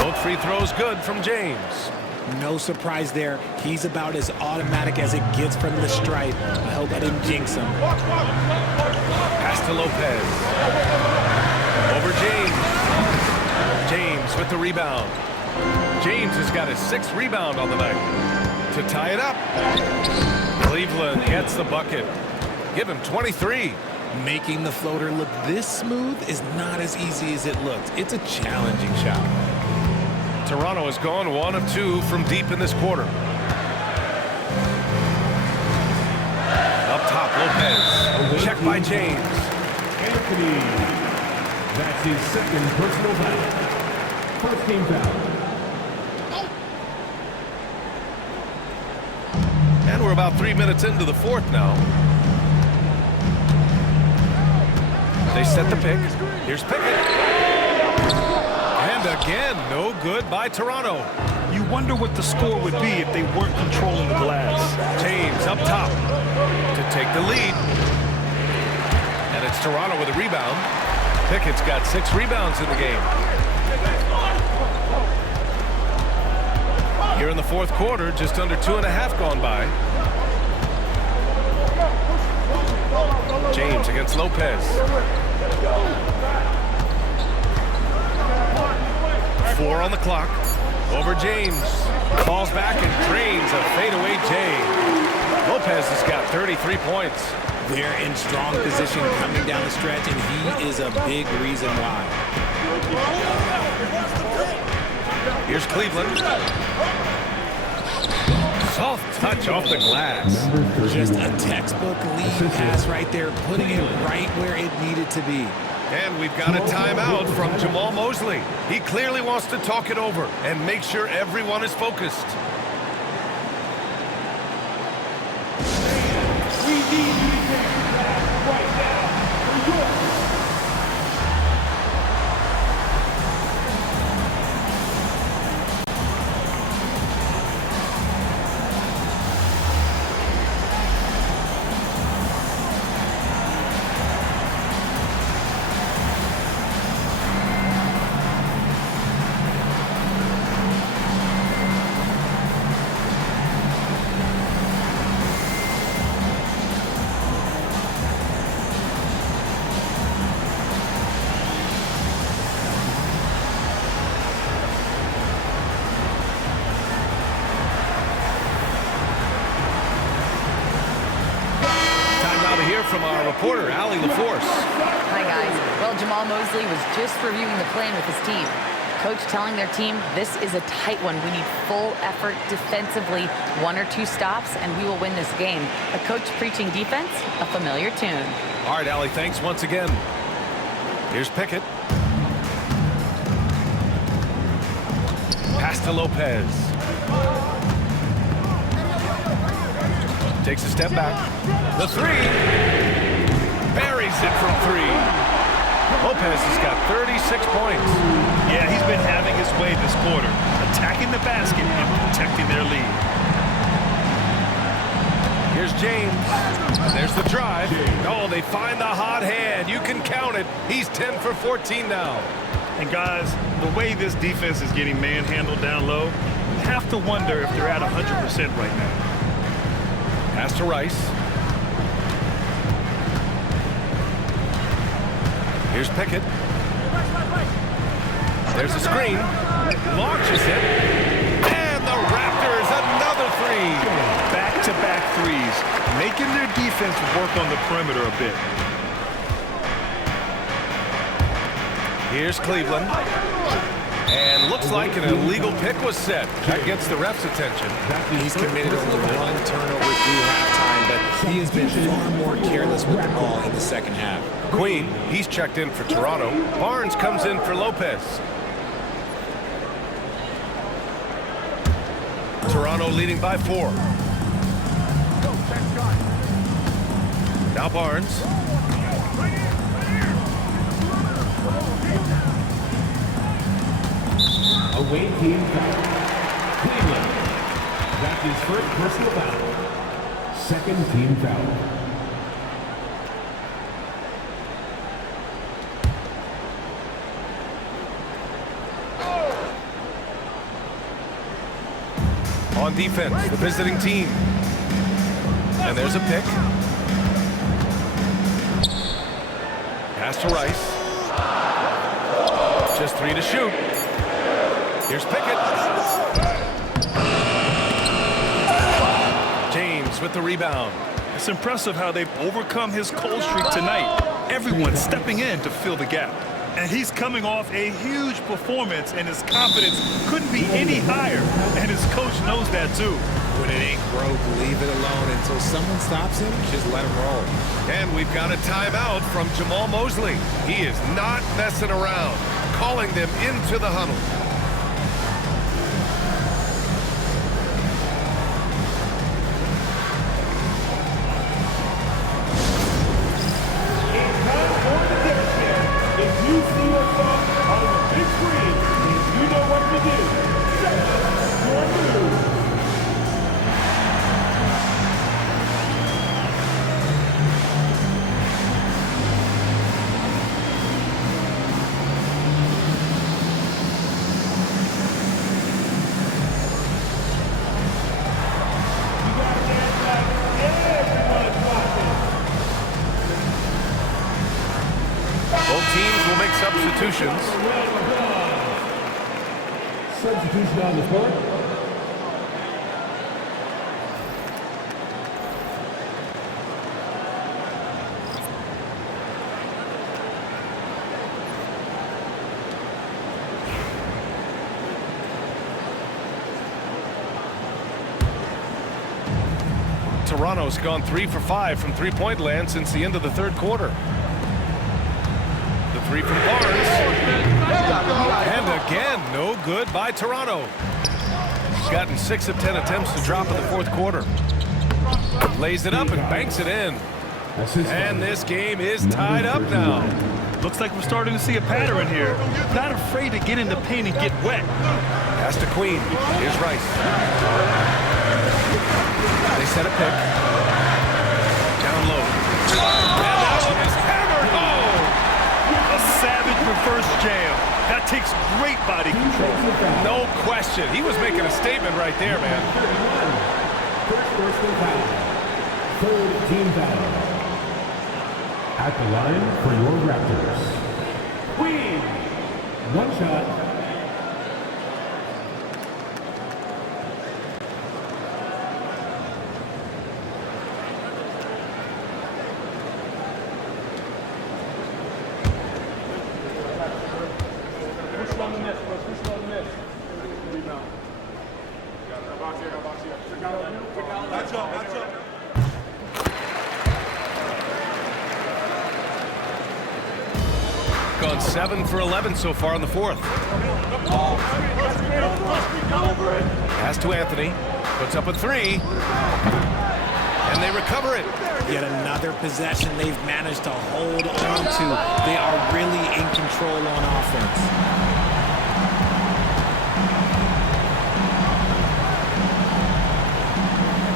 Both free throws good from James. No surprise there. He's about as automatic as it gets from the stripe. He'll let him jinx him. Pass to Lopez. Over James. James with the rebound. James has got his 6th rebound on the night. To tie it up. Cleveland gets the bucket. Give him 23. Making the floater look this smooth is not as easy as it looks. It's a challenging shot. Toronto has gone 1 of 2 from deep in this quarter. Up top, Lopez. Check by James. Anthony. That's his 2nd personal foul. First team foul. And we're about 3 minutes into the 4th now. They set the pick. Here's Pickett. And again, no good by Toronto. You wonder what the score would be if they weren't controlling the glass. James up top to take the lead. And it's Toronto with a rebound. Pickett's got 6 rebounds in the game. Here in the 4th quarter, just under 2.5 gone by. James against Lopez. 4 on the clock. Over James. Falls back and drains a fadeaway J. Lopez has got 33 points. They're in strong position coming down the stretch, and he is a big reason why. Here's Cleveland. Soft touch off the glass. Just a textbook lead pass right there, putting it right where it needed to be. And we've got a timeout from Jamal Mosley. He clearly wants to talk it over and make sure everyone is focused. We need you right now. New York. From our reporter, Allie LaForce. Hi, guys. Well, Jamal Mosley was just reviewing the plan with his team. Coach telling their team, this is a tight one. We need full effort defensively, 1 or 2 stops, and we will win this game. A coach preaching defense, a familiar tune. All right, Allie, thanks once again. Here's Pickett. Pass to Lopez. Takes a step back. The 3. Buries it from 3. Lopez has got 36 points. Yeah, he's been having his way this quarter, attacking the basket and protecting their lead. Here's James. And there's the drive. Oh, they find the hot hand. You can count it. He's 10 for 14 now. And guys, the way this defense is getting manhandled down low, you have to wonder if they're at 100% right now. Pass to Rice. Here's Pickett. There's a screen. Launches it. And the Raptors, another 3. Back-to-back threes, making their defense work on the perimeter a bit. Here's Cleveland. And looks like an illegal pick was set. That gets the ref's attention. He's committed only 1 turnover through halftime, but he has been far more careless with the ball in the second half. Queen, he's checked in for Toronto. Barnes comes in for Lopez. Toronto leading by 4. Now Barnes. Away team foul. Cleveland. That's his first personal foul. Second team foul. On defense, the visiting team. And there's a pick. Pass to Rice. Just 3 to shoot. Here's Pickett. James with the rebound. It's impressive how they've overcome his cold streak tonight. Everyone's stepping in to fill the gap. And he's coming off a huge performance, and his confidence couldn't be any higher. And his coach knows that, too. When it ain't broke, leave it alone until someone stops him. Just let him roll. And we've got a timeout from Jamal Mosley. He is not messing around, calling them into the huddle. If you see yourself on the big screen, you know what to do. Set your move. substitutions. Substitution on the court. Toronto's gone 3 for 5 from three-point land since the end of the third quarter. The three from Barnes. And again, no good by Toronto. He's gotten 6 of 10 attempts to drop in the fourth quarter. Lays it up and banks it in. And this game is tied up now. Looks like we're starting to see a pattern here. Not afraid to get in the paint and get wet. Pass to Queen. Here's Rice. They set a pick. Down low. And that one is hammered home. A savage reverse jam. That takes great body control. No question. He was making a statement right there, man. First personal foul. Third team foul. At the line for your Raptors. Queen. One shot. Gone 7 for 11 so far in the fourth. Pass to Anthony. Puts up a three. And they recover it. Yet another possession they've managed to hold on to. They are really in control on offense.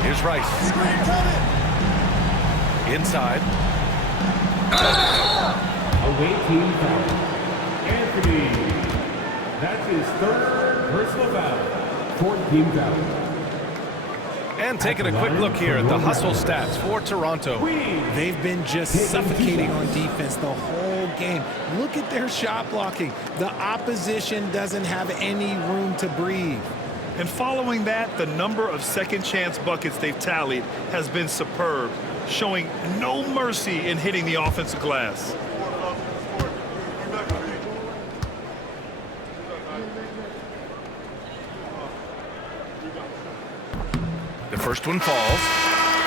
Here's Rice. Inside. Away team foul. Anthony. That's his third personal foul. Fourth team foul. And taking a quick look here at the hustle stats for Toronto. They've been just suffocating on defense the whole game. Look at their shot blocking. The opposition doesn't have any room to breathe. And following that, the number of second chance buckets they've tallied has been superb, showing no mercy in hitting the offensive glass. The first one falls.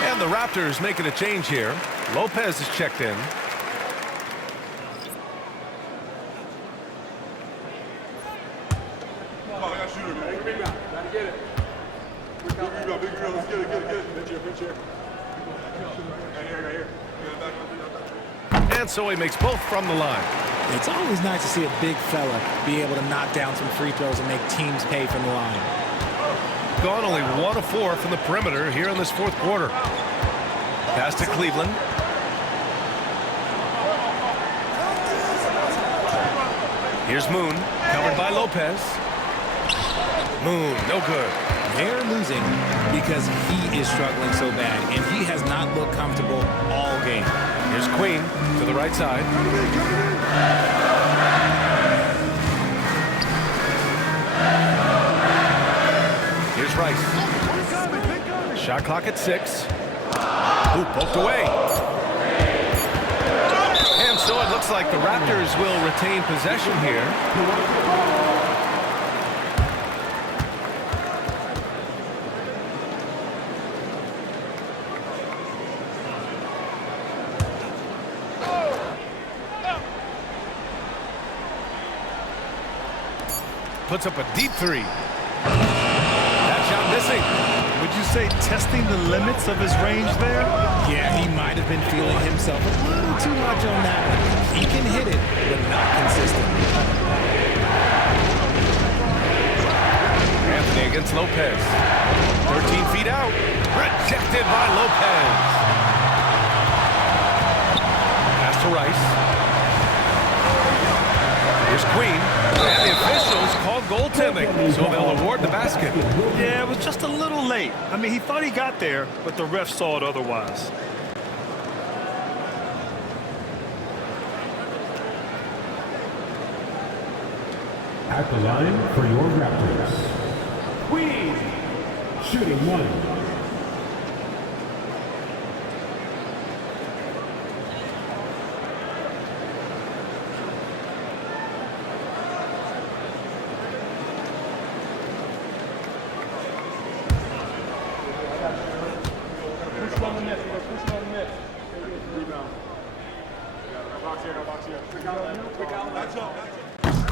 And the Raptors making a change here. Lopez is checked in. And so he makes both from the line. It's always nice to see a big fella be able to knock down some free throws and make teams pay from the line. Gone only 1 of 4 from the perimeter here in this fourth quarter. Pass to Cleveland. Here's Moon, covered by Lopez. Moon, no good. They're losing because he is struggling so bad, and he has not looked comfortable all game. Here's Queen to the right side. Here's Rice. Shot clock at 6. Ooh, poked away. And so it looks like the Raptors will retain possession here. Puts up a deep three. That shot missing. Would you say testing the limits of his range there? Yeah, he might have been feeling himself a little too much on that one. He can hit it, but not consistently. Anthony against Lopez. 13 feet out. Rejected by Lopez. Pass to Rice. Here's Queen. And the officials called goaltending, so they'll award the basket. Yeah, it was just a little late. I mean, he thought he got there, but the ref saw it otherwise. At the line for your Raptors, Queen, shooting 1.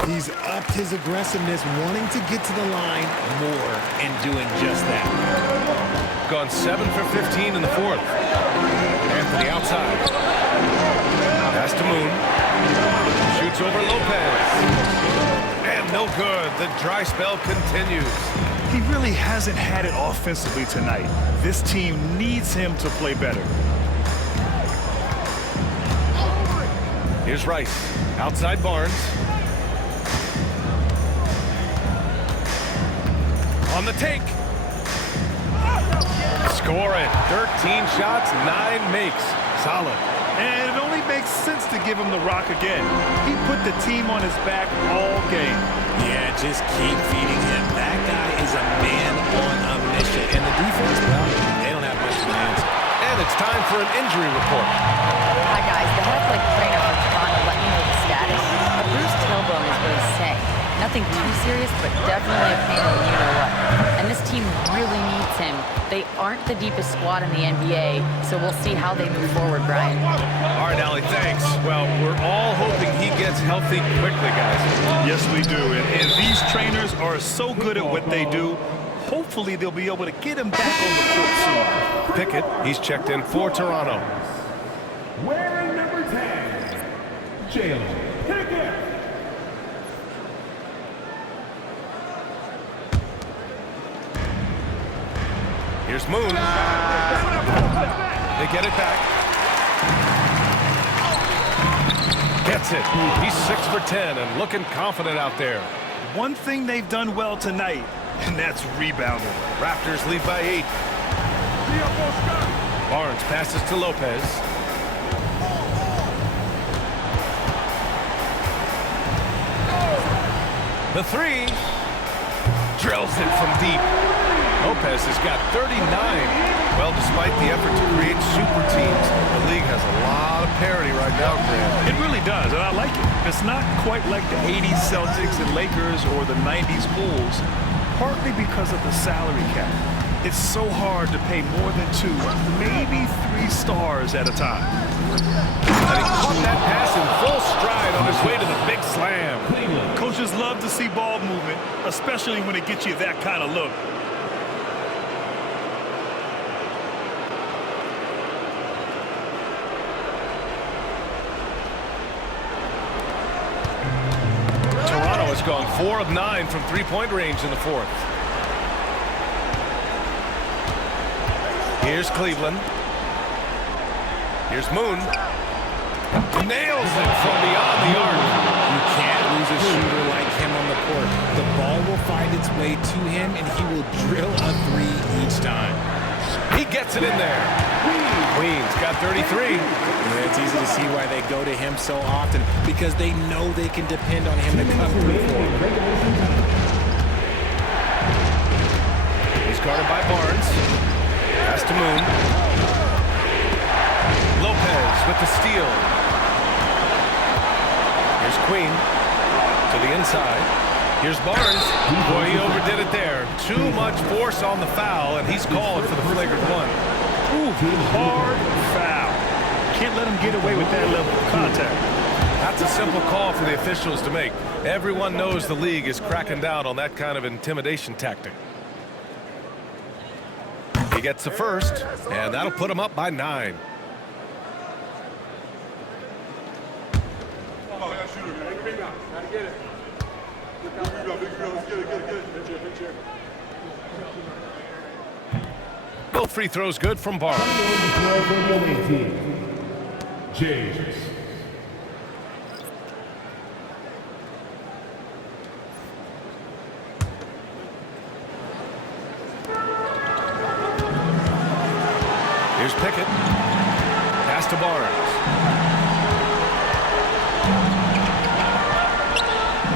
He's upped his aggressiveness, wanting to get to the line more and doing just that. Gone 7 for 15 in the fourth. Anthony outside. Pass to Moon. Shoots over Lopez. And no good. The dry spell continues. He really hasn't had it offensively tonight. This team needs him to play better. Here's Rice. Outside Barnes. On the take. Score it. 13 shots, 9 makes. Solid. And it only makes sense to give him the rock again. He put the team on his back all game. Yeah, just keep feeding him. That guy is a man on a mission. And the defense, well, they don't have much of an answer. And it's time for an injury report. Hi, guys. The athletic trainer for Toronto let me know the status. A bruised tailbone is what he's saying. Nothing too serious, but definitely a pain in the you-know-what. And this team really needs him. They aren't the deepest squad in the NBA, so we'll see how they move forward, Brian. All right, Allie, thanks. Well, we're all hoping he gets healthy quickly, guys. Yes, we do. And these trainers are so good at what they do. Hopefully, they'll be able to get him back on the court soon. Pickett, he's checked in for Toronto. Wearing number 10, Jalen Pickett. Here's Moon. They get it back. Gets it. He's 6 for 10 and looking confident out there. One thing they've done well tonight, and that's rebounding. Raptors lead by 8. Barnes passes to Lopez. The 3. Drills it from deep. Lopez has got 39. Well, despite the effort to create super teams, the league has a lot of parity right now, Grant. It really does, and I like it. It's not quite like the 80s Celtics and Lakers or the 90s Bulls, partly because of the salary cap. It's so hard to pay more than 2, maybe 3 stars at a time. And he caught that pass in full stride on his way to the big slam. Coaches love to see ball movement, especially when it gets you that kind of look. Toronto has gone 4 of 9 from three-point range in the fourth. Here's Cleveland. Here's Moon. Nails it from beyond the arc. You can't lose a shooter like him on the court. The ball will find its way to him, and he will drill a 3 each time. He gets it in there. Queens got 33. Yeah, it's easy to see why they go to him so often, because they know they can depend on him to come through for them. He's guarded by Barnes. Pass to Moon. Lopez with the steal. Here's Queen to the inside. Here's Barnes. Boy, he overdid it there. Too much force on the foul, and he's called for the flagrant 1. Ooh, hard foul. Can't let him get away with that level of contact. That's a simple call for the officials to make. Everyone knows the league is cracking down on that kind of intimidation tactic. He gets the first, and that'll put him up by 9. Both free throws good from Barnes. James. Here's Pickett. Pass to Barnes.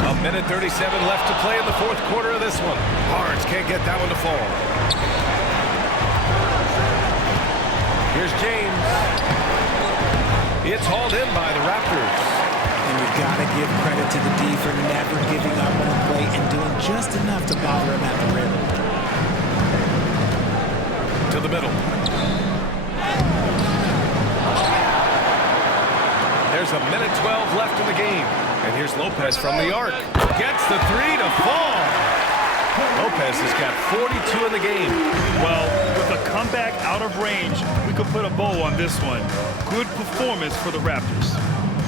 A Minute 37 left to play in the fourth quarter of this one. Barnes can't get that one to fall. Here's James. It's hauled in by the Raptors. And you got to give credit to the D for never giving up on a play and doing just enough to bother him at the rim. To the middle. There's a minute 12 left in the game. And here's Lopez from the arc. Gets the three to fall. Lopez has got 42 in the game. Well, with a comeback out of range, we could put a bow on this one. Good performance for the Raptors.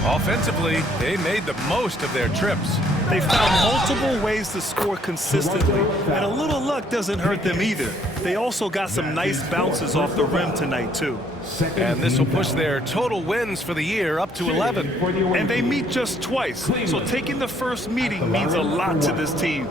Offensively, they made the most of their trips. They found multiple ways to score consistently, and a little luck doesn't hurt them either. They also got some nice bounces off the rim tonight, too. And this will push their total wins for the year up to 11. And they meet just twice, so taking the first meeting means a lot to this team.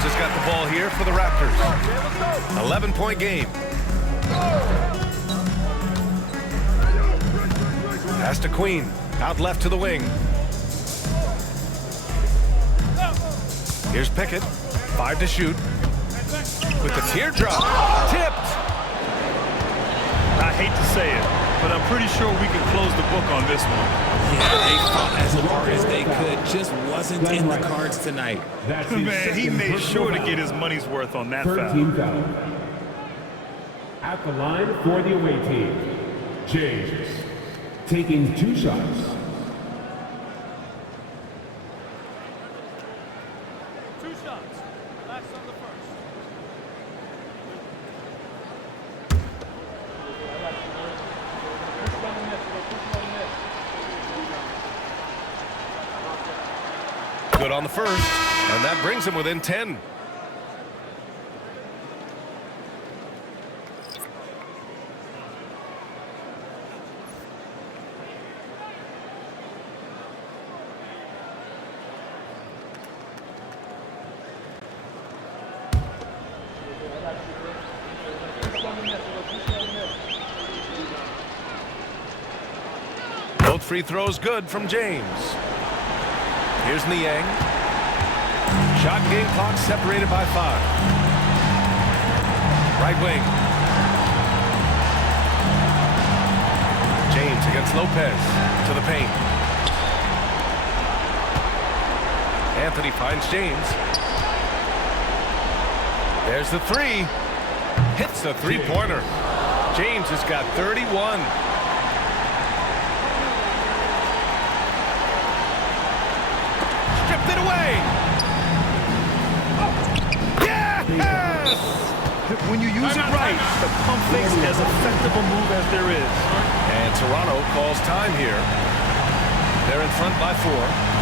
Has got the ball here for the Raptors. 11-point game. Pass to Queen. Out left to the wing. Here's Pickett. 5 to shoot. With the teardrop. Tipped. I hate to say it, but I'm pretty sure we can close the book on this one. Yeah, they fought as hard as they could. Just wasn't in the cards tonight. Man, he made sure to get his money's worth on that foul. At the line for the away team, James, taking 2 shots. 2 shots. Last on the first. Good on the first, and that brings him within 10. Both free throws good from James. Here's Niang. Shot and game clock separated by 5. Right wing. James against Lopez to the paint. Anthony finds James. There's the 3. Hits the three-pointer. James has got 31. Stripped it away. Yes! When you use it right, the pump fake is as effective a move as there is. And Toronto calls time here. They're in front by 4.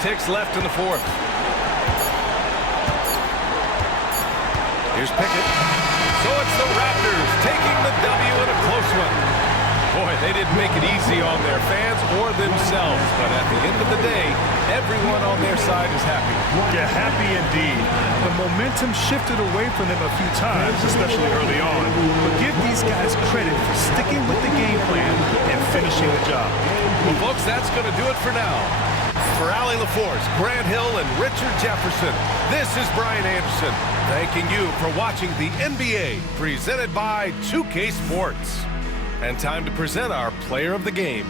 Ticks left in the fourth. Here's Pickett. So it's the Raptors taking the W in a close one. Boy, they didn't make it easy on their fans or themselves, but at the end of the day, everyone on their side is happy. Yeah, happy indeed. The momentum shifted away from them a few times, especially early on. But give these guys credit for sticking with the game plan and finishing the job. Well, folks, that's going to do it for now. For Allie LaForce, Grant Hill, and Richard Jefferson, this is Brian Anderson, thanking you for watching the NBA presented by 2K Sports. And time to present our player of the game.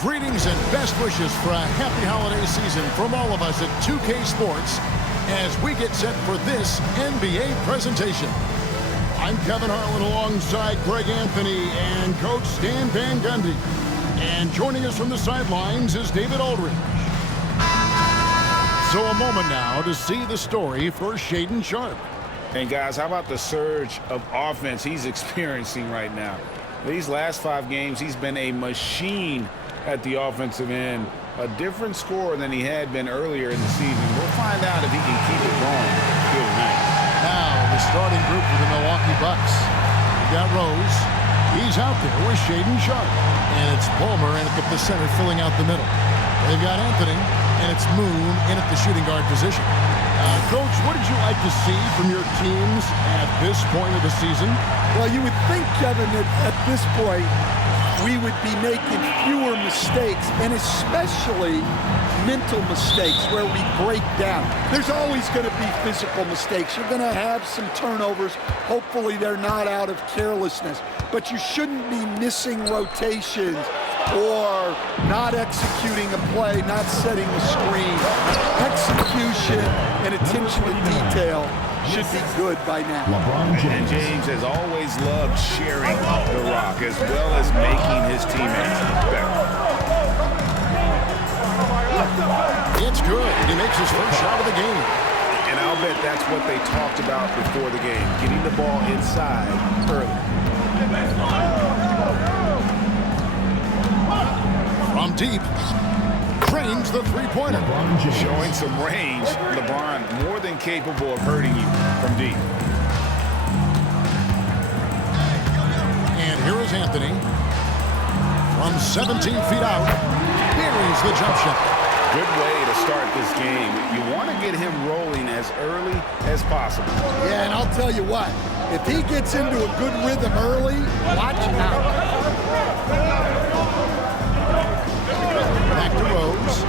Greetings and best wishes for a happy holiday season from all of us at 2K Sports as we get set for this NBA presentation. I'm Kevin Harlan alongside Greg Anthony and Coach Stan Van Gundy. And joining us from the sidelines is David Aldridge. So a moment now to see the story for Shaedon Sharpe. And guys, how about the surge of offense he's experiencing right now? These last 5 games, he's been a machine at the offensive end. A different score than he had been earlier in the season. We'll find out if he can keep it going here tonight. Now, the starting group for the Milwaukee Bucks. You got Rose. He's out there with Shaedon Sharpe. And it's Palmer in at the center filling out the middle. They've got Anthony, and it's Moon in at the shooting guard position. Coach, what did you like to see from your teams at this point of the season? Well, you would think, Kevin, that at this point, we would be making fewer mistakes, and especially mental mistakes where we break down. There's always going to be physical mistakes. You're going to have some turnovers. Hopefully they're not out of carelessness. But you shouldn't be missing rotations or not executing a play, not setting a screen. Execution and attention to detail should be good by now. And James has always loved sharing the rock as well as making his teammates better. It's good. He makes his first shot of the game. And I'll bet that's what they talked about before the game, getting the ball inside early. From deep, drains the three-pointer. Showing some range, LeBron more than capable of hurting you from deep. And here is Anthony. From 17 feet out, buries the jump shot. Good way to start this game. You want to get him rolling as early as possible. Yeah, and I'll tell you what, if he gets into a good rhythm early, watch out. Back to Rose.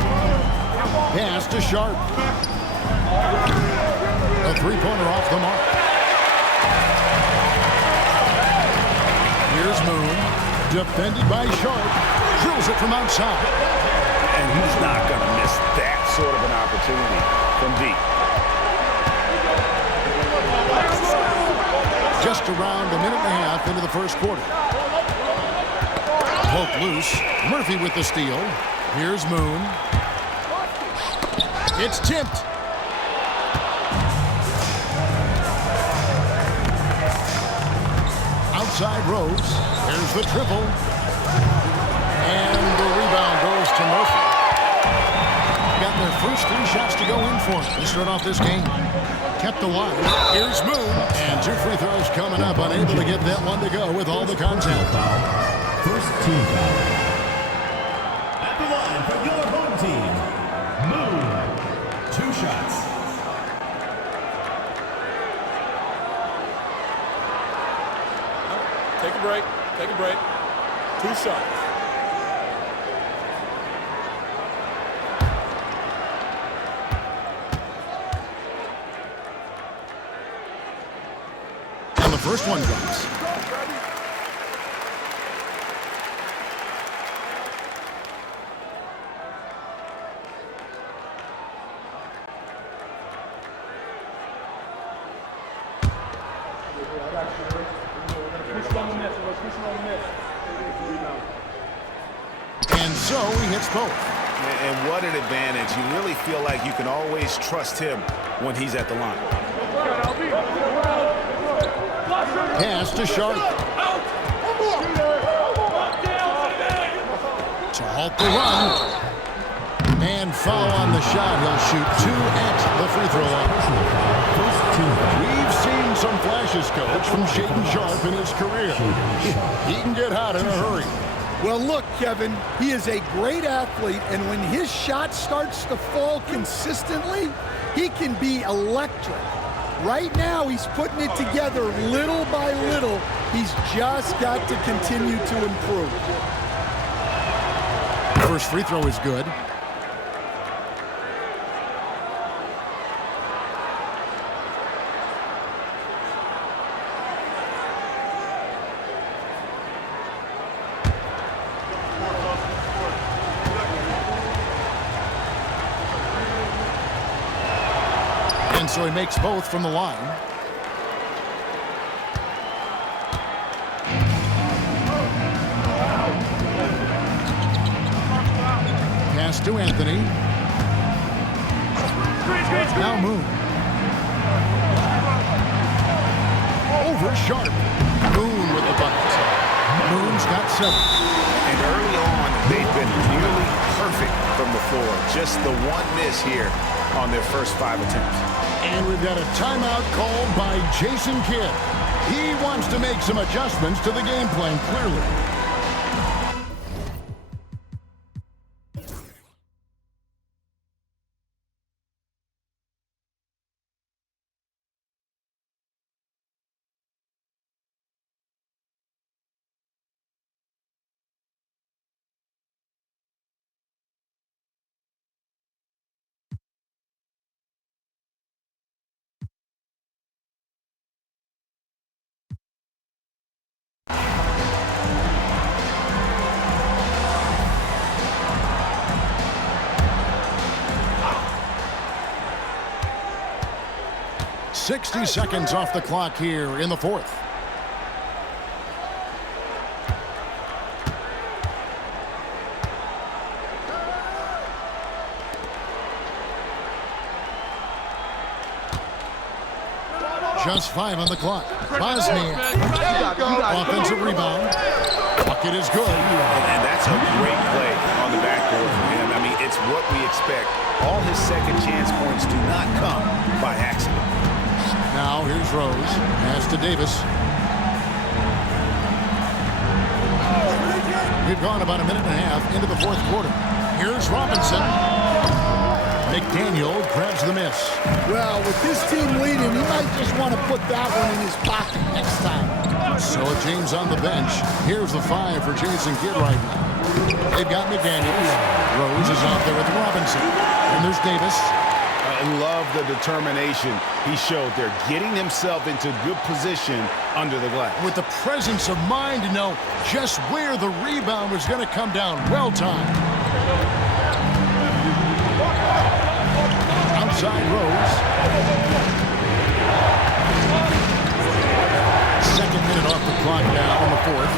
Pass to Sharpe. A three-pointer off the mark. Here's Moon. Defended by Sharpe. Drills it from outside. And he's not going to miss that sort of an opportunity from deep. Just around a minute and a half into the first quarter. Poke loose. Murphy with the steal. Here's Moon. It's tipped. Outside Rose. There's the triple. And the rebound goes to Murphy. Got their first 3 shots to go in for them to start off this game. Kept alive. Here's Moon. And 2 free throws coming up. Unable to get that one to go with all the contact. First team foul. At the line for your home team, Moon. 2 shots. Take a break. Take a break. 2 shots. And the first one drops. And so he hits both. And what an advantage. You really feel like you can always trust him when he's at the line. Pass to Sharpe. To halt the run. And foul on the shot. He'll shoot 2 at the free throw line. We've seen some flashes, Coach, from Shaedon Sharpe in his career. He can get hot in a hurry. Well, look, Kevin, he is a great athlete, and when his shot starts to fall consistently, he can be electric. Right now, he's putting it together little by little. He's just got to continue to improve. First free throw is good. so he makes both from the line. Pass to Anthony. Now Moon. Over Sharp. Moon with the bucket. Moon's got 7. And early on, they've been nearly perfect from the floor. Just the one miss here on their first 5 attempts. And we've got a timeout called by Jason Kidd. He wants to make some adjustments to the game plan, clearly. .60 seconds off the clock here in the fourth. Just 5 on the clock. Bosnia. Offensive rebound. Bucket is good. And that's a great play on the backboard for him. I mean, it's what we expect. All his second chance points do not come by accident. Now here's Rose. Pass to Davis. We've gone about a minute and a half into the fourth quarter. Here's Robinson. McDaniel grabs the miss. Well, with this team leading, he might just want to put that one in his pocket next time. So James on the bench. Here's the 5 for Jason Kidd right now. They've got McDaniel. Rose is out there with Robinson. And there's Davis. I love the determination he showed there, getting himself into good position under the glass. With the presence of mind to know just where the rebound was going to come down. Well timed. Outside Rose. Second minute off the clock now in the fourth.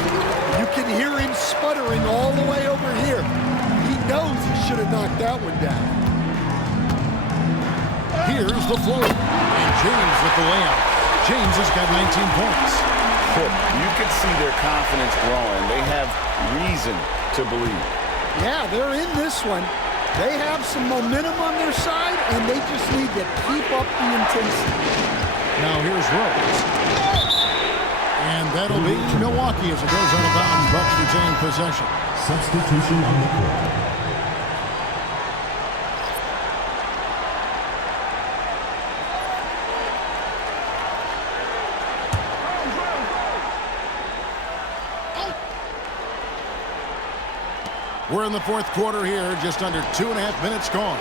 You can hear him sputtering all the way over here. He knows he should have knocked that one down. Here's the float. And James with the layup. James has got 19 points. You can see their confidence growing. They have reason to believe. Yeah, they're in this one. They have some momentum on their side, and they just need to keep up the intensity. Now here's Rose. And that'll be Milwaukee as it goes out of bounds. Bucks retain possession. Substitution on the court. We're in the fourth quarter here, just under 2.5 minutes gone.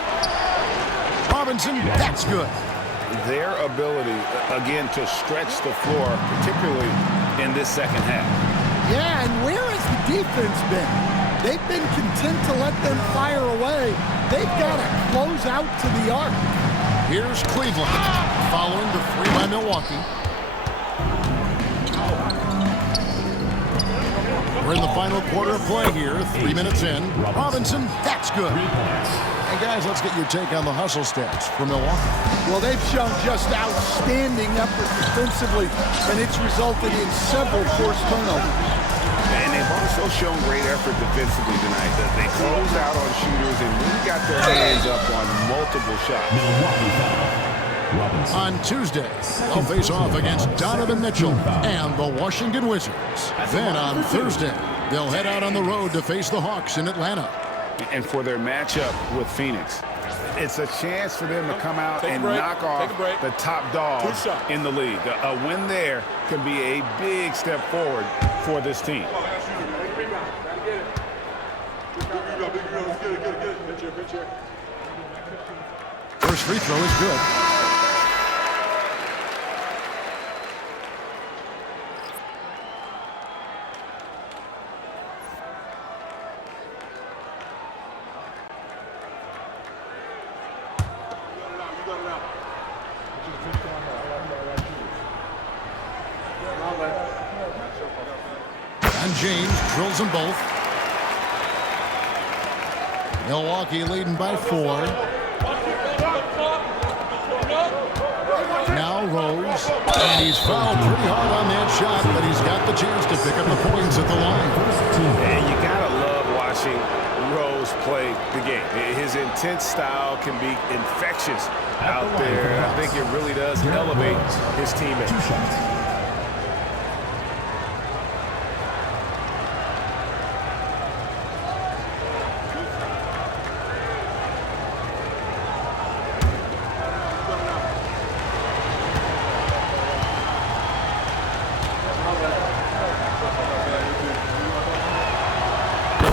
Robinson, that's good. Their ability, again, to stretch the floor, particularly in this second half. Yeah, and where has the defense been? They've been content to let them fire away. They've got to close out to the arc. Here's Cleveland, following the 3 by Milwaukee. We're in the final quarter of play here, 3 minutes in. Robinson, that's good. And guys, let's get your take on the hustle stats for Milwaukee. Well, they've shown just outstanding effort defensively, and it's resulted in several forced turnovers. And they've also shown great effort defensively tonight. They closed out on shooters and really got their hands up on multiple shots. On Tuesday, they'll face off against Donovan Mitchell and the Washington Wizards. Then on Thursday, they'll head out on the road to face the Hawks in Atlanta. And for their matchup with Phoenix, it's a chance for them to come out and knock off the top dogs in the league. A win there can be a big step forward for this team. First free throw is good. And James drills them both. Milwaukee leading by 4. Now Rose, and he's fouled pretty hard on that shot, but he's got the chance to pick up the points at the line. And you gotta love watching Rose play the game. His intense style can be infectious out there. I think it really does elevate his teammates.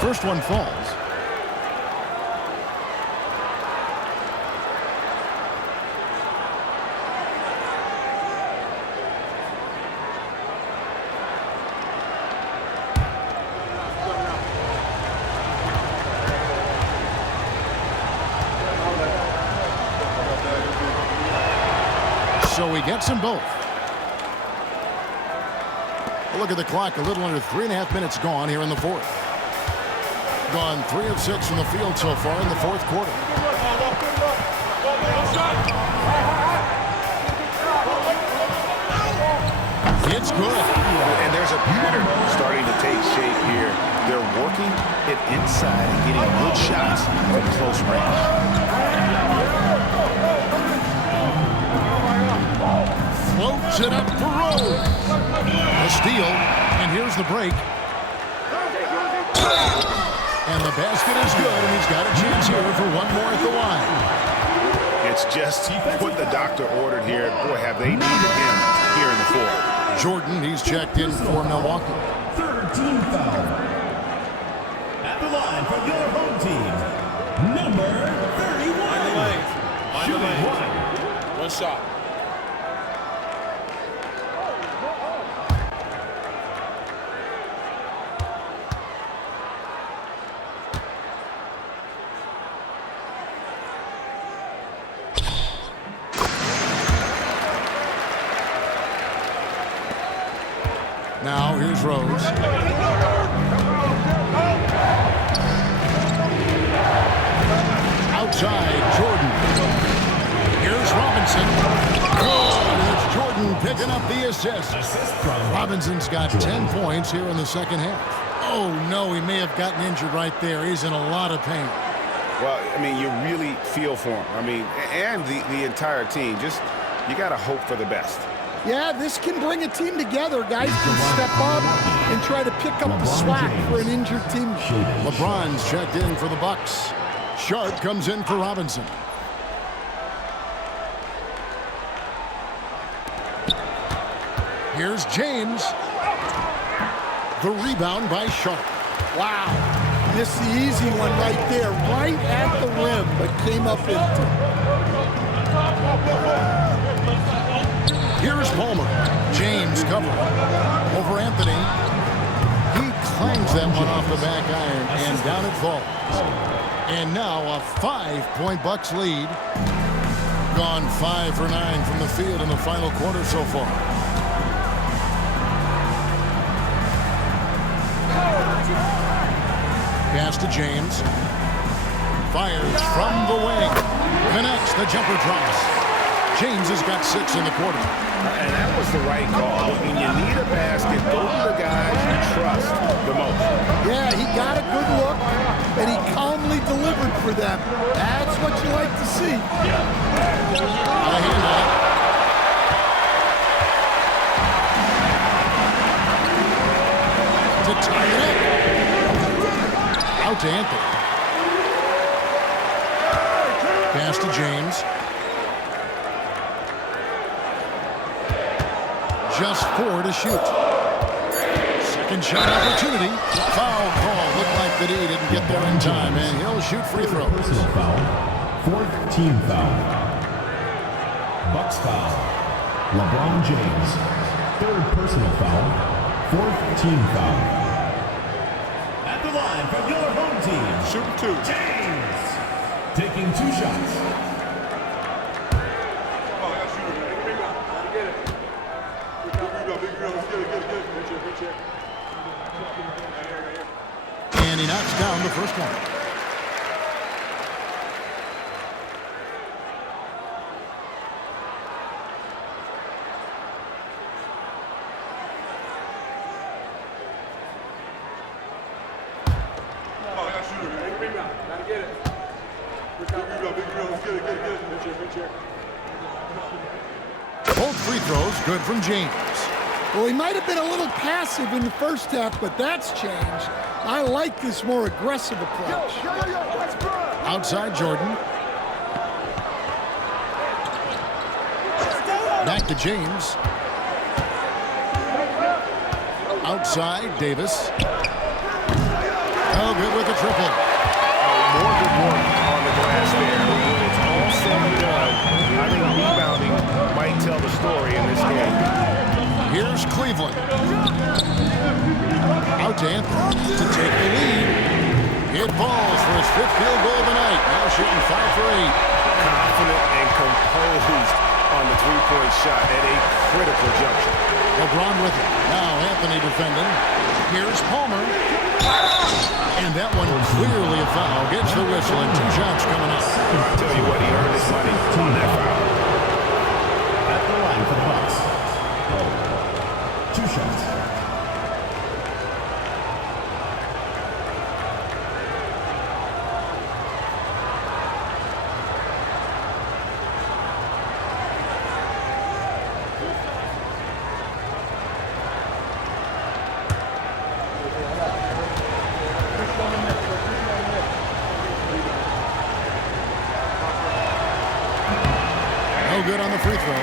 First one falls. So he gets them both. Look at the clock, a little under 3.5 minutes gone here in the fourth. Gone 3 of 6 from the field so far in the fourth quarter. It's good. And there's a pattern starting to take shape here. They're working it inside and getting good shots from close range. Floats it up for Rose. A steal, and here's the break. And the basket is good, and he's got a chance here for one more at the line. It's just what the doctor ordered here. Boy, have they needed him here in the fourth. Jordan, he's checked in for Milwaukee. Third team foul. At the line for your home team, number 31. Mind the lane. One shot. Now here's Rose. Outside, Jordan. Here's Robinson. Good, and it's Jordan picking up the assist. Robinson's got 10 points here in the second half. Oh, no, he may have gotten injured right there. He's in a lot of pain. Well, I mean, you really feel for him. I mean, and the entire team. Just, you got to hope for the best. Yeah, this can bring a team together. Guys can step up and try to pick up the slack for an injured team. LeBron's checked in for the Bucks. Sharp comes in for Robinson. Here's James. The rebound by Sharp. Wow. Missed the easy one right there, right at the rim, but came up empty. Here's Palmer. James covering over Anthony. He clangs that one off the back iron, and down it falls. And now a 5-point Bucks lead. Gone 5 for 9 from the field in the final quarter so far. Pass to James. Fires from the wing. Connects, the jumper drops. James has got 6 in the quarter. And that was the right call. When you need a basket, go to the guys you trust the most. Yeah, he got a good look, and he calmly delivered for them. That's what you like to see. To tie it up. Out to Anthony. Pass to James. Just 4 to shoot. Second shot opportunity. Foul call. Looked like that he didn't get there in time, and he'll shoot free throws. Personal foul. Fourth team foul. Bucks foul. LeBron James. Third personal foul. Fourth team foul. At the line for your home team. Shooting 2. James. Taking 2 shots. And he knocks down the first one. Both free throws good from James. Well, he might have been a little passive in the first half, but that's changed. I like this more aggressive approach. Outside Jordan. Back to James. Outside Davis. Oh, good with the triple. More good work on the glass there. When it's all said and done, I think rebounding might tell the story in this game. Here's Cleveland. Out to Anthony to take the lead. It falls for his 5th field goal of the night. Now shooting 5 for 8. Confident and composed on the three-point shot at a critical juncture. LeBron with it. Now Anthony defending. Here's Palmer. And that one clearly a foul. Gets the whistle and 2 shots coming up. I'll tell you what, he earned his money on that foul. At the line for the Bucks. 2 shots. No good on the free throw.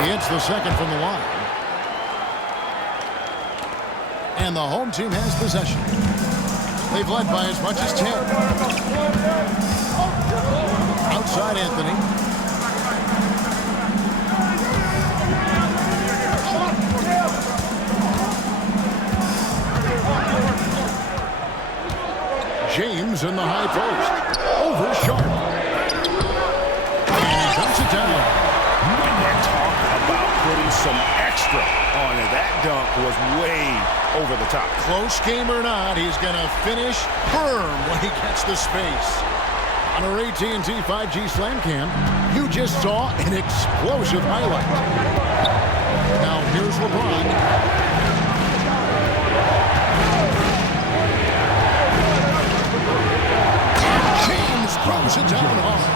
He hits the second from the line. And the home team has possession. They've led by as much as 10. Outside Anthony. James in the high post. Over Sharp. And he dumps it down. And talk about putting some extra on it. That dunk was way over the top. Close game or not, he's going to finish firm when he gets the space. On our AT&T 5G Slam Cam, you just saw an explosive highlight. Now here's LeBron. James throws it down hard.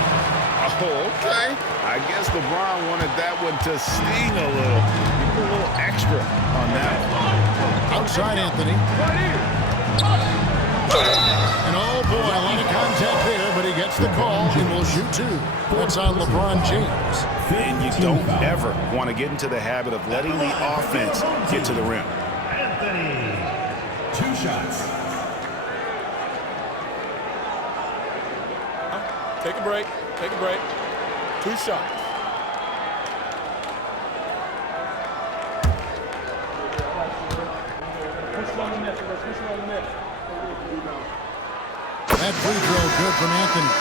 Oh, okay. I guess LeBron wanted that one to sting a little. He put a little extra on that one. Outside Anthony. And oh boy, a lot of contact there, but he gets the call and will shoot 2. That's on LeBron James. And you don't ever want to get into the habit of letting the offense get to the rim. Anthony. 2 shots. Take a break. Take a break. 2 shots. That free throw good from Anthony.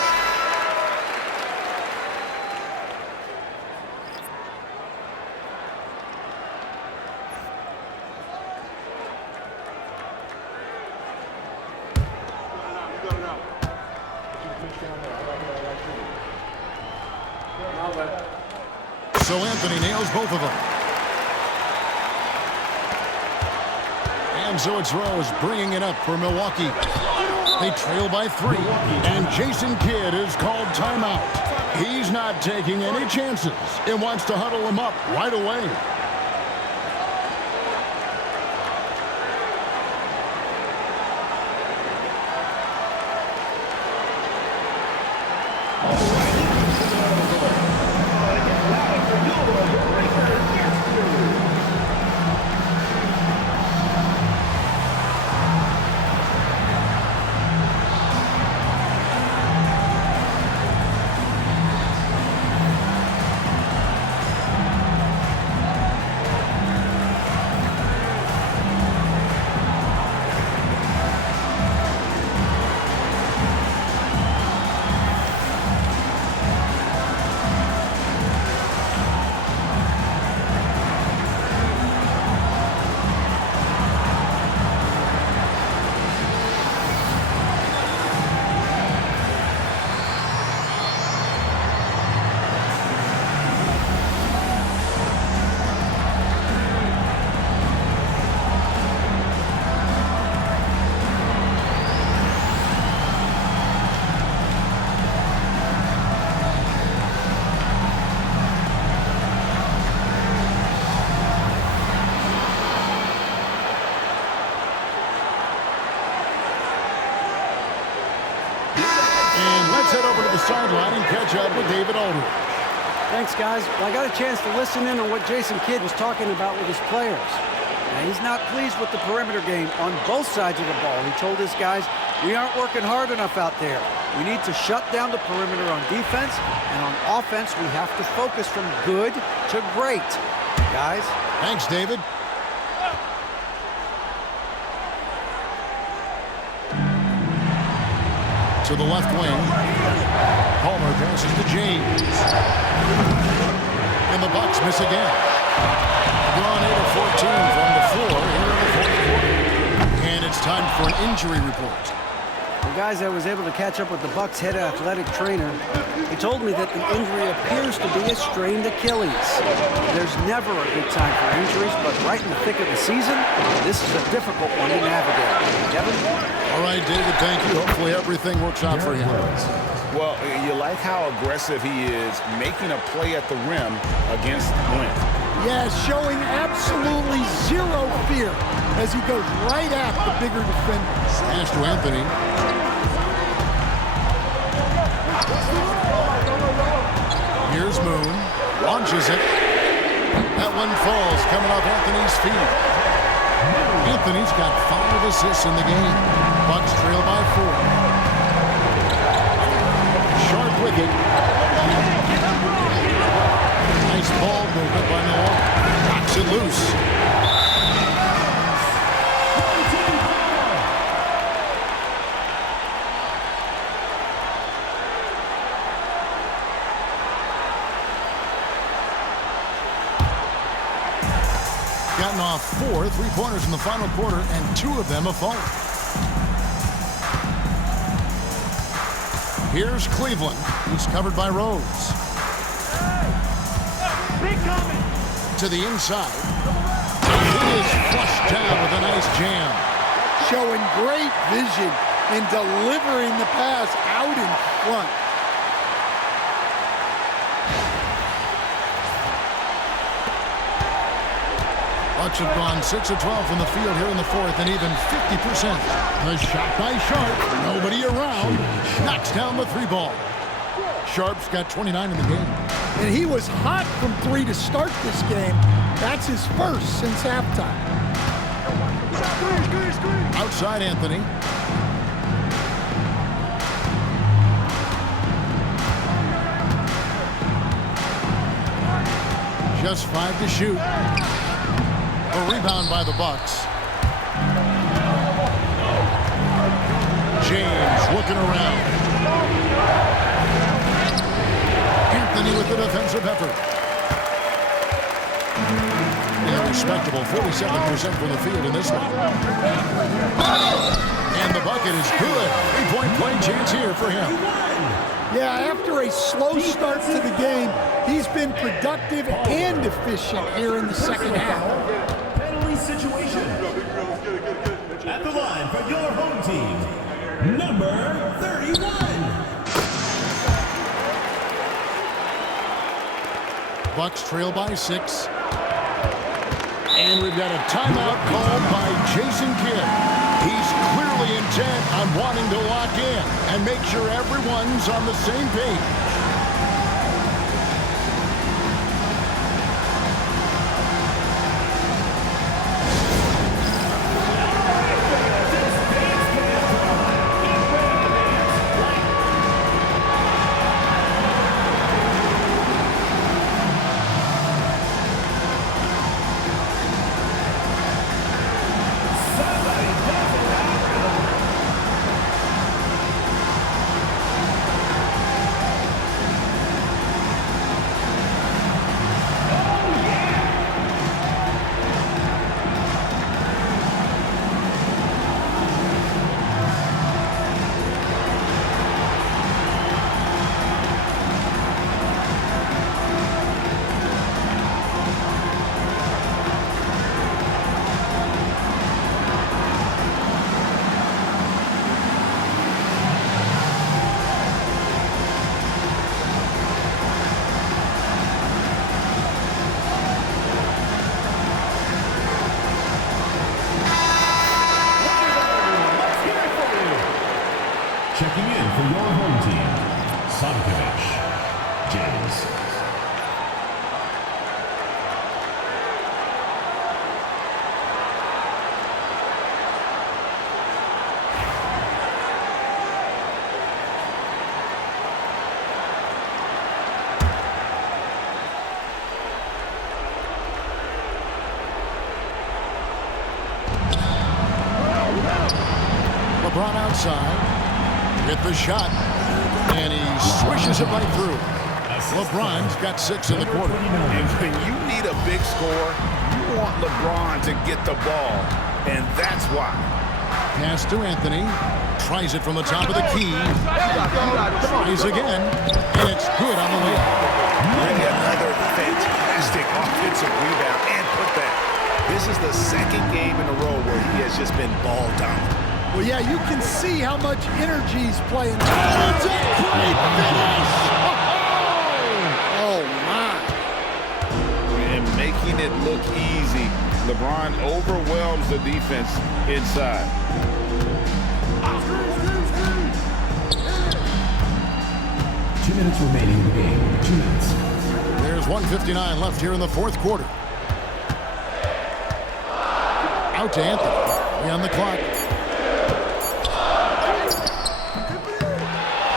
So Anthony nails both of them. And so it's Rose bringing it up for Milwaukee. They trail by 3, and Jason Kidd is called timeout. He's not taking any chances and wants to huddle him up right away. head over to the sideline and catch up with David Aldridge. Thanks, guys. Well, I got a chance to listen in on what Jason Kidd was talking about with his players. Now, he's not pleased with the perimeter game on both sides of the ball. He told his guys, we aren't working hard enough out there. We need to shut down the perimeter on defense, and on offense, we have to focus from good to great. Guys? Thanks, David. To the left wing. Palmer passes to James. And the Bucks miss again. Gone 8 of 14 from the floor here in the fourth quarter. And it's time for an injury report. Well, guys, I was able to catch up with the Bucks' head athletic trainer. He told me that the injury appears to be a strained Achilles. There's never a good time for injuries, but right in the thick of the season, this is a difficult one to navigate. Kevin? All right, David, thank you. Hopefully everything works out for him. Well, you like how aggressive he is making a play at the rim against length. Yeah, showing absolutely zero fear as he goes right at the bigger defender. Pass to Anthony. Here's Moon. Launches it. That one falls coming off Anthony's feet. Anthony's got 5 assists in the game. Bucks trail by 4. Sharp with it. Nice ball movement by Milwaukee. Knocks it loose. Gotten off 4 3-pointers in the final quarter, and 2 of them have fallen. Here's Cleveland. He's covered by Rose. To the inside. He is flushed down with a nice jam. Showing great vision in delivering the pass out in front. Bucks have gone 6 of 12 from the field here in the fourth, and even 50%. The shot by Sharp. Nobody around. Knocks down the 3 ball. Sharp's got 29 in the game. And he was hot from 3 to start this game. That's his first since halftime. Outside Anthony. Just 5 to shoot. A rebound by the Bucks. James looking around. Anthony with the defensive effort. Yeah, respectable 47% from the field in this one. And the bucket is good. 3-point play chance here for him. Yeah, after a slow start to the game, he's been productive and efficient here in the second half. Penalty situation. At the line for your home team, number 31. Bucks trail by 6. And we've got a timeout called by Jason Kidd. He's clearly intent on wanting to lock in and make sure everyone's on the same page. Checking in for your home team, James. LeBron outside. Hit the shot. And he swishes it right through. LeBron's got 6 in the quarter. And when you need a big score, you want LeBron to get the ball. And that's why. Pass to Anthony. Tries it from the top of the key. Tries again. And it's good on the way. Another fantastic offensive rebound and putback. This is the second game in a row where he has just been ball dominant. Well, yeah, you can see how much energy he's playing. It's a great finish! Oh, my. And making it look easy. LeBron overwhelms the defense inside. 2 minutes remaining in the game. 2 minutes. There's 1:59 left here in the fourth quarter. Out to Anthony. On the clock.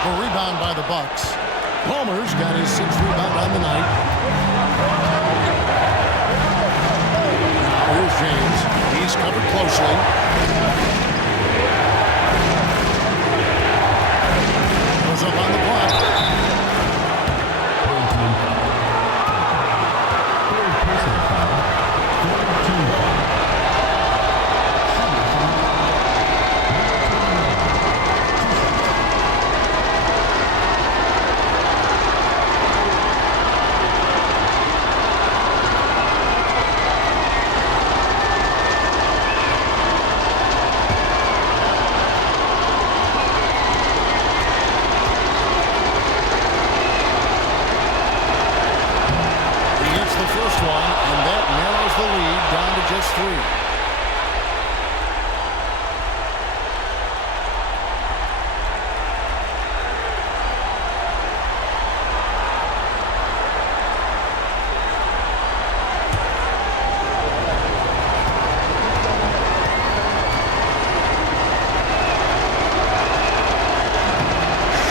A rebound by the Bucks. Palmer's got his 6th rebound on the night. Now here's James. He's covered closely. Goes up on the block. Just 3.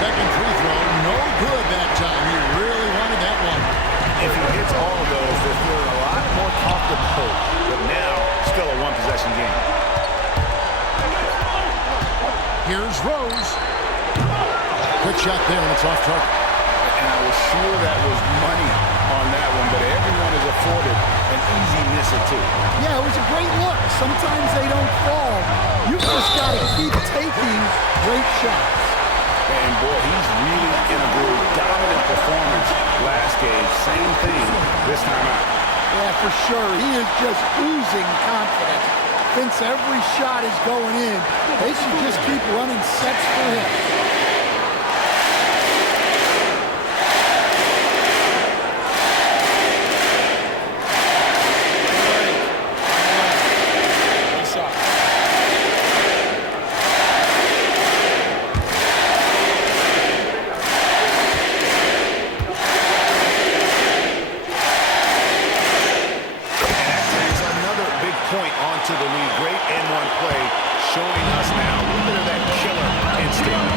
Second free throw, no good that time. He really wanted that one. If he hits all of those, they're feeling a lot more comfortable. But now, still a one-possession game. Here's Rose. Good shot there, and it's off target. And I was sure that was money on that one, but everyone is afforded an easy miss or two. Yeah, it was a great look. Sometimes they don't fall. You've just got to keep taking great shots. And boy, he's really in a groove. Dominant performance last game. Same thing this time out. Yeah, for sure. He is just oozing confidence. Thinks every shot is going in. They should just keep running sets for him. To the lead. Great N1 play showing us now a little bit of that killer instinct.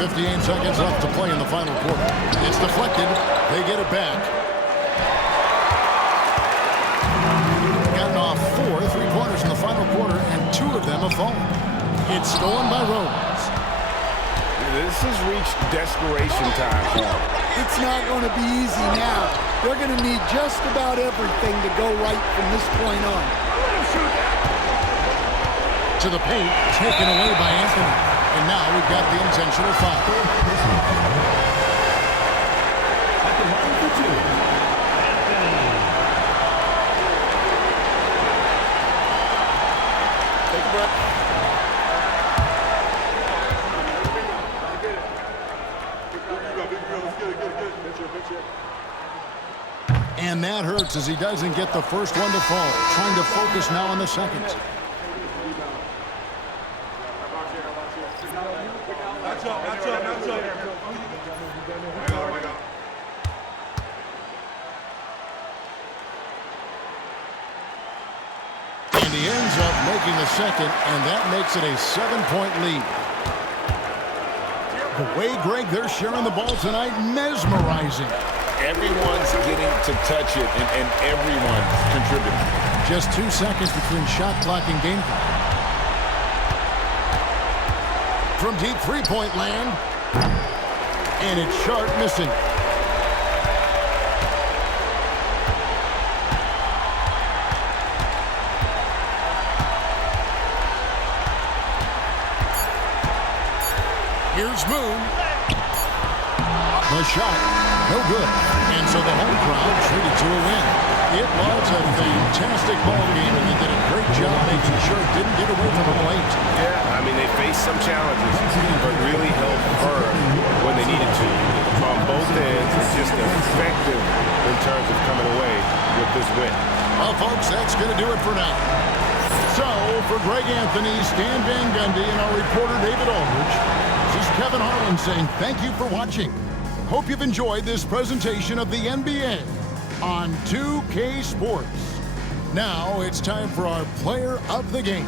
58 seconds left to play in the final quarter. It's deflected. They get it back. Gotten off 4 3-pointers in the final quarter, and 2 of them have fallen. It's stolen by Rose. This has reached desperation time for them. It's not going to be easy now. They're going to need just about everything to go right from this point on. To the paint, taken away by Anthony. And now we've got the intentional foul. Take a breath. And that hurts as he doesn't get the first one to fall. Trying to focus now on the second. And he ends up making the second, and that makes it a 7-point lead. The way, Greg, they're sharing the ball tonight, mesmerizing. Everyone's getting to touch it, and everyone's contributing. Just 2 seconds between shot clock and game clock. From deep three-point land. And it's sharp missing. Here's Moon. The shot, no good. And so the home crowd treated to a win. It was a fantastic ball game, and they did a great job making sure it didn't get away from them late. Yeah, I mean, they faced some challenges, but really held firm when they needed to. On both ends, it's just effective in terms of coming away with this win. Well, folks, that's going to do it for now. So, for Greg Anthony, Stan Van Gundy, and our reporter David Aldridge, this is Kevin Harlan saying thank you for watching. Hope you've enjoyed this presentation of the NBA on 2K Sports. Now it's time for our player of the game.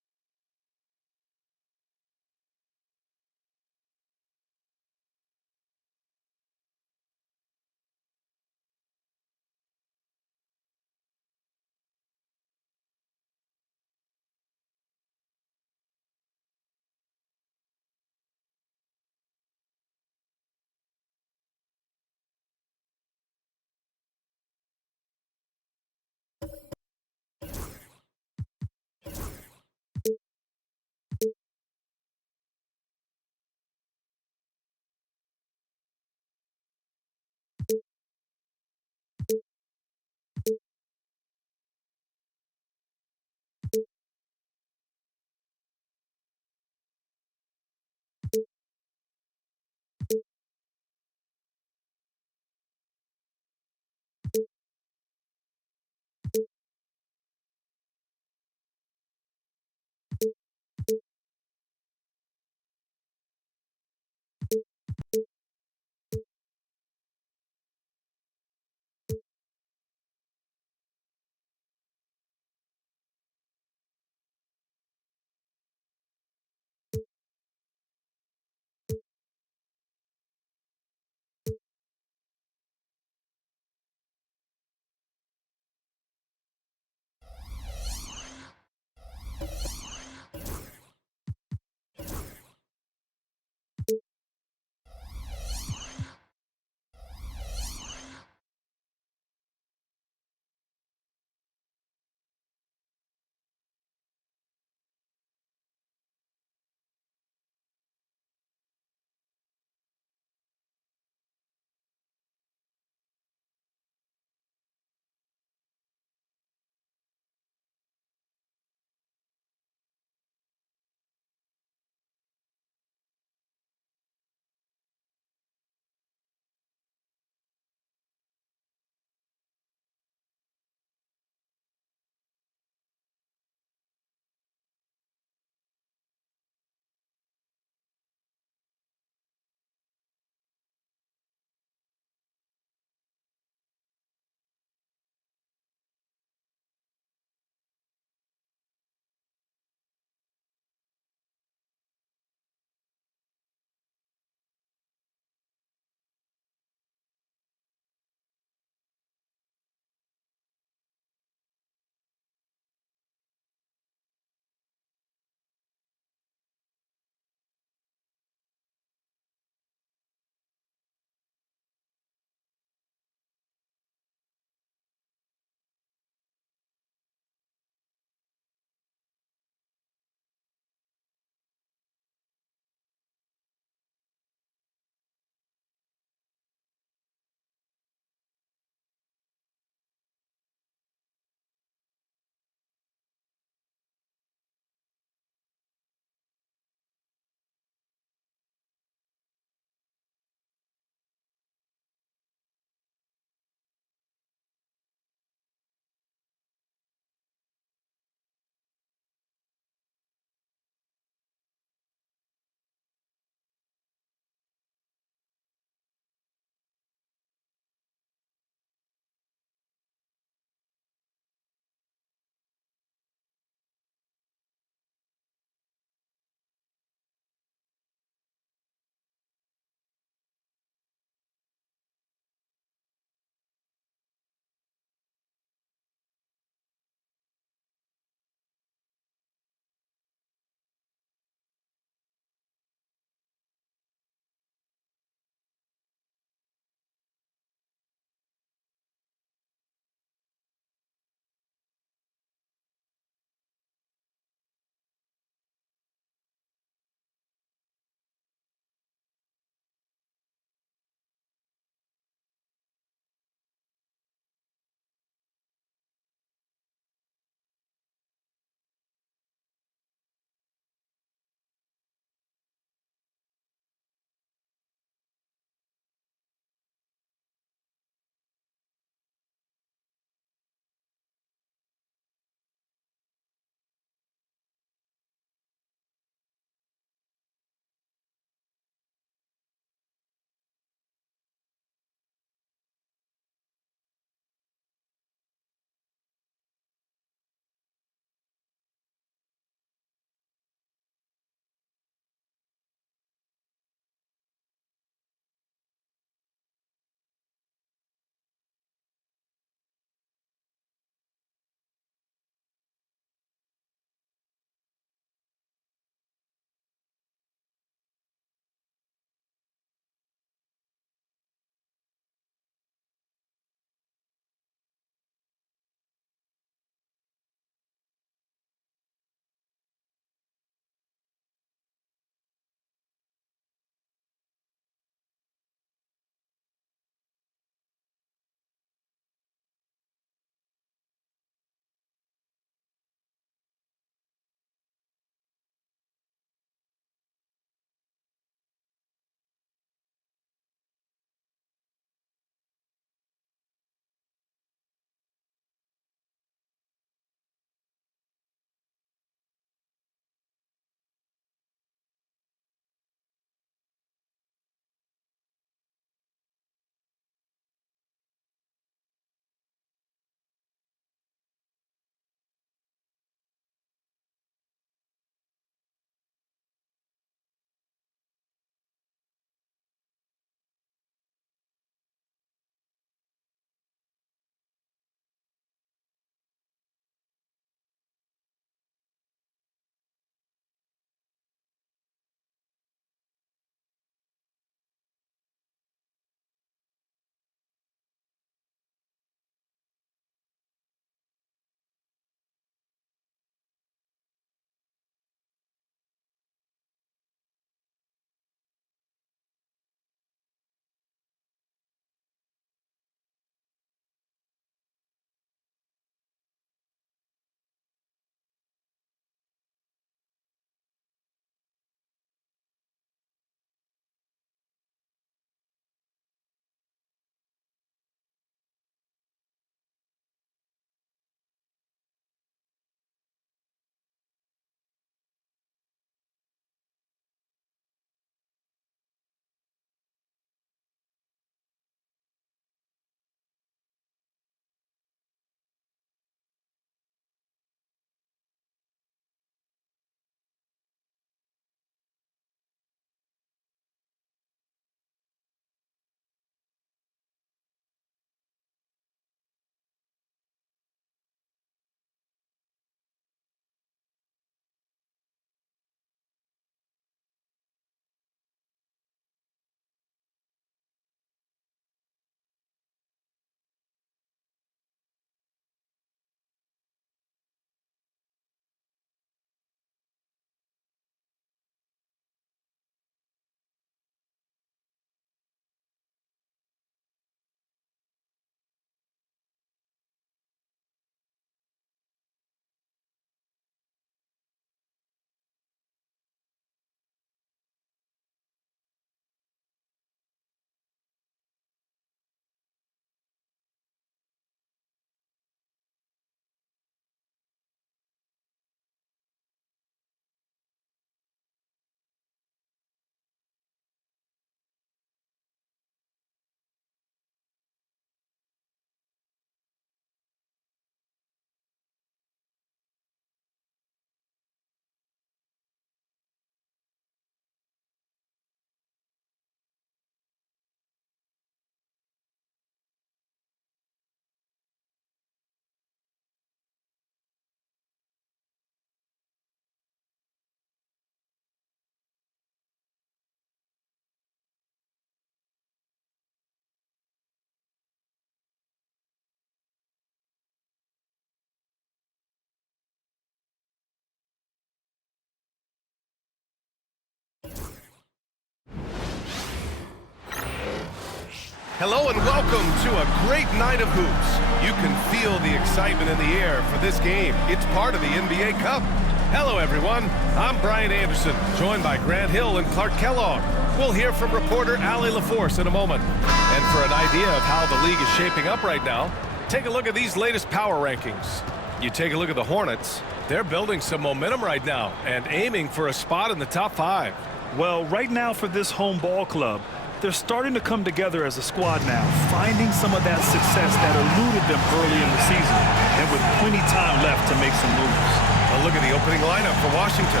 Hello and welcome to a great night of hoops. You can feel the excitement in the air for this game. It's part of the NBA Cup. Hello everyone, I'm Brian Anderson, joined by Grant Hill and Clark Kellogg. We'll hear from reporter Allie LaForce in a moment. And for an idea of how the league is shaping up right now, take a look at these latest power rankings. You take a look at the Hornets, they're building some momentum right now and aiming for a spot in the top 5. Well, right now for this home ball club, they're starting to come together as a squad now, finding some of that success that eluded them early in the season, and with plenty time left to make some moves. A look at the opening lineup for Washington.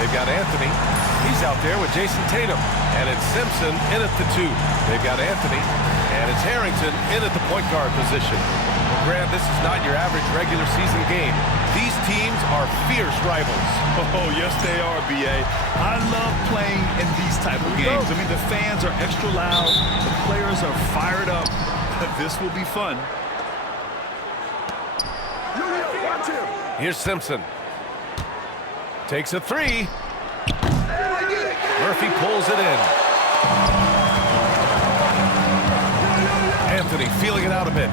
They've got Anthony. He's out there with Jason Tatum. And it's Simpson in at the 2. They've got Anthony. And it's Harrington in at the point guard position. Well, Grant, this is not your average regular season game. These teams are fierce rivals. Oh, yes, they are, B.A. I love playing in these type of games. I mean, the fans are extra loud. The players are fired up. This will be fun. Here's Simpson. Takes a 3. Murphy pulls it in. Anthony feeling it out a bit.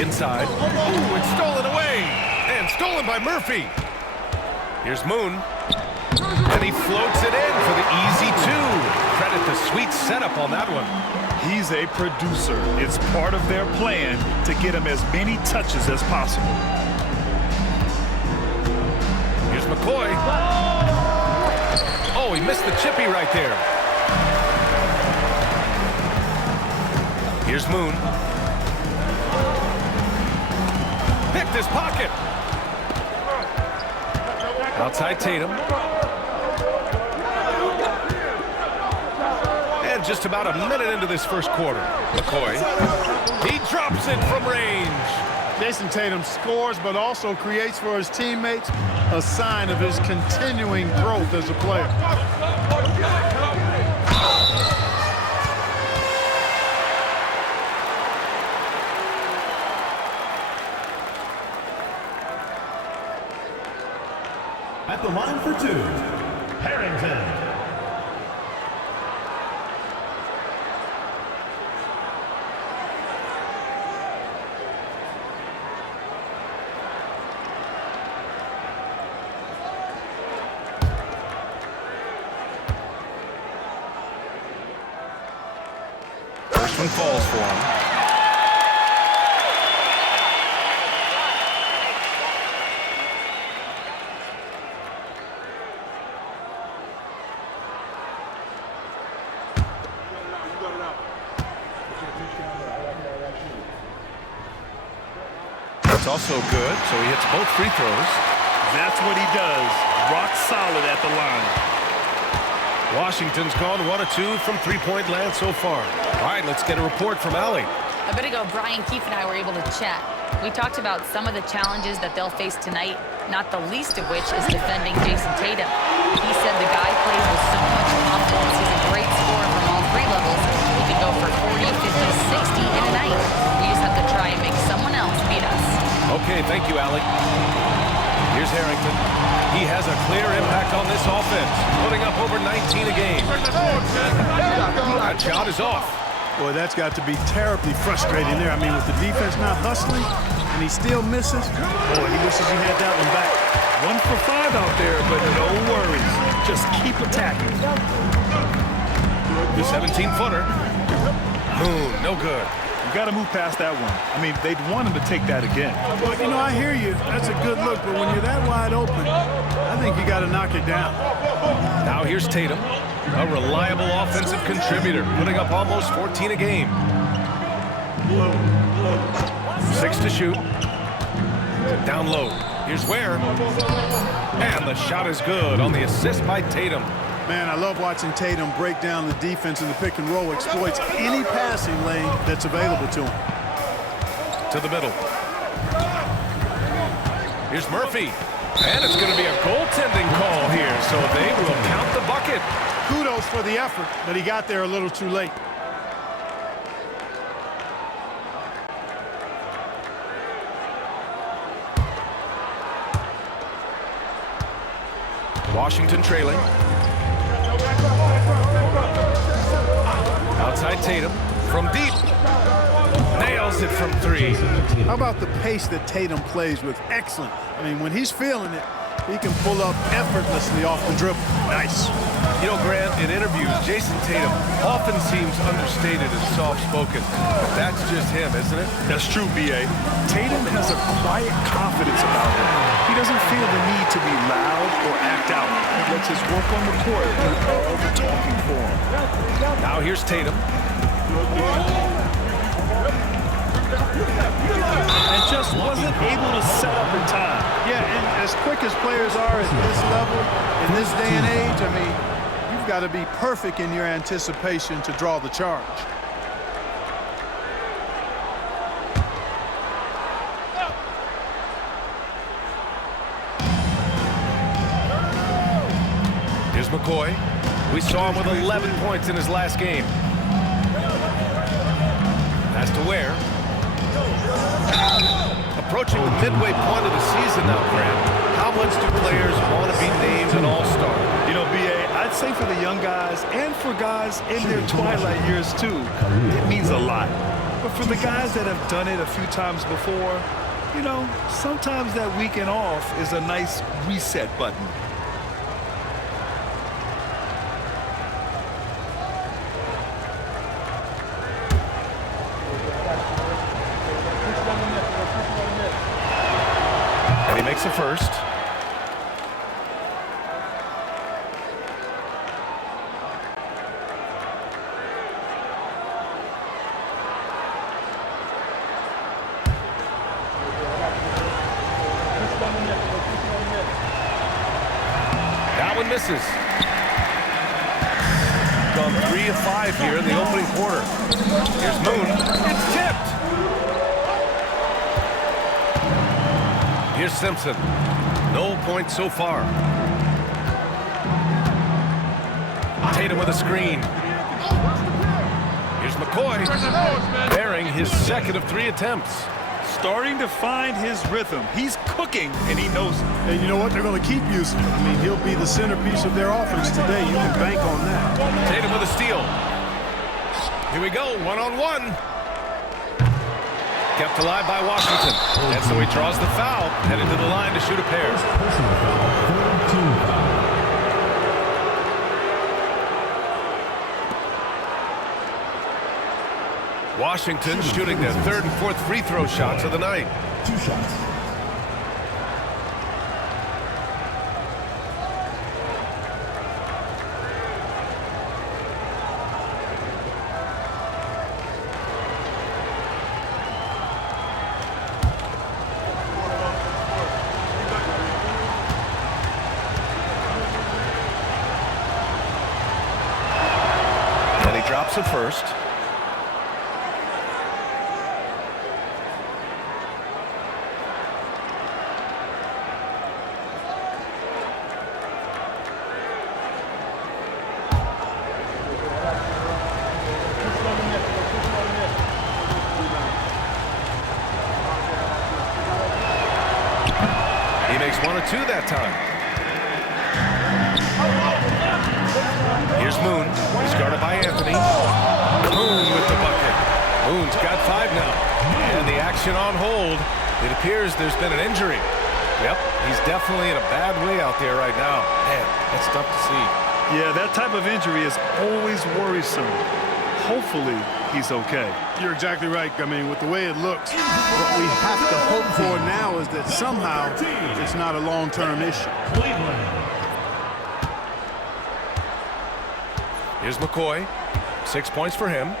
Inside. Ooh, it's stolen away. And stolen by Murphy. Here's Moon. And he floats it in for the easy 2. Credit the sweet setup on that one. He's a producer. It's part of their plan to get him as many touches as possible. Here's McCoy. Oh, he missed the chippy right there. Here's Moon. Picked his pocket. Outside Tatum. And just about a minute into this first quarter. McCoy. He drops it from range. Jason Tatum scores, but also creates for his teammates, a sign of his continuing growth as a player. At the line for 2, Harrington. First one falls for him. That's also good, so he hits both free throws. That's what he does. Rock solid at the line. Washington's gone 1 of 2 from three-point land so far. All right, let's get a report from Allie. A bit ago, Brian Keefe and I were able to chat. We talked about some of the challenges that they'll face tonight, not the least of which is defending Jason Tatum. He said the guy plays with so much confidence. He's a great scorer from all 3 levels. He can go for 40, 50, 60 in a night. We just have to try and make someone else beat us. Okay, thank you, Allie. Here's Harrington. He has a clear impact on this offense, putting up over 19 a game. That shot is off. Boy, that's got to be terribly frustrating there. I mean, with the defense not hustling, and he still misses. Boy, he wishes he had that one back. 1 for 5 out there, but no worries. Just keep attacking. The 17-footer. Moon, no good. You got to move past that one. I mean, they'd want him to take that again. Well, you know, I hear you. That's a good look, but when you're that wide open, I think you got to knock it down. Now here's Tatum, a reliable offensive contributor, putting up almost 14 a game. 6 to shoot. Down low. Here's Ware. And the shot is good on the assist by Tatum. Man, I love watching Tatum break down the defense in the pick and roll, exploits any passing lane that's available to him. To the middle. Here's Murphy. And it's going to be a goaltending call here, so they will count the bucket. Kudos for the effort, but he got there a little too late. Washington trailing. Outside Tatum. From deep. Nails it from 3. How about the pace that Tatum plays with? Excellent. I mean, when he's feeling it, he can pull up effortlessly off the dribble. Nice. You know, Grant, in interviews, Jason Tatum often seems understated and soft-spoken. But that's just him, isn't it? That's true, B.A. Tatum has a quiet confidence about him. He doesn't feel the need to be loud or act out. He lets his work on the court do all the talking for him. Now here's Tatum. And just wasn't able to set up in time. Yeah, and as quick as players are at this level, in this day and age, I mean, you've got to be perfect in your anticipation to draw the charge. Here's McCoy. We saw him with 11 points in his last game. Pass to Ware. Approaching the midway point of the season now, Grant. How much do players want to be named an all-star? You know, B.A., I'd say for the young guys and for guys in their twilight years, too, it means a lot. But for the guys that have done it a few times before, you know, sometimes that weekend off is a nice reset button. And he makes a first. That one misses. Gone 3 of 5 here in the opening quarter. Here's Moon. It's tipped. Here's Simpson. No points so far. Tatum with a screen. Here's McCoy. Bearing his second of 3 attempts. Starting to find his rhythm. He's cooking, and he knows it. And you know what? They're going to keep using him. I mean, he'll be the centerpiece of their offense today. You can bank on that. Tatum with a steal. Here we go, one-on-one. Kept alive by Washington. And so he draws the foul, headed to the line to shoot a pair. Personal foul, 4-team foul. Washington shooting their 3rd and 4th free throw shots of the night. 2 shots. And he drops it first. He makes 1 or 2 that time. Here's Moon. He's guarded by Anthony. Moon with the bucket. Moon's got 5 now. And the action on hold. It appears there's been an injury. Yep, he's definitely in a bad way out there right now. Man, that's tough to see. Yeah, that type of injury is always worrisome. Hopefully, he's okay. You're exactly right. I mean, with the way it looks, what we have to hope for now is that somehow it's not a long-term issue. Here's McCoy. 6 points for him.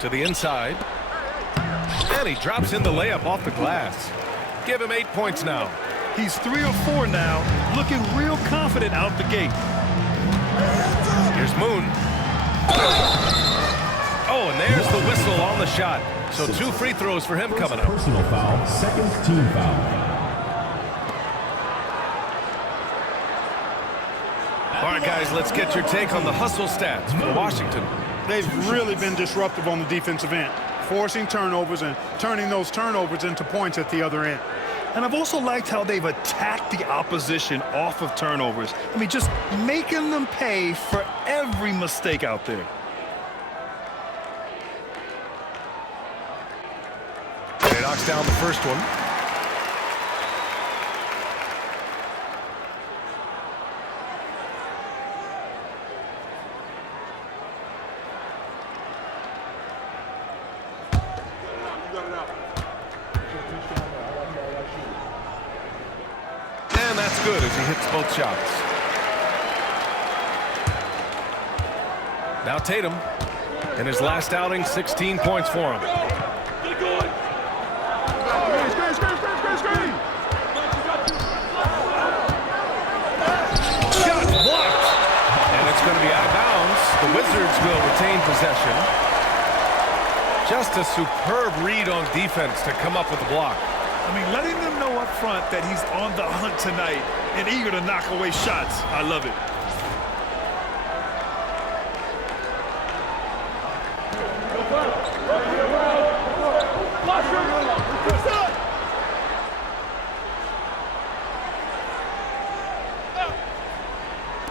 To the inside. And he drops in the layup off the glass. Give him 8 points now. He's 3 or 4 now, looking real confident out the gate. Here's Moon. Oh, and there's the whistle on the shot. So 2 free throws for him coming up. Personal foul, 2nd team foul. All right, guys, let's get your take on the hustle stats for Washington. They've really been disruptive on the defensive end, forcing turnovers and turning those turnovers into points at the other end. And I've also liked how they've attacked the opposition off of turnovers. I mean, just making them pay for every mistake out there. knocks down the first one. And that's good as he hits both shots. Now Tatum. In his last outing, 16 points for him. Shot blocked. And it's going to be out of bounds. The Wizards will retain possession. Just a superb read on defense to come up with the block. I mean, letting them know up front that he's on the hunt tonight and eager to knock away shots. I love it.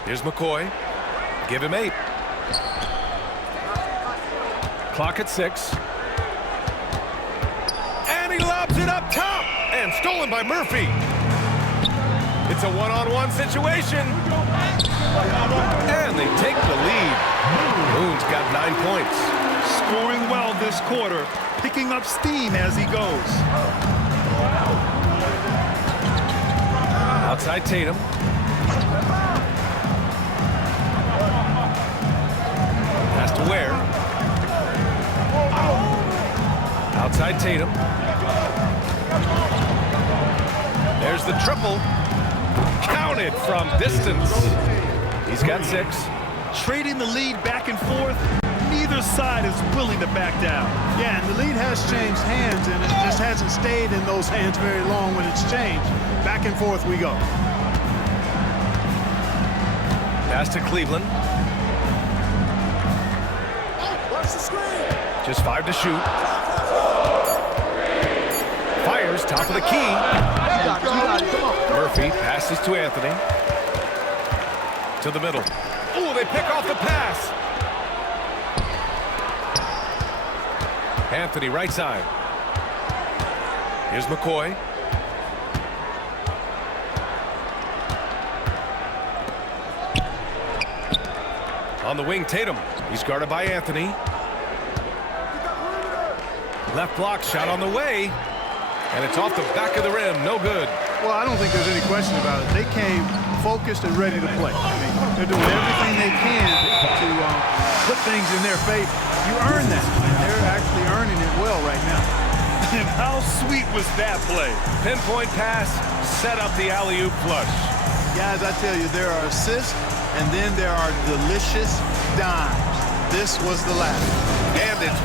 Here's McCoy. Give him 8. Clock at 6. And he lobs it up top. And stolen by Murphy. It's a one-on-one situation. And they take the lead. Moon's got 9 points. Scoring well this quarter, picking up steam as he goes. Outside Tatum. Pass to Ware. Outside Tatum. There's the triple. Counted from distance. He's got 6. Trading the lead back and forth. Neither side is willing to back down. Yeah, and the lead has changed hands, and it just hasn't stayed in those hands very long when it's changed. Back and forth we go. Pass to Cleveland. Watch the screen. Just 5 to shoot. Fires, top of the key. Murphy passes to Anthony. To the middle. Ooh, they pick off the pass. Anthony, right side. Here's McCoy. On the wing, Tatum. He's guarded by Anthony. Left block, shot on the way. And it's off the back of the rim. No good. Well, I don't think there's any question about it. They came focused and ready to play. I mean, they're doing everything they can to put things in their favor. You earn that. And they're actually earning it well right now. And how sweet was that play? Pinpoint pass, set up the alley-oop flush. Guys, I tell you, there are assists, and then there are delicious dimes. This was the last. And it's...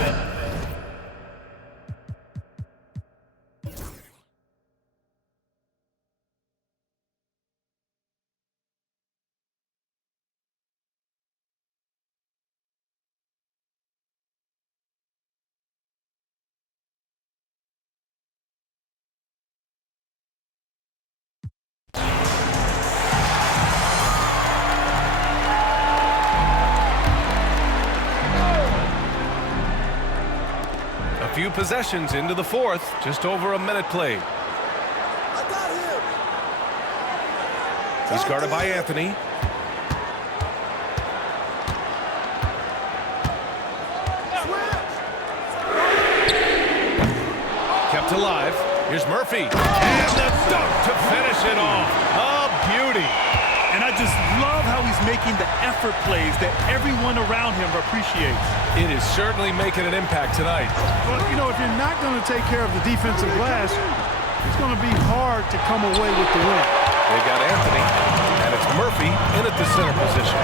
Few possessions into the fourth, just over a minute played. He's guarded by Anthony. Kept alive. Here's Murphy. And the dunk to finish it off. A beauty. And I just love how he's making the effort plays that everyone around him appreciates. It is certainly making an impact tonight. Well, you know, if you're not going to take care of the defensive glass, it's going to be hard to come away with the win. They got Anthony, and it's Murphy in at the center position.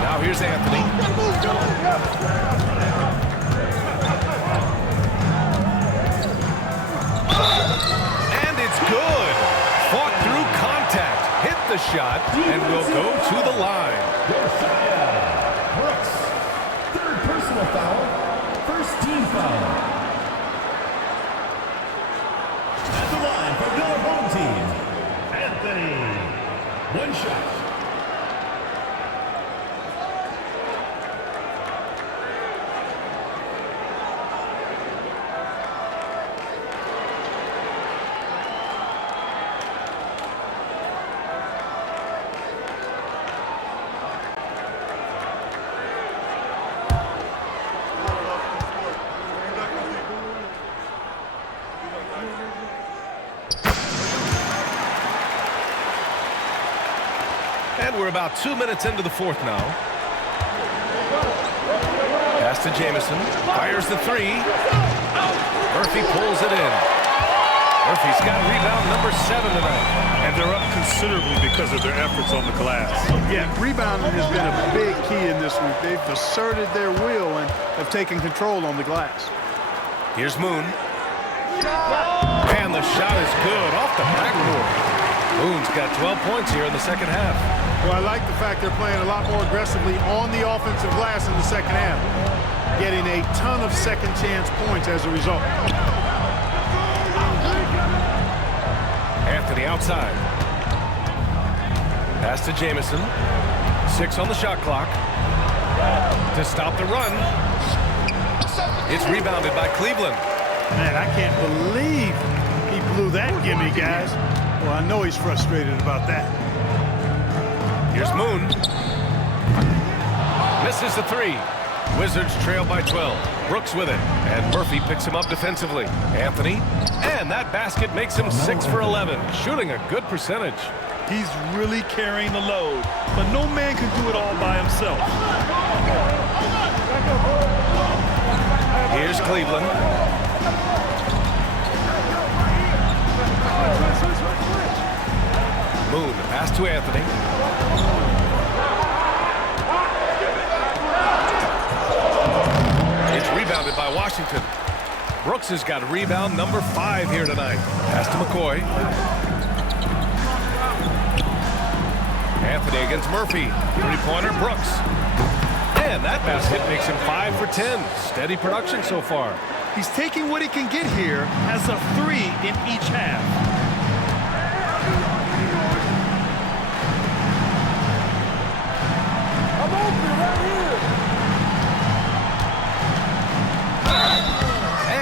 Now here's Anthony. And it's good. Fought through contact. Hit the shot and will go to the line. Brooks, third personal foul, first team foul. At the line for Miller home team, Anthony. One shot. And we're about 2 minutes into the fourth now. Pass to Jamison. Fires the three. Murphy pulls it in. Murphy's got rebound number 7 tonight. And they're up considerably because of their efforts on the glass. Yeah, rebounding has been a big key in this week. They've asserted their will and have taken control on the glass. Here's Moon. And the shot is good off the backboard. Moon's got 12 points here in the second half. Well, I like the fact they're playing a lot more aggressively on the offensive glass in the second half, getting a ton of second chance points as a result. Anthony outside. Pass to Jamison. 6 on the shot clock. To stop the run. It's rebounded by Cleveland. Man, I can't believe he blew that gimme, guys. Well, I know he's frustrated about that. Here's Moon. Misses the three. Wizards trail by 12. Brooks with it. And Murphy picks him up defensively. Anthony. And that basket makes him 6 for 11. Shooting a good percentage. He's really carrying the load. But no man can do it all by himself. Here's Cleveland. Moon, pass to Anthony. It's rebounded by Washington. Brooks has got rebound number 5 here tonight. Pass to McCoy. Anthony against Murphy. Three-pointer, Brooks. And that basket makes him 5 for 10. Steady production so far. He's taking what he can get here as a 3 in each half. I'm open right here.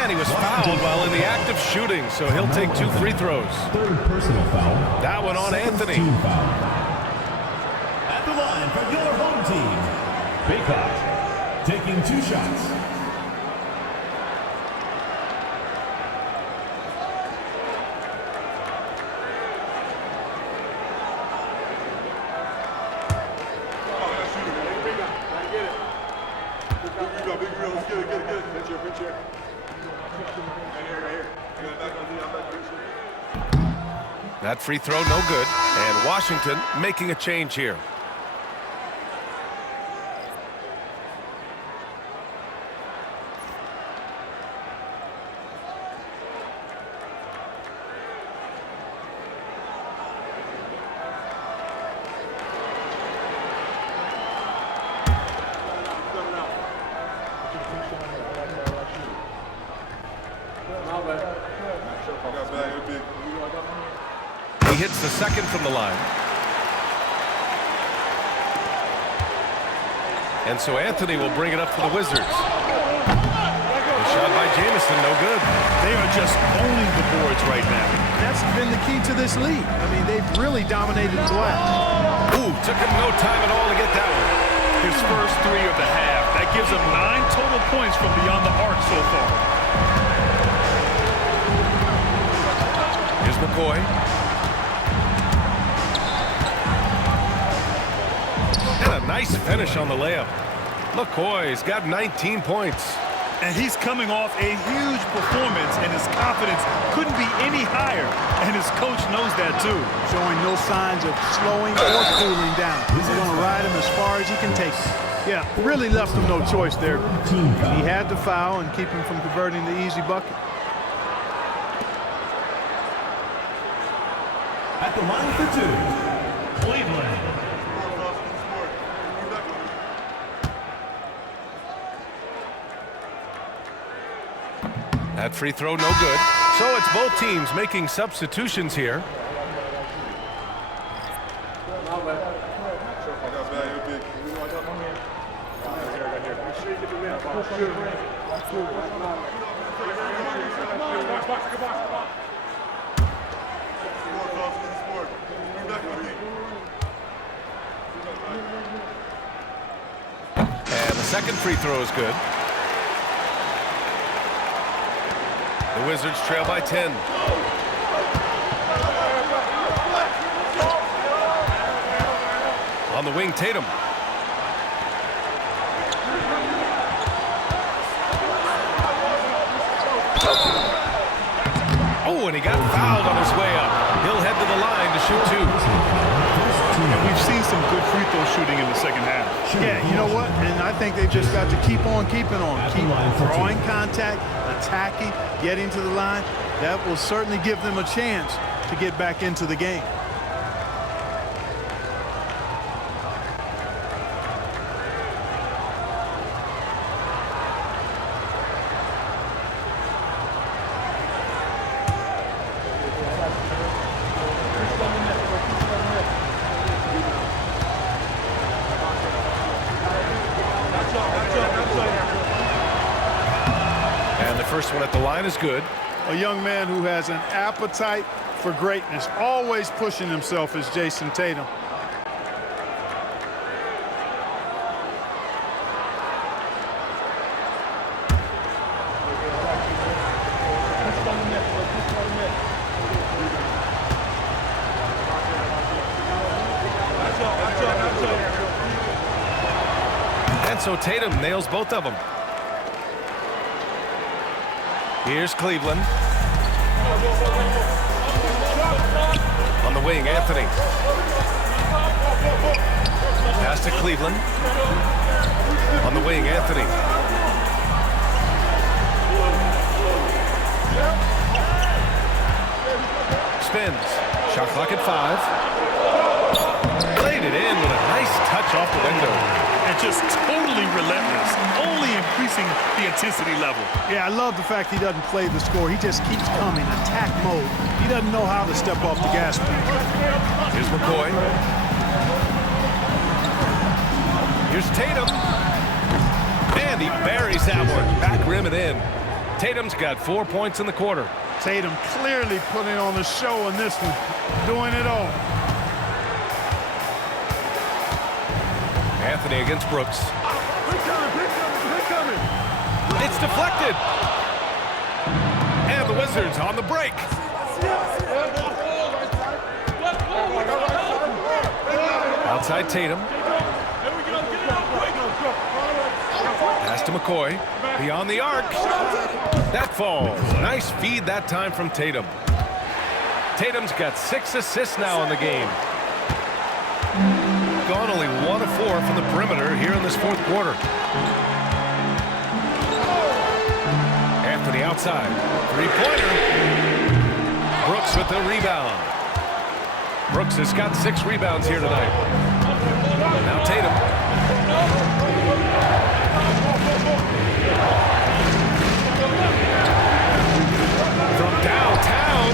And he was fouled while in the act of shooting, so he'll take 2 free throws. Third personal foul. That one on Anthony. Team foul. At the line for your home team, Baycott taking 2 shots. That free throw no good, and Washington making a change here. He hits the second from the line. And so Anthony will bring it up for the Wizards. The shot by Jamison, no good. They are just owning the boards right now. That's been the key to this league. I mean, they've really dominated the glass. Ooh, took him no time at all to get that one. His first 3 of the half. That gives him 9 total points from beyond the arc so far. Here's McCoy. And a nice finish on the layup. McCoy's got 19 points. And he's coming off a huge performance, and his confidence couldn't be any higher. And his coach knows that, too. Showing no signs of slowing or cooling down. He's going to ride him as far as he can take him. Yeah, really left him no choice there. He had to foul and keep him from converting the easy bucket. At the line for 2, Cleveland. That free throw no good. So it's both teams making substitutions here. And the second free throw is good. The Wizards trail by 10. the wing, Tatum. Oh, and he got fouled on his way up. He'll head to the line to shoot 2. And we've seen some good free throw shooting in the second half. Yeah, you know what? And I think they've just got to keep on keeping on. Keep drawing contact, attacking, getting to the line. That will certainly give them a chance to get back into the game. And the first one at the line is good. A young man who has an appetite for greatness, always pushing himself, is Jason Tatum. And so Tatum nails both of them. Here's Cleveland. On the wing, Anthony. Pass to Cleveland. On the wing, Anthony. Spins. Shot clock at 5. Played it in with a nice touch off the window. And just totally relentless, only increasing the intensity level. Yeah, I love the fact he doesn't play the score. He just keeps coming, attack mode. He doesn't know how to step off the gas pedal. Here's McCoy. Here's Tatum. And he buries that one. Back rim and in. Tatum's got 4 points in the quarter. Tatum clearly putting on the show in this one, doing it all. Anthony against Brooks. It's deflected. And the Wizards on the break. Outside Tatum. Pass to McCoy. Beyond the arc. That falls. Nice feed that time from Tatum. Tatum's got 6 assists now in the game. Gone only 1 of 4 from the perimeter here in this fourth quarter. Anthony outside. 3-pointer. Brooks with the rebound. Brooks has got 6 rebounds here tonight. Now Tatum. From downtown.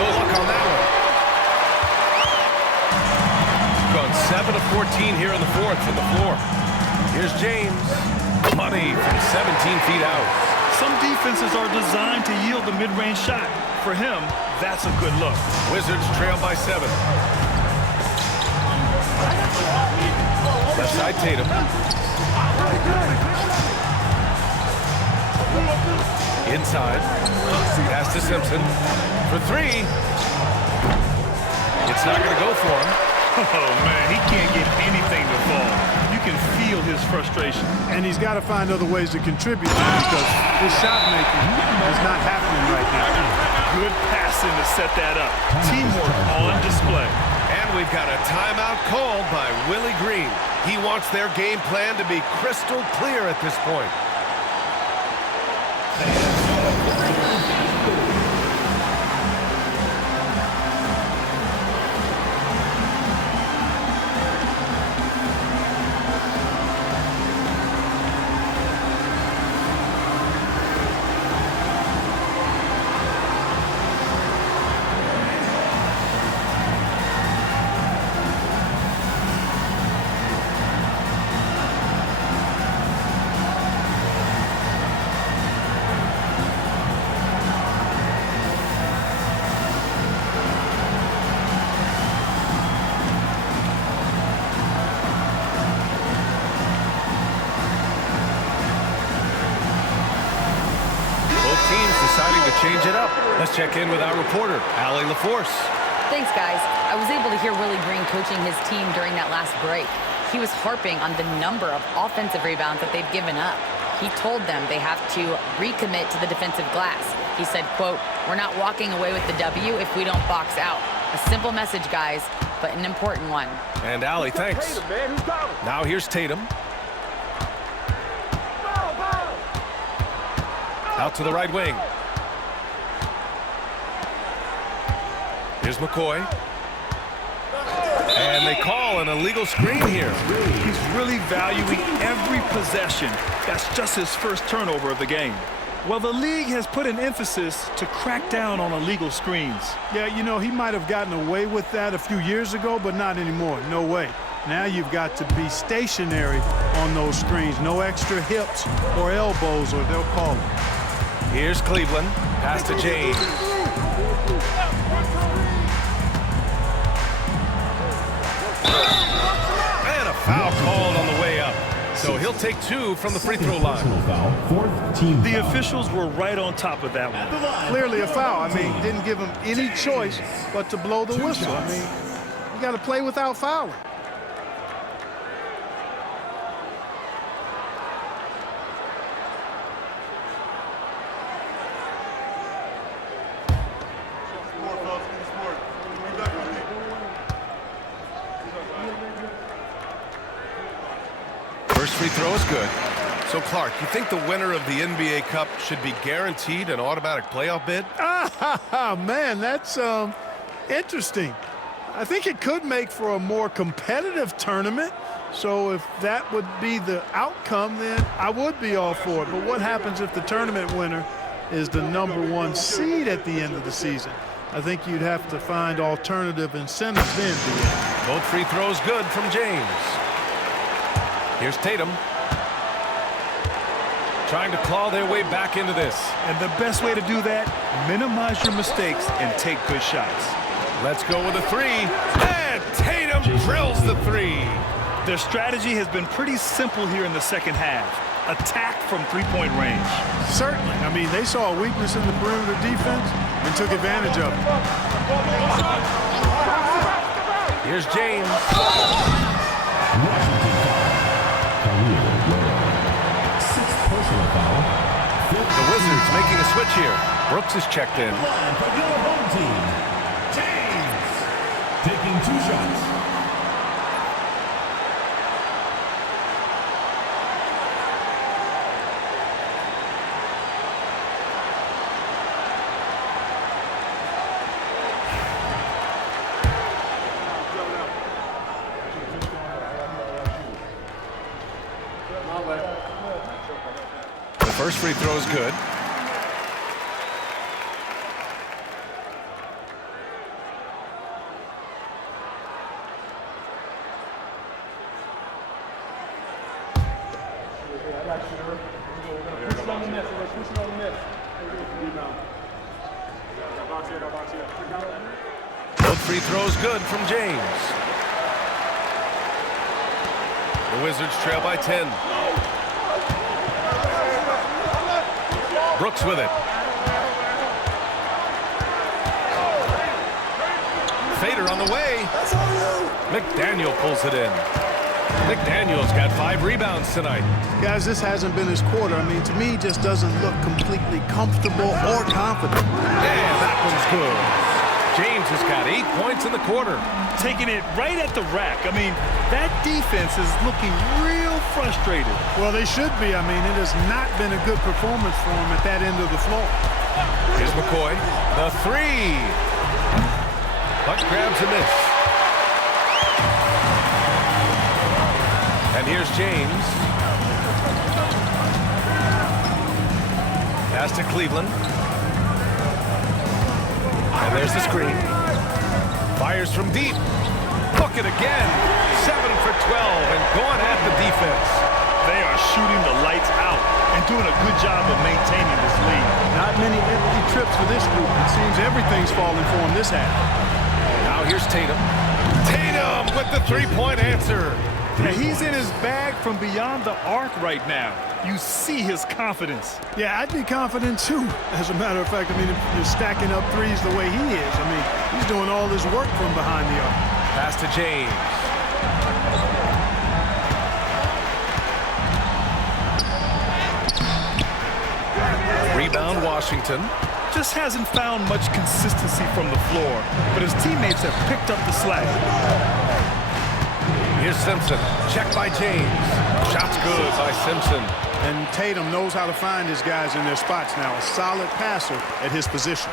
No luck on that one. Gone 7 of 14 here in the fourth from the floor. Here's James. Money from 17 feet out. Some defenses are designed to yield the mid-range shot. For him, that's a good look. Wizards trail by 7. Left side Tatum. Inside. Pass to Simpson. For 3. It's not going to go for him. Oh, man, he can't get anything to fall. You can feel his frustration. And he's got to find other ways to contribute because his shot making is not happening right now. Good passing to set that up. Teamwork on display. And we've got a timeout called by Willie Green. He wants their game plan to be crystal clear at this point. Deciding to change it up. Let's check in with our reporter, Allie LaForce. Thanks, guys. I was able to hear Willie Green coaching his team during that last break. He was harping on the number of offensive rebounds that they've given up. He told them they have to recommit to the defensive glass. He said, quote, "We're not walking away with the W if we don't box out." A simple message, guys, but an important one. And Allie, thanks. Now here's Tatum. Out to the right wing. Here's McCoy. And they call an illegal screen here. He's really valuing every possession. That's just his first turnover of the game. Well, the league has put an emphasis to crack down on illegal screens. Yeah, you know, he might have gotten away with that a few years ago, but not anymore. No way. Now you've got to be stationary on those screens. No extra hips or elbows, or they'll call it. Here's Cleveland. Pass to James. And a foul called on the way up. So he'll take 2 from the free throw line. The officials were right on top of that one. Clearly a foul. I mean, didn't give him any choice but to blow the whistle. I mean, you got to play without fouling. First free throw is good. So, Clark, you think the winner of the NBA Cup should be guaranteed an automatic playoff bid? Man, that's interesting. I think it could make for a more competitive tournament. So if that would be the outcome, then I would be all for it. But what happens if the tournament winner is the #1 seed at the end of the season? I think you'd have to find alternative incentives then. Both free throws good from James. Here's Tatum. Trying to claw their way back into this. And the best way to do that, minimize your mistakes and take good shots. Let's go with a 3. And Tatum drills the 3. Their strategy has been pretty simple here in the second half. Attack from three-point range. Certainly. I mean, they saw a weakness in the perimeter defense and took advantage of it. Here's James. The Wizards making a switch here. Brooks is checked in. James taking 2 shots. First free throw is good. Both free throws good from James. The Wizards trail by 10. Brooks with it. Fader on the way. McDaniel pulls it in. McDaniel's got 5 rebounds tonight. Guys, this hasn't been his quarter. I mean, to me, it just doesn't look completely comfortable or confident. Yeah, that one's good. James has got 8 points in the quarter. Taking it right at the rack. I mean, that defense is looking real frustrated. Well, they should be. I mean, it has not been a good performance for them at that end of the floor. Here's McCoy. The 3. Buck grabs a miss. And here's James. Pass to Cleveland. And there's the screen. Fires from deep. Book it again. 7 for 12 and going at the defense. They are shooting the lights out and doing a good job of maintaining this lead. Not many empty trips for this group. It seems everything's falling for them this half. Now here's Tatum. Tatum with the 3-point answer. Yeah, he's in his bag from beyond the arc right now. You see his confidence. Yeah, I'd be confident too. As a matter of fact, I mean, if you're stacking up threes the way he is, I mean, he's doing all his work from behind the arc. Pass to James. Rebound, Washington. Just hasn't found much consistency from the floor, but his teammates have picked up the slack. Here's Simpson. Check by James. Shot's good by Simpson. And Tatum knows how to find his guys in their spots now. A solid passer at his position.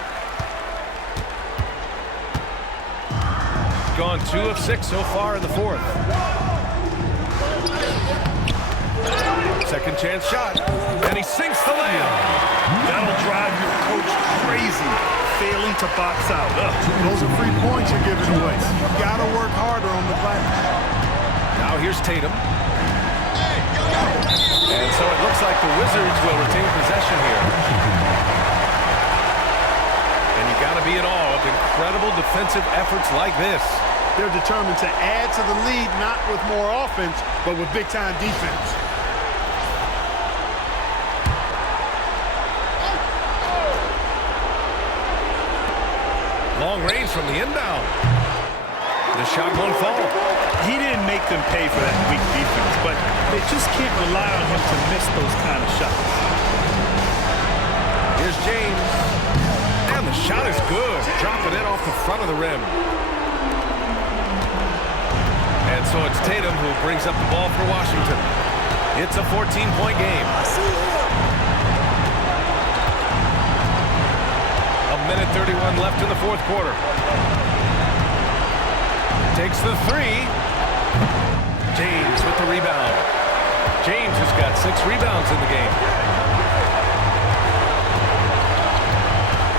Gone 2 of 6 so far in the fourth. Second chance shot. And he sinks the layup. That'll drive your coach crazy, failing to box out. Those are free points you're giving away. You got to work harder on the glass. Now here's Tatum. And so it looks like the Wizards will retain possession here. And you got to be in awe of incredible defensive efforts like this. They're determined to add to the lead, not with more offense, but with big-time defense. Long range from the inbound. The shot won't fall. He didn't make them pay for that weak defense, but they just can't rely on him to miss those kind of shots. Here's James. And the shot is good. Dropping it off the front of the rim. And so it's Tatum who brings up the ball for Washington. It's a 14-point game. A minute 31 left in the fourth quarter. Takes the three. James with the rebound. James has got 6 rebounds in the game.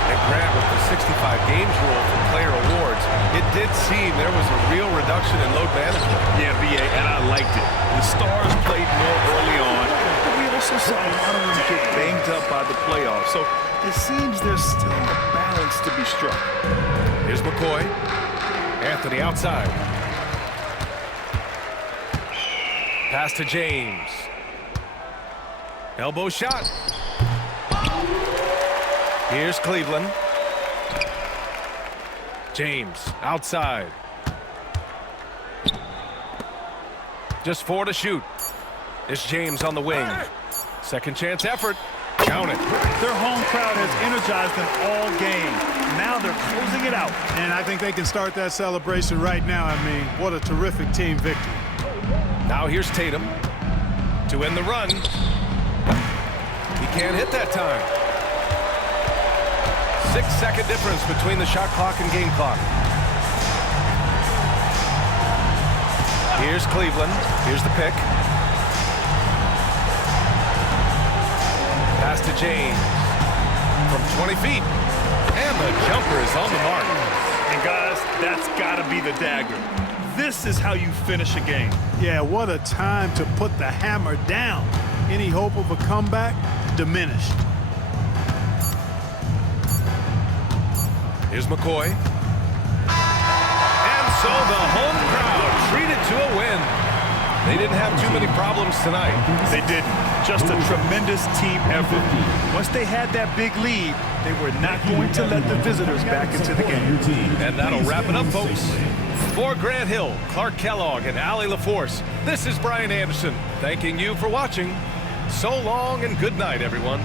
And Grant with the 65 games rule for player awards. It did seem there was a real reduction in load management. Yeah, BA, and I liked it. The Stars played more early on, but we also saw a lot of them get banged up by the playoffs. So it seems there's still a balance to be struck. Here's McCoy. Anthony outside. Pass to James. Elbow shot. Here's Cleveland. James outside. Just 4 to shoot. It's James on the wing. Second chance effort. Count it. Their home crowd has energized them all game. Now they're closing it out. And I think they can start that celebration right now. I mean, what a terrific team victory. Now here's Tatum to end the run. He can't hit that time. 6-second difference between the shot clock and game clock. Here's Cleveland. Here's the pick. Pass to James from 20 feet. And the jumper is on the mark. And guys, that's got to be the dagger. This is how you finish a game. Yeah, what a time to put the hammer down. Any hope of a comeback? Diminished. Here's McCoy. And so the home crowd treated to a win. They didn't have too many problems tonight. They didn't. Just a tremendous team effort. Once they had that big lead, they were not going to let the visitors back into the game. And that'll wrap it up, folks. For Grant Hill, Clark Kellogg, and Allie LaForce, this is Brian Anderson, thanking you for watching. So long and good night, everyone.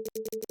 You